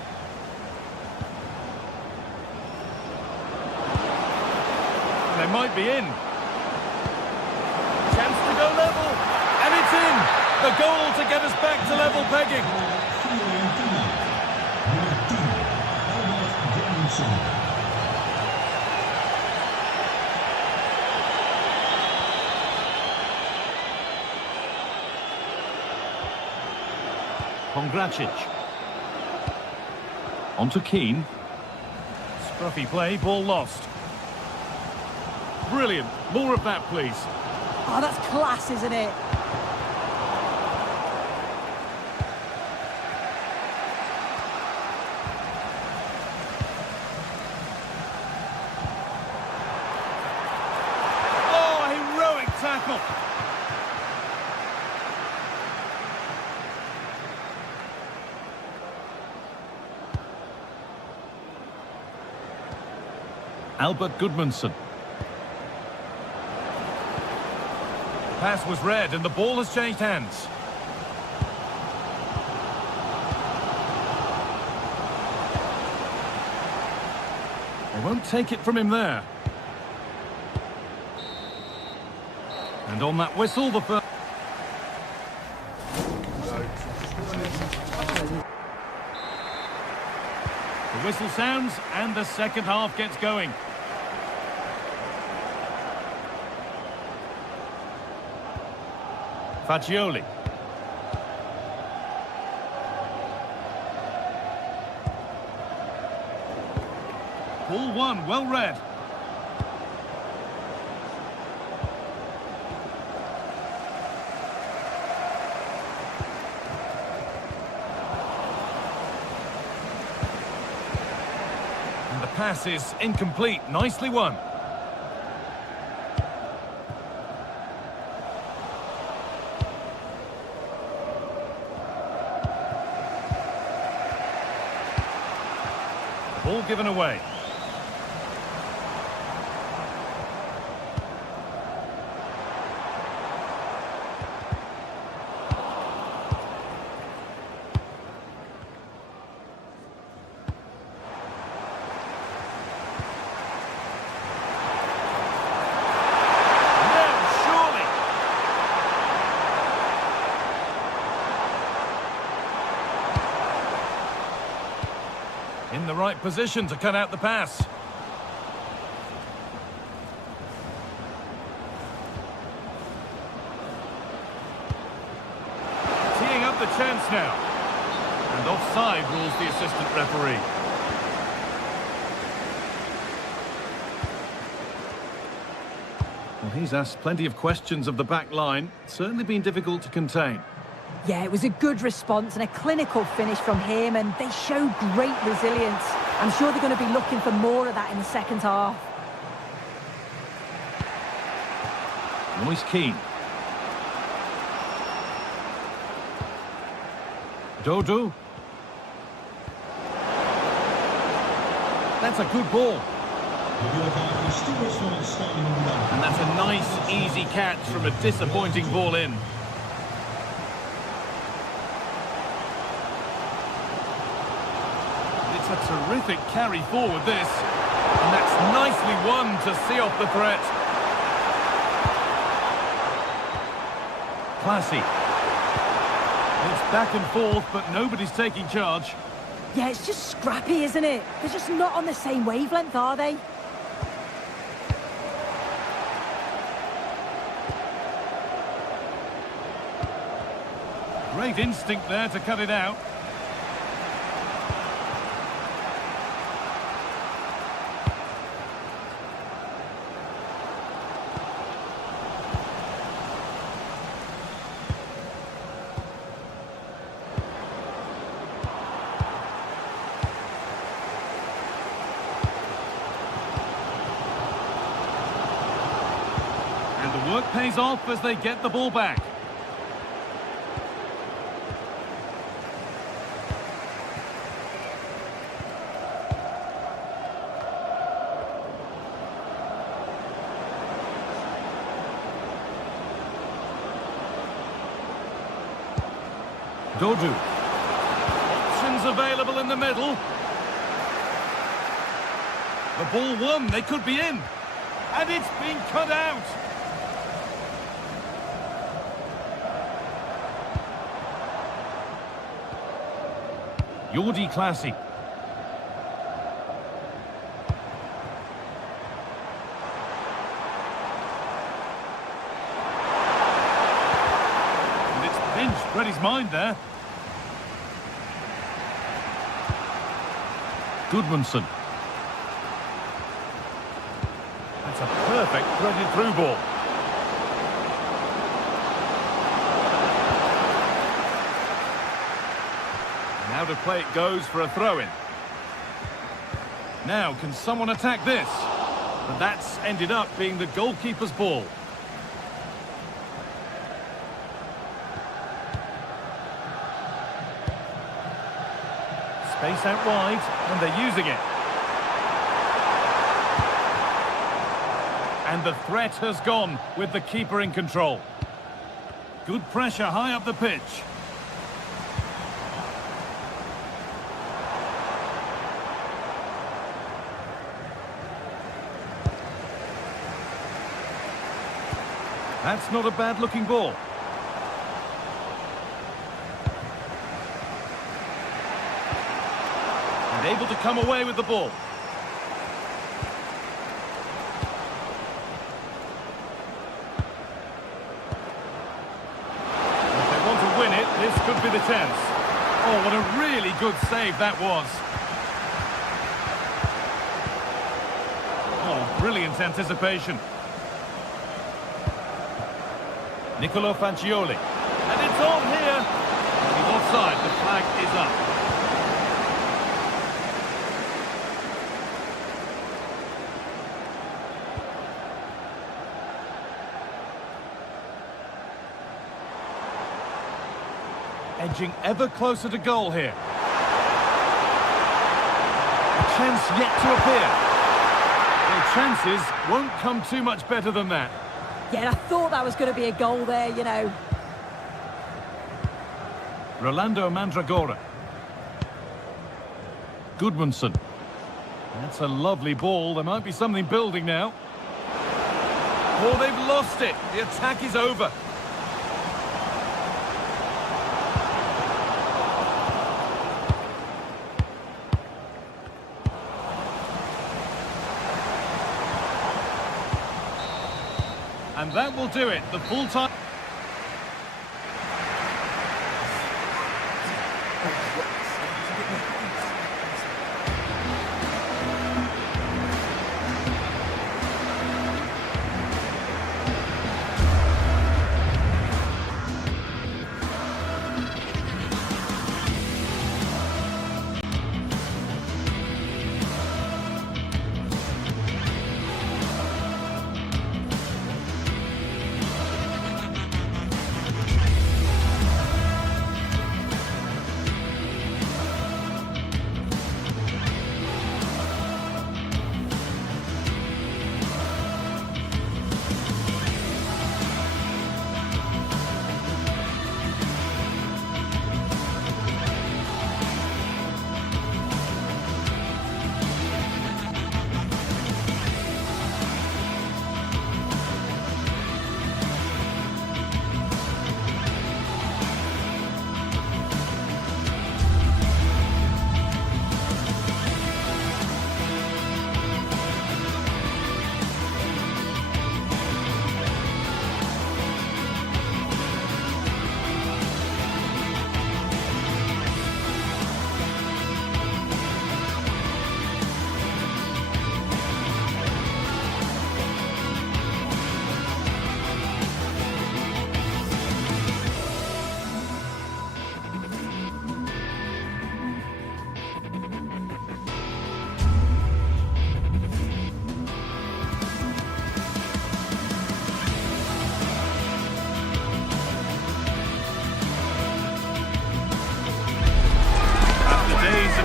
They might be in. Chance to go level, and it's in! The goal to get us back to level pegging. Pongracic. On to Keane. Scruffy play, ball lost. brilliant. More of that, please. Oh, that's class, isn't it? Oh, heroic tackle. Albert Goodmanson. Pass was read and the ball has changed hands. They won't take it from him there. And on that whistle, the first... The whistle sounds and the second half gets going. Fagioli. Ball one, well read. And the pass is incomplete, nicely won. Ball given away. No, surely. In the right position to cut out the pass. Teeing up the chance now. And offside rules the assistant referee. Well, he's asked plenty of questions of the back line. Certainly been difficult to contain. Yeah, it was a good response and a clinical finish from him, and they showed great resilience. I'm sure they're going to be looking for more of that in the second half. Moise Keane. Dodo. That's a good ball. And that's a nice, easy catch from a disappointing ball in. It's a terrific carry forward, this. And that's nicely won to see off the threat. Classy. It's back and forth, but nobody's taking charge. Yeah, it's just scrappy, isn't it? They're just not on the same wavelength, are they? Great instinct there to cut it out. And the work pays off as they get the ball back. Dodu. Options available in the middle. The ball won, they could be in. And it's been cut out. Jordi Classy. And it's pinched, read his mind there. Goodmanson. That's a perfect perfect threaded through ball. And out of play it goes for a throw-in. Now, can someone attack this? But that's ended up being the goalkeeper's ball. Space out wide, and they're using it. And the threat has gone with the keeper in control. Good pressure high up the pitch. That's not a bad-looking ball. And able to come away with the ball. If they want to win it, this could be the chance. Oh, what a really good save that was. Oh, brilliant anticipation. Nicolo Fagioli. And it's on here. He's offside. The flag is up. Edging ever closer to goal here. A chance yet to appear. Well, chances won't come too much better than that. Yeah, I thought that was going to be a goal there, you know. Rolando Mandragora. Goodmanson. That's a lovely ball. There might be something building now. Oh, they've lost it. The attack is over. And that will do it. The full time.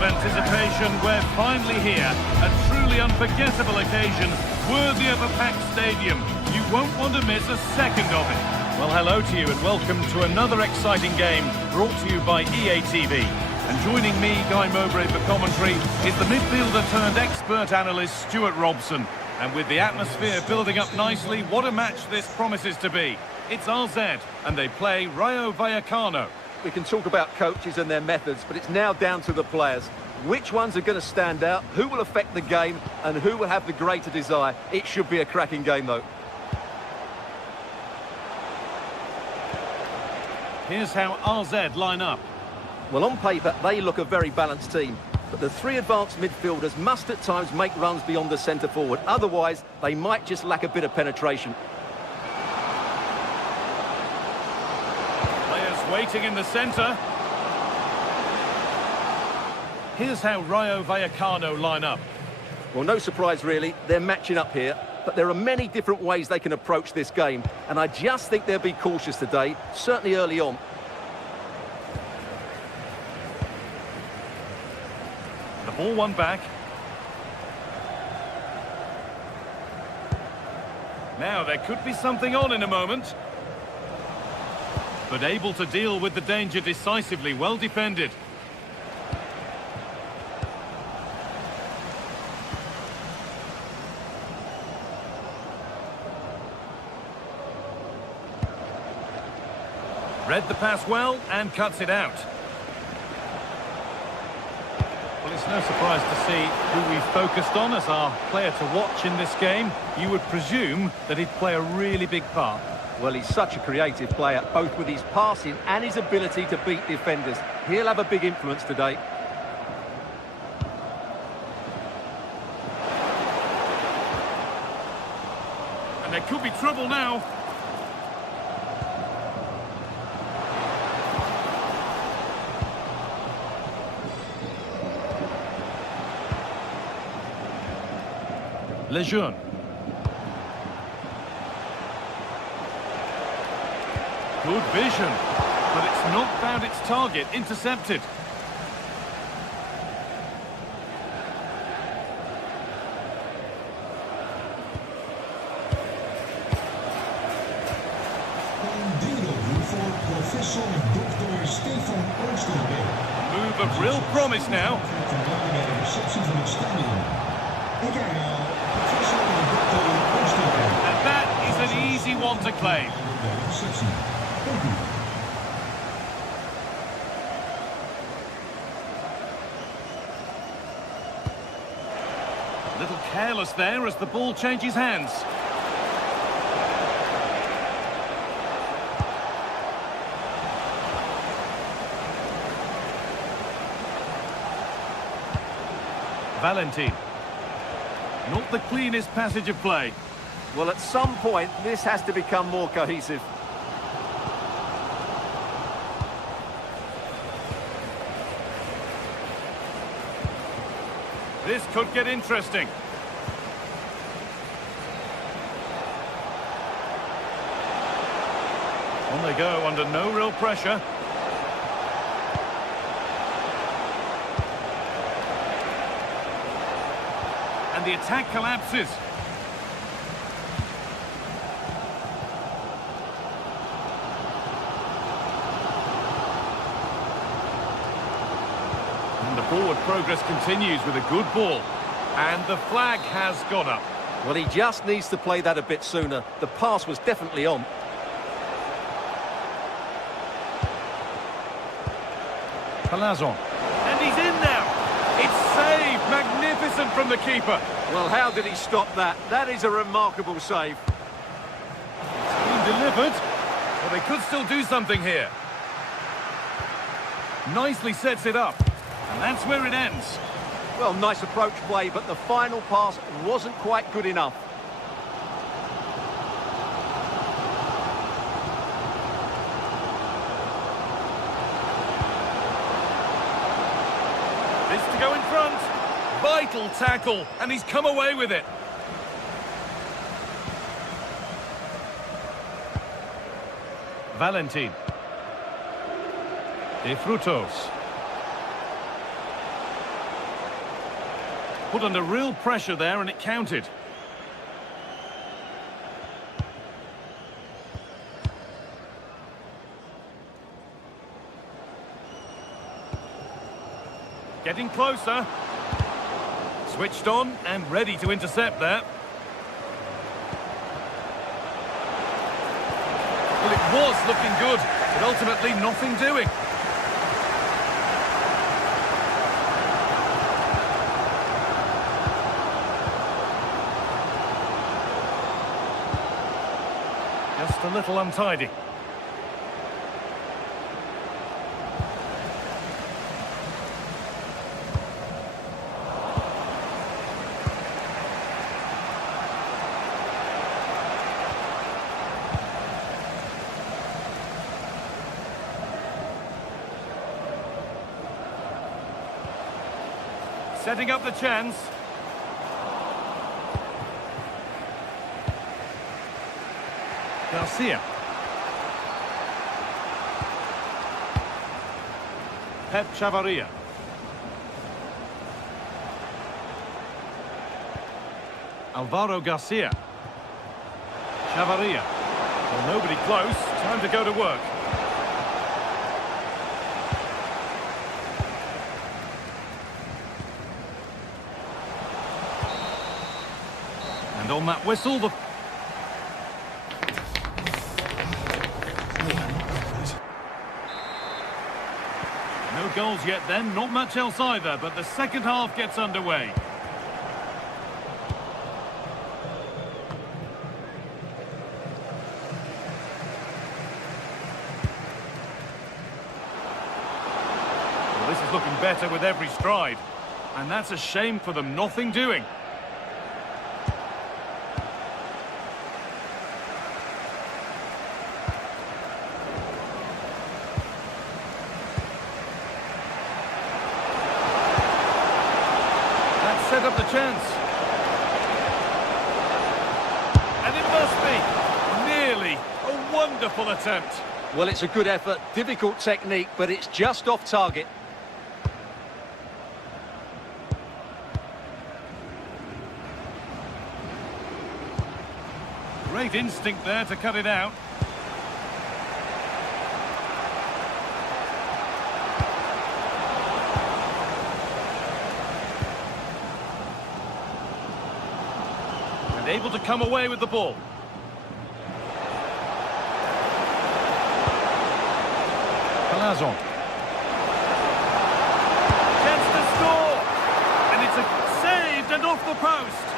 Anticipation, we're finally here. A truly unforgettable occasion, worthy of a packed stadium. You won't want to miss a second of it. Well, hello to you and welcome to another exciting game brought to you by EA TV. And joining me, Guy Mowbray, for commentary is the midfielder turned expert analyst Stuart Robson. And with the atmosphere building up nicely, what a match this promises to be. It's RZ and they play Rayo Vallecano. We can talk about coaches and their methods, but it's now down to the players. Which ones are going to stand out, who will affect the game, and who will have the greater desire? It should be a cracking game, though. Here's how RZ line up. Well, on paper, they look a very balanced team. but the three advanced midfielders must at times make runs beyond the centre forward. Otherwise, they might just lack a bit of penetration. Players waiting in the centre. Here's how Rayo Vallecano line up. Well, no surprise really, they're matching up here, but there are many different ways they can approach this game, and I just think they'll be cautious today, certainly early on. The ball won back. Now there could be something on in a moment. But able to deal with the danger decisively, well defended. Read the pass well and cuts it out. Well, it's no surprise to see who we've focused on as our player to watch in this game. You would presume that he'd play a really big part. Well, he's such a creative player, both with his passing and his ability to beat defenders. He'll have a big influence today. And there could be trouble now. Lejeune. Good vision, but it's not found its target. Intercepted. Move of real promise now. And that is an easy one to claim. A little careless there as the ball changes hands. Valentin. Not the cleanest passage of play. Well, at some point, this has to become more cohesive. This could get interesting. On they go under no real pressure. And the attack collapses. And the forward progress continues with a good ball. And the flag has gone up. Well, he just needs to play that a bit sooner. The pass was definitely on. Palazon. And he's in now. It's saved. Magnificent from the keeper. Well, how did he stop that? That is a remarkable save. It's been delivered. Well, they could still do something here. Nicely sets it up. And that's where it ends. Well, nice approach play, but the final pass wasn't quite good enough. This to go in front. Vital tackle, and he's come away with it. Valentin. De Frutos. Put under real pressure there, and it counted. Getting closer. Switched on and ready to intercept that. Well, it was looking good, but ultimately nothing doing. Just a little untidy. setting up the chance. Garcia. Pep Chavaria. Alvaro Garcia. Chavaria. Well, nobody close. Time to go to work. And on that whistle, the... No goals yet then, not much else either, but the second half gets underway. Well, this is looking better with every stride. And that's a shame for them, nothing doing. Set up the chance. And it must be. Nearly. A wonderful attempt. Well, it's a good effort, difficult technique, but it's just off target. Great instinct there to cut it out. And able to come away with the ball. Palazzo. Chance to score! And it's saved and off the post.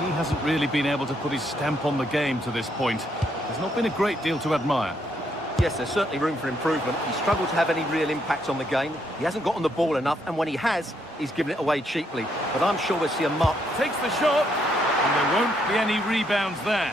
He hasn't really been able to put his stamp on the game to this point. There's not been a great deal to admire. Yes, there's certainly room for improvement. He's struggled to have any real impact on the game. He hasn't gotten the ball enough, and when he has, he's given it away cheaply. But I'm sure we'll see a mark. Takes the shot, and there won't be any rebounds there.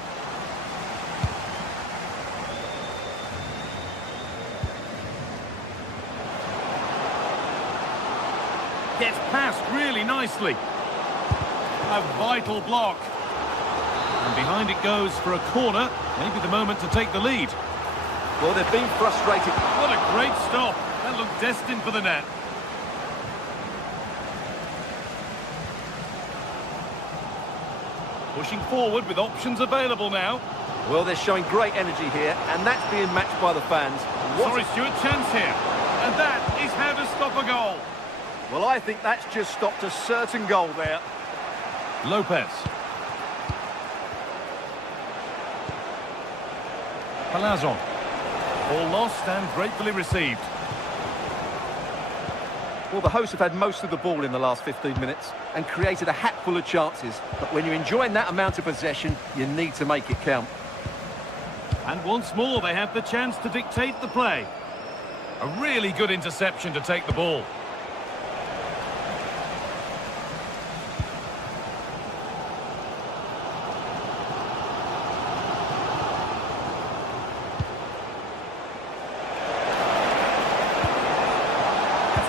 Gets past really nicely. A vital block. And behind it goes for a corner. Maybe the moment to take the lead. Well, they've been frustrated. What a great stop. That looked destined for the net. Pushing forward with options available now. Well, they're showing great energy here, and that's being matched by the fans. Sorry, Stuart, chance here. And that is how to stop a goal. Well, I think that's just stopped a certain goal there. Lopez. Palazzo. All lost and gratefully received. Well, the hosts have had most of the ball in the last 15 minutes and created a hatful of chances. But when you're enjoying that amount of possession, you need to make it count. And once more, they have the chance to dictate the play. A really good interception to take the ball.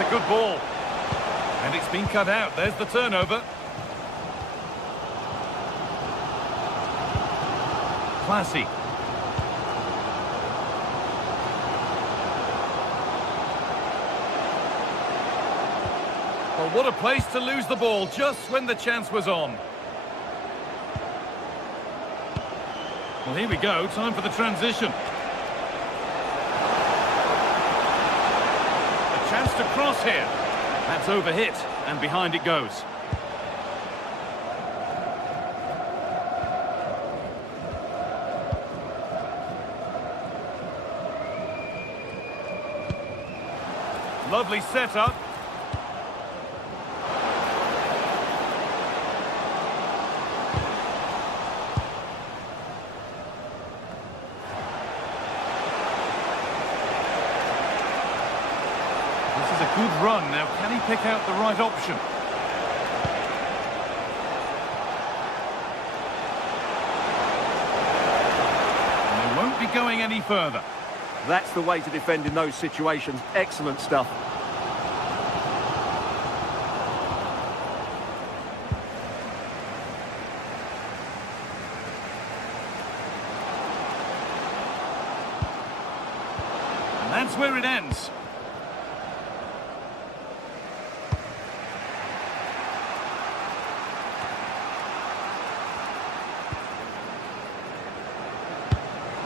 Good ball. And it's been cut out. There's the turnover. Classy. Well, what a place to lose the ball just when the chance was on. Well, here we go. Time for the transition. Chance to cross here. That's overhit, and behind it goes. Lovely setup. Good run. Now, can he pick out the right option? won't be going any further. That's the way to defend in those situations. Excellent stuff. And that's where it ends.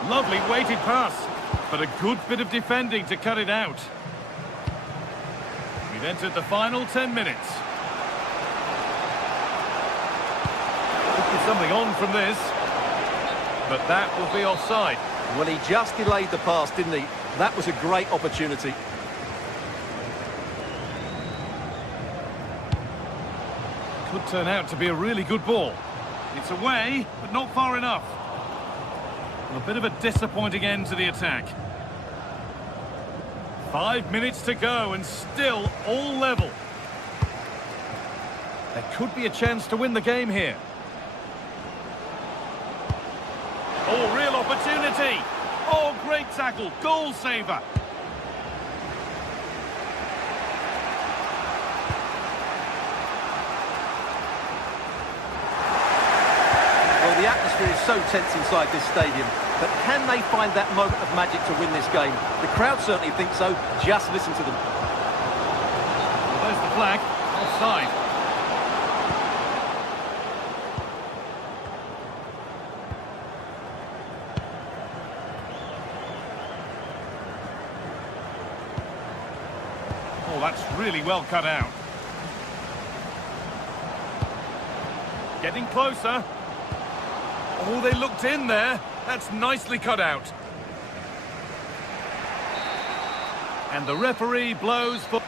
Lovely weighted pass, but a good bit of defending to cut it out. We've entered the final 10 minutes. Could be something on from this, but that will be offside. Well, he just delayed the pass, didn't he? That was a great opportunity. Could turn out to be a really good ball. It's away, but not far enough. A bit of a disappointing end to the attack. 5 minutes to go and still all level. There could be a chance to win the game here. Oh, real opportunity. Oh, great tackle. Goal saver. Well, the atmosphere is so tense inside this stadium, but can they find that moment of magic to win this game? The crowd certainly think so. Just listen to them. Well, there's the flag. Offside. Oh, that's really well cut out. Getting closer. Oh, they looked in there. That's nicely cut out. And the referee blows for...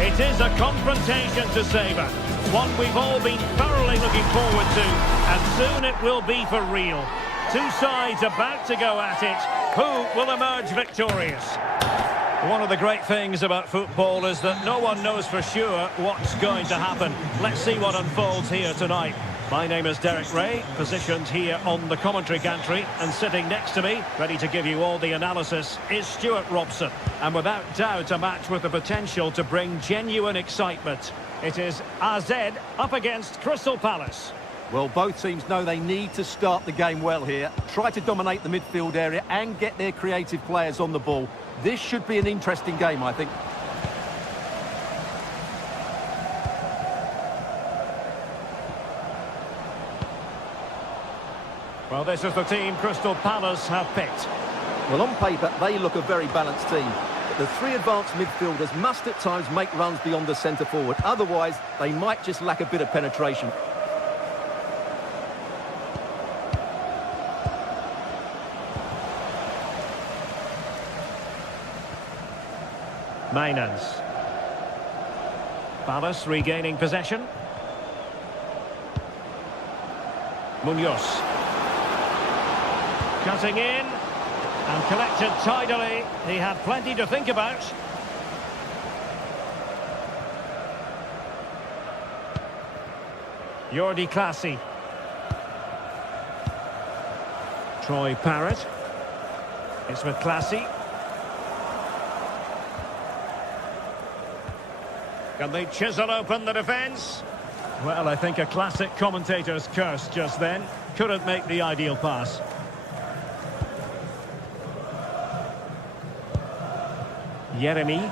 It is a confrontation to savour, one we've all been thoroughly looking forward to, and soon it will be for real. Two sides about to go at it. Who will emerge victorious? One of the great things about football is that no one knows for sure what's going to happen. Let's see what unfolds here tonight. My name is Derek Ray, positioned here on the commentary gantry, and sitting next to me, ready to give you all the analysis, is Stuart Robson. And without doubt, a match with the potential to bring genuine excitement. It is AZ up against Crystal Palace. Well, both teams know they need to start the game well here, try to dominate the midfield area and get their creative players on the ball. This should be an interesting game, I think. Well, this is the team Crystal Palace have picked. Well, on paper, they look a very balanced team. But the three advanced midfielders must at times make runs beyond the centre-forward. Otherwise, they might just lack a bit of penetration. Mainans. Palace regaining possession. Munoz. Cutting in and collected tidily. He had plenty to think about. Jordi Clasie. Troy Parrott. It's with Clasie. Can they chisel open the defence? Well, I think a classic commentator's curse just then. Couldn't make the ideal pass. Yeremy.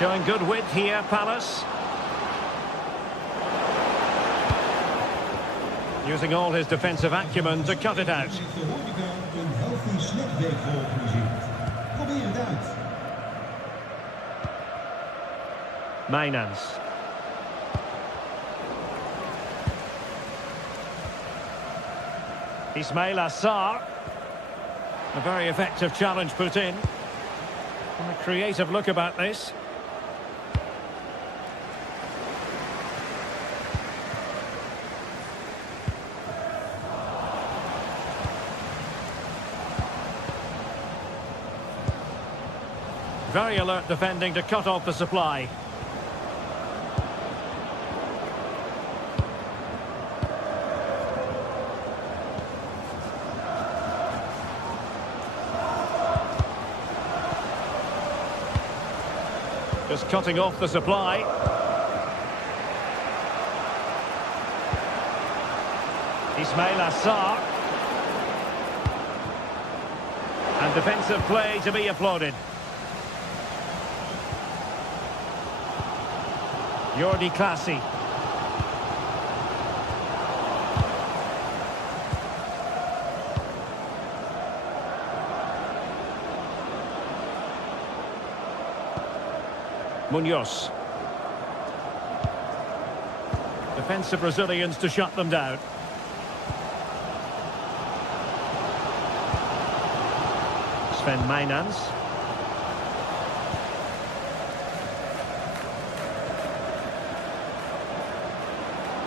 Showing good width here, Palace. Using all his defensive acumen to cut it out. Een healthy snackweek georganiseerd. Probeer het uit. Mainans. Ismail Assar. A very effective challenge put in. And a creative look about this. Very alert defending to cut off the supply. Just cutting off the supply. Ismail Assar. And defensive play to be applauded. Jordi Clasie. Munoz. Defensive Brazilians to shut them down. Sven Mainans.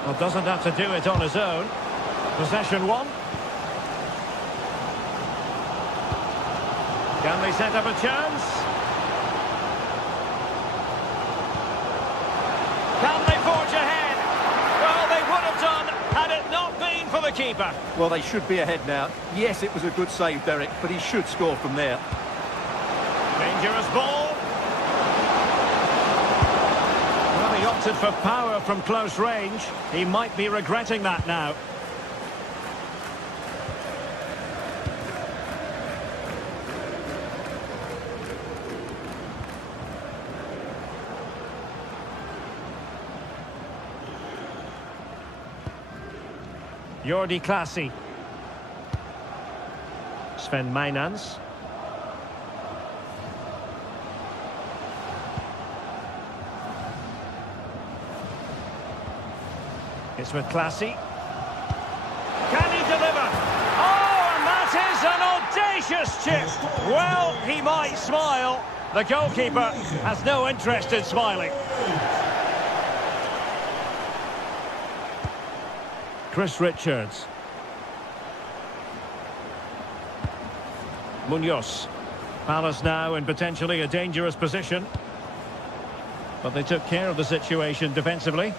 Well, doesn't have to do it on his own. Possession one. Can they set up a chance? Can they forge ahead? Well, they would have done had it not been for the keeper. Well, they should be ahead now. Yes, it was a good save, Derek, but he should score from there. Dangerous ball. Well, he opted for power from close range. He might be regretting that now. Jordi Clasie. Sven Mainans. It's with Clasie. Can he deliver? Oh, and that is an audacious chip. Well, he might smile. The goalkeeper has no interest in smiling. Chris Richards. Munoz. Palace now in potentially a dangerous position. But they took care of the situation defensively.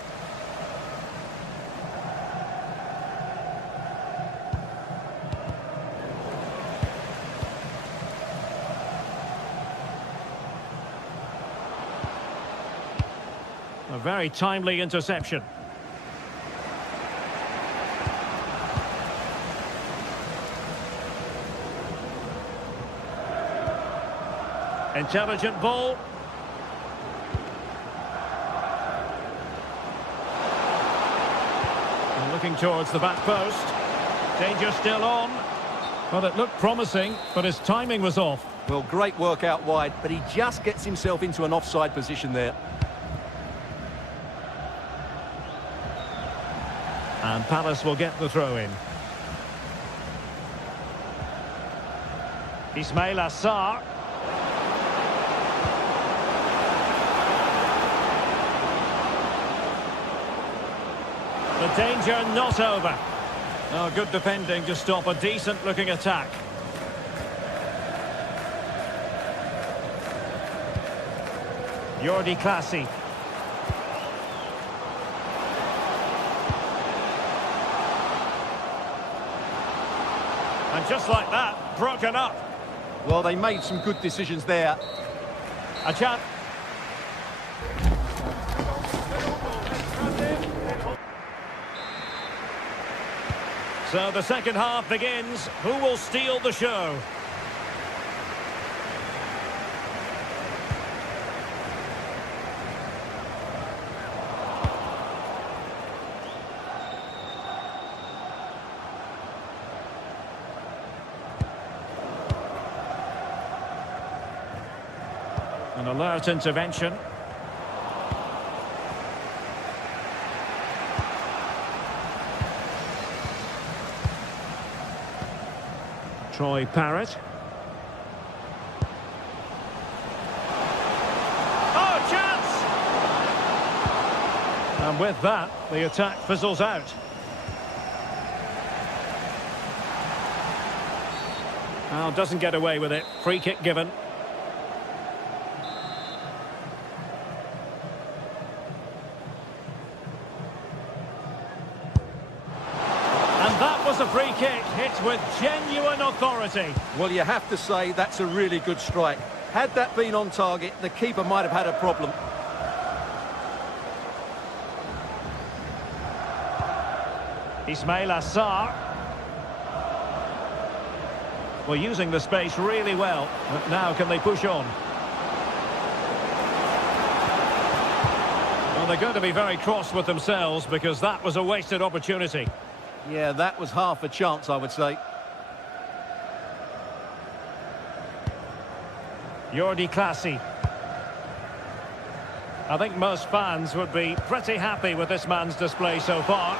A very timely interception. Intelligent ball. And looking towards the back post. Danger still on. Well, it looked promising, but his timing was off. Well, great work out wide, but he just gets himself into an offside position there. And Palace will get the throw-in. Ismail Assar. The danger not over. Oh, good defending to stop a decent-looking attack. Jordi Clasie. And just like that, broken up. Well, they made some good decisions there. A chance. So the second half begins. Who will steal the show? An alert intervention. Troy Parrott. Oh, chance! And with that, the attack fizzles out. Well, doesn't get away with it. Free kick given. That was a free kick, hit with genuine authority. Well, you have to say that's a really good strike. Had that been on target, the keeper might have had a problem. Ismail Assar. Well, using the space really well. But now can they push on? Well, they're going to be very cross with themselves because that was a wasted opportunity. Yeah, that was half a chance, I would say. Jordi Clasie. I think most fans would be pretty happy with this man's display so far.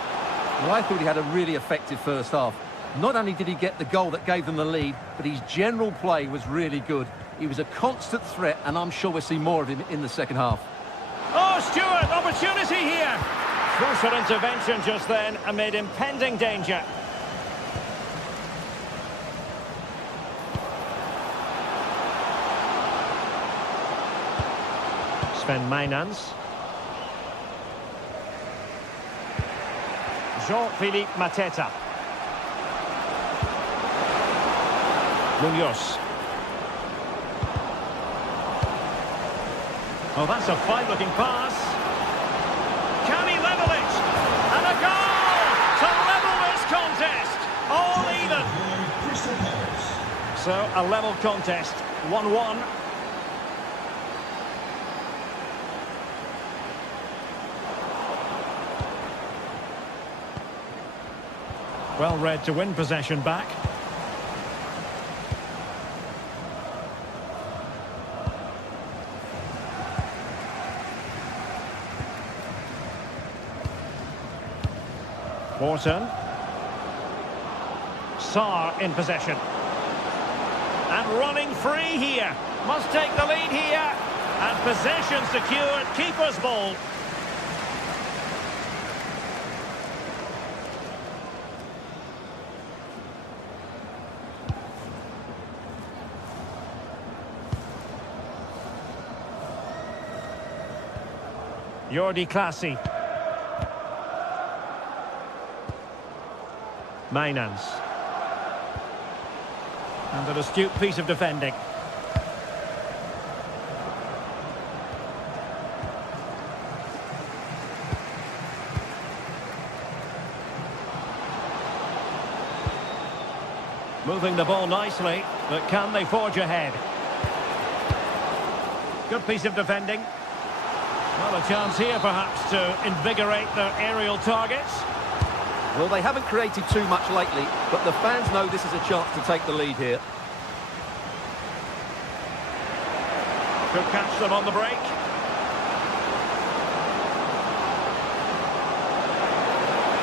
Well, I thought he had a really effective first half. Not only did he get the goal that gave them the lead, but his general play was really good. He was a constant threat, and I'm sure we'll see more of him in the second half. Oh, Stewart, opportunity here! Crucial intervention just then amid impending danger. Sven Mijnans. Jean-Philippe Mateta. Munoz. Oh, that's a fine-looking pass. Can he level it? And a goal to level this contest. All even. So, a level contest. 1-1. Well read to win possession back. Wharton. Sarr in possession. And running free here. Must take the lead here. And possession secured. Keeper's ball. Jordi Clasie. Mijnans. And an astute piece of defending. Moving the ball nicely, but can they forge ahead? Good piece of defending. Well, a chance here perhaps to invigorate their aerial targets. Well, they haven't created too much lately, but the fans know this is a chance to take the lead here. Could catch them on the break.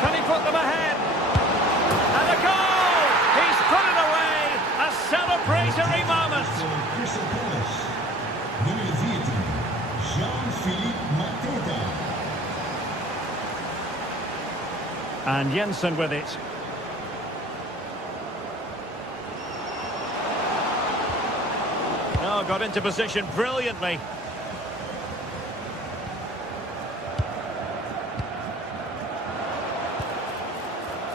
Can he put them ahead? And a goal! He's put it away! A celebratory moment! Crystal Palace. Nummer 14, Jean-Philippe Mateta. And Jensen with it. Oh, got into position brilliantly.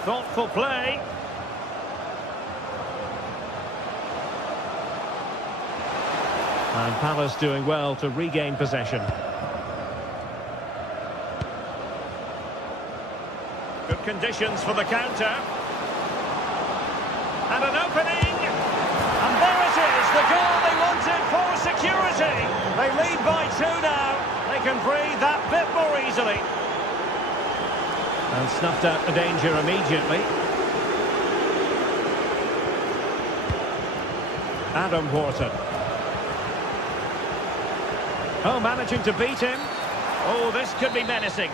Thoughtful play. And Palace doing well to regain possession. Good conditions for the counter. And an opening. And there it is, the goal they wanted for security. They lead by 2 now. They can breathe that bit more easily. And snuffed out the danger immediately. Adam Wharton. Oh, managing to beat him. Oh, this could be menacing.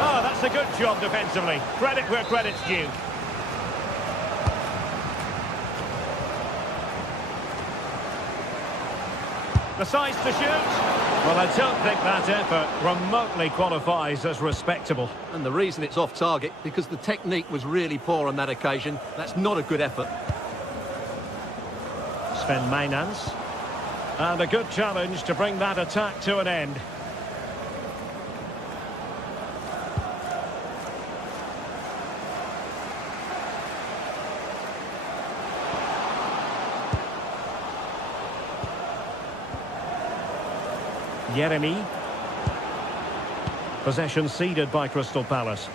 Oh, that's a good job defensively. Credit where credit's due. Decides to shoot. Well, I don't think that effort remotely qualifies as respectable. And the reason it's off target, because the technique was really poor on that occasion. That's not a good effort. Sven Mainans. And a good challenge to bring that attack to an end. Jeremy. Possession ceded by Crystal Palace.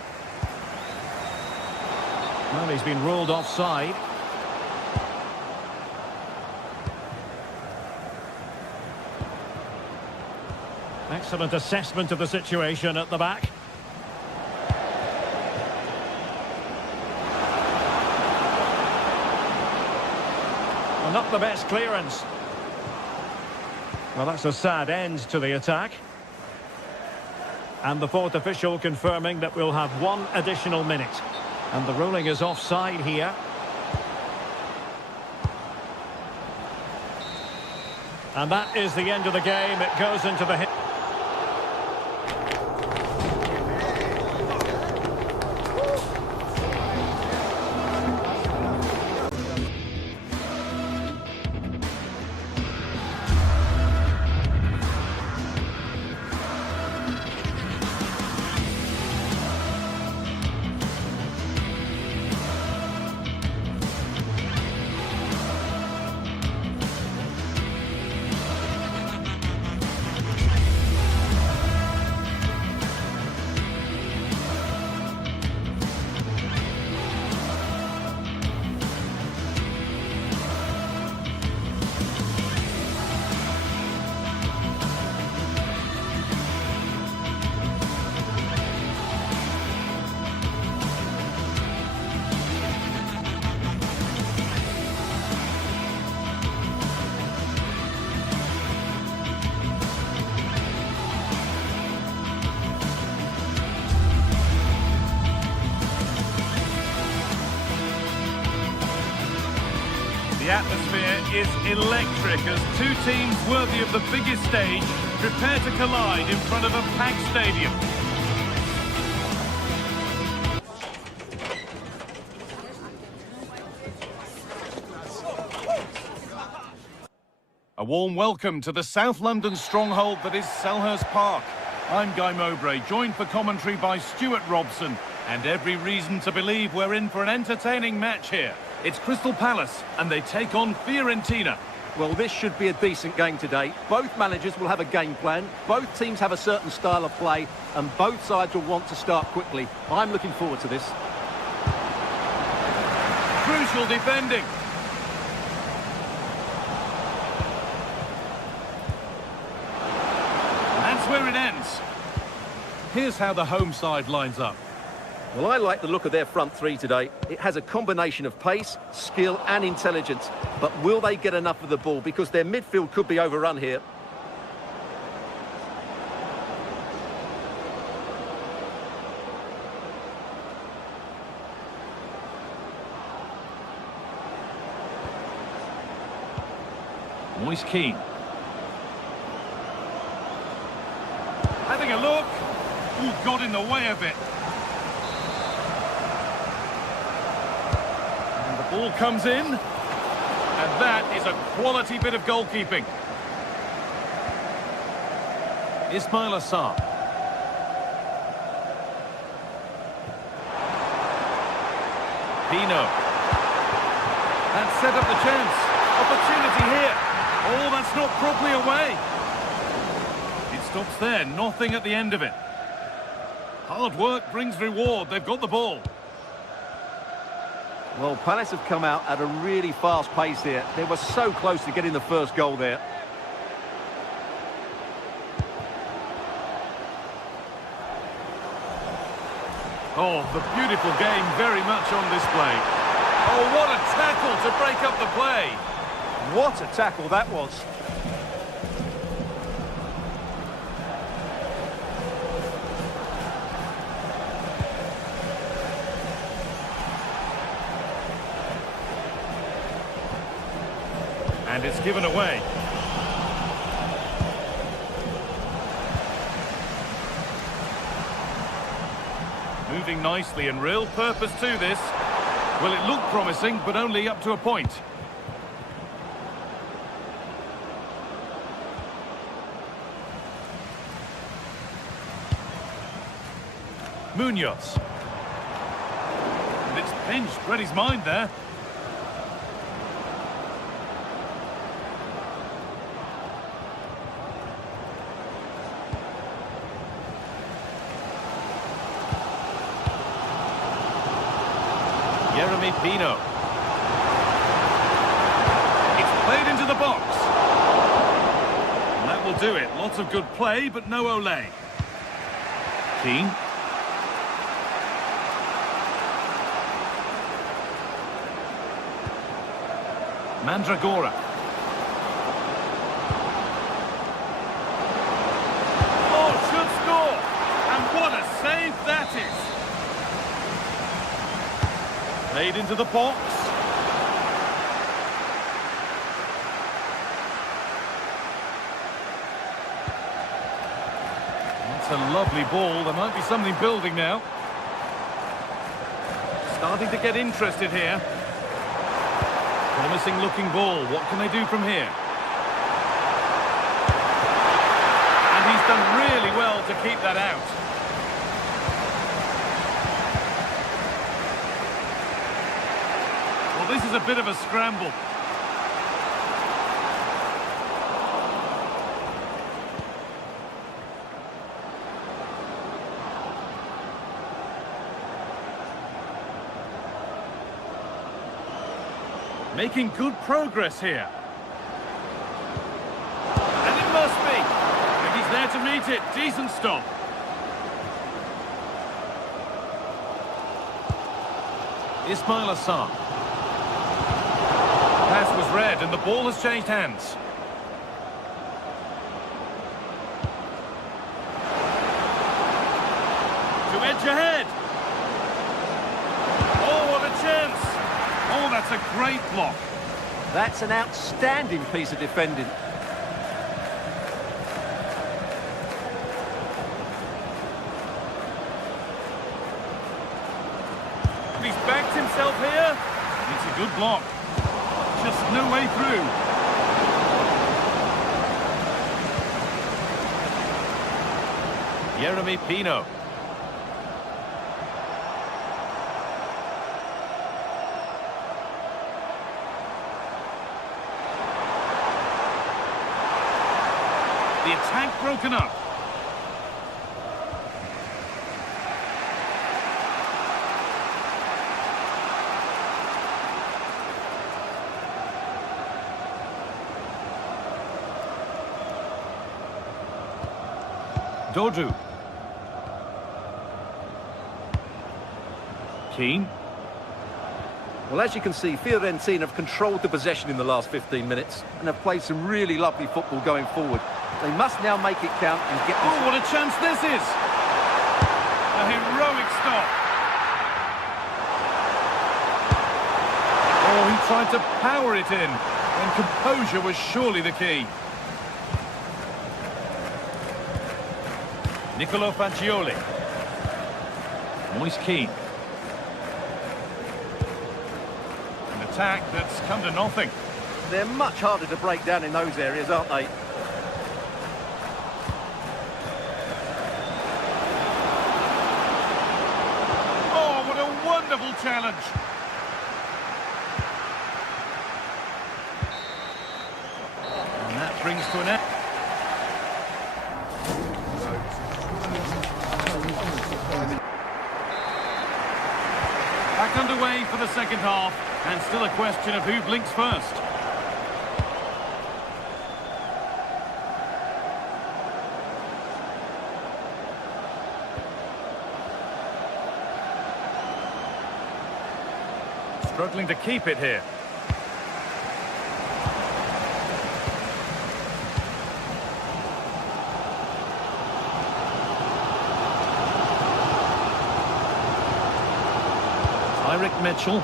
Well, he's been ruled offside. Excellent assessment of the situation at the back. Well, not the best clearance. Well, that's a sad end to the attack. And the fourth official confirming that we'll have 1 additional minute. And the ruling is offside here. And that is the end of the game. It goes into the hit. The atmosphere is electric as 2 teams worthy of the biggest stage prepare to collide in front of a packed stadium. A warm welcome to the South London stronghold that is Selhurst Park. I'm Guy Mowbray, joined for commentary by Stuart Robson, and every reason to believe we're in for an entertaining match here. It's Crystal Palace, and they take on Fiorentina. Well, this should be a decent game today. Both managers will have a game plan, both teams have a certain style of play, and both sides will want to start quickly. I'm looking forward to this. Crucial defending. And that's Here's how the home side lines up. Well, I like the look of their front three today. It has a combination of pace, skill and intelligence. But will they get enough of the ball? Because their midfield could be overrun here. Moise Keane. Having a look. Ooh, got in the way of it. And the ball comes in. And that is a quality bit of goalkeeping. Ismail Assar. Pino. That set up the chance. Opportunity here. Oh, that's not properly away. It stops there, nothing at the end of it. Hard work brings reward, they've got the ball. Well, Palace have come out at a really fast pace here. They were so close to getting the first goal there. Oh, the beautiful game very much on display. Oh, what a tackle to break up the play. What a tackle that was. And it's given away. Moving nicely and real purpose to this. Well, it looked promising, but only up to a point. Munoz. And it's pinched, read his mind there. Pino. It's played into the box. And that will do it. Lots of good play, but no Ole. Keane. Mandragora. Oh, should score. And what a save that is. Played into the box. That's a lovely ball. There might be something building now. Starting to get interested here. Promising looking ball. What can they do from here? And he's done really well to keep that out. This is a bit of a scramble. Making good progress here. And it must be. And he's there to meet it. Decent stop. Ismail Assar. Pass was read and the ball has changed hands. To edge ahead. Oh, what a chance. Oh, that's a great block. That's an outstanding piece of defending. He's backed himself here. It's a good block. Just no way through. Jeremy Pino. The attack broken up. Dodu. Keane. Well, as you can see, Fiorentina have controlled the possession in the last 15 minutes and have played some really lovely football going forward. They must now make it count and get... Oh, what a chance this is! A heroic stop. Oh, he tried to power it in, and composure was surely the key. Nicolo Fagioli. Moise Keane. An attack that's come to nothing. They're much harder to break down in those areas, aren't they? Oh, what a wonderful challenge. And that brings to an end. Back underway for the second half, and still a question of who blinks first. Struggling to keep it here. Mitchell. And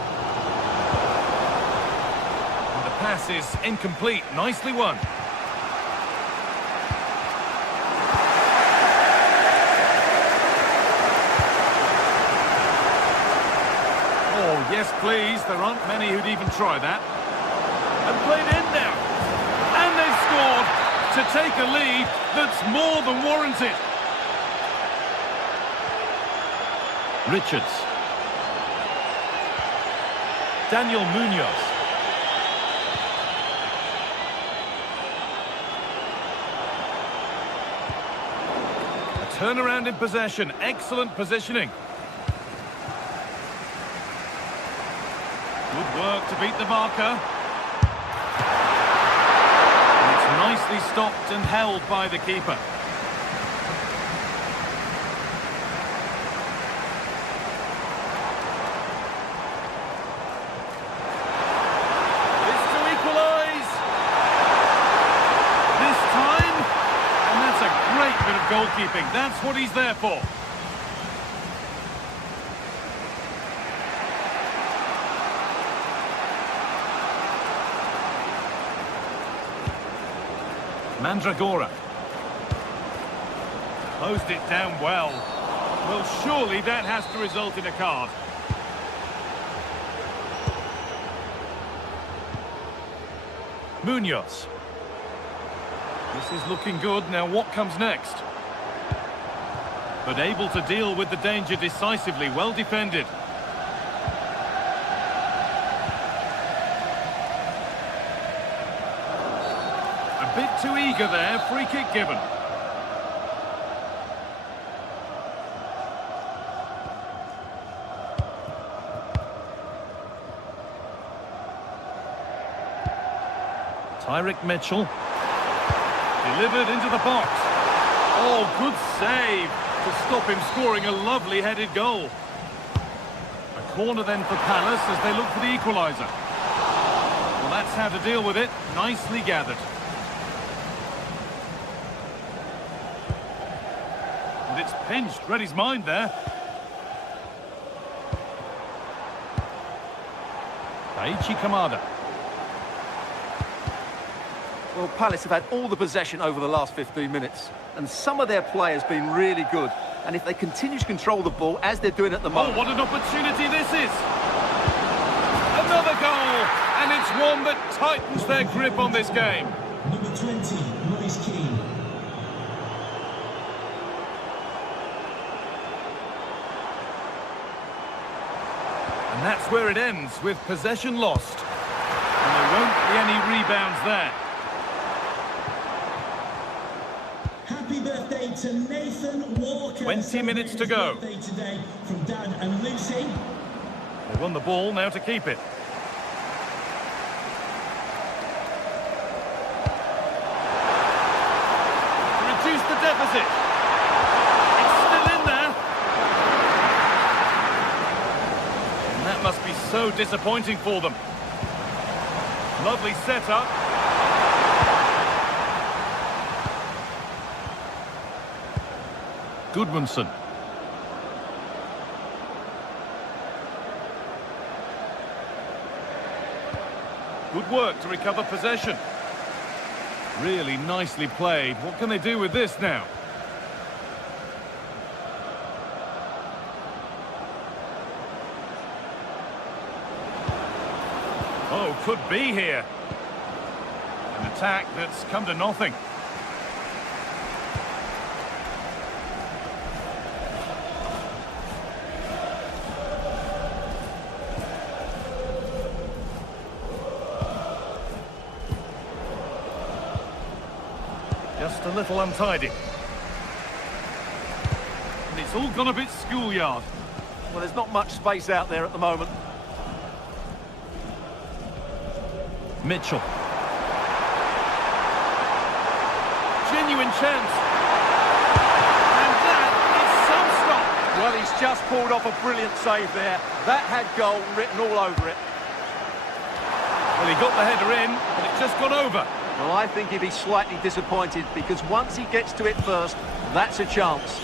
the pass is incomplete. Nicely won. Oh, yes, please. There aren't many who'd even try that. And played in now. And they've scored to take a lead that's more than warranted. Richards. Daniel Munoz. A turnaround in possession. Excellent positioning. Good work to beat the marker. And it's nicely stopped and held by the keeper. Goalkeeping, that's what he's there for. Mandragora. Closed it down well. Well, surely that has to result in a card. Munoz. This is looking good. Now what comes next? But able to deal with the danger decisively. Well defended. A bit too eager there. Free kick given. Tyrick Mitchell. Delivered into the box. Oh, good save to stop him scoring a lovely headed goal. A corner then for Palace as they look for the equaliser. Well, that's how to deal with it. Nicely gathered. And it's pinched. Read his mind there. Daichi Kamada. Well, Palace have had all the possession over the last 15 minutes, and some of their players been really good. And if they continue to control the ball, as they're doing at the moment... Oh, what an opportunity this is! Another goal! And it's one that tightens their grip on this game. Number 20, Moise Keane. And that's where it ends, with possession lost. And there won't be any rebounds there. Happy birthday to Nathan Walker. 20 minutes to go. Birthday today from Dan and Lucy. They won the ball, now to keep it. To reduce the deficit. It's still in there. so disappointing for them. Lovely setup. Goodmanson. Good work to recover possession. Really nicely played. What can they do with this now? Oh, could be here. An attack that's come to nothing. Just a little untidy. And it's all gone a bit schoolyard. Well, there's not much space out there at the moment. Mitchell. Genuine chance. And that is some stop. Well, he's just pulled off a brilliant save there. That had goal written all over it. Well, he got the header in, but it just got over. Well, I think he'd be slightly disappointed because once he gets to it first, that's a chance.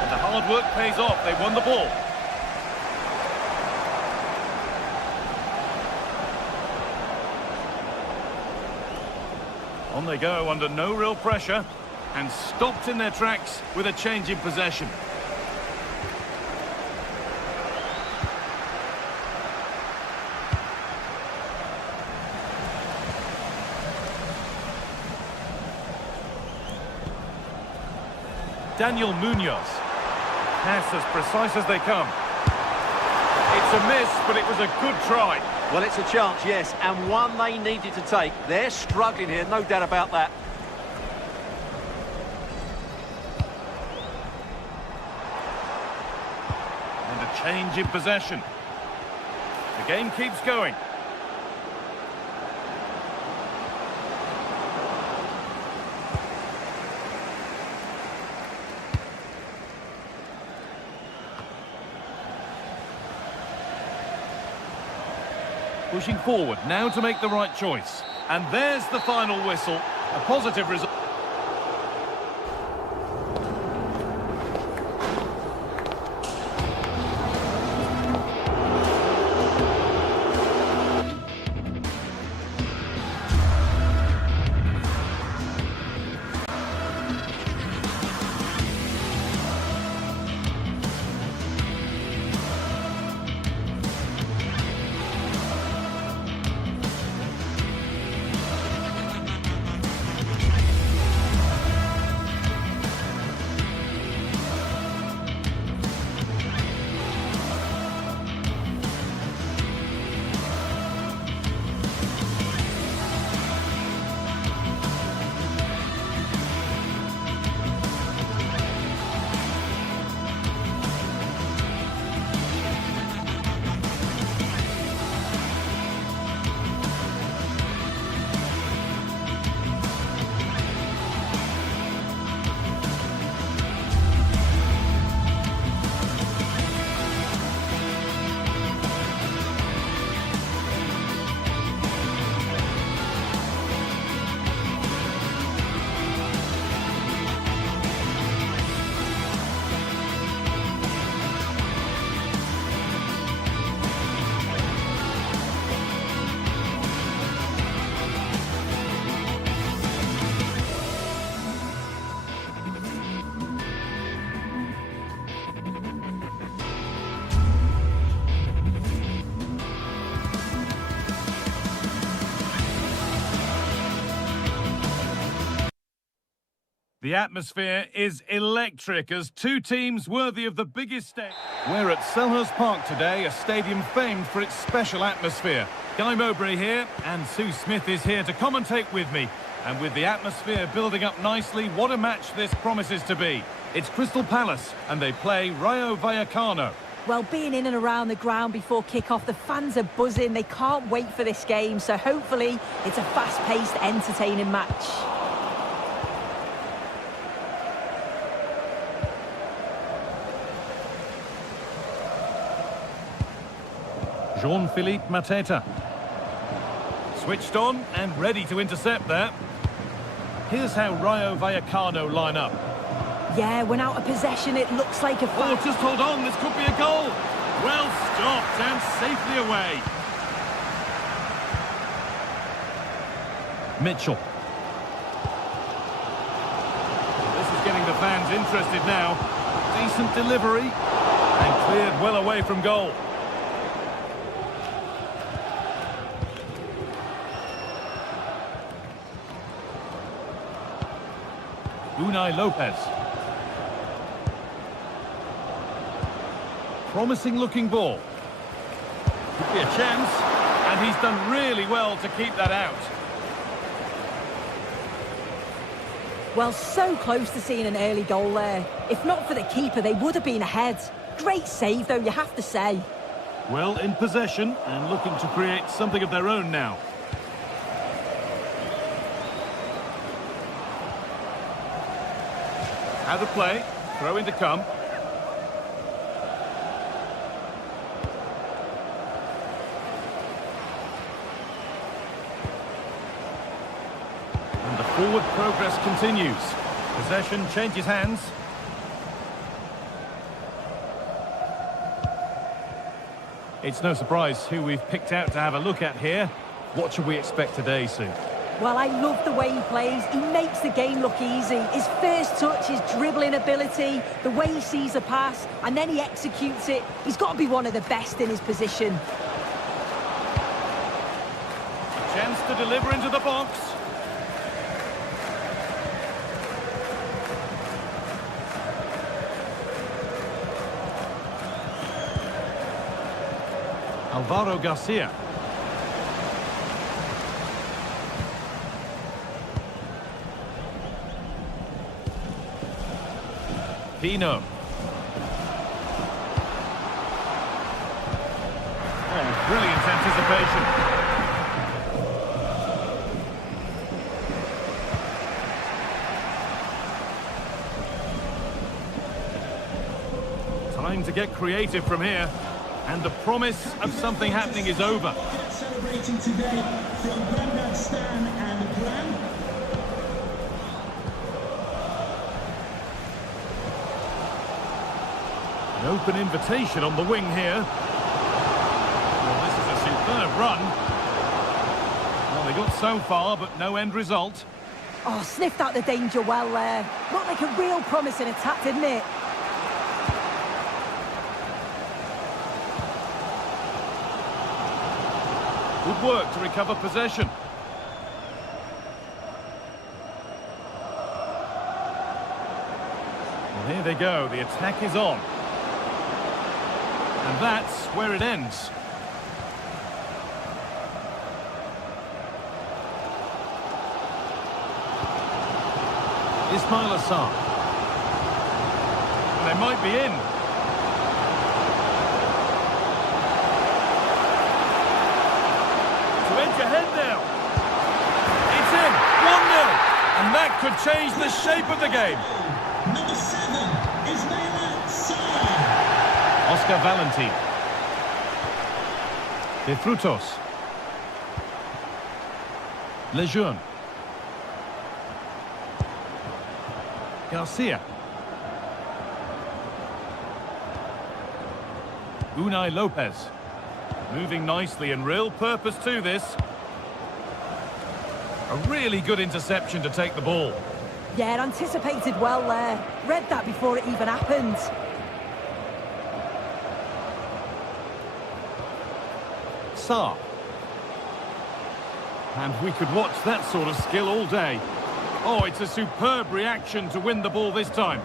And the hard work pays off. They won the ball. On they go under no real pressure and stopped in their tracks with a change in possession. Daniel Munoz. Pass as precise as they come. It's a miss, but it was a good try. Well, it's a chance, yes, and one they needed to take. They're struggling here, no doubt about that. And a change in possession. The game keeps going. Pushing forward, now to make the right choice. And there's the final whistle. A positive result. The atmosphere is electric as two teams worthy of the biggest stage. We're at Selhurst Park today, a stadium famed for its special atmosphere. Guy Mowbray here, and Sue Smith is here to commentate with me. And with the atmosphere building up nicely, what a match this promises to be. It's Crystal Palace, and they play Rayo Vallecano. Well, being in and around the ground before kick-off, the fans are buzzing. They can't wait for this game, so hopefully it's a fast-paced, entertaining match. Jean-Philippe Mateta. Switched on and ready to intercept there. Here's how Rayo Vallecano line up. Yeah, when out of possession, it looks like a foul. Oh, just hold on, this could be a goal. Well stopped and safely away. Mitchell. This is getting the fans interested now. Decent delivery and cleared well away from goal. Unai Lopez. Promising looking ball. Could be a chance, and he's done really well to keep that out. Well, so close to seeing an early goal there. If not for the keeper, they would have been ahead. Great save, though, you have to say. Well in possession and looking to create something of their own now. Out of play, throw in to come. And the forward progress continues. Possession changes hands. It's no surprise who we've picked out to have a look at here. What should we expect today, Sue? Well, I love the way he plays. He makes the game look easy. His first touch, his dribbling ability, the way he sees a pass, and then he executes it. He's got to be one of the best in his position. Chance to deliver into the box. Alvaro Garcia. Pino. Oh, brilliant anticipation. Time to get creative from here. And the promise of something happening is over. Celebrating today from Grandad Stan and Gran. An open invitation on the wing here. Well, this is a superb run. Well, they got so far, but no end result. Oh, sniffed out the danger well there. Looked like a real promising attack, didn't it? Good work to recover possession. Well, here they go. The attack is on. And that's where it ends. Ismail Assar. They might be in. Edge ahead now. It's in. 1-0. And that could change the shape of the game. Number 7, Ismail Assar. Oscar Valentin. De Frutos. Lejeune. Garcia. Unai Lopez. Moving nicely and real purpose to this. A really good interception to take the ball. Yeah, anticipated well there. Read that before it even happened. Sarr. And we could watch that sort of skill all day. Oh, it's a superb reaction to win the ball this time.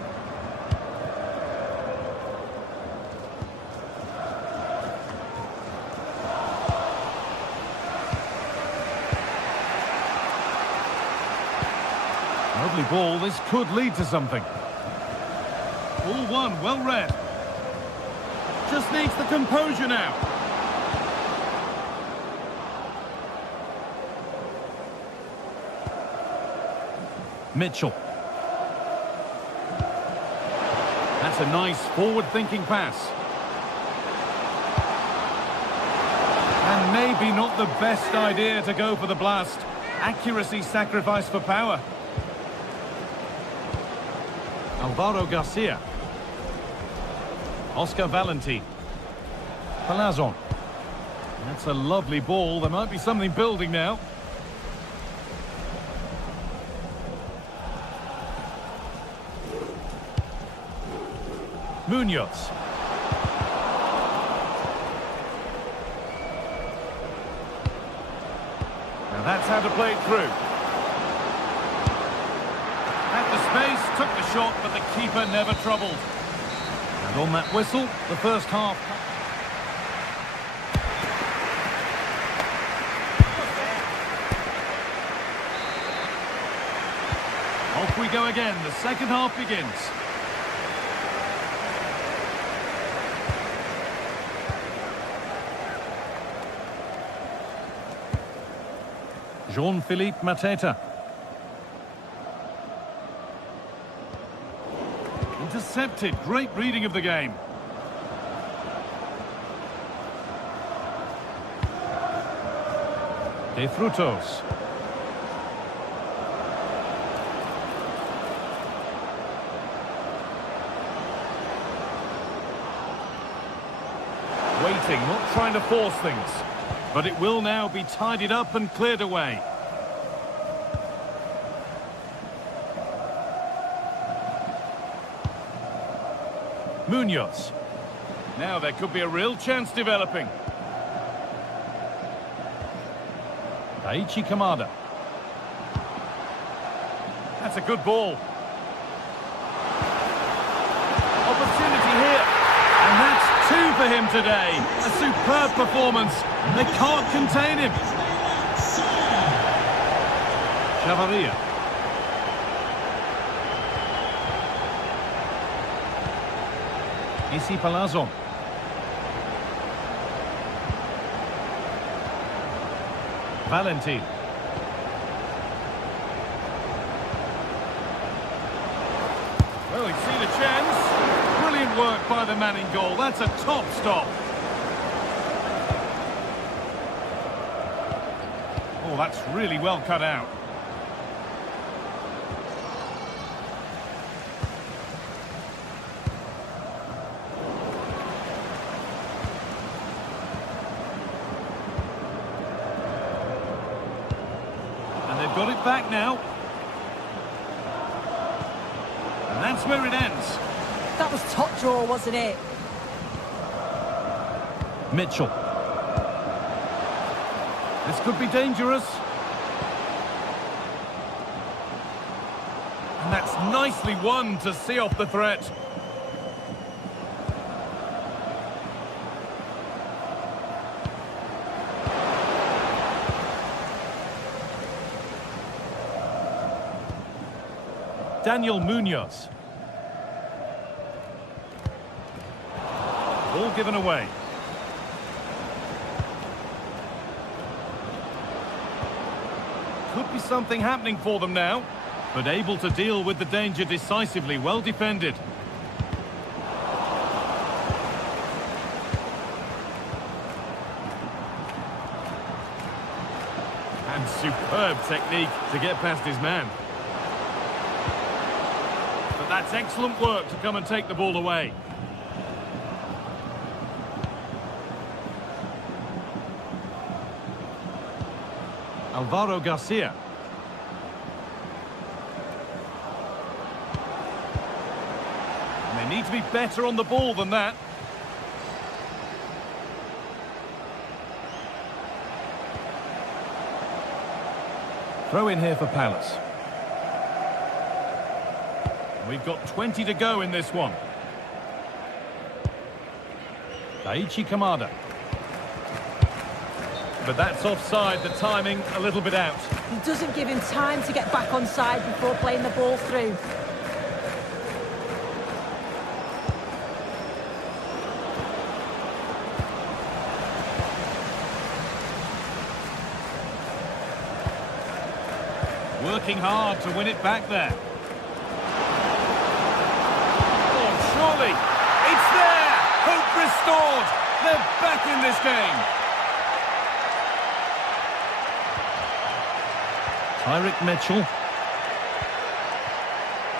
Lovely ball, this could lead to something. Ball one, well read. Just needs the composure now. Mitchell. That's a nice forward-thinking pass. Maybe not the best idea to go for the blast. Accuracy sacrificed for power. Alvaro Garcia. Oscar Valentin. Palazon. That's a lovely ball. There might be something building now. Munoz. Now that's how to play it through. At the space, took the shot, but the keeper never troubled. And on that whistle, the first half. Off we go again. The second half begins. Jean-Philippe Mateta. Intercepted. Great reading of the game. De Frutos. Waiting, not trying to force things. But it will now be tidied up and cleared away. Munoz. Now there could be a real chance developing. Daichi Kamada. That's a good ball. Opportunity here. And that's two for him today. A superb performance. They can't contain him. Chavaria. Isi Palazon. Valentin. Well, he's seen a chance. Brilliant work by the man in goal. That's a top stop. Oh, that's really well cut out. Got it back now. And that's where it ends. That was top draw, wasn't it? Mitchell. This could be dangerous. And that's nicely won to see off the threat. Daniel Munoz. Ball given away. Could be something happening for them now, but able to deal with the danger decisively. Well defended. And superb technique to get past his man. That's excellent work to come and take the ball away. Alvaro Garcia. And they need to be better on the ball than that. Throw in here for Palace. We've got 20 to go in this one. Daichi Kamada. But that's offside, the timing a little bit out. He doesn't give him time to get back on side before playing the ball through. Working hard to win it back there. Surely, it's there! Hope restored! They're back in this game! Tyrick Mitchell.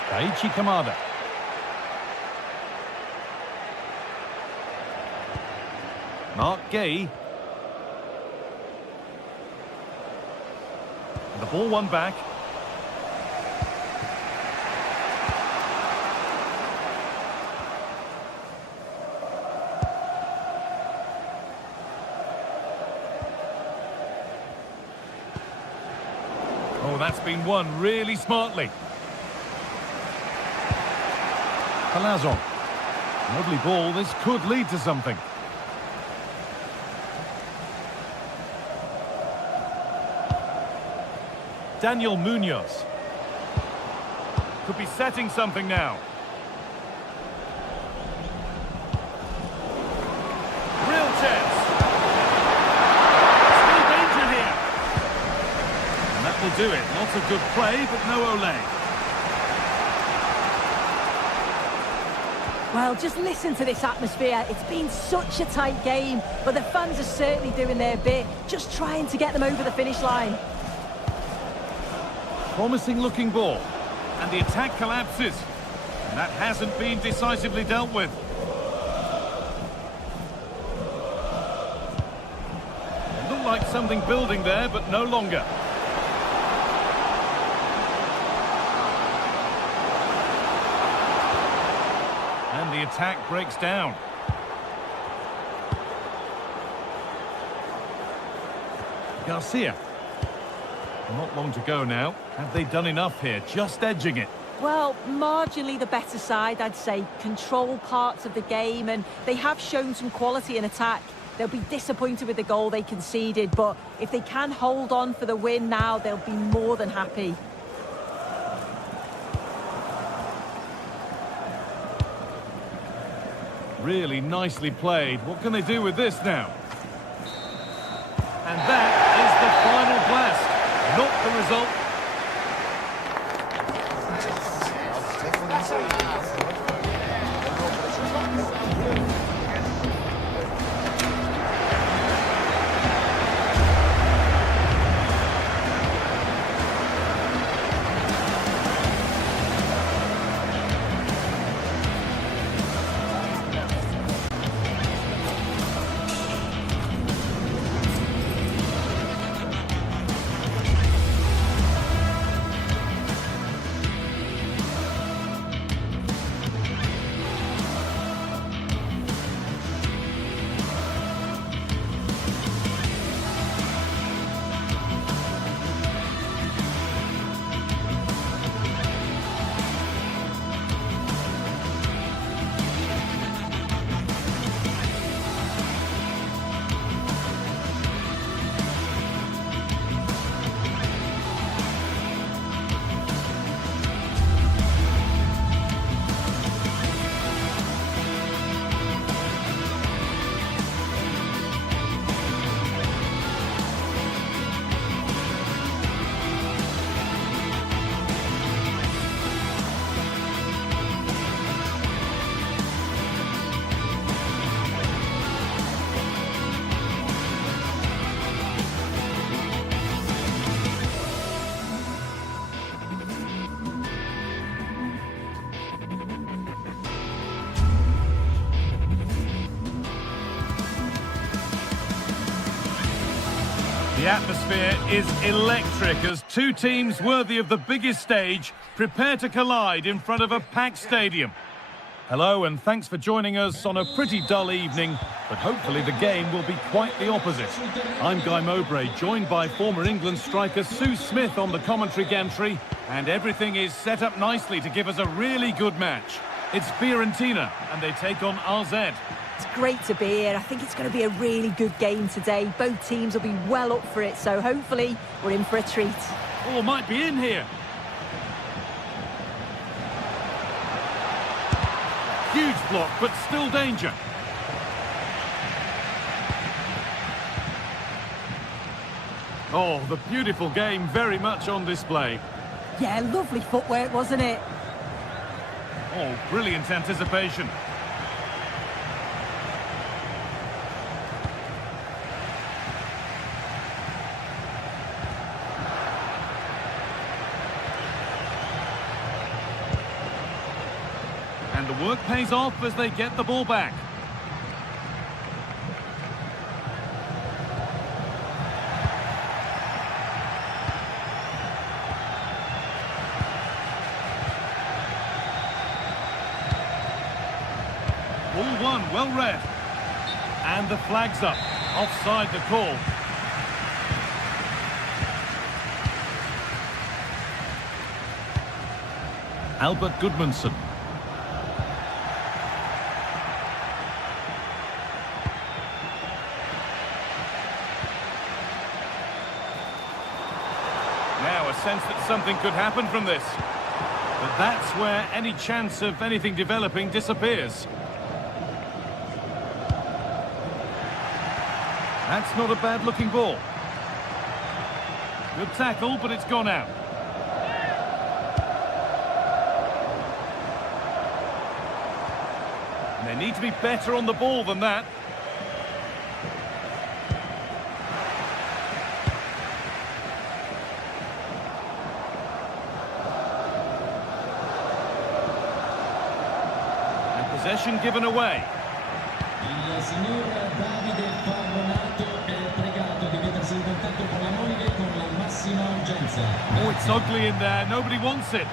Daichi Kamada. Mark Gay. And the ball won back. Oh, that's been won really smartly. Palazzo. Lovely ball. This could lead to something. Daniel Munoz. Could be setting something now. Real chance. Still danger here. And that will do it. Lots of good play, but no Olay. Well, just listen to this atmosphere. It's been such a tight game, but the fans are certainly doing their bit, just trying to get them over the finish line. Promising looking ball. And the attack collapses. And that hasn't been decisively dealt with. It looked like something building there, but no longer. And the attack breaks down. Garcia. Not long to go now. Have they done enough here? Just edging it. Well, marginally the better side, I'd say. Control parts of the game, and they have shown some quality in attack. They'll be disappointed with the goal they conceded, but if they can hold on for the win now, they'll be more than happy. Really nicely played. What can they do with this now? And that is the final blast. Not the result. The atmosphere is electric as two teams worthy of the biggest stage prepare to collide in front of a packed stadium. Hello and thanks for joining us on a pretty dull evening, but hopefully the game will be quite the opposite. I'm Guy Mowbray, joined by former England striker Sue Smith on the commentary gantry, and everything is set up nicely to give us a really good match. It's Fiorentina and they take on RZ. It's great to be here. I think it's going to be a really good game today. Both teams will be well up for it, so hopefully we're in for a treat. Oh, might be in here. Huge block, but still danger. Oh, the beautiful game very much on display. Yeah, lovely footwork, wasn't it? Oh, brilliant anticipation. And the work pays off as they get the ball back. Ball one, well read. And the flag's up. Offside the call. Albert Gudmundsson. Now a sense that something could happen from this. But that's where any chance of anything developing disappears. That's not a bad-looking ball. Good tackle, but it's gone out. And they need to be better on the ball than that. And possession given away. Il signor Davide Farronato è pregato di mettersi in contatto con la moglie con la massima urgenza. Oh, it's ugly in there. Nobody wants it.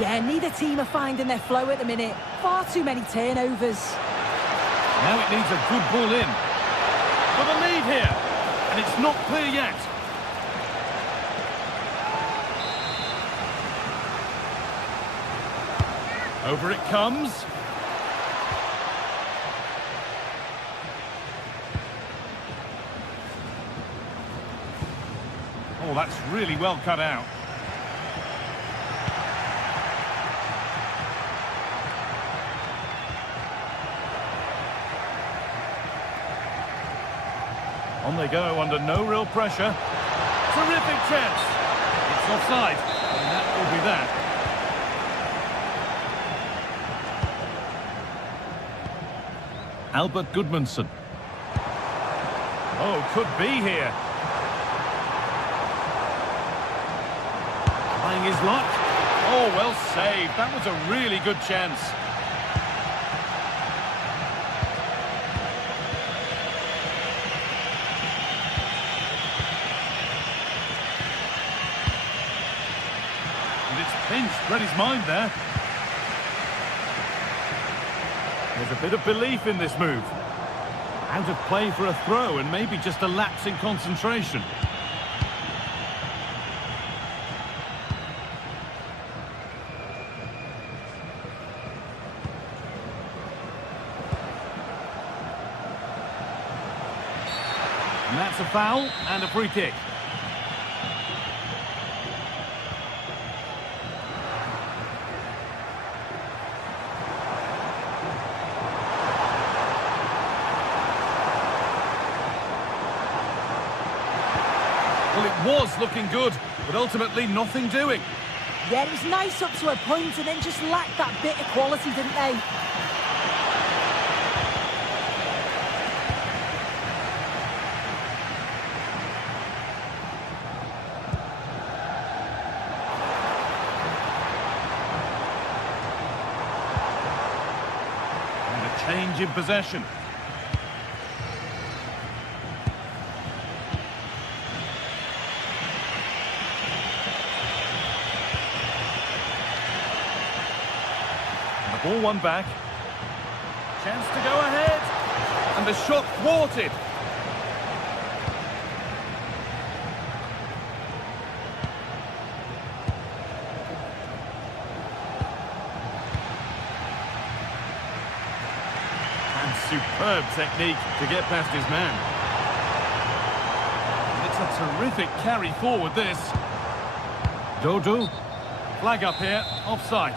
Yeah, neither team are finding their flow at the minute. Far too many turnovers. Now it needs a good ball in. For the lead here. And it's not clear yet. Over it comes. Oh, that's really well cut out. On they go under no real pressure. Terrific chance. It's offside. And that will be that. Albert Gudmundsson. Oh, could be here. Trying his luck. Oh, well saved. That was a really good chance. And it's pinched. Read his mind there. There's a bit of belief in this move. Out of play for a throw and maybe just a lapse in concentration. And that's a foul and a free kick. Well, it was looking good, but ultimately nothing doing. Yeah, it was nice up to a point and then just lacked that bit of quality, didn't they? And a change in possession. Ball one back. Chance to go ahead. And the shot thwarted. And superb technique to get past his man. And it's a terrific carry forward, this. Dodo. Flag up here. Offside.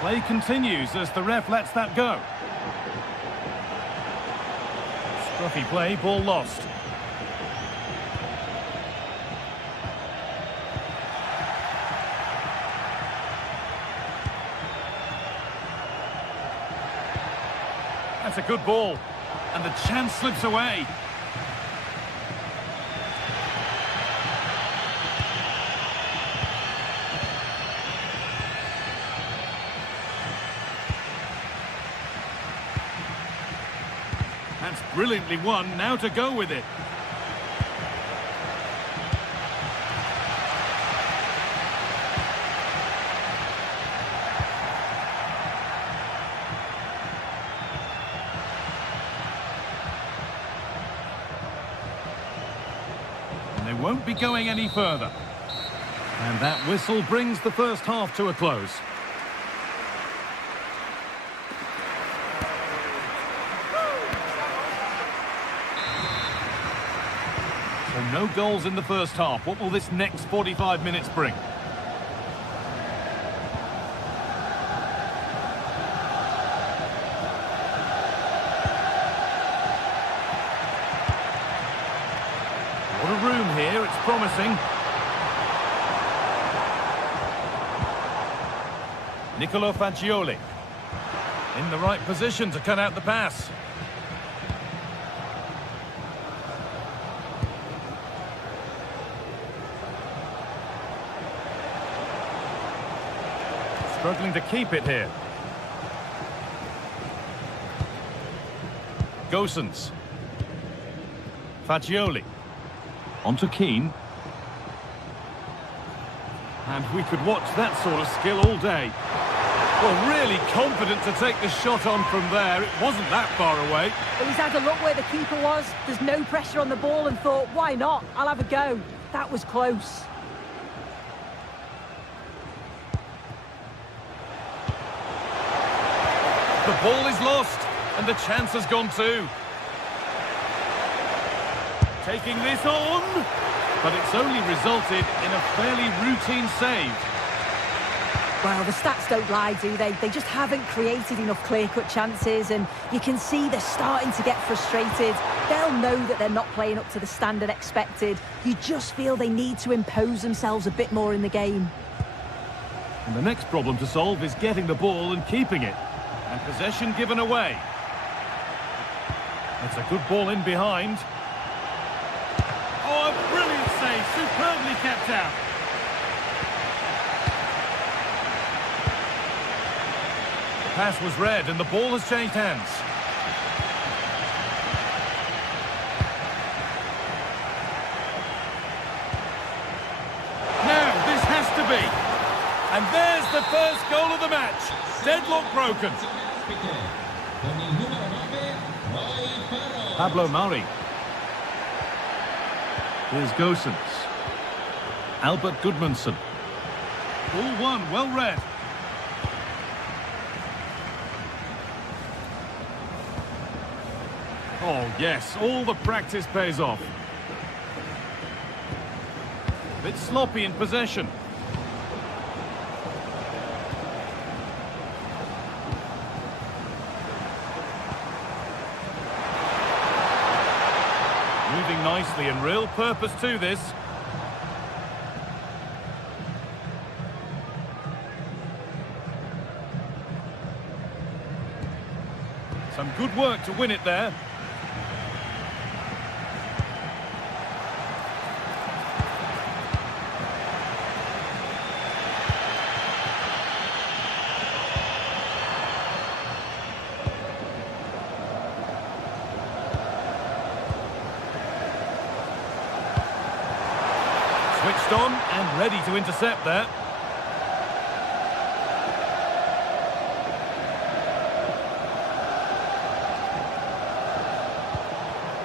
Play continues as the ref lets that go. Scruffy play, ball lost. That's a good ball. And the chance slips away. That's brilliantly won. Now to go with it. And they won't be going any further. And that whistle brings the first half to a close. So no goals in the first half. What will this next 45 minutes bring? What a room here, it's promising. Nicolo Fagioli in the right position to cut out the pass. Struggling to keep it here. Gosens. Fagioli. On to Keane. And we could watch that sort of skill all day. Well, really confident to take the shot on from there. It wasn't that far away. Well, he's had a look where the keeper was. There's no pressure on the ball and thought, why not? I'll have a go. That was close. The ball is lost, and the chance has gone too. Taking this on, but it's only resulted in a fairly routine save. Well, the stats don't lie, do they? They just haven't created enough clear-cut chances, and you can see they're starting to get frustrated. They'll know that they're not playing up to the standard expected. You just feel they need to impose themselves a bit more in the game. And the next problem to solve is getting the ball and keeping it. And possession given away. It's a good ball in behind. Oh, a brilliant save, superbly kept out. The pass was read and the ball has changed hands. Now, this has to be. And there's the first goal of the match. Deadlock broken. Pablo Mari. Here's Gosens. Albert Gudmundsson. Ball one, well read. Oh yes, all the practice pays off. A bit sloppy in possession. Moving nicely and real purpose to this. Some good work to win it there. Switched on and ready to intercept there.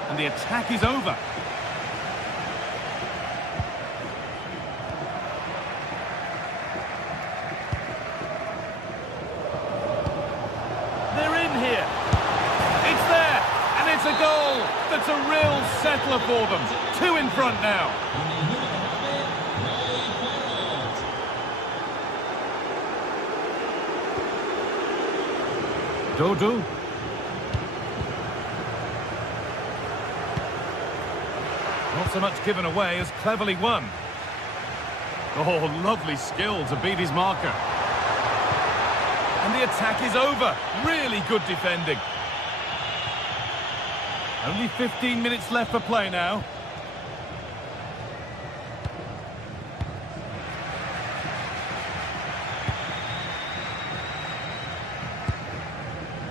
And the attack is over. They're in here. It's there, and it's a goal. That's a real settler for them. Two in front now. Dodo. Not so much given away as cleverly won. Oh, lovely skill to beat his marker. And the attack is over. Really good defending. Only 15 minutes left for play now.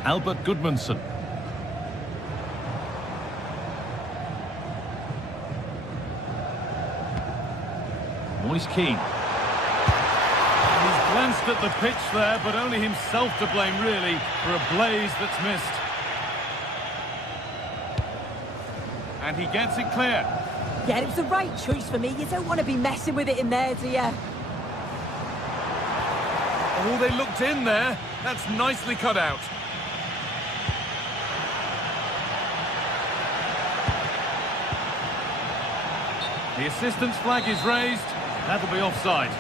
Albert Gudmundsson. Moise Keane. He's glanced at the pitch there, but only himself to blame, really, for a blaze that's missed. And he gets it clear. Yeah, it was the right choice for me. You don't want to be messing with it in there, do you? Oh, they looked in there. That's nicely cut out. The assistant's flag is raised. That'll be offside.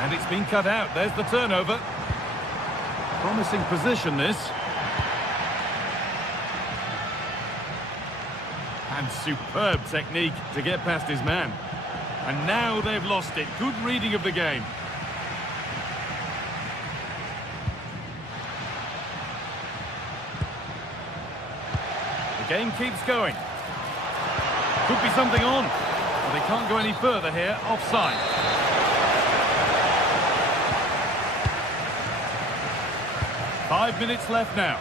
And it's been cut out. There's the turnover. Promising position, this. And superb technique to get past his man. And now they've lost it. Good reading of the game. The game keeps going. Could be something on. But they can't go any further here. Offside. Five minutes left now.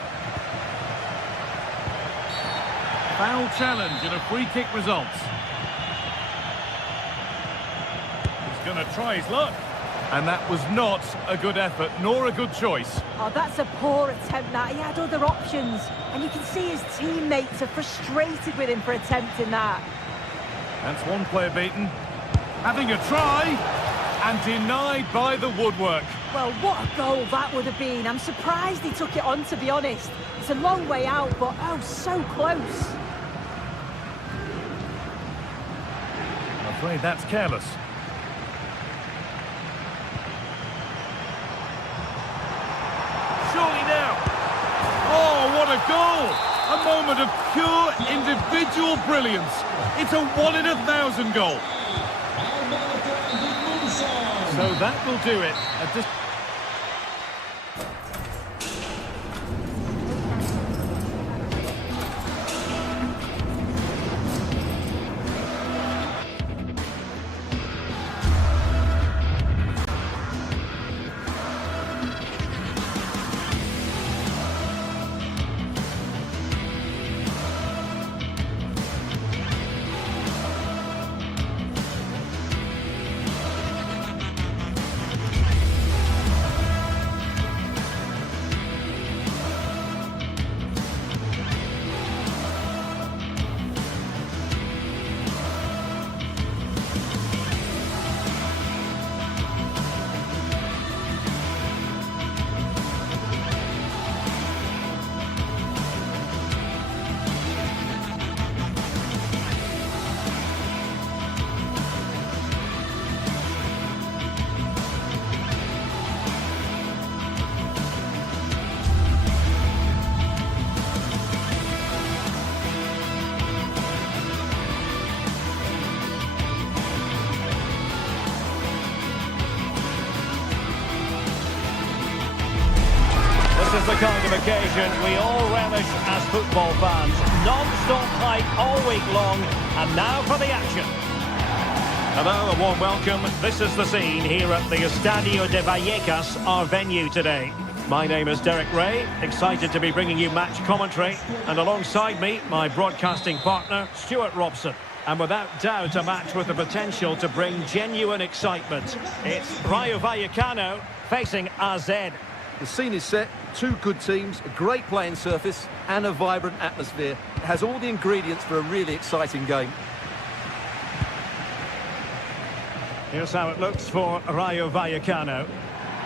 Foul challenge and a free kick results. He's going to try his luck. And that was not a good effort, nor a good choice. Oh, that's a poor attempt, that. He had other options. And you can see his teammates are frustrated with him for attempting that. That's one player beaten. Having a try, and denied by the woodwork. Well, what a goal that would have been. I'm surprised he took it on, to be honest. It's a long way out, but oh, so close. I'm afraid that's careless. Surely now. Oh, what a goal! A moment of pure individual brilliance. It's a 1 in 1,000 goal. So that will do it. This is the kind of occasion we all relish as football fans. Non-stop hype all week long, and now for the action. Hello, a warm welcome. This is the scene here at the Estadio de Vallecas, our venue today. My name is Derek Ray, excited to be bringing you match commentary, and alongside me, my broadcasting partner, Stuart Robson. And without doubt, a match with the potential to bring genuine excitement. It's Rayo Vallecano facing AZ. The scene is set, two good teams, a great playing surface and a vibrant atmosphere. It has all the ingredients for a really exciting game. Here's how it looks for Rayo Vallecano.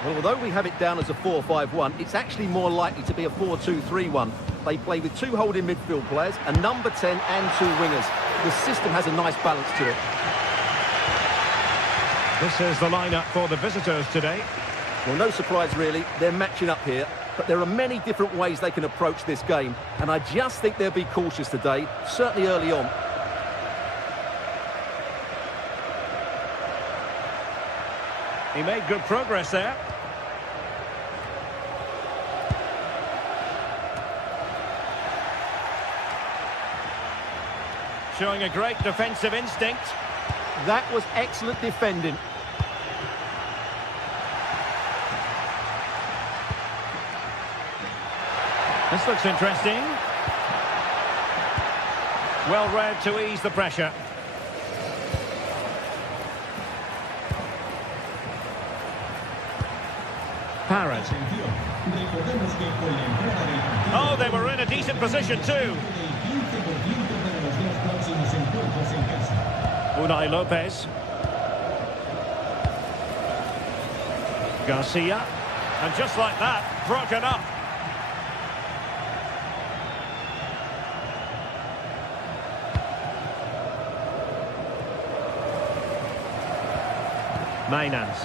Well, although we have it down as a 4-5-1, it's actually more likely to be a 4-2-3-1. They play with two holding midfield players, a number 10 and two wingers. The system has a nice balance to it. This is the lineup for the visitors today. Well, no surprise really, they're matching up here, but there are many different ways they can approach this game, and I just think they'll be cautious today, certainly early on. He made good progress there. Showing a great defensive instinct. That was excellent defending. This looks interesting. Well read to ease the pressure. Parrott. Atención, recordemos que con la entrada del partido... Oh, they were in a decent position too. ...del 15% para los dos próximos encuentros en casa. Unai Lopez. Garcia. And just like that, broken up. Mainans.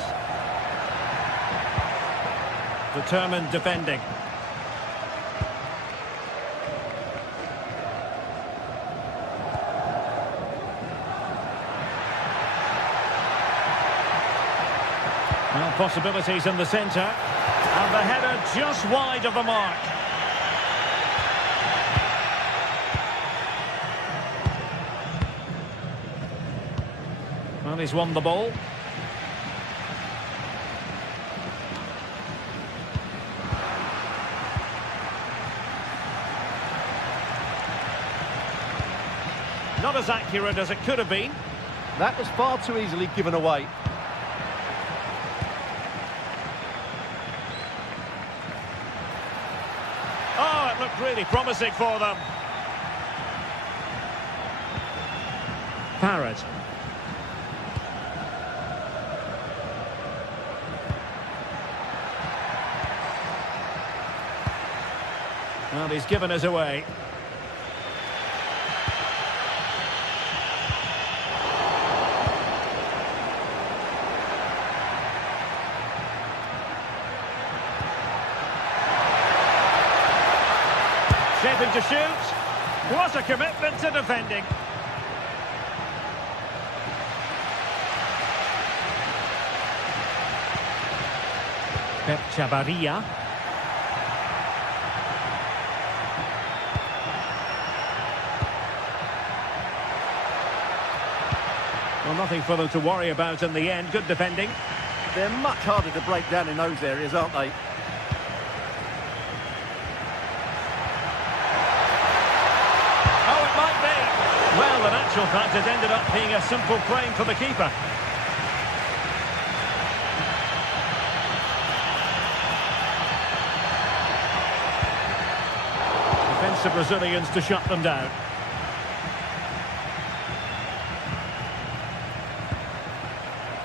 Determined defending. Well, possibilities in the centre. And the header just wide of the mark. Well, he's won the ball. Not as accurate as it could have been. That was far too easily given away. Oh, it looked really promising for them. Parrott. Well, he's given us away. Shaping to shoot. What a commitment to defending. Pep Chavarria. Well, nothing for them to worry about in the end. Good defending. They're much harder to break down in those areas, aren't they? Well, in actual fact, it ended up being a simple claim for the keeper. Defensive Brazilians to shut them down.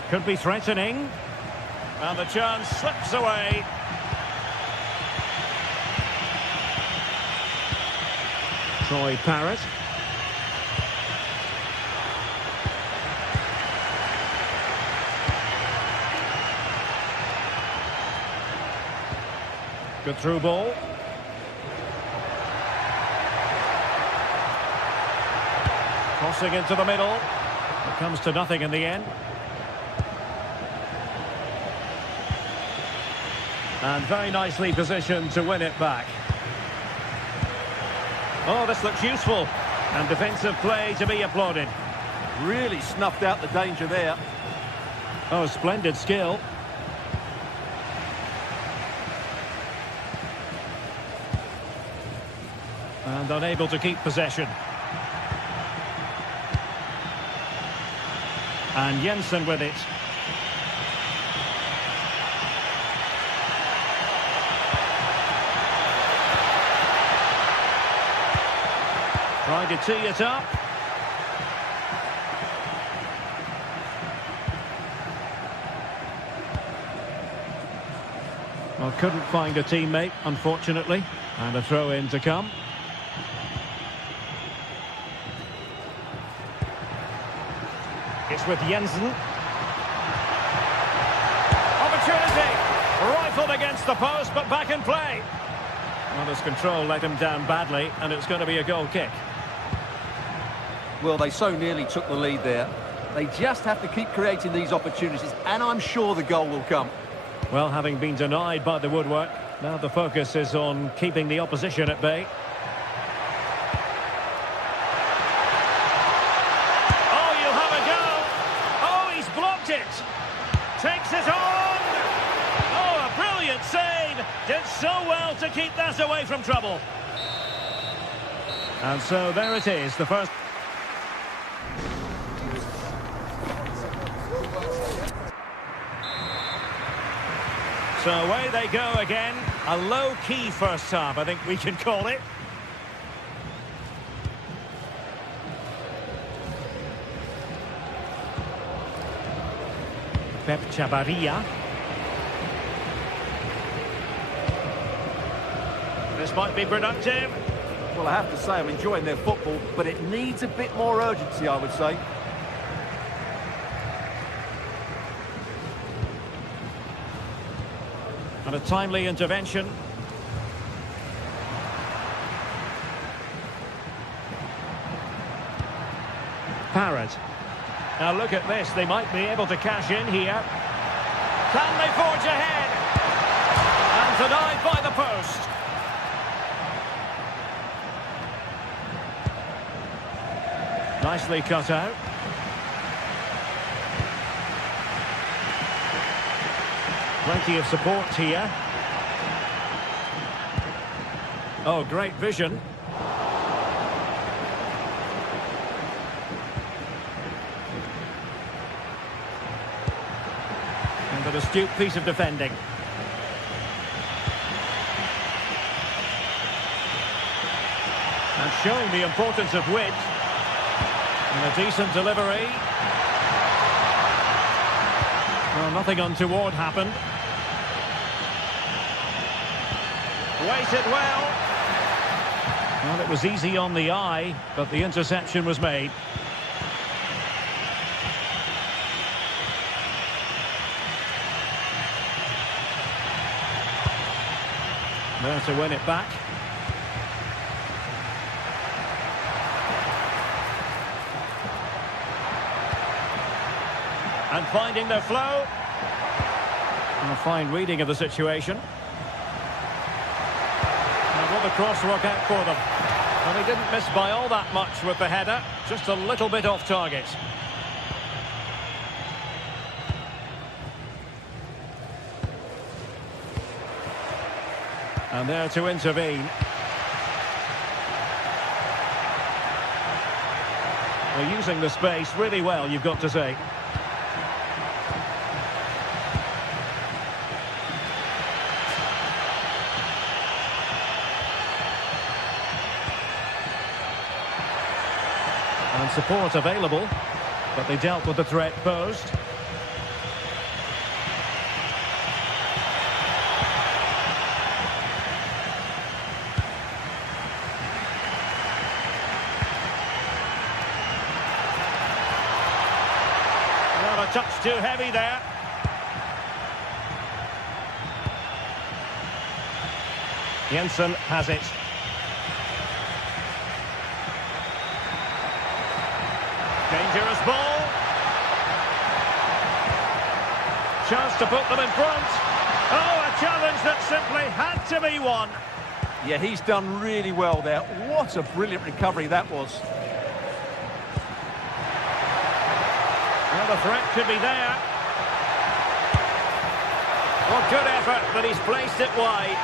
Could be threatening. And the chance slips away. Troy Parrott. Good through ball. Crossing into the middle. It comes to nothing in the end. And very nicely positioned to win it back. Oh, this looks useful. And defensive play to be applauded. Really snuffed out the danger there. Oh, splendid skill. And unable to keep possession. And Jensen with it. Trying to tee it up. Well, couldn't find a teammate, unfortunately. And a throw-in to come. It's with Jensen. Opportunity! Rifled against the post, but back in play. Well, his control let him down badly, and it's going to be a goal kick. Well, they so nearly took the lead there. They just have to keep creating these opportunities, and I'm sure the goal will come. Well, having been denied by the woodwork, now the focus is on keeping the opposition at bay. Oh, you'll have a go. Oh, he's blocked it. Takes it on. Oh, a brilliant save. Did so well to keep that away from trouble. And so there it is, the first... So away they go again. A low-key first half, I think we can call it. Pep Chavarria. This might be productive. Well, I have to say I'm enjoying their football, but it needs a bit more urgency, I would say. And a timely intervention. Parrott. Now look at this, they might be able to cash in here. Can they forge ahead? And denied by the post. Nicely cut out. Plenty of support here. Oh, great vision. And an astute piece of defending. And showing the importance of width. And a decent delivery. Well, nothing untoward happened. Waited well. Well, it was easy on the eye, but the interception was made. There to win it back. And finding their flow. And a fine reading of the situation. And will the cross work out for them? Well, he didn't miss by all that much with the header. Just a little bit off target. And there to intervene. They're using the space really well, you've got to say. And support available, but they dealt with the threat posed. Well, a touch too heavy there. Jensen has it. Dangerous ball. Chance to put them in front. Oh, a challenge that simply had to be won. Yeah, he's done really well there. What a brilliant recovery that was. Well, the threat could be there. Well, good effort, but he's placed it wide.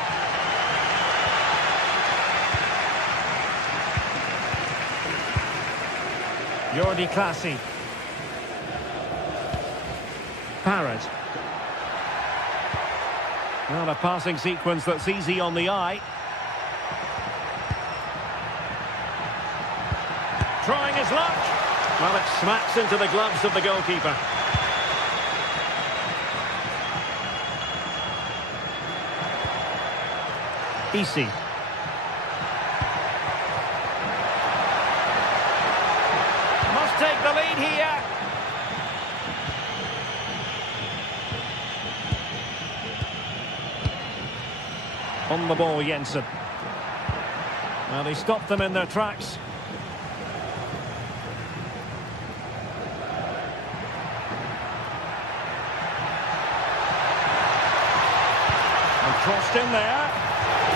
Jordi Clasie. Parrott. Well, a passing sequence that's easy on the eye. Trying his luck. Well, it smacks into the gloves of the goalkeeper. Easy. Must take the lead here. On the ball, Jensen. Well, he stopped them in their tracks. And crossed in there.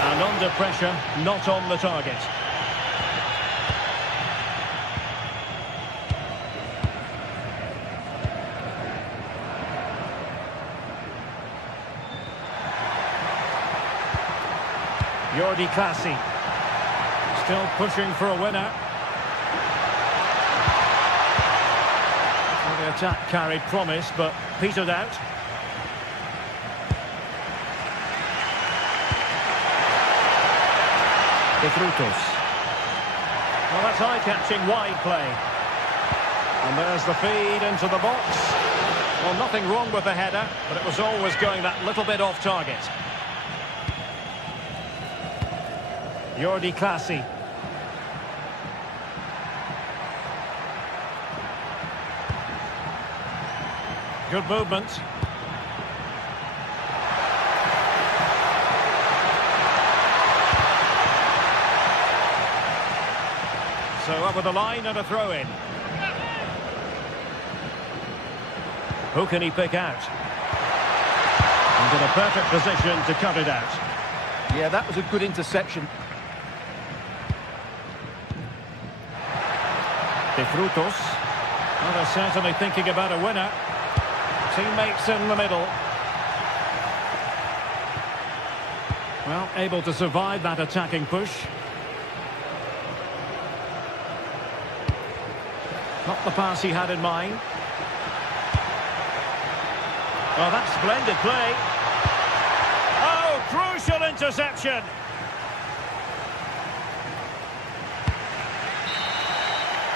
And under pressure, not on the target. Jordi Clasie. Still pushing for a winner. Well, the attack carried promise, but petered out. Well, that's eye-catching wide play. And there's the feed into the box. Well, nothing wrong with the header, but it was always going that little bit off target. Jordi Clasie. Good movement. So over the line and a throw-in. Who can he pick out? And in a perfect position to cut it out. Yeah, that was a good interception. Well, they're certainly thinking about a winner. Teammates in the middle. Well, able to survive that attacking push. Not the pass he had in mind. Well, that's splendid play. Oh, crucial interception.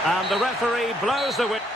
And the referee blows the whistle.